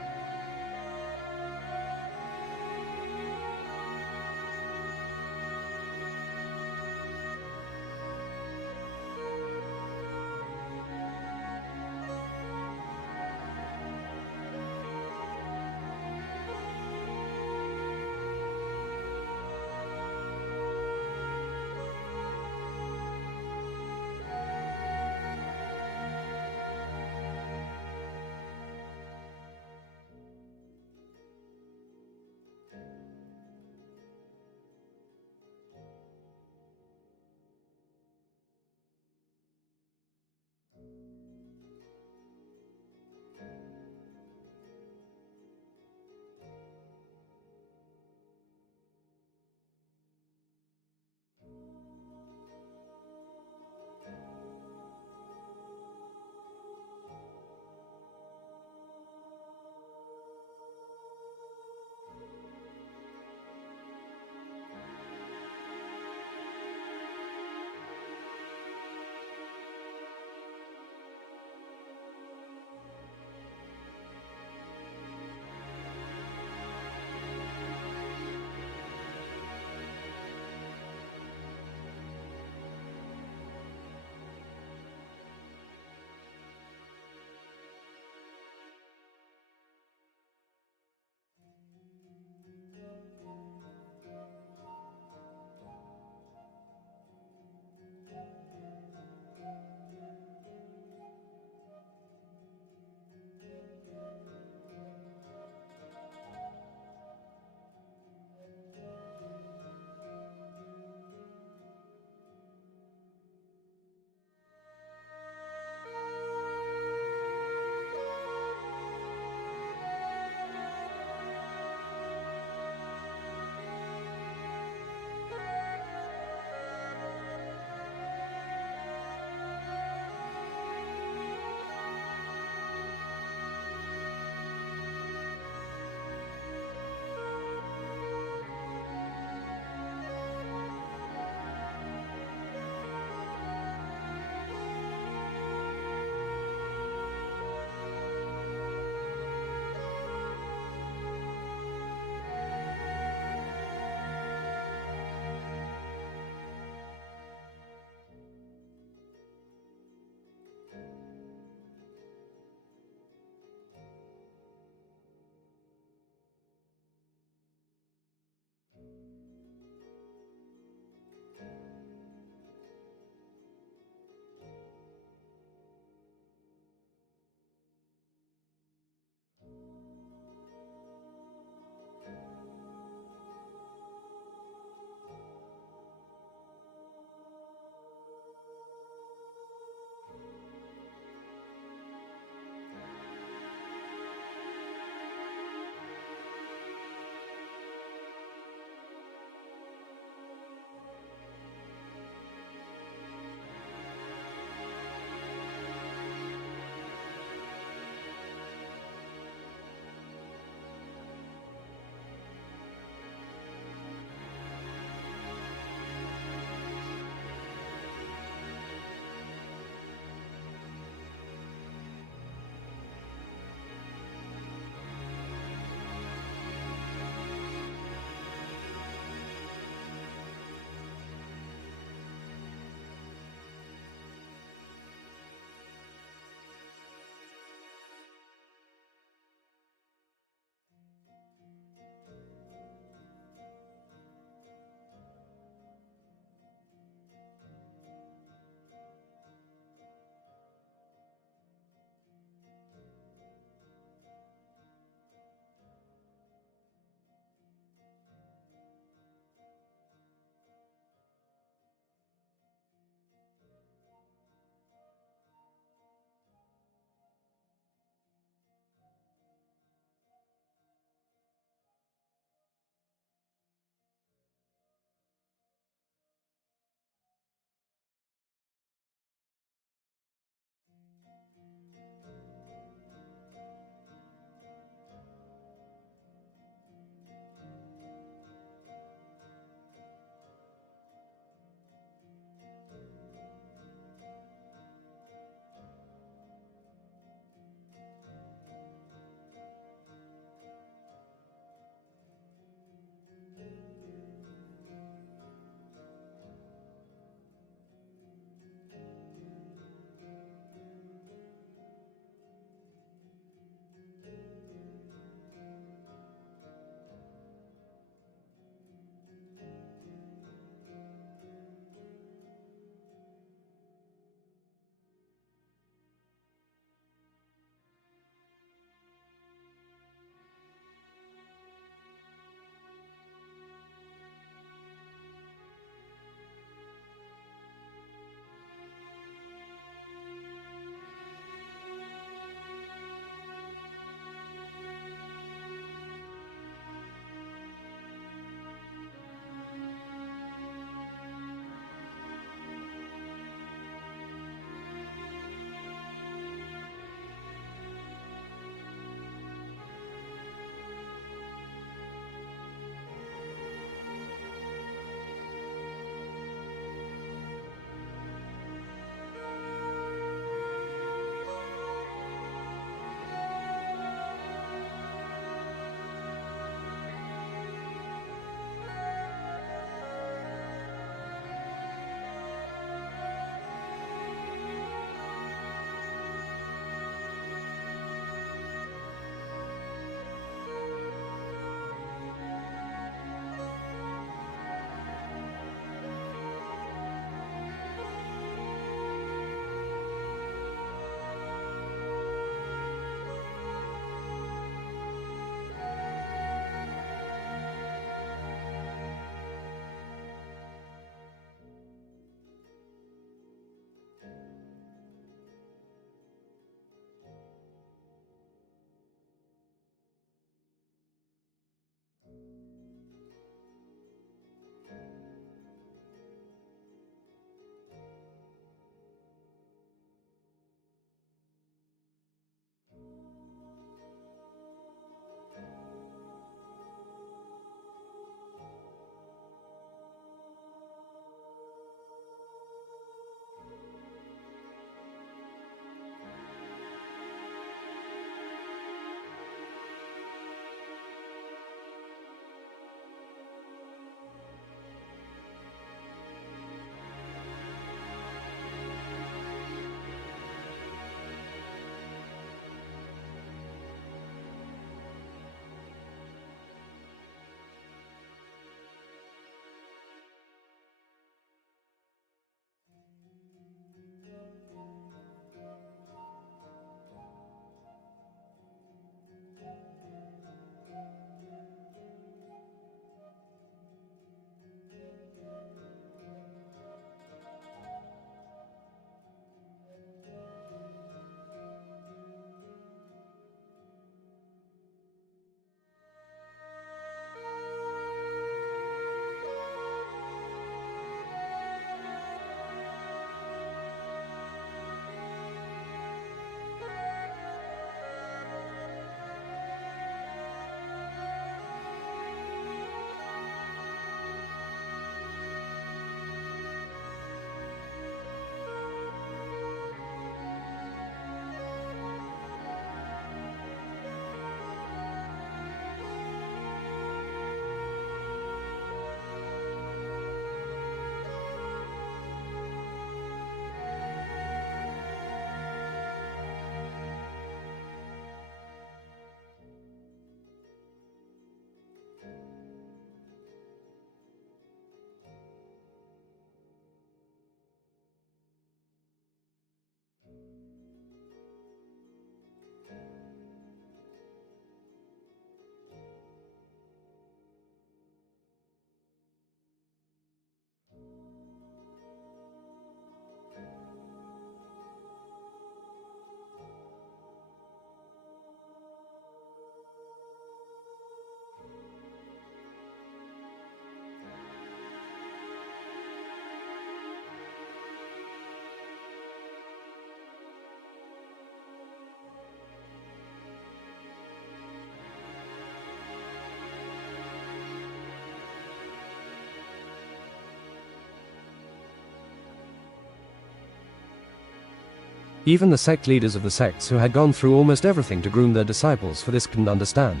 Even the sect leaders of the sects who had gone through almost everything to groom their disciples for this couldn't understand.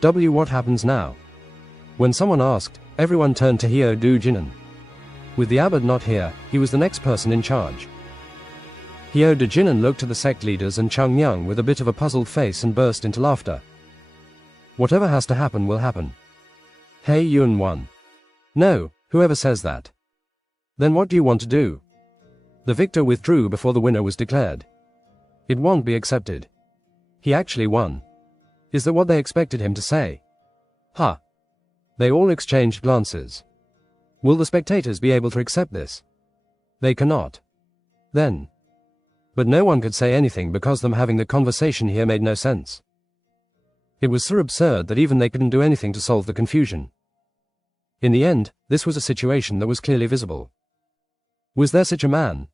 What happens now? When someone asked, everyone turned to Hyo Do-jinan. With the abbot not here, he was the next person in charge. Hyo Do-jinan looked at the sect leaders and Chung Myung with a bit of a puzzled face and burst into laughter. Whatever has to happen will happen. Hey Yun won. No, whoever says that. Then what do you want to do? The victor withdrew before the winner was declared. It won't be accepted. He actually won. Is that what they expected him to say? Ha! They all exchanged glances. Will the spectators be able to accept this? They cannot. Then. But no one could say anything because them having the conversation here made no sense. It was so absurd that even they couldn't do anything to solve the confusion. In the end, this was a situation that was clearly visible. Was there such a man?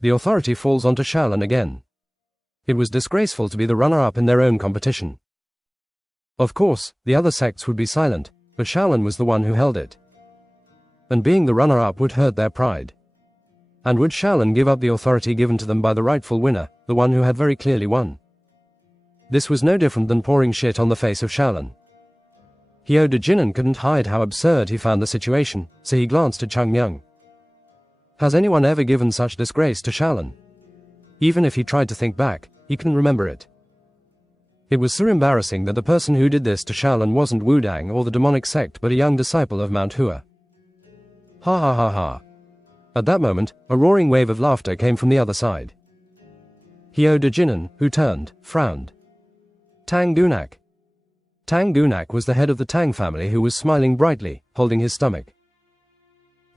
The authority falls onto Shaolin again. It was disgraceful to be the runner-up in their own competition. Of course, the other sects would be silent, but Shaolin was the one who held it. And being the runner-up would hurt their pride. And would Shaolin give up the authority given to them by the rightful winner, the one who had very clearly won? This was no different than pouring shit on the face of Shaolin. Hyo Do-jinan couldn't hide how absurd he found the situation, so he glanced at Chung Myung. Has anyone ever given such disgrace to Shaolin? Even if he tried to think back, he couldn't remember it. It was so embarrassing that the person who did this to Shaolin wasn't Wudang or the demonic sect but a young disciple of Mount Hua. Ha ha ha ha. At that moment, a roaring wave of laughter came from the other side. Hyo Do-jinan, who turned, frowned. Tang Gunak. Tang Gunak was the head of the Tang family who was smiling brightly, holding his stomach.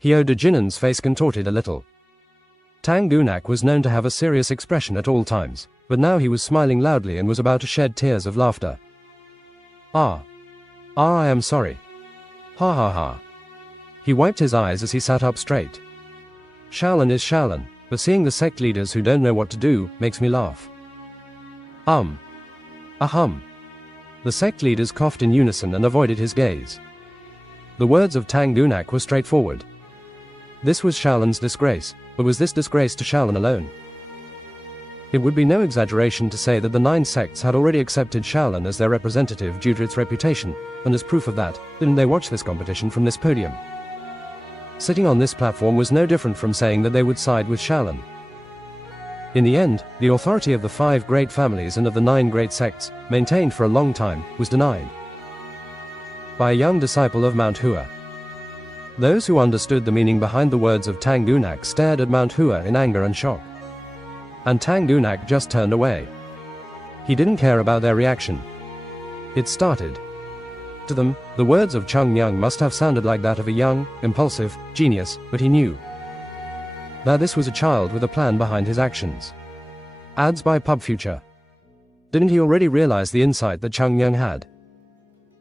Hyo Do-jinan's face contorted a little. Tang Gunak was known to have a serious expression at all times, but now he was smiling loudly and was about to shed tears of laughter. I am sorry. Ha ha ha. He wiped his eyes as he sat up straight. Shaolin is Shaolin, but seeing the sect leaders who don't know what to do makes me laugh. Ahum. The sect leaders coughed in unison and avoided his gaze. The words of Tang Gunak were straightforward. This was Shaolin's disgrace, but was this disgrace to Shaolin alone? It would be no exaggeration to say that the 9 sects had already accepted Shaolin as their representative due to its reputation, and as proof of that, didn't they watch this competition from this podium? Sitting on this platform was no different from saying that they would side with Shaolin. In the end, the authority of the 5 great families and of the 9 great sects, maintained for a long time, was denied by a young disciple of Mount Hua. Those who understood the meaning behind the words of Tang Gunak stared at Mount Hua in anger and shock. And Tang Gunak just turned away. He didn't care about their reaction. It started. To them, the words of Chung Myung must have sounded like that of a young, impulsive genius, but he knew that this was a child with a plan behind his actions. Ads by Pub Future. Didn't he already realize the insight that Chung Myung had?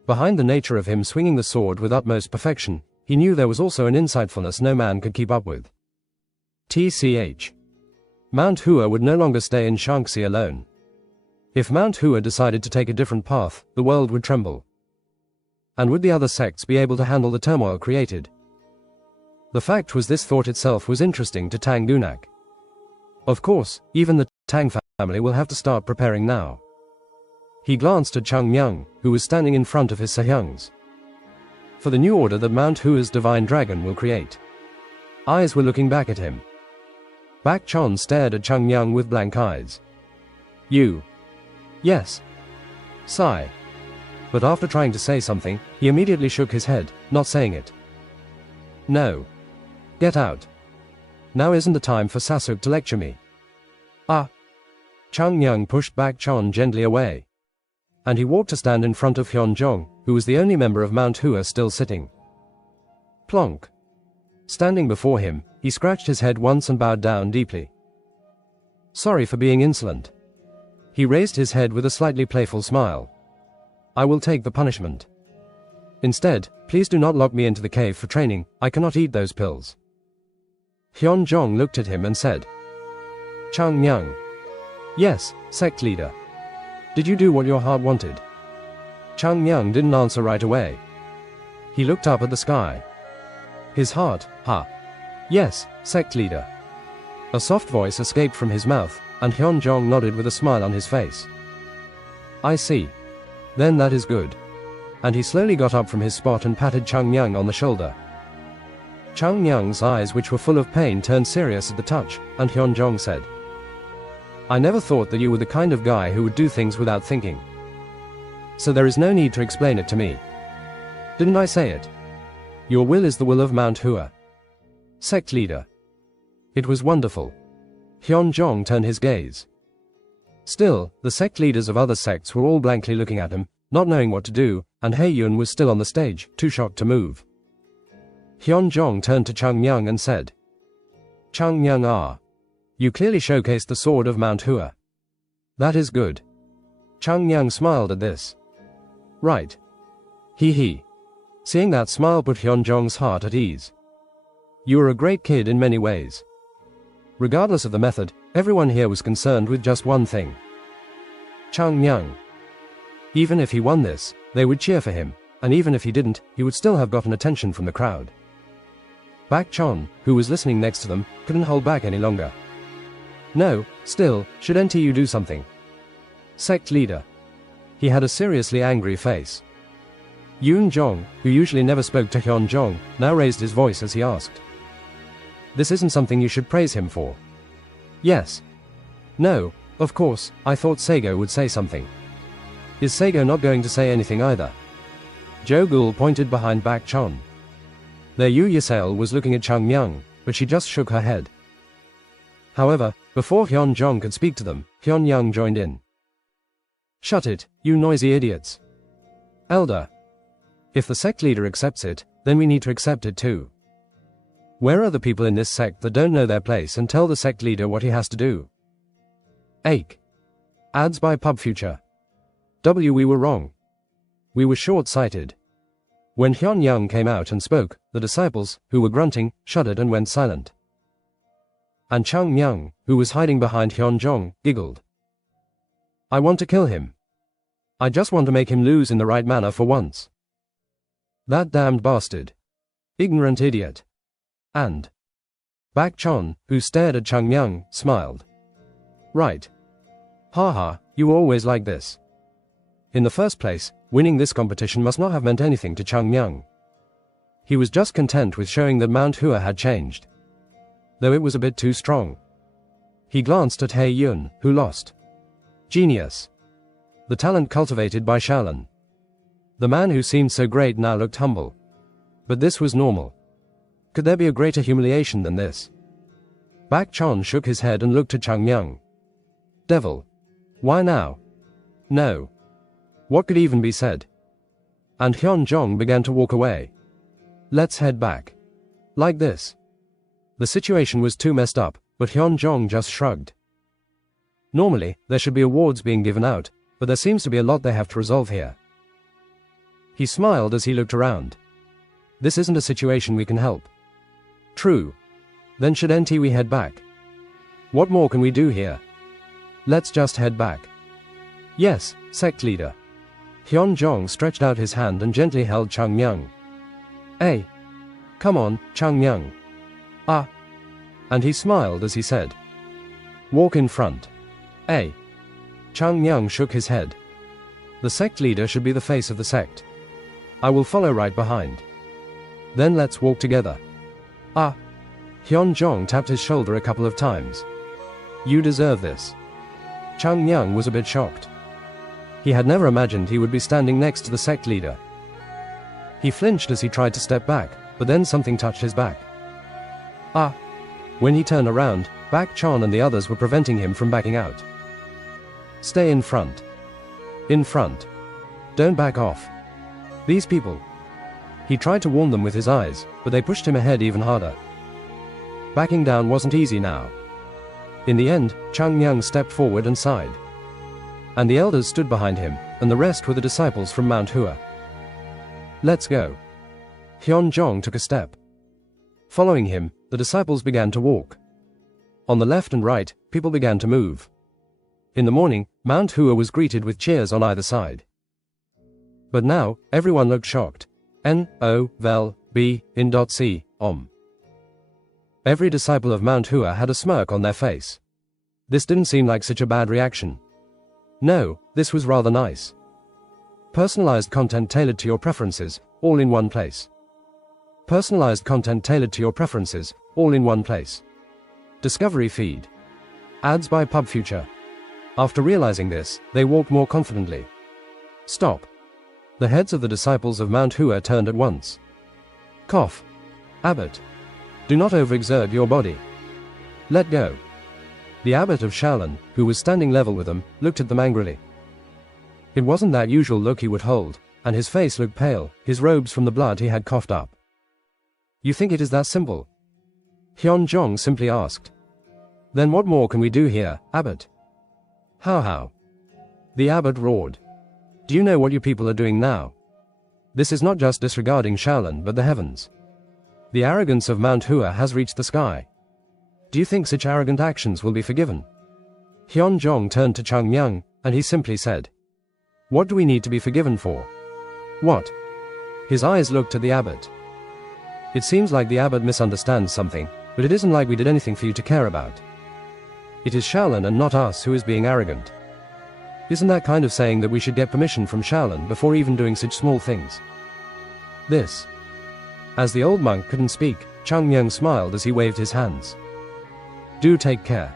Behind the nature of him swinging the sword with utmost perfection, he knew there was also an insightfulness no man could keep up with. TCH. Mount Hua would no longer stay in Shaanxi alone. If Mount Hua decided to take a different path, the world would tremble. And would the other sects be able to handle the turmoil created? The fact was this thought itself was interesting to Tang Gunak. Of course, even the Tang family will have to start preparing now. He glanced at Chung Myung, who was standing in front of his Sehyungs. For the new order that Mount Hua's divine dragon will create. Eyes were looking back at him. Bak Chon stared at Chung Myung with blank eyes. You. Yes. Sigh. But after trying to say something, he immediately shook his head, not saying it. No. Get out. Now isn't the time for Sasuk to lecture me. Chung Myung pushed Bak Chon gently away. And he walked to stand in front of Hyun Jong, who was the only member of Mount Hua still sitting. Plonk. Standing before him, he scratched his head once and bowed down deeply. Sorry for being insolent. He raised his head with a slightly playful smile. I will take the punishment. Instead, please do not lock me into the cave for training, I cannot eat those pills. Hyun Jong looked at him and said. Chung Myung. Yes, sect leader. Did you do what your heart wanted? Chung Myung didn't answer right away. He looked up at the sky. His heart, Yes, sect leader. A soft voice escaped from his mouth, and Hyun-jong nodded with a smile on his face. I see. Then that is good. And he slowly got up from his spot and patted Chung-myung on the shoulder. Chung-myung's eyes, which were full of pain, turned serious at the touch, and Hyun-jong said, I never thought that you were the kind of guy who would do things without thinking. So there is no need to explain it to me. Didn't I say it? Your will is the will of Mount Hua. Sect leader. It was wonderful. Hyun-jong turned his gaze. Still, the sect leaders of other sects were all blankly looking at him, not knowing what to do, and Hae-yun was still on the stage, too shocked to move. Hyun-jong turned to Chung-myung and said, Chung-myung, you clearly showcased the sword of Mount Hua. That is good. Chung-myung smiled at this. Right. He. Seeing that smile put Hyun-jong's heart at ease. You are a great kid in many ways. Regardless of the method, everyone here was concerned with just one thing. Chung-myung. Even if he won this, they would cheer for him, and even if he didn't, he would still have gotten attention from the crowd. Bak-chon, who was listening next to them, couldn't hold back any longer. No, still, shouldn't you do something? Sect leader. He had a seriously angry face. Yoon-jong, who usually never spoke to Hyun-jong, now raised his voice as he asked. This isn't something you should praise him for. Yes. No, of course, I thought Sego would say something. Is Sego not going to say anything either? Jo-gul pointed behind Bak-chon. Their Yu Yasel was looking at Chung-myung, but she just shook her head. However, before Hyun-jong could speak to them, Hyun-young joined in. Shut it, you noisy idiots. Elder. If the sect leader accepts it, then we need to accept it too. Where are the people in this sect that don't know their place and tell the sect leader what he has to do? Ache. Ads by Pub Future. We were wrong. We were short-sighted. When Hyun-young came out and spoke, the disciples, who were grunting, shuddered and went silent. And Chung-myung, who was hiding behind Hyun-jong, giggled. I want to kill him. I just want to make him lose in the right manner for once. That damned bastard. Ignorant idiot. And Bak-chon, who stared at Chung-myung, smiled. Right. Haha, you were always like this. In the first place, winning this competition must not have meant anything to Chung-myung. He was just content with showing that Mount Hua had changed. Though it was a bit too strong. He glanced at Hae-yun, who lost. Genius. The talent cultivated by Shaolin. The man who seemed so great now looked humble. But this was normal. Could there be a greater humiliation than this? Bak-chon shook his head and looked at Chung-myung. Devil. Why now? No. What could even be said? And Hyun-jong began to walk away. Let's head back. Like this. The situation was too messed up, but Hyun-jong just shrugged. Normally, there should be awards being given out, but there seems to be a lot they have to resolve here. He smiled as he looked around. This isn't a situation we can help. True. Then shouldn't we head back? What more can we do here? Let's just head back. Yes, sect leader. Hyun-jong stretched out his hand and gently held Chung-myung. Hey. Come on, Chung-myung. Ah. And he smiled as he said. Walk in front. Hey. Chung-myung shook his head. The sect leader should be the face of the sect. I will follow right behind. Then let's walk together. Ah. Hyun-jong tapped his shoulder a couple of times. You deserve this. Chung-myung was a bit shocked. He had never imagined he would be standing next to the sect leader. He flinched as he tried to step back, but then something touched his back. Ah. When he turned around, Bak-chon and the others were preventing him from backing out. Stay in front. In front. Don't back off. These people. He tried to warn them with his eyes, but they pushed him ahead even harder. Backing down wasn't easy now. In the end, Chung-myung stepped forward and sighed. And the elders stood behind him, and the rest were the disciples from Mount Hua. Let's go. Hyun-jong took a step. Following him, the disciples began to walk. On the left and right, people began to move. In the morning, Mount Hua was greeted with cheers on either side. But now, everyone looked shocked. N-O-vel-B-in.c, Every disciple of Mount Hua had a smirk on their face. This didn't seem like such a bad reaction. No, this was rather nice. Personalized content tailored to your preferences, all in one place. Personalized content tailored to your preferences, all in one place. Discovery feed. Ads by PubFuture. After realizing this, they walked more confidently. Stop. The heads of the disciples of Mount Hua turned at once. Cough. Abbot. Do not overexert your body. Let go. The abbot of Shaolin, who was standing level with them, looked at them angrily. It wasn't that usual look he would hold, and his face looked pale, his robes from the blood he had coughed up. You think it is that simple? Hyun-jong simply asked. Then what more can we do here, abbot? How? The abbot roared. Do you know what you people are doing now? This is not just disregarding Shaolin but the heavens. The arrogance of Mount Hua has reached the sky. Do you think such arrogant actions will be forgiven? Hyun-jong turned to Chung Myung, and he simply said, What do we need to be forgiven for? What? His eyes looked at the abbot. It seems like the abbot misunderstands something, but it isn't like we did anything for you to care about. It is Shaolin and not us who is being arrogant. Isn't that kind of saying that we should get permission from Shaolin before even doing such small things? This. As the old monk couldn't speak, Chung Myung smiled as he waved his hands. Do take care.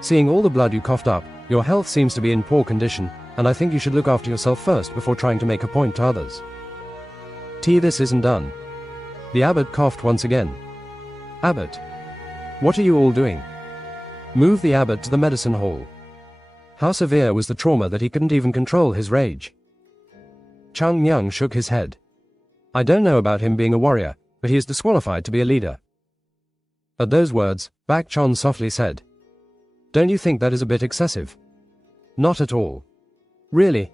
Seeing all the blood you coughed up, your health seems to be in poor condition, and I think you should look after yourself first before trying to make a point to others. This isn't done. The abbot coughed once again. Abbot. What are you all doing? Move the abbot to the medicine hall. How severe was the trauma that he couldn't even control his rage? Chung Myung shook his head. I don't know about him being a warrior, but he is disqualified to be a leader. At those words, Bak Chon softly said, Don't you think that is a bit excessive? Not at all. Really?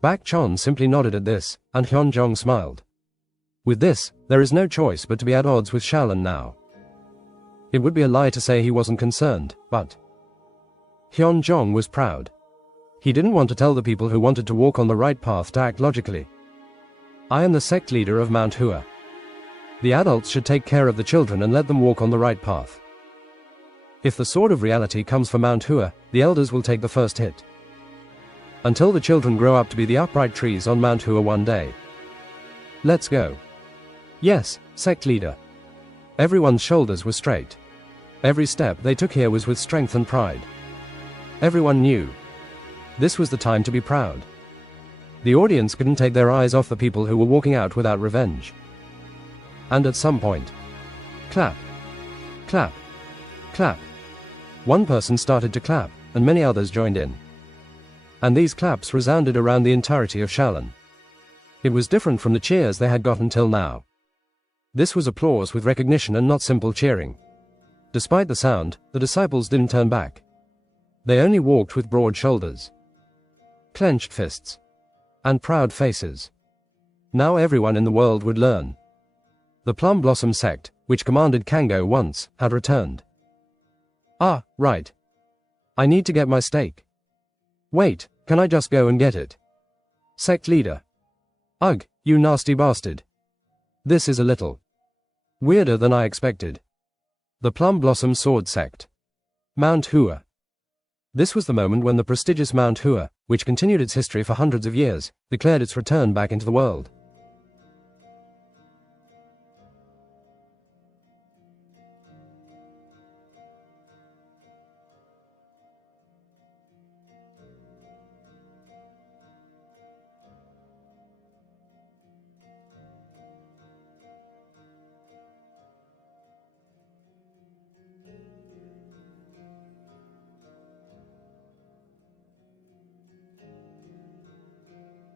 Bak Chon simply nodded at this, and Hyun-jong smiled. With this, there is no choice but to be at odds with Shaolin now. It would be a lie to say he wasn't concerned, but Hyun-jong was proud. He didn't want to tell the people who wanted to walk on the right path to act logically. I am the sect leader of Mount Hua. The adults should take care of the children and let them walk on the right path. If the sword of reality comes for Mount Hua, the elders will take the first hit. Until the children grow up to be the upright trees on Mount Hua one day. Let's go. Yes, sect leader. Everyone's shoulders were straight. Every step they took here was with strength and pride. Everyone knew. This was the time to be proud. The audience couldn't take their eyes off the people who were walking out without revenge. And at some point, clap, clap, clap. One person started to clap, and many others joined in. And these claps resounded around the entirety of Shaolin. It was different from the cheers they had gotten till now. This was applause with recognition and not simple cheering. Despite the sound, the disciples didn't turn back. They only walked with broad shoulders, clenched fists, and proud faces. Now everyone in the world would learn. The Plum Blossom sect, which commanded Kango once, had returned. Ah, right. I need to get my steak. Wait, can I just go and get it? Sect leader. Ugh, you nasty bastard. This is a little weirder than I expected. The Plum Blossom Sword Sect. Mount Hua. This was the moment when the prestigious Mount Hua, which continued its history for hundreds of years, declared its return back into the world.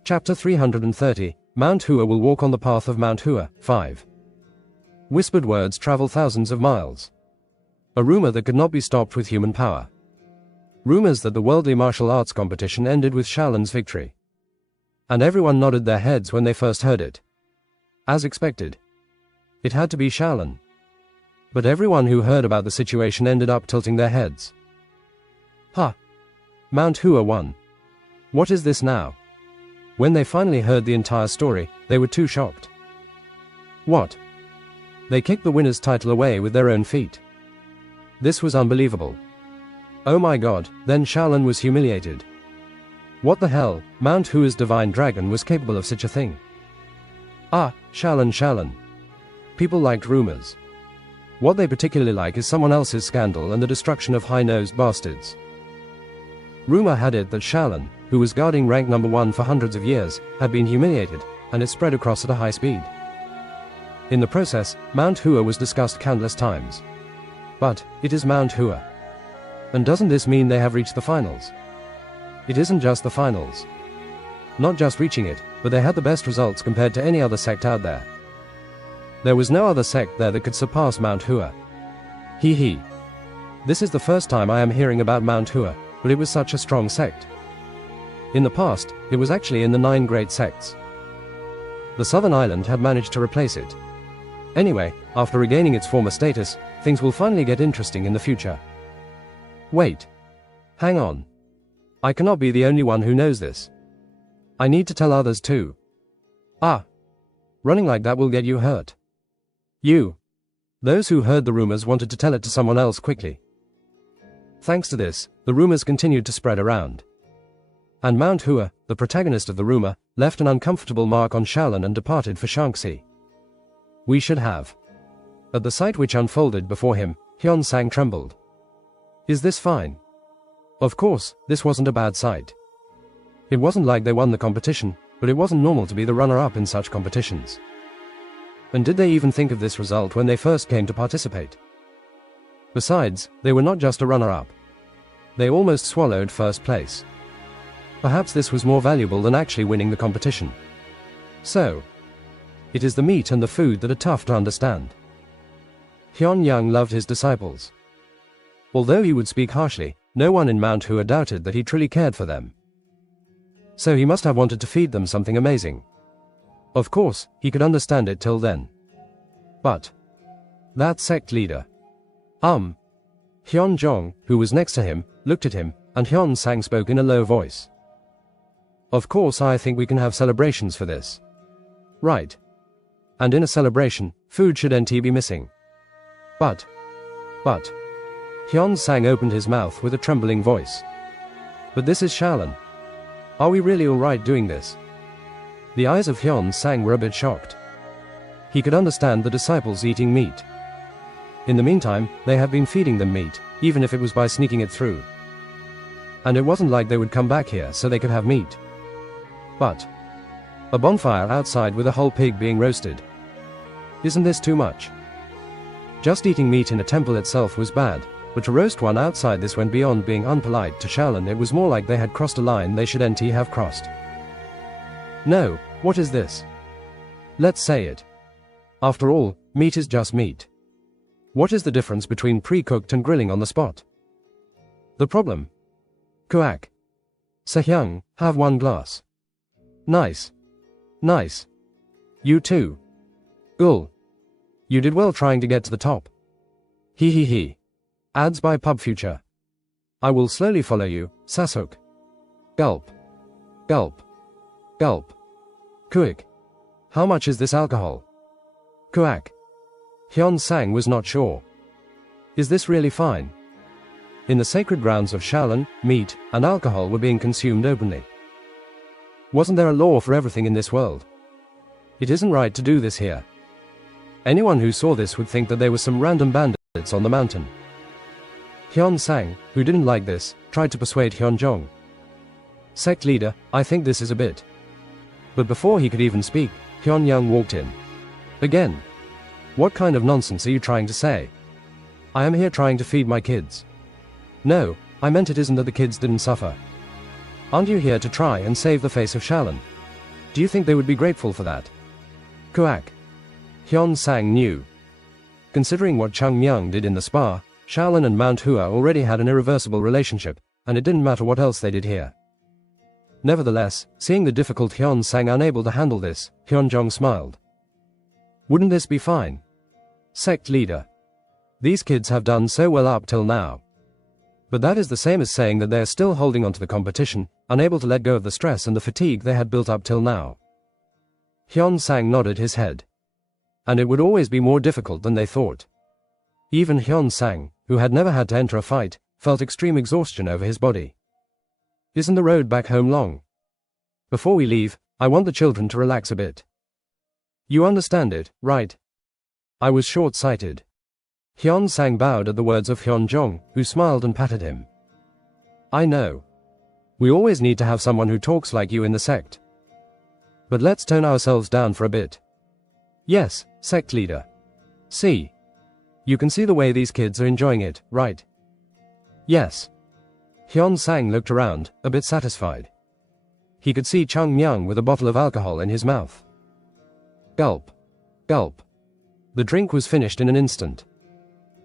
Chapter 330, Mount Hua will walk on the path of Mount Hua, 5. Whispered words travel thousands of miles. A rumor that could not be stopped with human power. Rumors that the worldly martial arts competition ended with Shaolin's victory. And everyone nodded their heads when they first heard it. As expected. It had to be Shaolin. But everyone who heard about the situation ended up tilting their heads. Ha! Mount Hua won. What is this now? When they finally heard the entire story, they were too shocked. What? They kicked the winner's title away with their own feet. This was unbelievable. Oh my god, then Shaolin was humiliated. What the hell, Mount Hua's divine dragon was capable of such a thing. Ah, Shaolin. People liked rumors. What they particularly like is someone else's scandal and the destruction of high-nosed bastards. Rumor had it that Shaolin, who was guarding rank number 1 for hundreds of years, had been humiliated, and it spread across at a high speed. In the process, Mount Hua was discussed countless times. But, it is Mount Hua. And doesn't this mean they have reached the finals? It isn't just the finals. Not just reaching it, but they had the best results compared to any other sect out there. There was no other sect there that could surpass Mount Hua. Hee. This is the first time I am hearing about Mount Hua, but it was such a strong sect. In the past, it was actually in the 9 great sects. The southern island had managed to replace it. Anyway, after regaining its former status, things will finally get interesting in the future. Wait. Hang on. I cannot be the only one who knows this. I need to tell others too. Ah. Running like that will get you hurt. You. Those who heard the rumors wanted to tell it to someone else quickly. Thanks to this, the rumors continued to spread around. And Mount Hua, the protagonist of the rumor, left an uncomfortable mark on Shaolin and departed for Shaanxi. We should have. At the sight which unfolded before him, Hyun Sang trembled. Is this fine? Of course, this wasn't a bad sight. It wasn't like they won the competition, but it wasn't normal to be the runner-up in such competitions. And did they even think of this result when they first came to participate? Besides, they were not just a runner-up. They almost swallowed first place. Perhaps this was more valuable than actually winning the competition. So, it is the meat and the food that are tough to understand. Hyun Young loved his disciples. Although he would speak harshly, no one in Mount Hua doubted that he truly cared for them. So he must have wanted to feed them something amazing. Of course, he could understand it till then. But that sect leader. Hyun Jong, who was next to him, looked at him, and Hyun Sang spoke in a low voice. Of course, I think we can have celebrations for this. Right. And in a celebration, food should be missing. But. Hyun Sang opened his mouth with a trembling voice. But this is Shaolin. Are we really alright doing this? The eyes of Hyun Sang were a bit shocked. He could understand the disciples eating meat. In the meantime, they had been feeding them meat, even if it was by sneaking it through. And it wasn't like they would come back here so they could have meat. But a bonfire outside with a whole pig being roasted. Isn't this too much? Just eating meat in a temple itself was bad, but to roast one outside this went beyond being unpolite to Shaolin. It was more like they had crossed a line they shouldn't have crossed. No, what is this? Let's say it. After all, meat is just meat. What is the difference between pre-cooked and grilling on the spot? The problem? Kuak. Sehyung, have 1 glass. Nice. You too. Ul. You did well trying to get to the top. He. Ads by Pub Future. I will slowly follow you, Sasuk. Gulp. Kuik. How much is this alcohol? Kuak. Hyun Sang was not sure. Is this really fine? In the sacred grounds of Shaolin, meat and alcohol were being consumed openly. Wasn't there a law for everything in this world? It isn't right to do this here. Anyone who saw this would think that there were some random bandits on the mountain. Hyun Sang, who didn't like this, tried to persuade Hyun Jong. Sect leader, I think this is a bit. But before he could even speak, Hyun Young walked in. Again. What kind of nonsense are you trying to say? I am here trying to feed my kids. No, I meant it isn't that the kids didn't suffer. Aren't you here to try and save the face of Shaolin? Do you think they would be grateful for that? Kuak. Hyun Sang knew. Considering what Chung Myung did in the spa, Shaolin and Mount Hua already had an irreversible relationship, and it didn't matter what else they did here. Nevertheless, seeing the difficult Hyun Sang unable to handle this, Hyun Jong smiled. Wouldn't this be fine? Sect leader. These kids have done so well up till now. But that is the same as saying that they are still holding on to the competition, unable to let go of the stress and the fatigue they had built up till now. Hyun Sang nodded his head. And it would always be more difficult than they thought. Even Hyun Sang, who had never had to enter a fight, felt extreme exhaustion over his body. Isn't the road back home long? Before we leave, I want the children to relax a bit. You understand it, right? I was short-sighted. Hyun Sang bowed at the words of Hyun Jong, who smiled and patted him. I know. We always need to have someone who talks like you in the sect. But let's tone ourselves down for a bit. Yes, sect leader. See. You can see the way these kids are enjoying it, right? Yes. Hyun Sang looked around, a bit satisfied. He could see Chung Myung with a bottle of alcohol in his mouth. Gulp. Gulp. The drink was finished in an instant.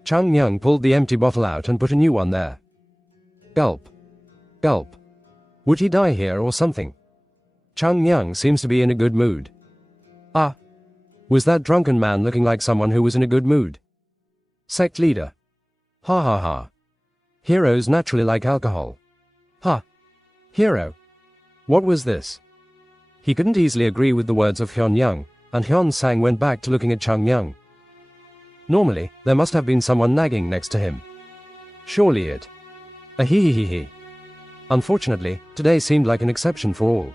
Chung Myung pulled the empty bottle out and put a new one there. Gulp. Gulp. Would he die here or something? Chung Myung seems to be in a good mood. Ah. Was that drunken man looking like someone who was in a good mood? Sect leader. Ha ha ha. Heroes naturally like alcohol. Ha. Hero. What was this? He couldn't easily agree with the words of Hyun Young, and Hyun Sang went back to looking at Chung Myung. Normally, there must have been someone nagging next to him. Surely it. Ahihihihi. Unfortunately, today seemed like an exception for all.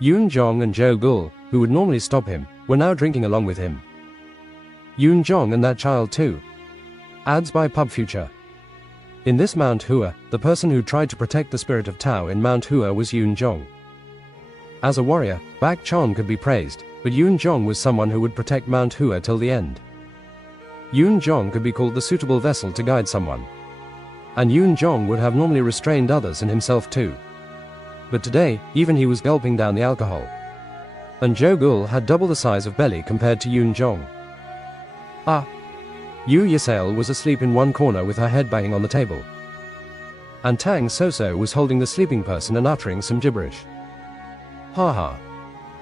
Yoon Jong and Jo Gul, who would normally stop him, were now drinking along with him. Yoon Jong and that child too. Ads by Pub Future. In this Mount Hua, the person who tried to protect the spirit of Tao in Mount Hua was Yoon Jong. As a warrior, Bak Chon could be praised, but Yoon Jong was someone who would protect Mount Hua till the end. Yoon Jong could be called the suitable vessel to guide someone. And Yoon Jong would have normally restrained others and himself too. But today, even he was gulping down the alcohol. And Jo Gul had double the size of belly compared to Yoon Jong. Ah. Yu Yasale was asleep in one corner with her head banging on the table. And Tang Soso was holding the sleeping person and uttering some gibberish. Ha ha.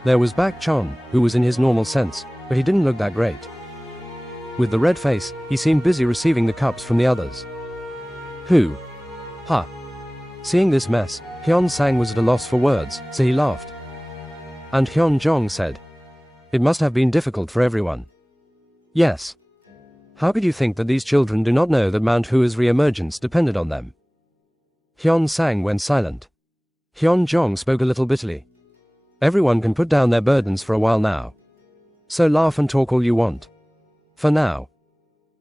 There was Bak Chon, who was in his normal sense, but he didn't look that great. With the red face, he seemed busy receiving the cups from the others. Who? Ha. Seeing this mess, Hyun Sang was at a loss for words, so he laughed. And Hyun Jong said, it must have been difficult for everyone. Yes. How could you think that these children do not know that Mount Hua's re-emergence depended on them? Hyun Sang went silent. Hyun Jong spoke a little bitterly. Everyone can put down their burdens for a while now. So laugh and talk all you want. For now.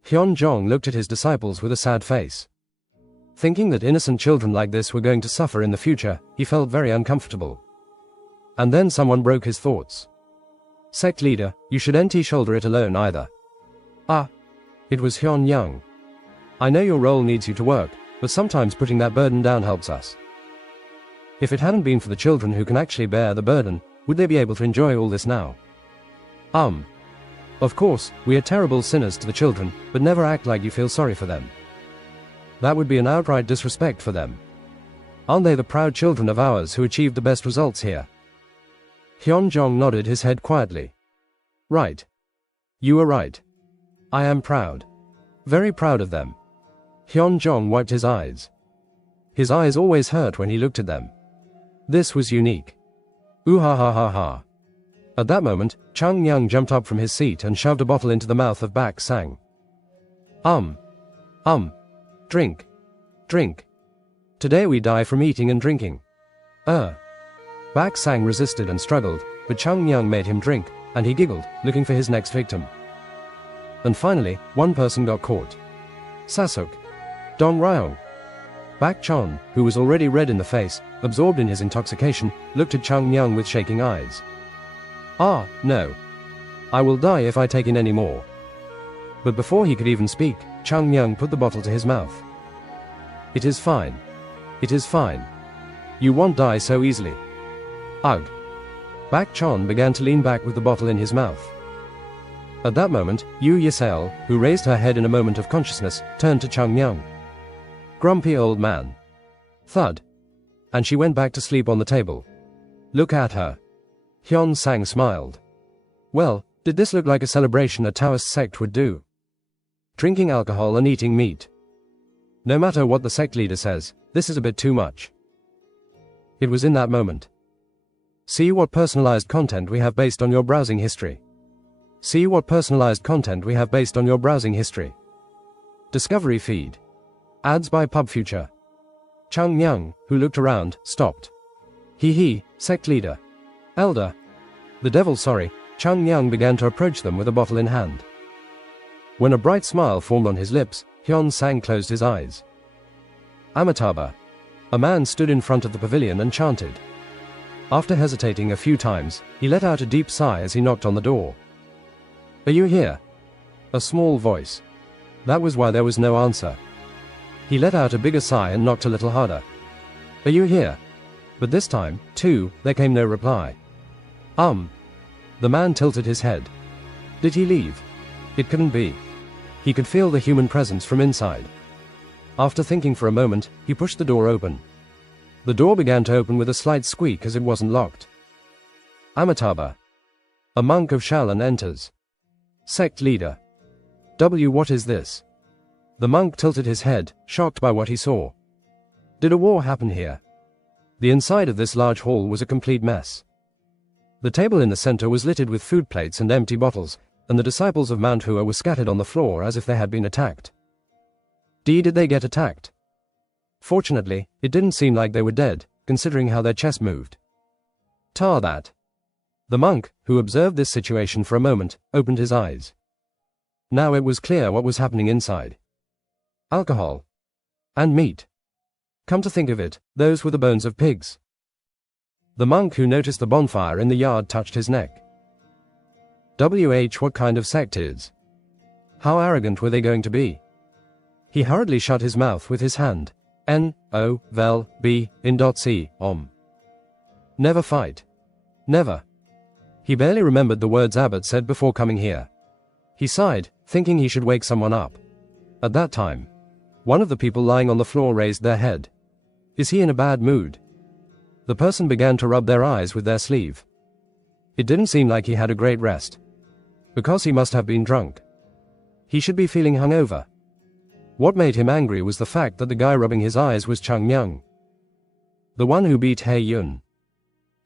Hyun Jong looked at his disciples with a sad face. Thinking that innocent children like this were going to suffer in the future, he felt very uncomfortable. And then someone broke his thoughts. Sect leader, you shouldn't shoulder it alone either. Ah. It was Hyun Young. I know your role needs you to work, but sometimes putting that burden down helps us. If it hadn't been for the children who can actually bear the burden, would they be able to enjoy all this now? Of course, we are terrible sinners to the children, but never act like you feel sorry for them. That would be an outright disrespect for them. Aren't they the proud children of ours who achieved the best results here? Hyun Jong nodded his head quietly. Right. You are right. I am proud. Very proud of them. Hyun Jong wiped his eyes. His eyes always hurt when he looked at them. This was unique. Ooh ha ha ha ha. At that moment, Chung Myung jumped up from his seat and shoved a bottle into the mouth of Bak Sang. Drink. Drink. Today we die from eating and drinking. Bak Sang resisted and struggled, but Chung Myung made him drink, and he giggled, looking for his next victim. And finally, one person got caught. Sasuk. Dong Ryong. Bak Chon, who was already red in the face, absorbed in his intoxication, looked at Chung Myung with shaking eyes. Ah, no. I will die if I take in any more. But before he could even speak, Chung Myung put the bottle to his mouth. It is fine. It is fine. You won't die so easily. Ugh. Bak Chon began to lean back with the bottle in his mouth. At that moment, Yu Yasale, who raised her head in a moment of consciousness, turned to Chung Myung. Grumpy old man. Thud. And she went back to sleep on the table. Look at her. Hyun Sang smiled. Well, did this look like a celebration a Taoist sect would do? Drinking alcohol and eating meat. No matter what the sect leader says, this is a bit too much. It was in that moment. See what personalized content we have based on your browsing history. See what personalized content we have based on your browsing history. Discovery feed. Ads by PubFuture. Chung Myung, who looked around, stopped. He, sect leader. Elder. The devil, sorry. Chung Myung began to approach them with a bottle in hand. When a bright smile formed on his lips, Hyun Sang closed his eyes. Amitabha. A man stood in front of the pavilion and chanted. After hesitating a few times, he let out a deep sigh as he knocked on the door. Are you here? A small voice. That was why there was no answer. He let out a bigger sigh and knocked a little harder. Are you here? But this time, too, there came no reply. The man tilted his head. Did he leave? It couldn't be. He could feel the human presence from inside. After thinking for a moment, he pushed the door open. The door began to open with a slight squeak as it wasn't locked. Amitabha. A monk of Shaolin enters. Sect leader. What is this? The monk tilted his head, shocked by what he saw. Did a war happen here? The inside of this large hall was a complete mess. The table in the center was littered with food plates and empty bottles, and the disciples of Mount Hua were scattered on the floor as if they had been attacked. Did they get attacked? Fortunately, it didn't seem like they were dead, considering how their chest moved. Tar that. The monk, who observed this situation for a moment, opened his eyes. Now it was clear what was happening inside. Alcohol. And meat. Come to think of it, those were the bones of pigs. The monk who noticed the bonfire in the yard touched his neck. What kind of sect is? How arrogant were they going to be? He hurriedly shut his mouth with his hand. N-O-V-E-L-B-I-N-C, Never fight. Never. He barely remembered the words Abbot said before coming here. He sighed, thinking he should wake someone up. At that time, one of the people lying on the floor raised their head. Is he in a bad mood? The person began to rub their eyes with their sleeve. It didn't seem like he had a great rest. Because he must have been drunk. He should be feeling hungover. What made him angry was the fact that the guy rubbing his eyes was Chung Myung. The one who beat Hae Yun.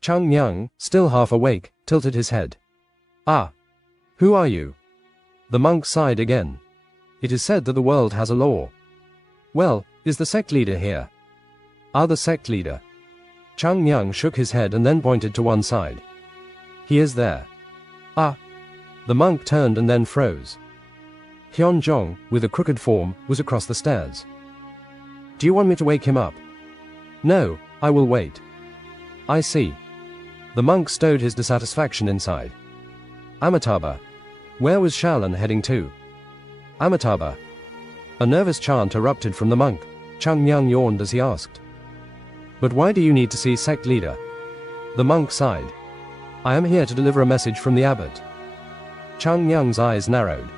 Chung Myung, still half awake, tilted his head. Who are you? The monk sighed again. It is said that the world has a law. Well, is the sect leader here? The sect leader. Chung Myung shook his head and then pointed to one side. He is there. The monk turned and then froze. Hyun Jong, with a crooked form, was across the stairs. Do you want me to wake him up? No, I will wait. I see. The monk stowed his dissatisfaction inside. Amitabha. Where was Shaolin heading to? Amitabha. A nervous chant erupted from the monk. Chung Myung yawned as he asked. But why do you need to see sect leader? The monk sighed. I am here to deliver a message from the abbot. Chung Myung's eyes narrowed.